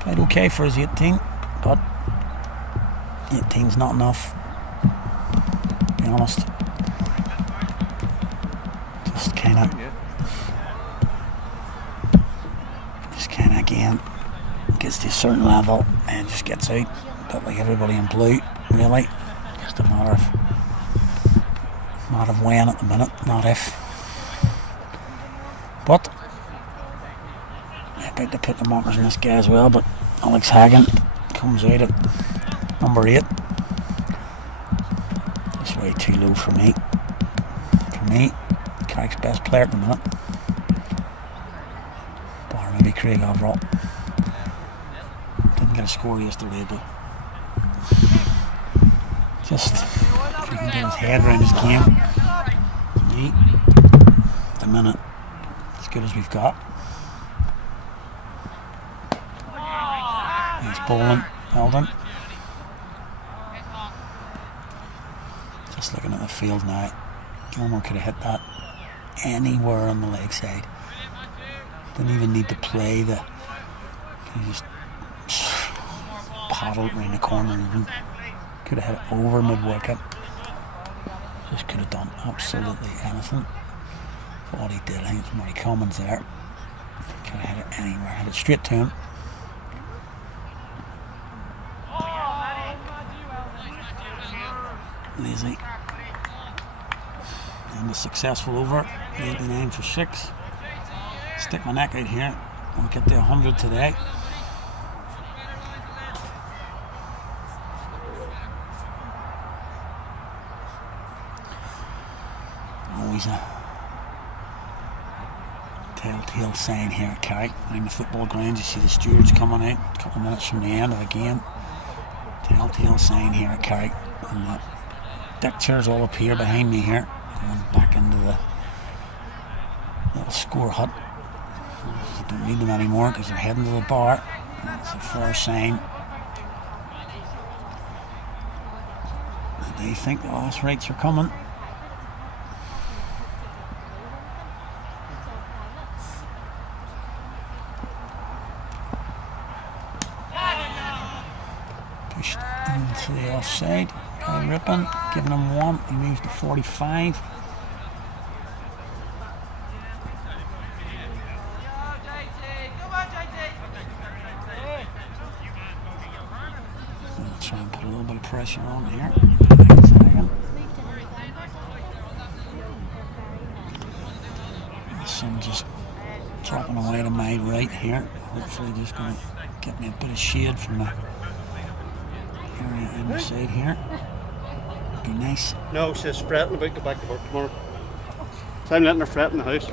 Played okay for his 18, but 18's not enough, to be honest. Just kind of again gets to a certain level and just gets out. But like everybody in blue, really, just a matter of when at the minute, not if. But about to put the markers in this guy as well, but Alex Hagan comes out at number 8. It's way too low for me. Carrick's best player at the minute. Bar maybe Craig Overall. Didn't get a score yesterday, but just if he can get his head around his game, for me, at the minute, as good as we've got. He's bowling, well done. Just looking at the field now, Gilmore could have hit that anywhere on the leg side. Didn't even need to play he just paddled around the corner and could have hit it over mid-wicket. Just could have done absolutely anything. But what he did, I think it's Murray Cummins there. Could have hit it anywhere, hit it straight to him. Lazy. And a successful over. 89 for 6. Stick my neck out here. I'll get to 100 today. Always a telltale sign here at Carrick. Around the football grounds, you see the stewards coming out a couple of minutes from the end of the game. Telltale sign here at Carrick. And the deck chairs all appear behind me here. Going back into the little score hut. You don't need them anymore because they're heading to the bar. That's a fair sign that they think the last rights are coming. Pushed into the offside by Rippon, giving him 1. He moves to 45. Try and put a little bit of pressure on here. The sun just dropping away to my right here. Hopefully just going to get me a bit of shade from the area in the side here. Be nice. No, she's fretting about to go back to work tomorrow. So I'm letting her fret in the house.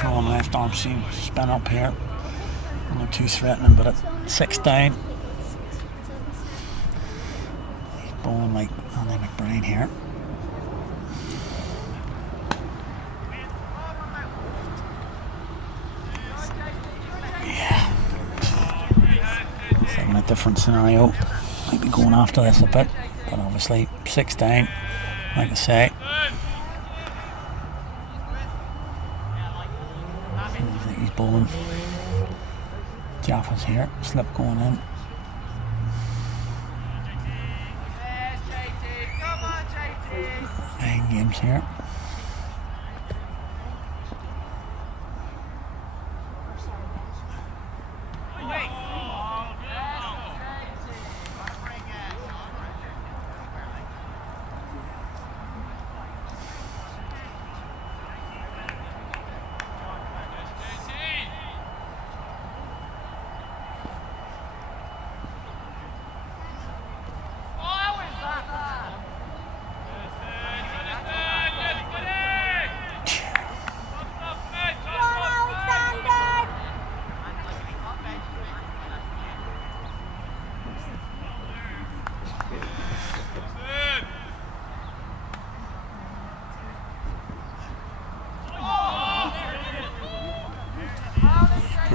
Throwing left arm seam spin up here. Not too threatening, but at 6 down. He's bowling like Andy McBride here. Yeah. Thinking a different scenario. Might be going after this a bit, but obviously 6 down, like I say. He's bowling. Jaffa's here, slip going in. Nine games here.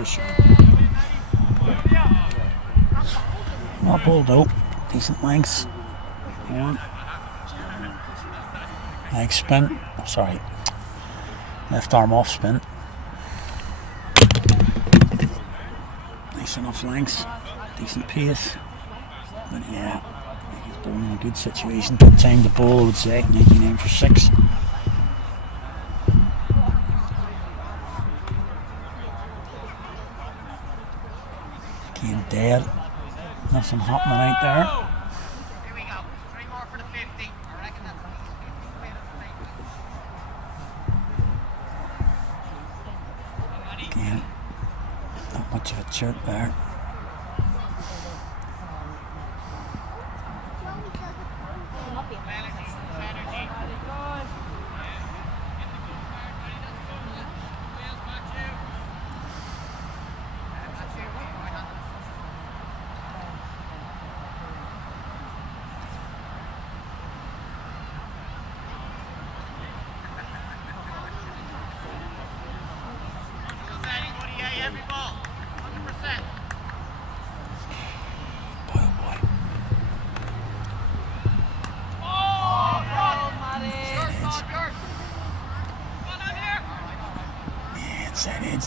sure. Not ball though. Decent lengths. One. Leg spin. Sorry. Left arm off spin. Nice enough lengths. Decent pace. But yeah, he's bowling in a good situation. Good time to bowl, I would say. 99 for 6. Game dead. Nothing happening out there. Here we go. 3 more for the 50. I reckon that's Again, not much of a chirp there.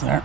There.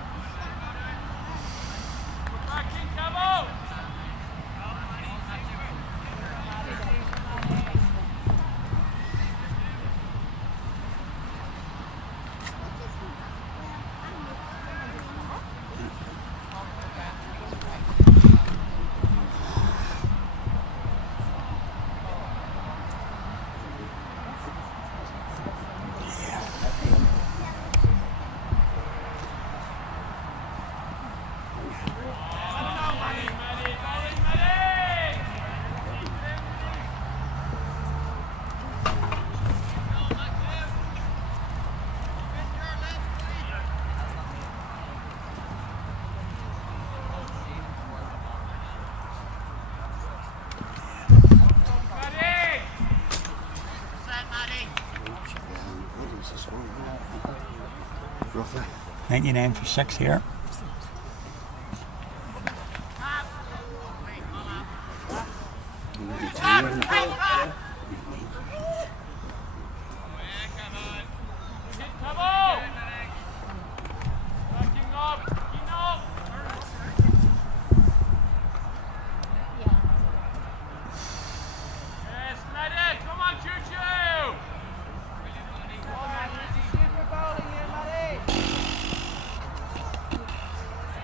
Roughly. 99 for 6 here.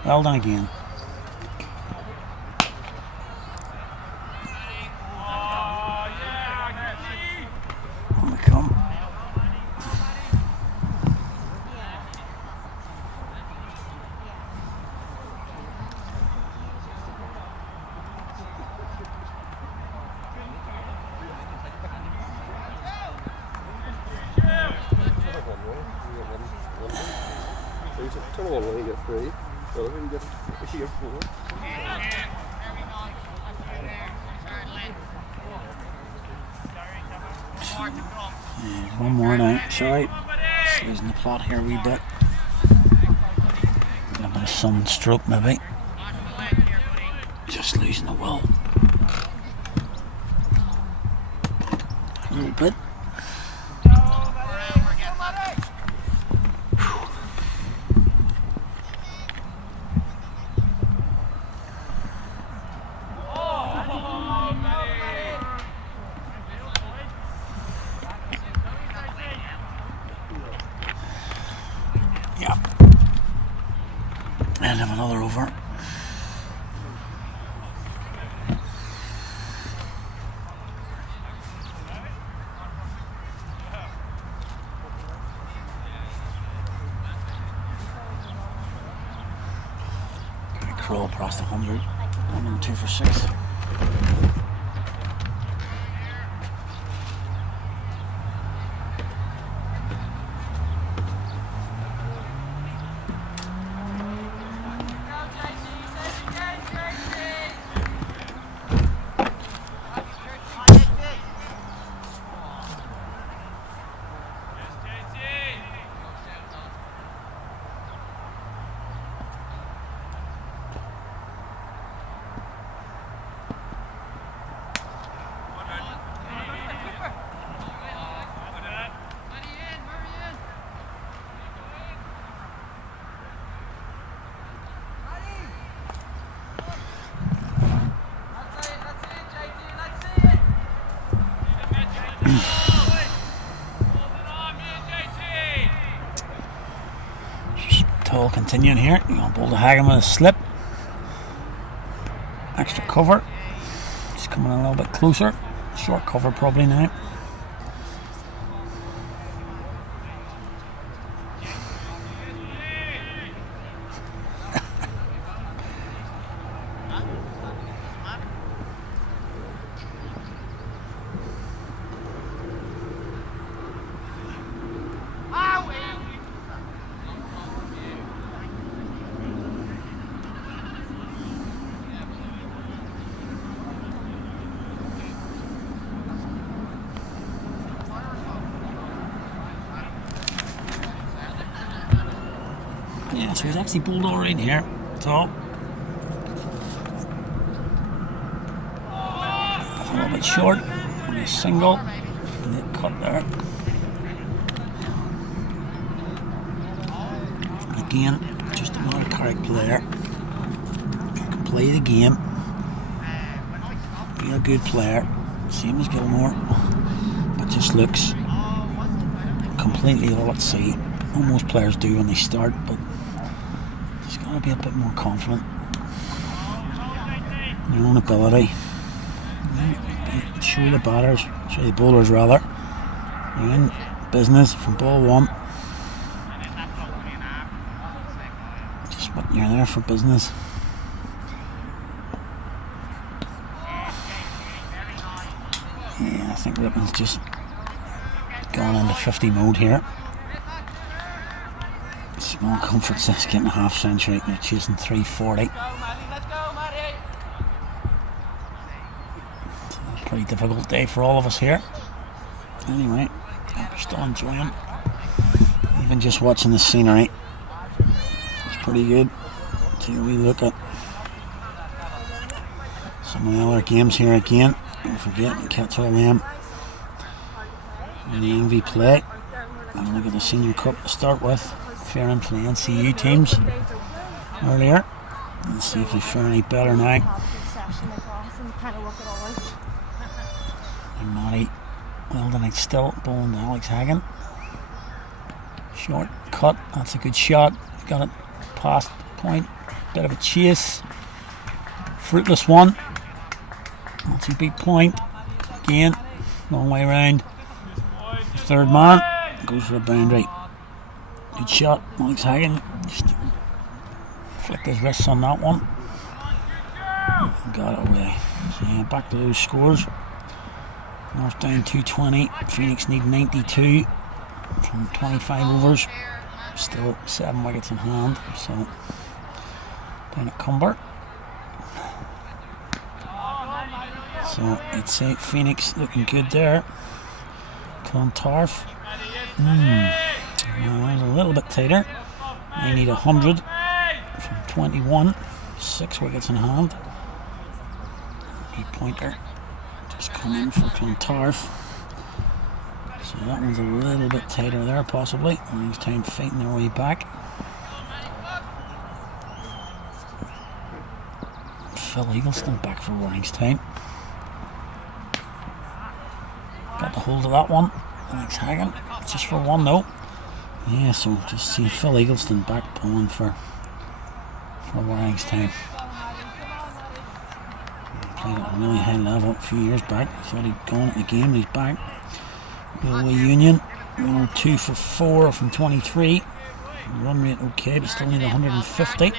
Well done again. On the come. Turn on when you get 3. Well, if you get 4. Yeah, one more now. Sorry. Just losing the plot here a wee bit. A bit of sunstroke maybe. Just losing the will. A little bit. End of another over. Gonna crawl past the 100. I'm in 2 for 6. Tall continuing here. You're going to bowl to Hagen with a slip. Extra cover. Just coming a little bit closer. Short cover probably now. Yeah, so he's actually bowled all right here. So a little bit short on a single, and it cut there. Again, just another Carrick player who can play the game, be a good player, same as Gilmore, but just looks completely all at sea. What most players do when they start, but he's got to be a bit more confident in your own ability. Show the batters, show the bowlers rather. You're in business from ball one. Just what you're there for business. Yeah, I think Rippon's just gone into 50 mode here. Small comfort says getting a half century. They're chasing 340. It's a pretty difficult day for all of us here. Anyway, we're still enjoying. Even just watching the scenery, it's pretty good. Take a wee look at some of the other games here again. Don't forget to catch all them in the MV play. Have a look at the Senior Cup to start with. Faring for the NCU teams earlier. Let's see if they fare any better now. And Matty Weldonite still bowling to Alex Hagen. Short cut, that's a good shot. Got it past point. Bit of a chase. Fruitless one. Once he beat point. Again, long way round. Third man goes for a boundary. Good shot, Alex Hagen. Just flicked his wrists on that one. Got it away. So yeah, back to those scores. North down 220. Phoenix need 92 from 25 overs. Still 7 wickets in hand. So down at Cumber. So it's Phoenix looking good there. Clontarf. A little bit tighter. They need 100 from 21. 6 wickets in hand. Big pointer just come in for Clontarf. So that one's a little bit tighter there, possibly. Warringstown fighting their way back. Phil Eagleston back for Warringstown. Got the hold of that one. Alex Hagen. Just for one though. Yeah, so just see Phil Eagleston back pulling for Warringstown. He played at a really high level a few years back. Thought he'd gone at the game, and he's back. Railway Union, 102 for 4 from 23. Run rate okay, but still need 150.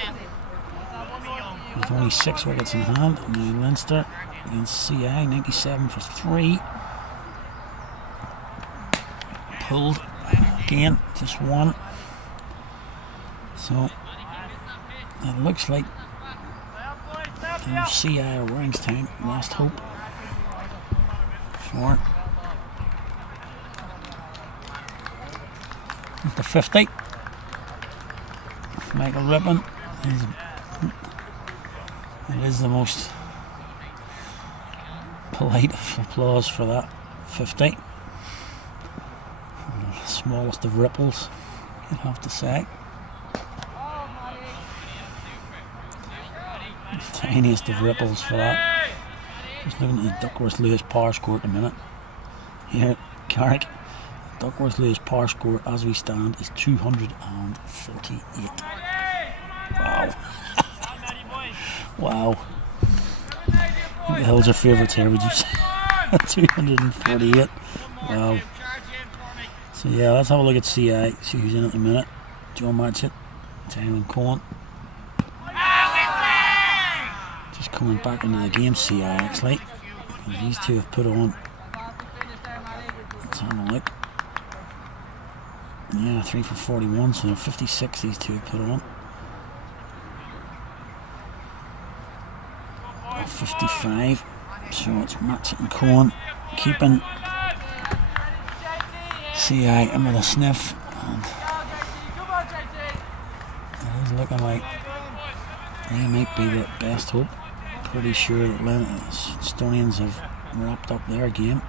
With only 6 wickets in hand. Now Leinster against CI, 97 for 3. Pulled again, just one. So it looks like CI or Warringstown, last hope for the 50. Michael Rippon is the most polite of applause for that 50. The smallest of ripples, you'd have to say. The tiniest of ripples for that. Just looking at the Duckworth Lewis power score at the minute. here. Carrick. Duckworth Lewis power score as we stand is 248. Wow. Wow. I think the Hills are favourites here, would you say? 248. Wow. So yeah, let's have a look at CI, see who's in at the minute. John Matchett, Tyrone Cohen. Just coming back into the game, CI actually. These two have put on. Let's have a look. Yeah, 3 for 41, so 56 these two have put on. 55, so it's Matchett and Cohen keeping CI in with a sniff, and it is looking like they might be the best hope. Pretty sure that Estonians have wrapped up their game.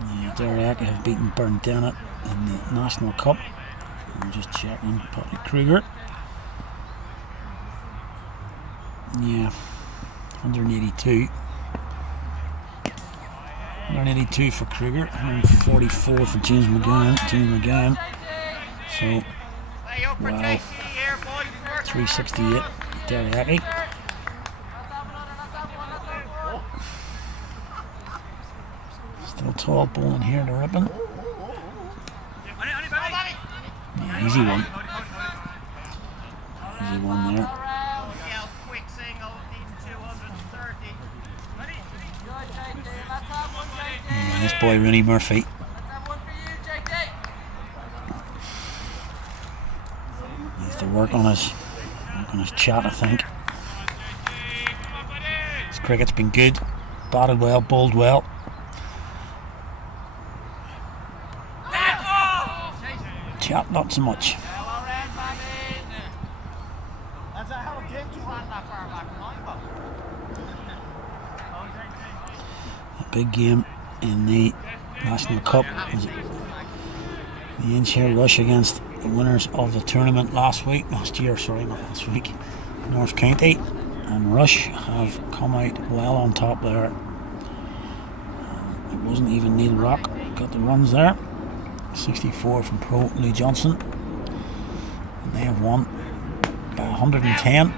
Yeah, Carrick have beaten Burndennet in the National Cup. I'm just checking Patrick Kruger. Yeah, 182. 182 for Kruger, 144 for James McGann. So, wow. 368, Derry. Still tall bowling here to Rippon. Yeah, easy one. Easy one there. Yeah, this boy Rooney Murphy. Needs to work on his chat, I think. His cricket's been good. Batted well, bowled well. Chat not so much. A big game in the National Cup was the in-share rush against the winners of the tournament last year, North County, and Rush have come out well on top there. It wasn't even Neil Rock got the runs there. 64 from pro Lou Johnson, and they have won by 110.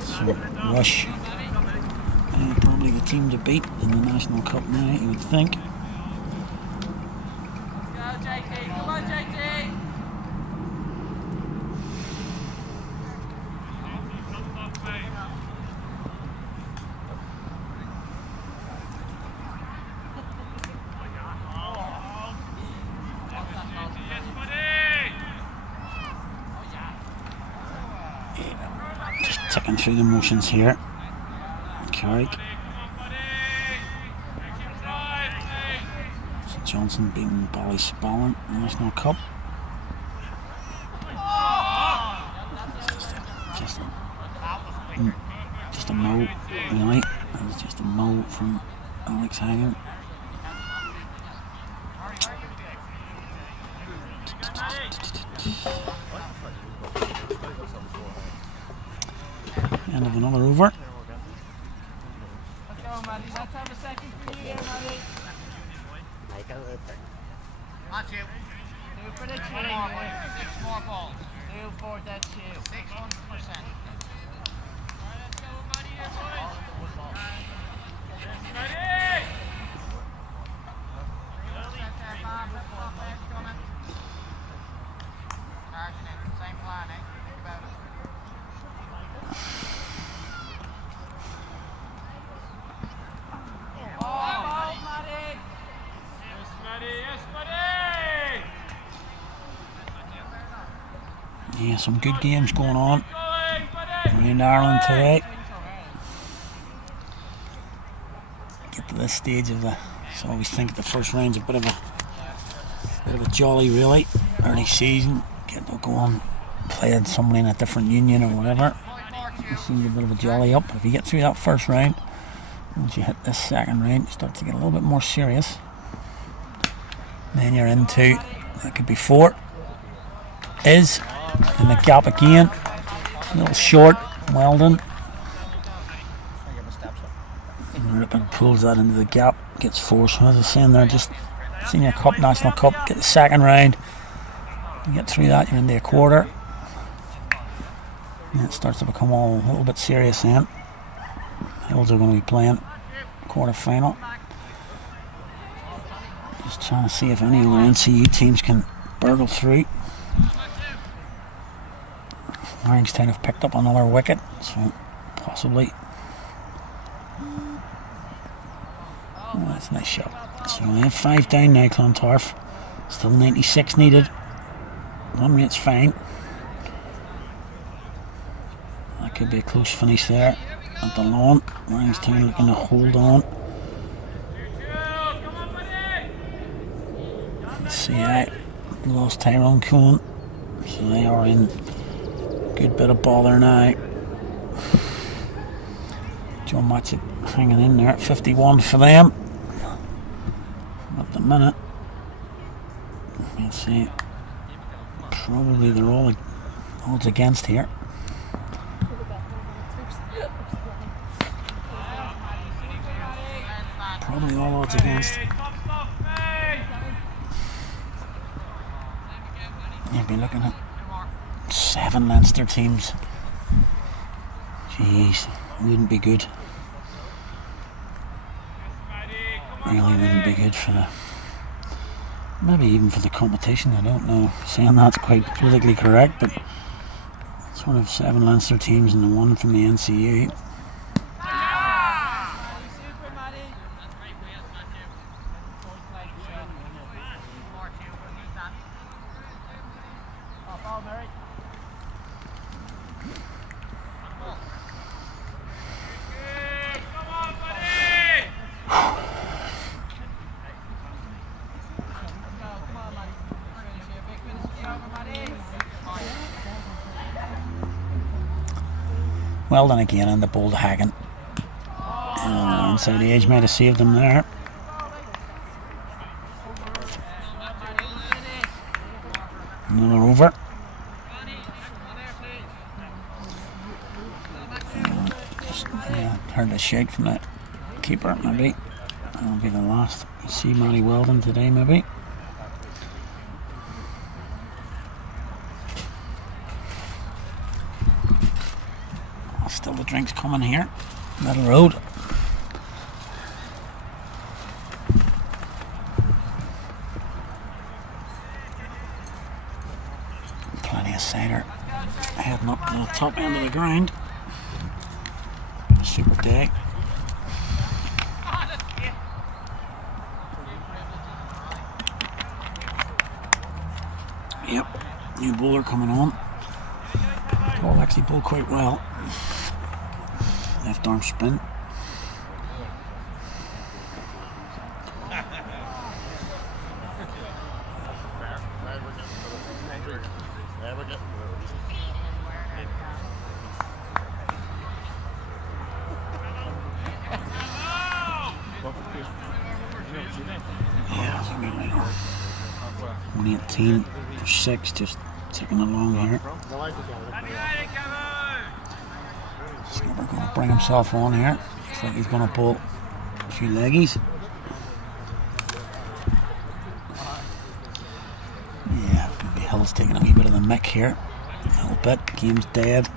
So Rush probably the team to beat in the National Cup now, you would think. Ticking through the motions here. Carrick. So Johnson beating Ballyspellin in the National Cup. Just a mo, really. That was just a mo from Alex Hagan. End of another over. Let's go, Maddie. Let's have a second for you here, Maddie. Matthew. 2 for the chew. 6 more balls. 2 for the chew. 600%. Let's go, Maddie, here, boys. Same plan, eh? Think about it. Yeah, some good games going on around Ireland today. Get to this stage of so I always think the first round's a bit of a jolly, really. Early season, get to go on playing somebody in a different union or whatever. It seems a bit of a jolly up. If you get through that first round, once you hit this second round, you start to get a little bit more serious. Then you're into, that could be 4. Is in the gap again. A little short, well done. Rippon pulls that into the gap, gets forced. As I was saying there, just Senior Cup, National Cup, get the second round. You get through that, you're into a quarter. And it starts to become all a little bit serious then. Hills are going to be playing quarter final. Just trying to see if any other NCU teams can burgle through. Warringstown have picked up another wicket, so possibly. Oh, that's a nice shot. So we have 5 down now, Clontarf. Still 96 needed. Run rate's fine. That could be a close finish there at the lawn. Warringstown looking to hold on. Let's see, I lost Tyrone Cohen, so they are in a good bit of bother now. John Matchett hanging in there at 51 for them at the minute. Let's see, probably they're all odds against here. Probably all odds against. You'd be looking at 7 Leinster teams. Jeez, wouldn't be good. Really wouldn't be good for the, maybe even for the competition, I don't know. Saying that's quite politically correct, but sort of 7 Leinster teams and the 1 from the NCU. Well done again on the ball to Hagen. Inside the edge might have saved them there. Another over. Just heard a shake from that keeper, maybe. That'll be the last. We'll see Matty Weldon today, maybe. Still the drinks coming here. Middle road. Plenty of cider heading up to the top end of the ground. A super day. Yep, new bowler coming on. Ball actually bowled quite well. Left arm spin. Yeah, 118 for 6, just ticking along here. Skipper going to bring himself on here. Looks like he's going to pull a few leggies. Yeah, maybe Hill's taking a wee bit of the mick here. A little bit. Game's dead.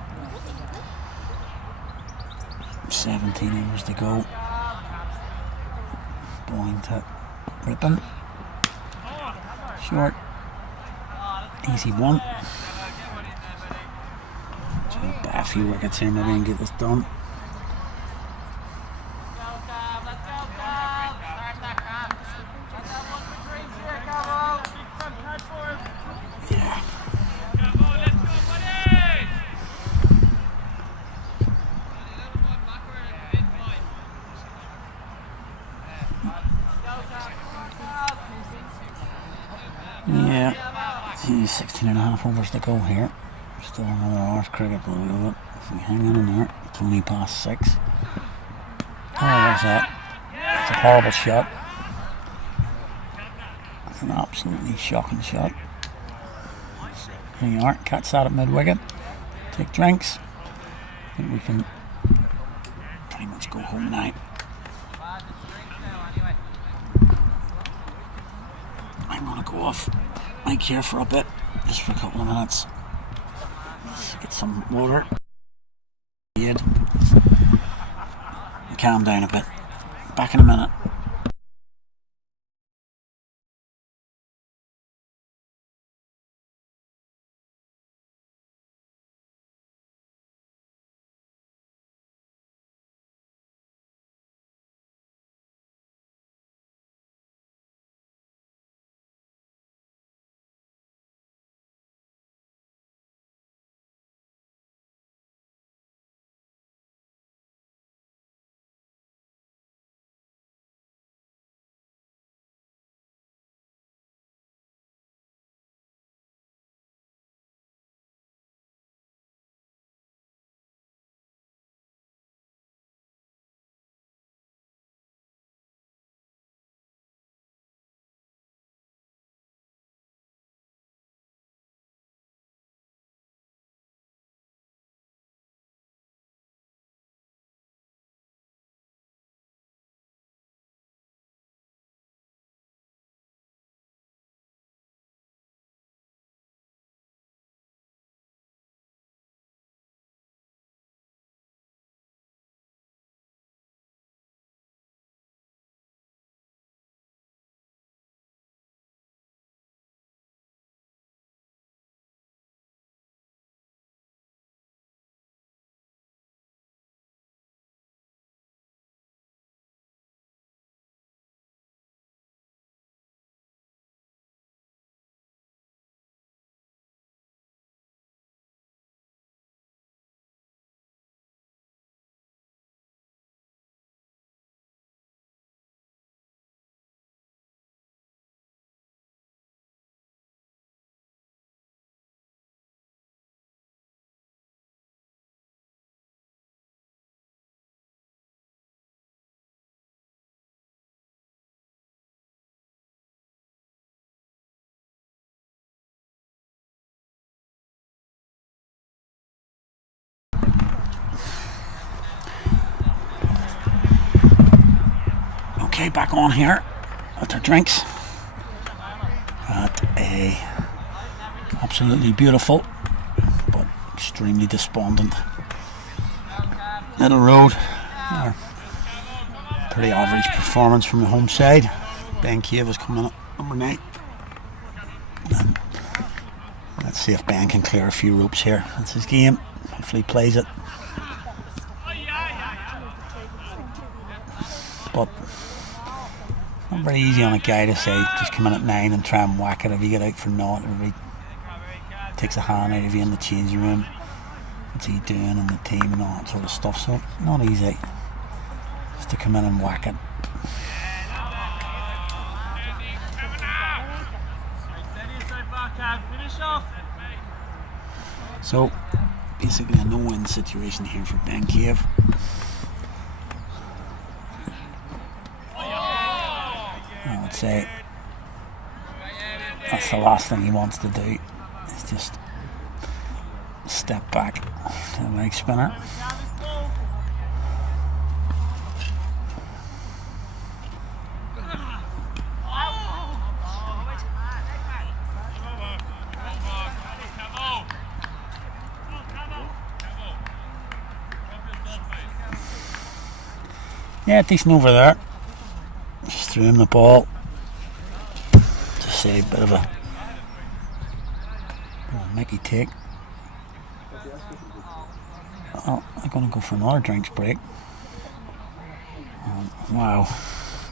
17 overs to go. Bowling to Rippon. Short. Easy one. A few wickets here, maybe, and get this done. Yeah. Yeah. Geez, 16 and a half overs to go here. Still another hour's cricket below it. If we hang in there, it's only past 6. Oh, what's that? It's a horrible shot. It's an absolutely shocking shot. Here you are, catch that at mid-wicket. Take drinks. I think we can pretty much go home now. I'm going to go off mic here for a bit, just for a couple of minutes. Let's get some water. Calm down a bit. Back in a minute. Okay, back on here with our drinks at a absolutely beautiful but extremely despondent little road. Pretty average performance from the home side. Ben Cave is coming up number 9. And let's see if Ben can clear a few ropes here. That's his game. Hopefully he plays it. But not very easy on a guy to say just come in at 9 and try and whack it. If you get out for naught, everybody takes a hand out of you in the changing room. What's he doing in the team and all that sort of stuff. So not easy just to come in and whack it. So basically a no-win situation here for Ben Cave. I would say that's the last thing he wants to do, is just step back to the leg spinner. Yeah, decent over there. Just threw him the ball. Just say a bit of a Mickey take. Well, I'm going to go for another drinks break. Wow,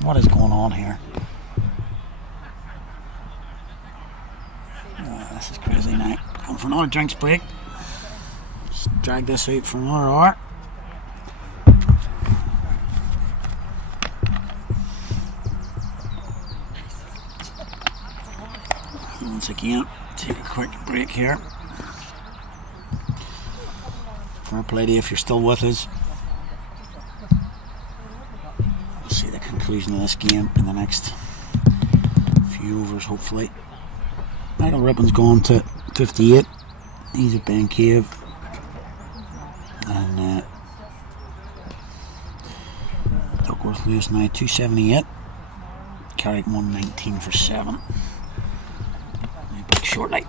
what is going on here? This is crazy now. Going for another drinks break. Just drag this out for another hour. Once again, take a quick break here. Fair play to you if you're still with us. We'll see the conclusion of this game in the next few overs, hopefully. Michael Rippon's gone to 58. He's at Ben Cave. And Duckworth Lewis now 278. Carrick 119 for 7. shortly.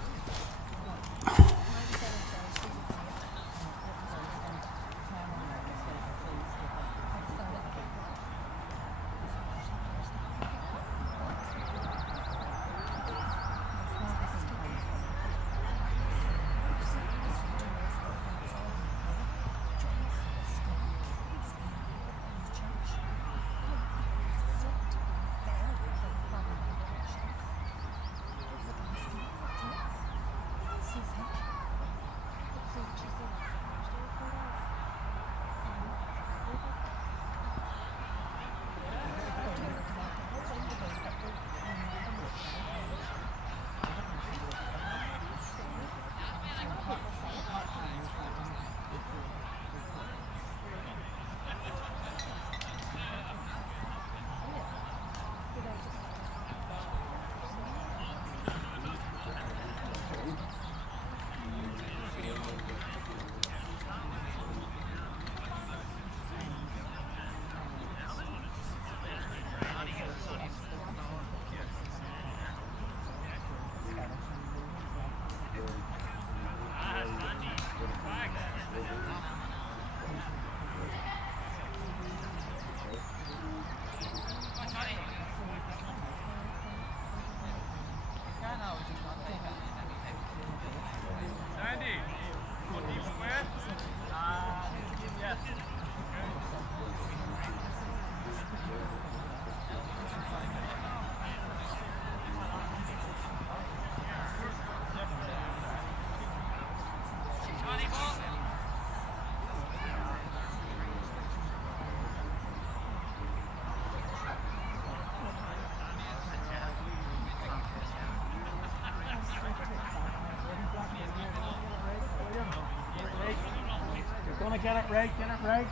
Gonna get it right, get it right.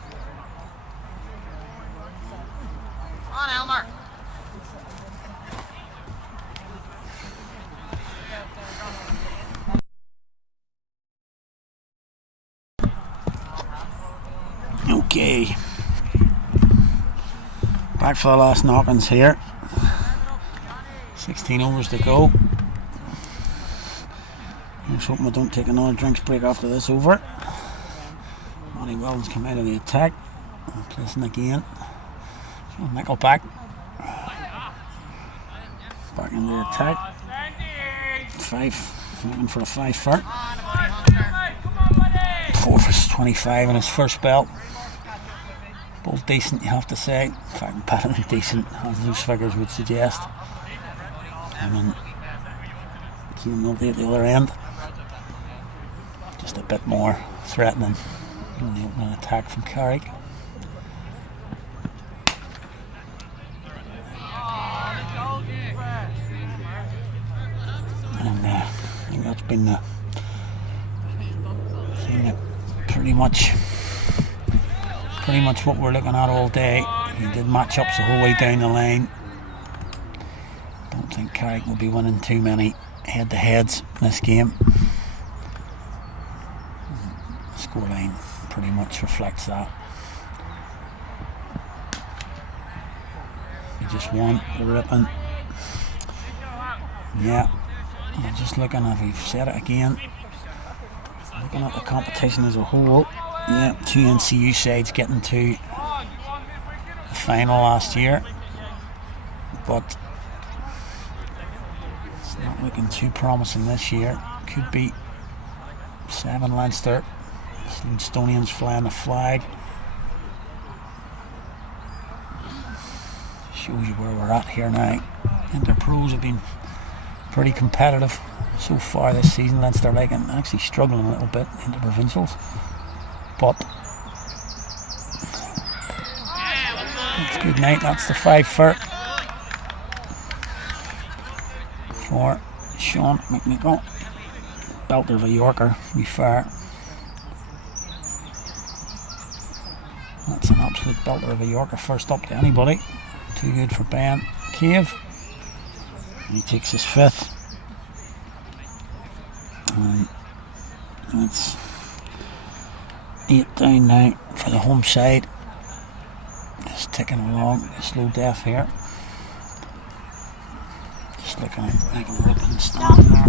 On, Elmer. Okay. Back for the last knockings here. 16 overs to go. Here's hoping I don't take another drinks break after this over. Monty Weldon's come out of the attack. Listen again. Nickel back. Back into the attack. 5. Looking for a 5 for. 4 for 25 in his first spell. Both decent, you have to say. In fact, better than decent, as those figures would suggest. And then Keane will be at the other end. Just a bit more threatening in the opening attack from Carrick. And I think that's been the thing that pretty much what we're looking at all day. He did matchups the whole way down the line. Don't think Carrick will be winning too many head-to-heads in this game. The scoreline pretty much reflects that. He just won the ripping. Yeah, I'm just looking, if we've said it again, looking at the competition as a whole. Yeah, 2 NCU sides getting to the final last year, but it's not looking too promising this year. Could be 7 Leinster, Estonians flying the flag. Shows you where we're at here now. Interpros have been pretty competitive so far this season. Leinster like and actually struggling a little bit into provincials. But it's good night. That's the 5 for Sean McNichol. Belter of a Yorker, to be fair. That's an absolute belter of a Yorker, first up to anybody. Too good for Ben Cave. And he takes his 5th. And that's 8 down now for the home side. Just ticking along, slow death here. Just looking at making a ripping stand there.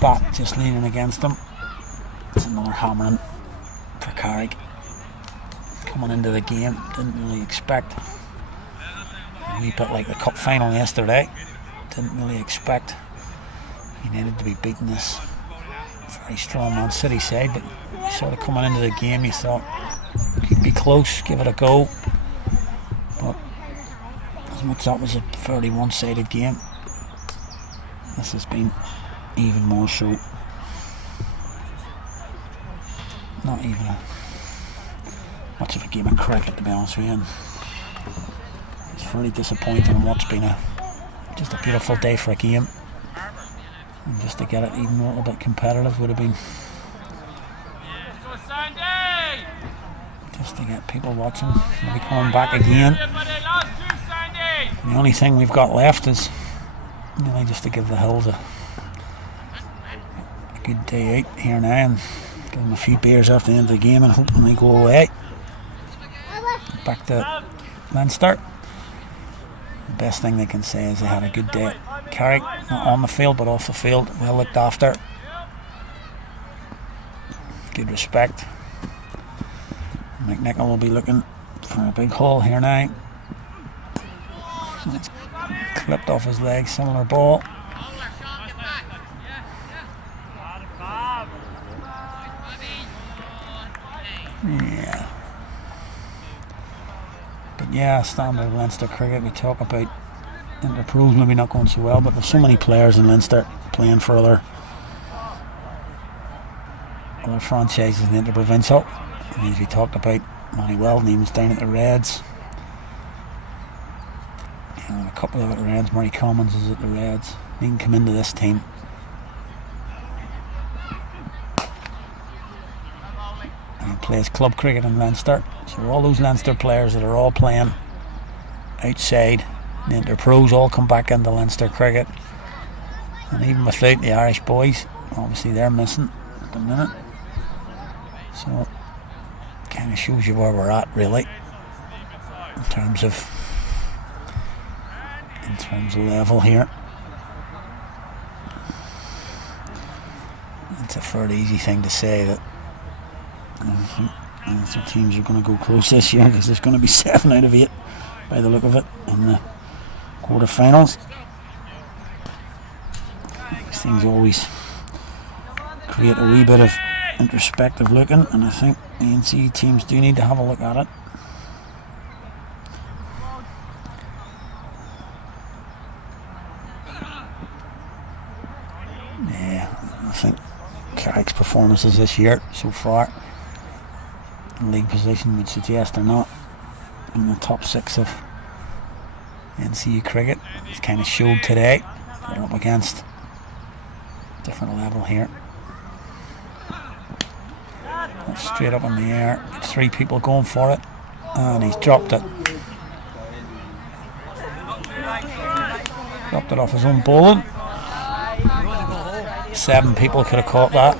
Bat just leaning against him. It's another hammering for Carrick. Coming into the game, didn't really expect. A wee bit like the cup final yesterday. Didn't really expect United to be beating this very strong Man City side, but sort of coming into the game, you thought could be close, give it a go. But as much as that was a fairly one-sided game, this has been even more so. Not even much of a game of cricket, to be honest with you. And it's very disappointing in what's been just a beautiful day for a game. And just to get it even a little bit competitive would have been, just to get people watching, maybe coming back again. And the only thing we've got left is really just to give the Hills a good day out here now and give them a few beers after the end of the game and hope when they go away back to Leinster, the best thing they can say is they had a good day at Carrick, not on the field but off the field, well looked after, good respect. McNichol will be looking for a big haul here now. It's clipped off his leg, similar ball. Yeah. But yeah, standard Leinster cricket, we talk about Interpros maybe not going so well, but there's so many players in Leinster playing for other franchises in the Interprovincial. As we talked about, Manny Weldon, he was down at the Reds. And a couple of the Reds, Murray Commons is at the Reds. He can come into this team. And he plays club cricket in Leinster. So all those Leinster players that are all playing outside the Interpros all come back into Leinster cricket. And even without the Irish boys, obviously they're missing at the minute. So kind of shows you where we're at really in terms of level here. It's a fairly easy thing to say that the teams are going to go close this year because there's going to be 7 out of 8 by the look of it in the quarterfinals. These things always create a wee bit of introspective looking, and I think the NCE teams do need to have a look at it. Yeah, I think Carrick's performances this year so far in league position would suggest they're not in the top 6 of NCE cricket. It's kind of showed today. They're up against a different level here. That's straight up in the air. 3 people going for it, and he's dropped it. Dropped it off his own bowling. 7 people could have caught that.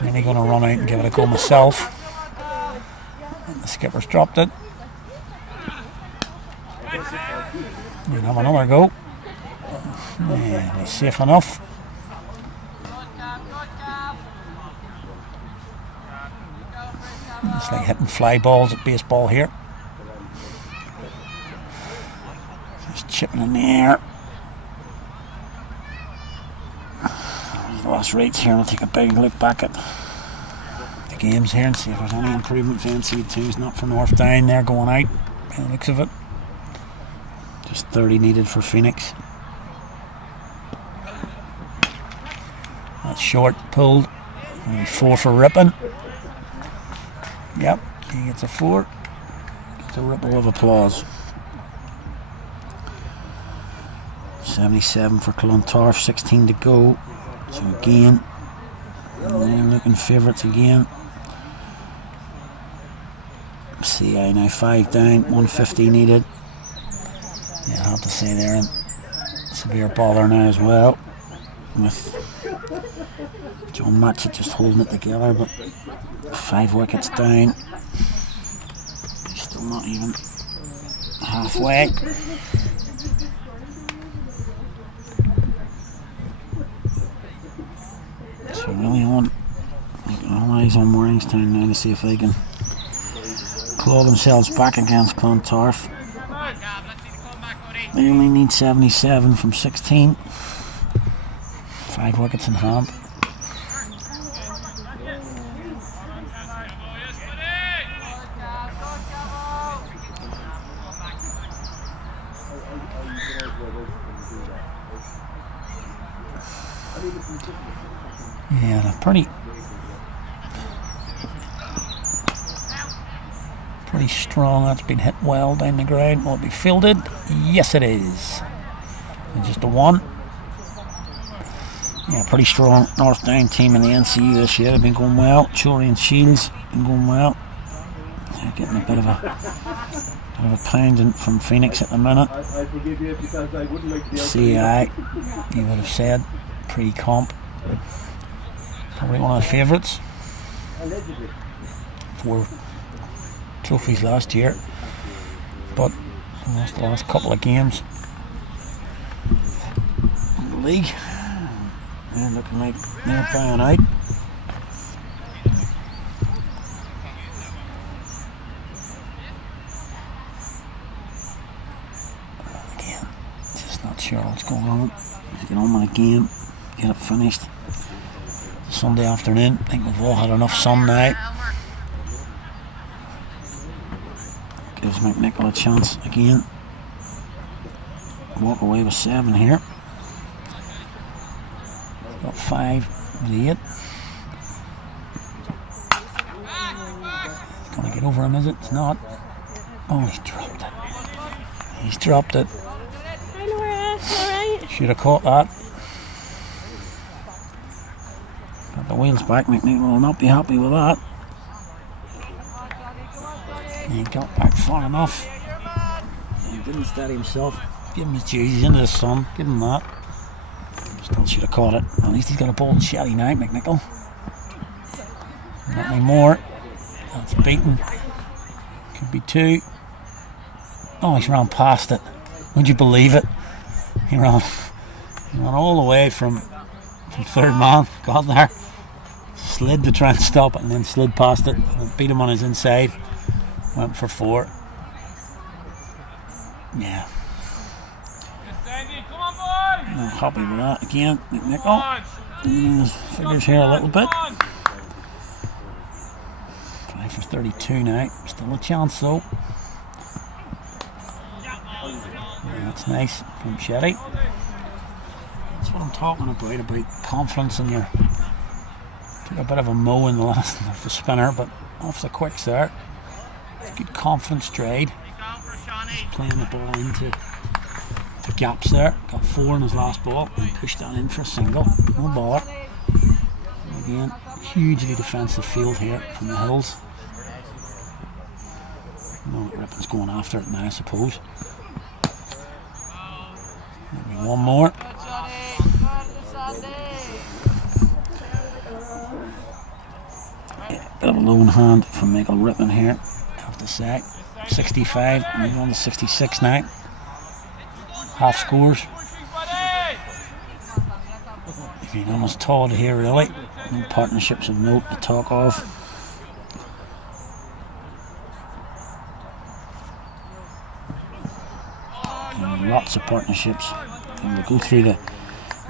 Then he's going to run out and give it a go myself. And the skipper's dropped it. We'll have another go. Yeah, he's safe enough. It's like hitting fly balls at baseball here. Just chipping in the air. The last rates here, I'll take a big look back at the games here and see if there's any improvement for NC2s. Not for North Down, they're going out by the looks of it. Just 30 needed for Phoenix. That's short, pulled. Only 4 for Rippon. Yep, he gets a 4. Gets a ripple of applause. 77 for Clontarf, 16 to go. So again, they're looking favourites again. CI now 5 down, 150 needed. Yeah, I have to say they're in severe bother now as well, with John Matchett just holding it together, but 5 wickets down. Still not even halfway. really on. All eyes on Morningstown now to see if they can claw themselves back against Clontarf. They only need 77 from 16. 5 wickets in hand. Yeah, they're pretty strong. That's been hit well down the ground. Will it be fielded? Yes, it is. And just a 1. Yeah, pretty strong North Down team in the NCU this year. They've been going well. Chorley and Shields been going well. Yeah, getting a bit of a pounding from Phoenix at the minute. CI, you would have said, pre-comp. Probably one of the favourites. 4 trophies last year, but lost the last couple of games in the league. They're looking like they're bowing out. Again, just not sure what's going on. Just get on with the game, get it finished. Sunday afternoon. I think we've all had enough sun now. Gives McNichol a chance again. Walk away with 7 here. Got 5 of the 8. Gonna get over him, is it? It's not. Oh, he's dropped it. He's dropped it. Hi Laura, alright? Should have caught that. Got the wheels back. McNichol will not be happy with that. He got back far enough. He didn't steady himself. Give him his dues. He's into the sun. Give him that. Still should have caught it. At least he's got a ball and shelly now, McNichol. Not anymore. That's beaten. Could be 2. Oh, he's ran past it. Would you believe it? He ran all the way from third man. Got there. Slid to try and stop it and then slid past it. And beat him on his inside. Went for 4. Yeah. Not happy with that again. McNichol. Leading his figures here a little bit. 5 for 32 now. Still a chance though. Yeah, that's nice from Shetty. That's what I'm talking about confidence in your. Took a bit of a mow in the last of the spinner, but off the quicks there. Good confidence trade. Just playing the ball into the gaps there. Got 4 in his last ball and pushed that in for a single. No bother. Again, hugely defensive field here from the hills. No, Rippon's going after it now, I suppose. Maybe one more. Yeah, bit of a lone hand from Michael Rippon here. To say 65, moving on to 66 now. Half scores. If you almost told here really. No partnerships of note to talk of. And lots of partnerships. And we'll go through the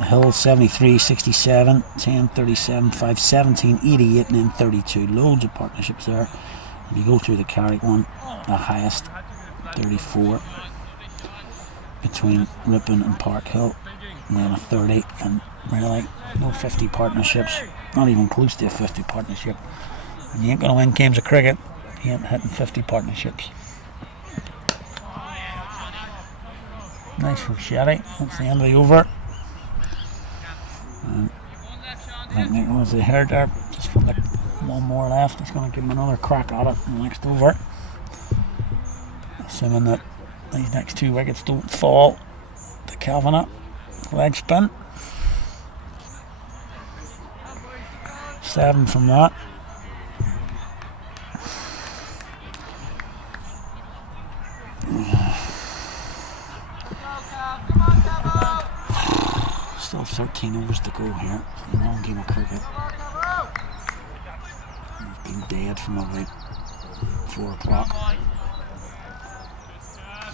Hill 73, 67, 10, 37, 5, 17, 88 and then 32. Loads of partnerships there. If you go through the Carrick one, the highest 34 between Ripon and Park Hill, and then a 30, and really no 50 partnerships, not even close to a 50 partnership. And you ain't going to win games of cricket if you ain't hitting 50 partnerships. Nice from Shetty. That's the end of the over. And I think Nicholas was the hair there, just from the 1 more left. He's going to give him another crack at it in the next over. Assuming that these next 2 wickets don't fall to Kavanagh. Leg spin. 7 from that. Still 13 overs to go here. Long game of cricket. He's been dead from about 4 o'clock.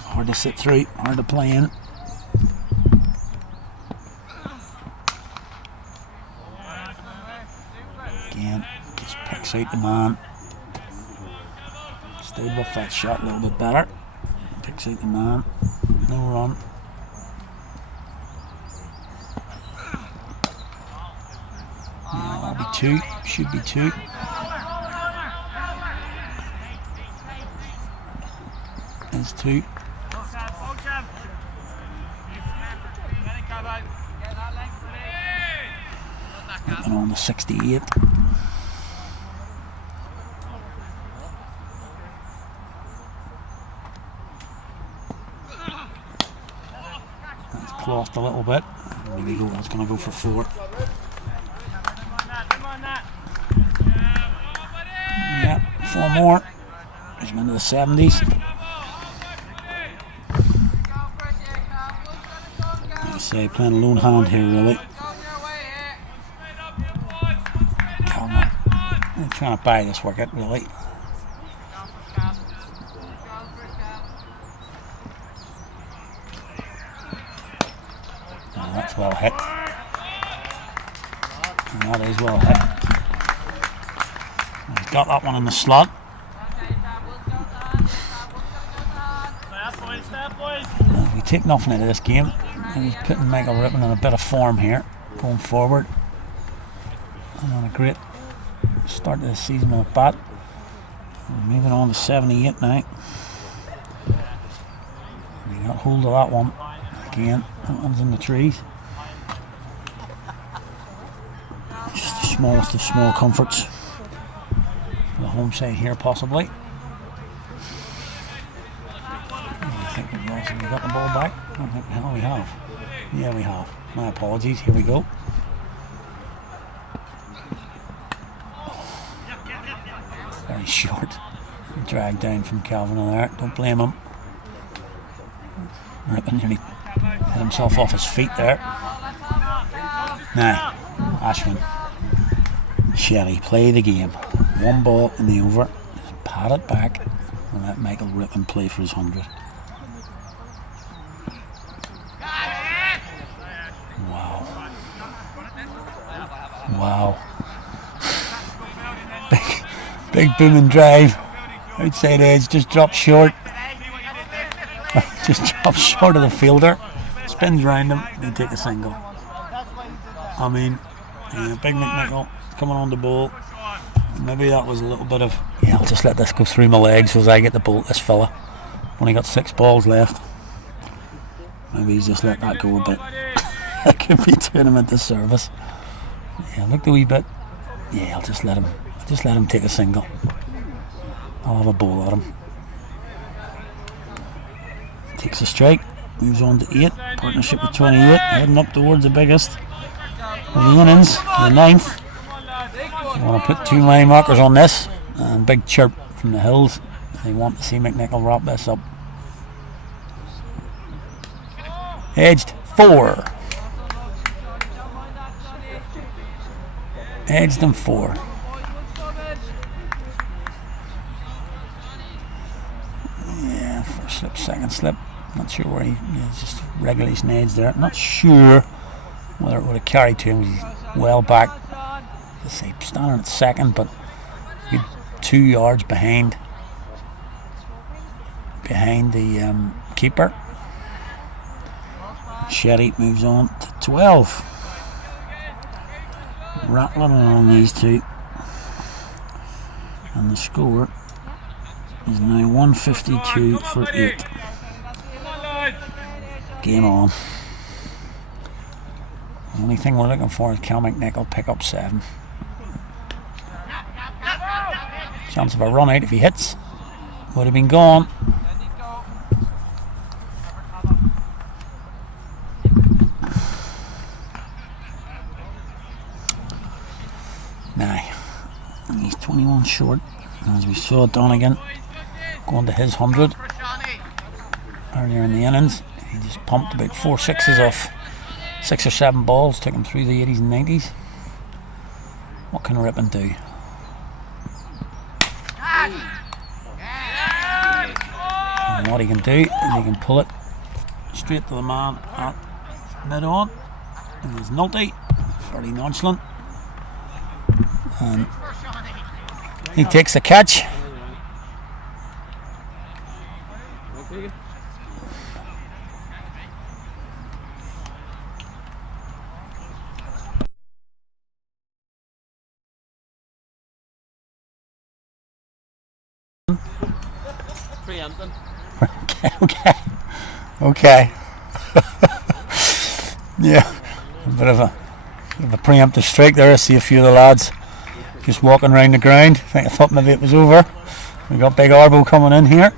Hard to sit through, hard to play in. Again, just picks out the man. Stayed with that shot a little bit better. Picks out the man. No run. Yeah, that'll be 2. Should be 2. There's 2. And on the 68. That's clothed a little bit. Maybe that's going to go for 4. Yeah, 4 more. He's into the 70s. Like I say, playing a lone hand here, really. I'm trying to buy this wicket, really. Oh, that's well hit. And that is well hit. He's got that one in the slot. We take nothing out of this game. And he's putting Michael Rippon in a bit of form here, going forward. And on a great start to the season with a bat. We're moving on to 78 now. We got hold of that one. Again, that one's in the trees. Just the smallest of small comforts. For the home side here, possibly. I think we've possibly got the ball back. I don't think the hell we have. Yeah, we have. My apologies. Here we go. Very short. Dragged down from Calvin on there. Don't blame him. Rippon nearly hit himself off his feet there. Now, Ashwin. Sherry, play the game. 1 ball in the over. Just pat it back and let Michael Rippon play for his 100. Wow. Wow. Big booming drive. Outside edge, just dropped short. Just dropped short of the fielder. Spins round him, and take a single. I mean, Big McNichol coming on the ball. Maybe that was a little bit of, yeah, I'll just let this go through my legs as I get the ball at this fella. Only got 6 balls left. Maybe he's just let that go a bit. That could be doing him a disservice. Yeah, looked a wee bit. Yeah, I'll just let him take a single. I'll have a ball at him. Takes a strike, moves on to 8. Partnership with 28, heading up towards the biggest of the innings, the 9th. I want to put 2 line markers on this, and big chirp from the hills. They want to see McNichol wrap this up. Edged 4. Edged and 4. Yeah, first slip, second slip. Not sure where he's just regulation edge there. Not sure whether it would have carried to him. He's well back. Let's say standing at second, but 2 yards behind the keeper. Shetty moves on to 12. Rattling along these 2, and the score is now 152 for 8. Game on. The only thing we're looking for is Cal McNichol pick up 7. Chance of a run out if he hits. Would have been gone. Now, he's 21 short. As we saw Donegan going to his 100 earlier in the innings. He just pumped about 4 sixes off 6 or 7 balls took him through the 80s and 90s. What can Rippon do? And what he can do is he can pull it straight to the man at mid-on. And there's Nulty, fairly nonchalant. And he takes the catch. Preempting. Okay. Yeah, a bit of a preemptive strike there. I see a few of the lads just walking around the ground. I thought maybe it was over. We got Big Arbo coming in here.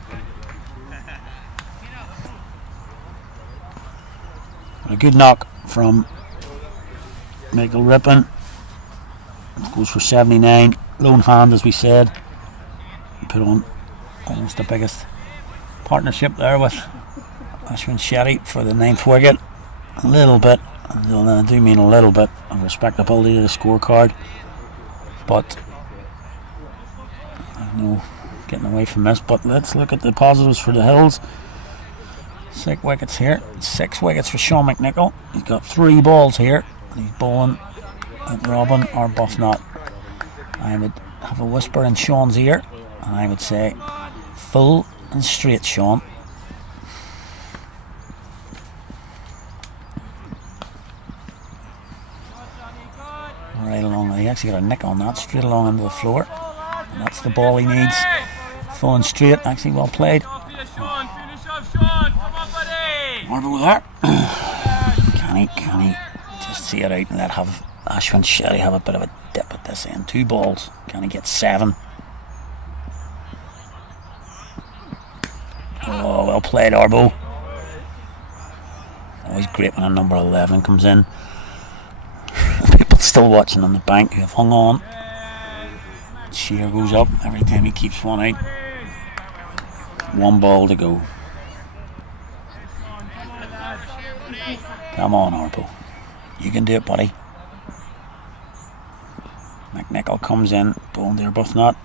A good knock from Michael Rippon. Goes for 79. Lone hand, as we said. Put on almost the biggest partnership there with Ashwin Shetty for the 9th wicket. A little bit, and I do mean a little bit, of respectability to the scorecard, but no getting away from this. But let's look at the positives for the Hills. 6 wickets here, 6 wickets for Sean McNichol. He's got 3 balls here. He's bowling at Robin or Buffnut. I would have a whisper in Sean's ear, and I would say full and straight, Sean. Right along, he actually got a nick on that, straight along into the floor, and that's the ball he needs. Full and straight, actually well played. Marble there. Can he just see it out and let Ashwin Shetty have a bit of a dip at this end? 2 balls, can he get 7? Oh, well played, Arbo. Always great when a number 11 comes in. People still watching on the bank who have hung on. Cheer goes up every time he keeps one out. 1 ball to go. Come on, Arbo. You can do it, buddy. McNichol comes in, bowling there, Buffnut.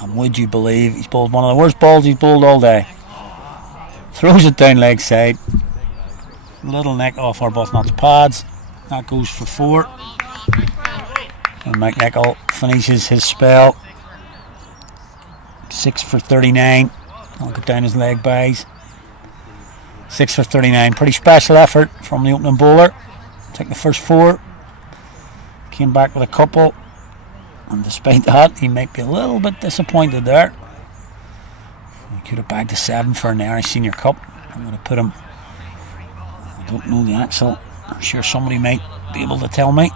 And would you believe he's bowled one of the worst balls he's bowled all day. Throws it down leg side. Little neck off our Buffnut's pads. That goes for 4. And McNichol finishes his spell. 6 for 39. I'll get down his leg buys. 6 for 39. Pretty special effort from the opening bowler. Took the first 4. Came back with a couple. And despite that, he might be a little bit disappointed there. He could have bagged a 7 for an Irish Senior Cup. I'm going to put him. I don't know the actual. I'm sure somebody might be able to tell me.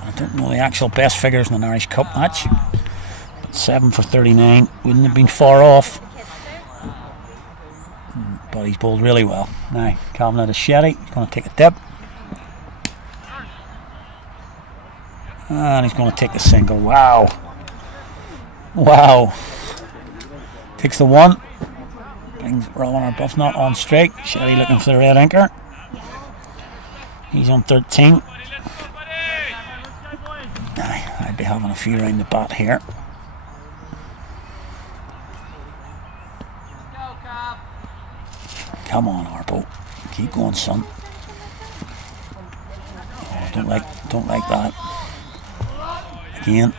I don't know the actual best figures in an Irish Cup match. But 7 for 39 wouldn't have been far off. But he's bowled really well. Now, Calvin to Shetty. He's going to take a dip. And he's going to take the single. Wow. Wow. Takes the 1. Brings Robin or Buffnut on strike. Shetty looking for the red anchor. He's on 13. I'd be having a few round the bat here. Come on, Arbo. Keep going, son. Oh, don't like that. Again.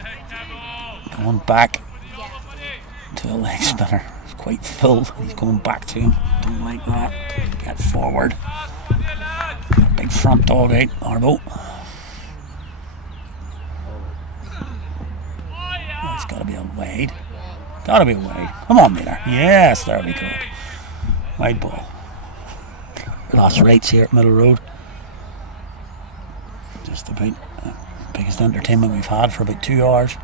Going back to a leg spinner. It's quite full. He's going back to him. Don't like that. Get forward. Big front dog out, Arbo. Oh, it's got to be a wide. Got to be a wide. Come on, Miller. Yes, there we go. Wide ball. Lost rates here at Middle Road. Just about the biggest entertainment we've had for about 2 hours.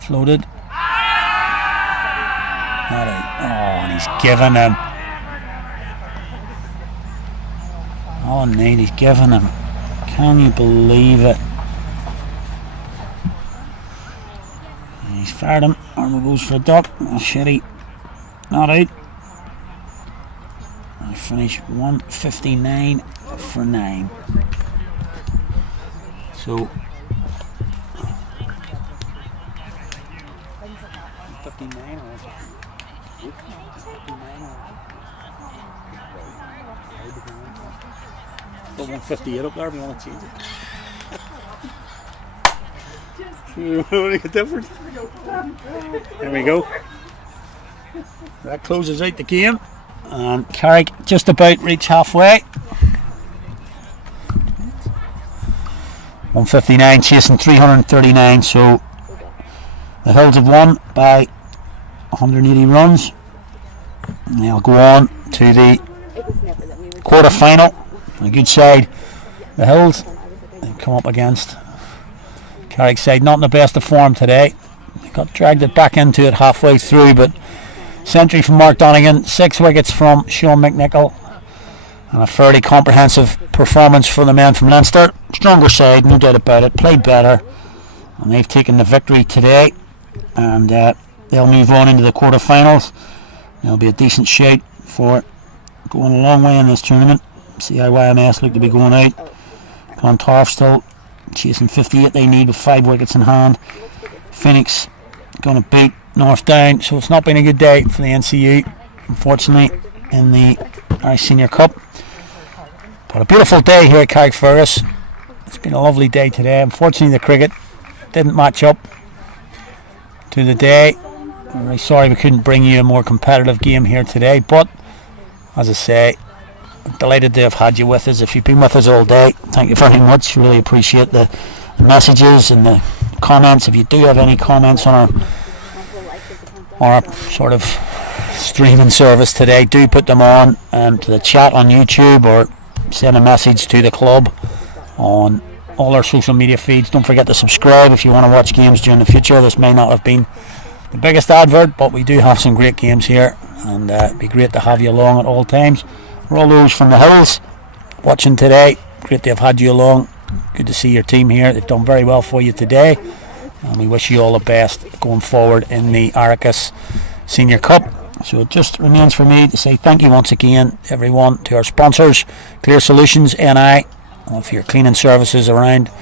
Floated. Not out. Oh, and he's given him. All night he's given him. Can you believe it? And he's fired him. Armour goes for a duck. Oh, Shetty. Not out. finish 159 for 9. So 59 or 158 up there if you want to change it. Only a difference. There we go. That closes out the game, and Carrick just about reach halfway. 159 chasing 339, so the Hills have won by 180 runs. And they'll go on to the quarter final. A good side, the Hills. They come up against Carrick side, not in the best of form today. They got dragged it back into it halfway through, but century from Mark Donegan, 6 wickets from Sean McNichol, and a fairly comprehensive performance for the men from Leinster. Stronger side, no doubt about it, played better, and they've taken the victory today, and they'll move on into the quarter-finals. There'll be a decent shout for going a long way in this tournament. CIYMS look to be going out. Clontarf still chasing 58 they need with 5 wickets in hand. Phoenix going to beat North Down, so it's not been a good day for the NCU, unfortunately, in the Irish Senior Cup. But a beautiful day here at Carrickfergus. It's been a lovely day today. Unfortunately, the cricket didn't match up to the day. I'm really sorry we couldn't bring you a more competitive game here today, but as I say, I'm delighted to have had you with us. If you've been with us all day, thank you very much. Really appreciate the messages and the comments. If you do have any comments on our sort of streaming service today, do put them on to the chat on YouTube, or send a message to the club on all our social media feeds. Don't forget to subscribe if you want to watch games during the future. This may not have been the biggest advert, but we do have some great games here, and it'd be great to have you along at all times. For all those from the Hills watching today, great to have had you along. Good to see your team here. They've done very well for you today, and we wish you all the best going forward in the Aricus Senior Cup. So it just remains for me to say thank you once again, everyone, to our sponsors, Clear Solutions NI, for your cleaning services around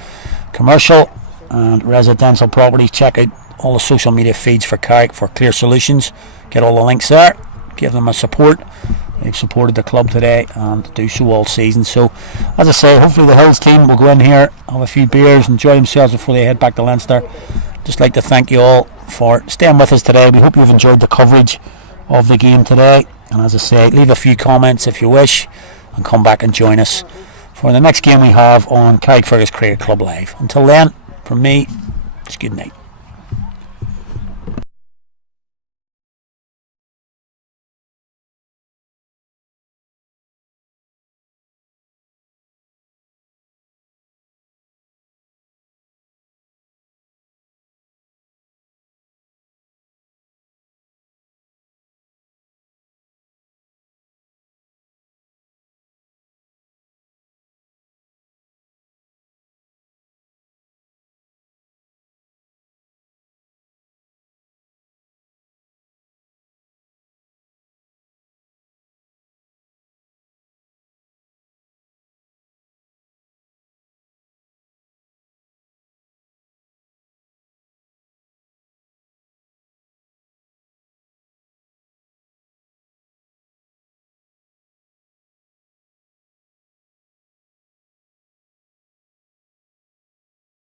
commercial and residential properties. Check out all the social media feeds for Carrick for Clear Solutions. Get all the links there. Give them a support. They've supported the club today and do so all season. So, as I say, hopefully the Hills team will go in here, have a few beers, enjoy themselves before they head back to Leinster. Just like to thank you all for staying with us today. We hope you've enjoyed the coverage of the game today. And as I say, leave a few comments if you wish, and come back and join us for the next game we have on Carrickfergus Cricket Club Live. Until then, from me, it's good night.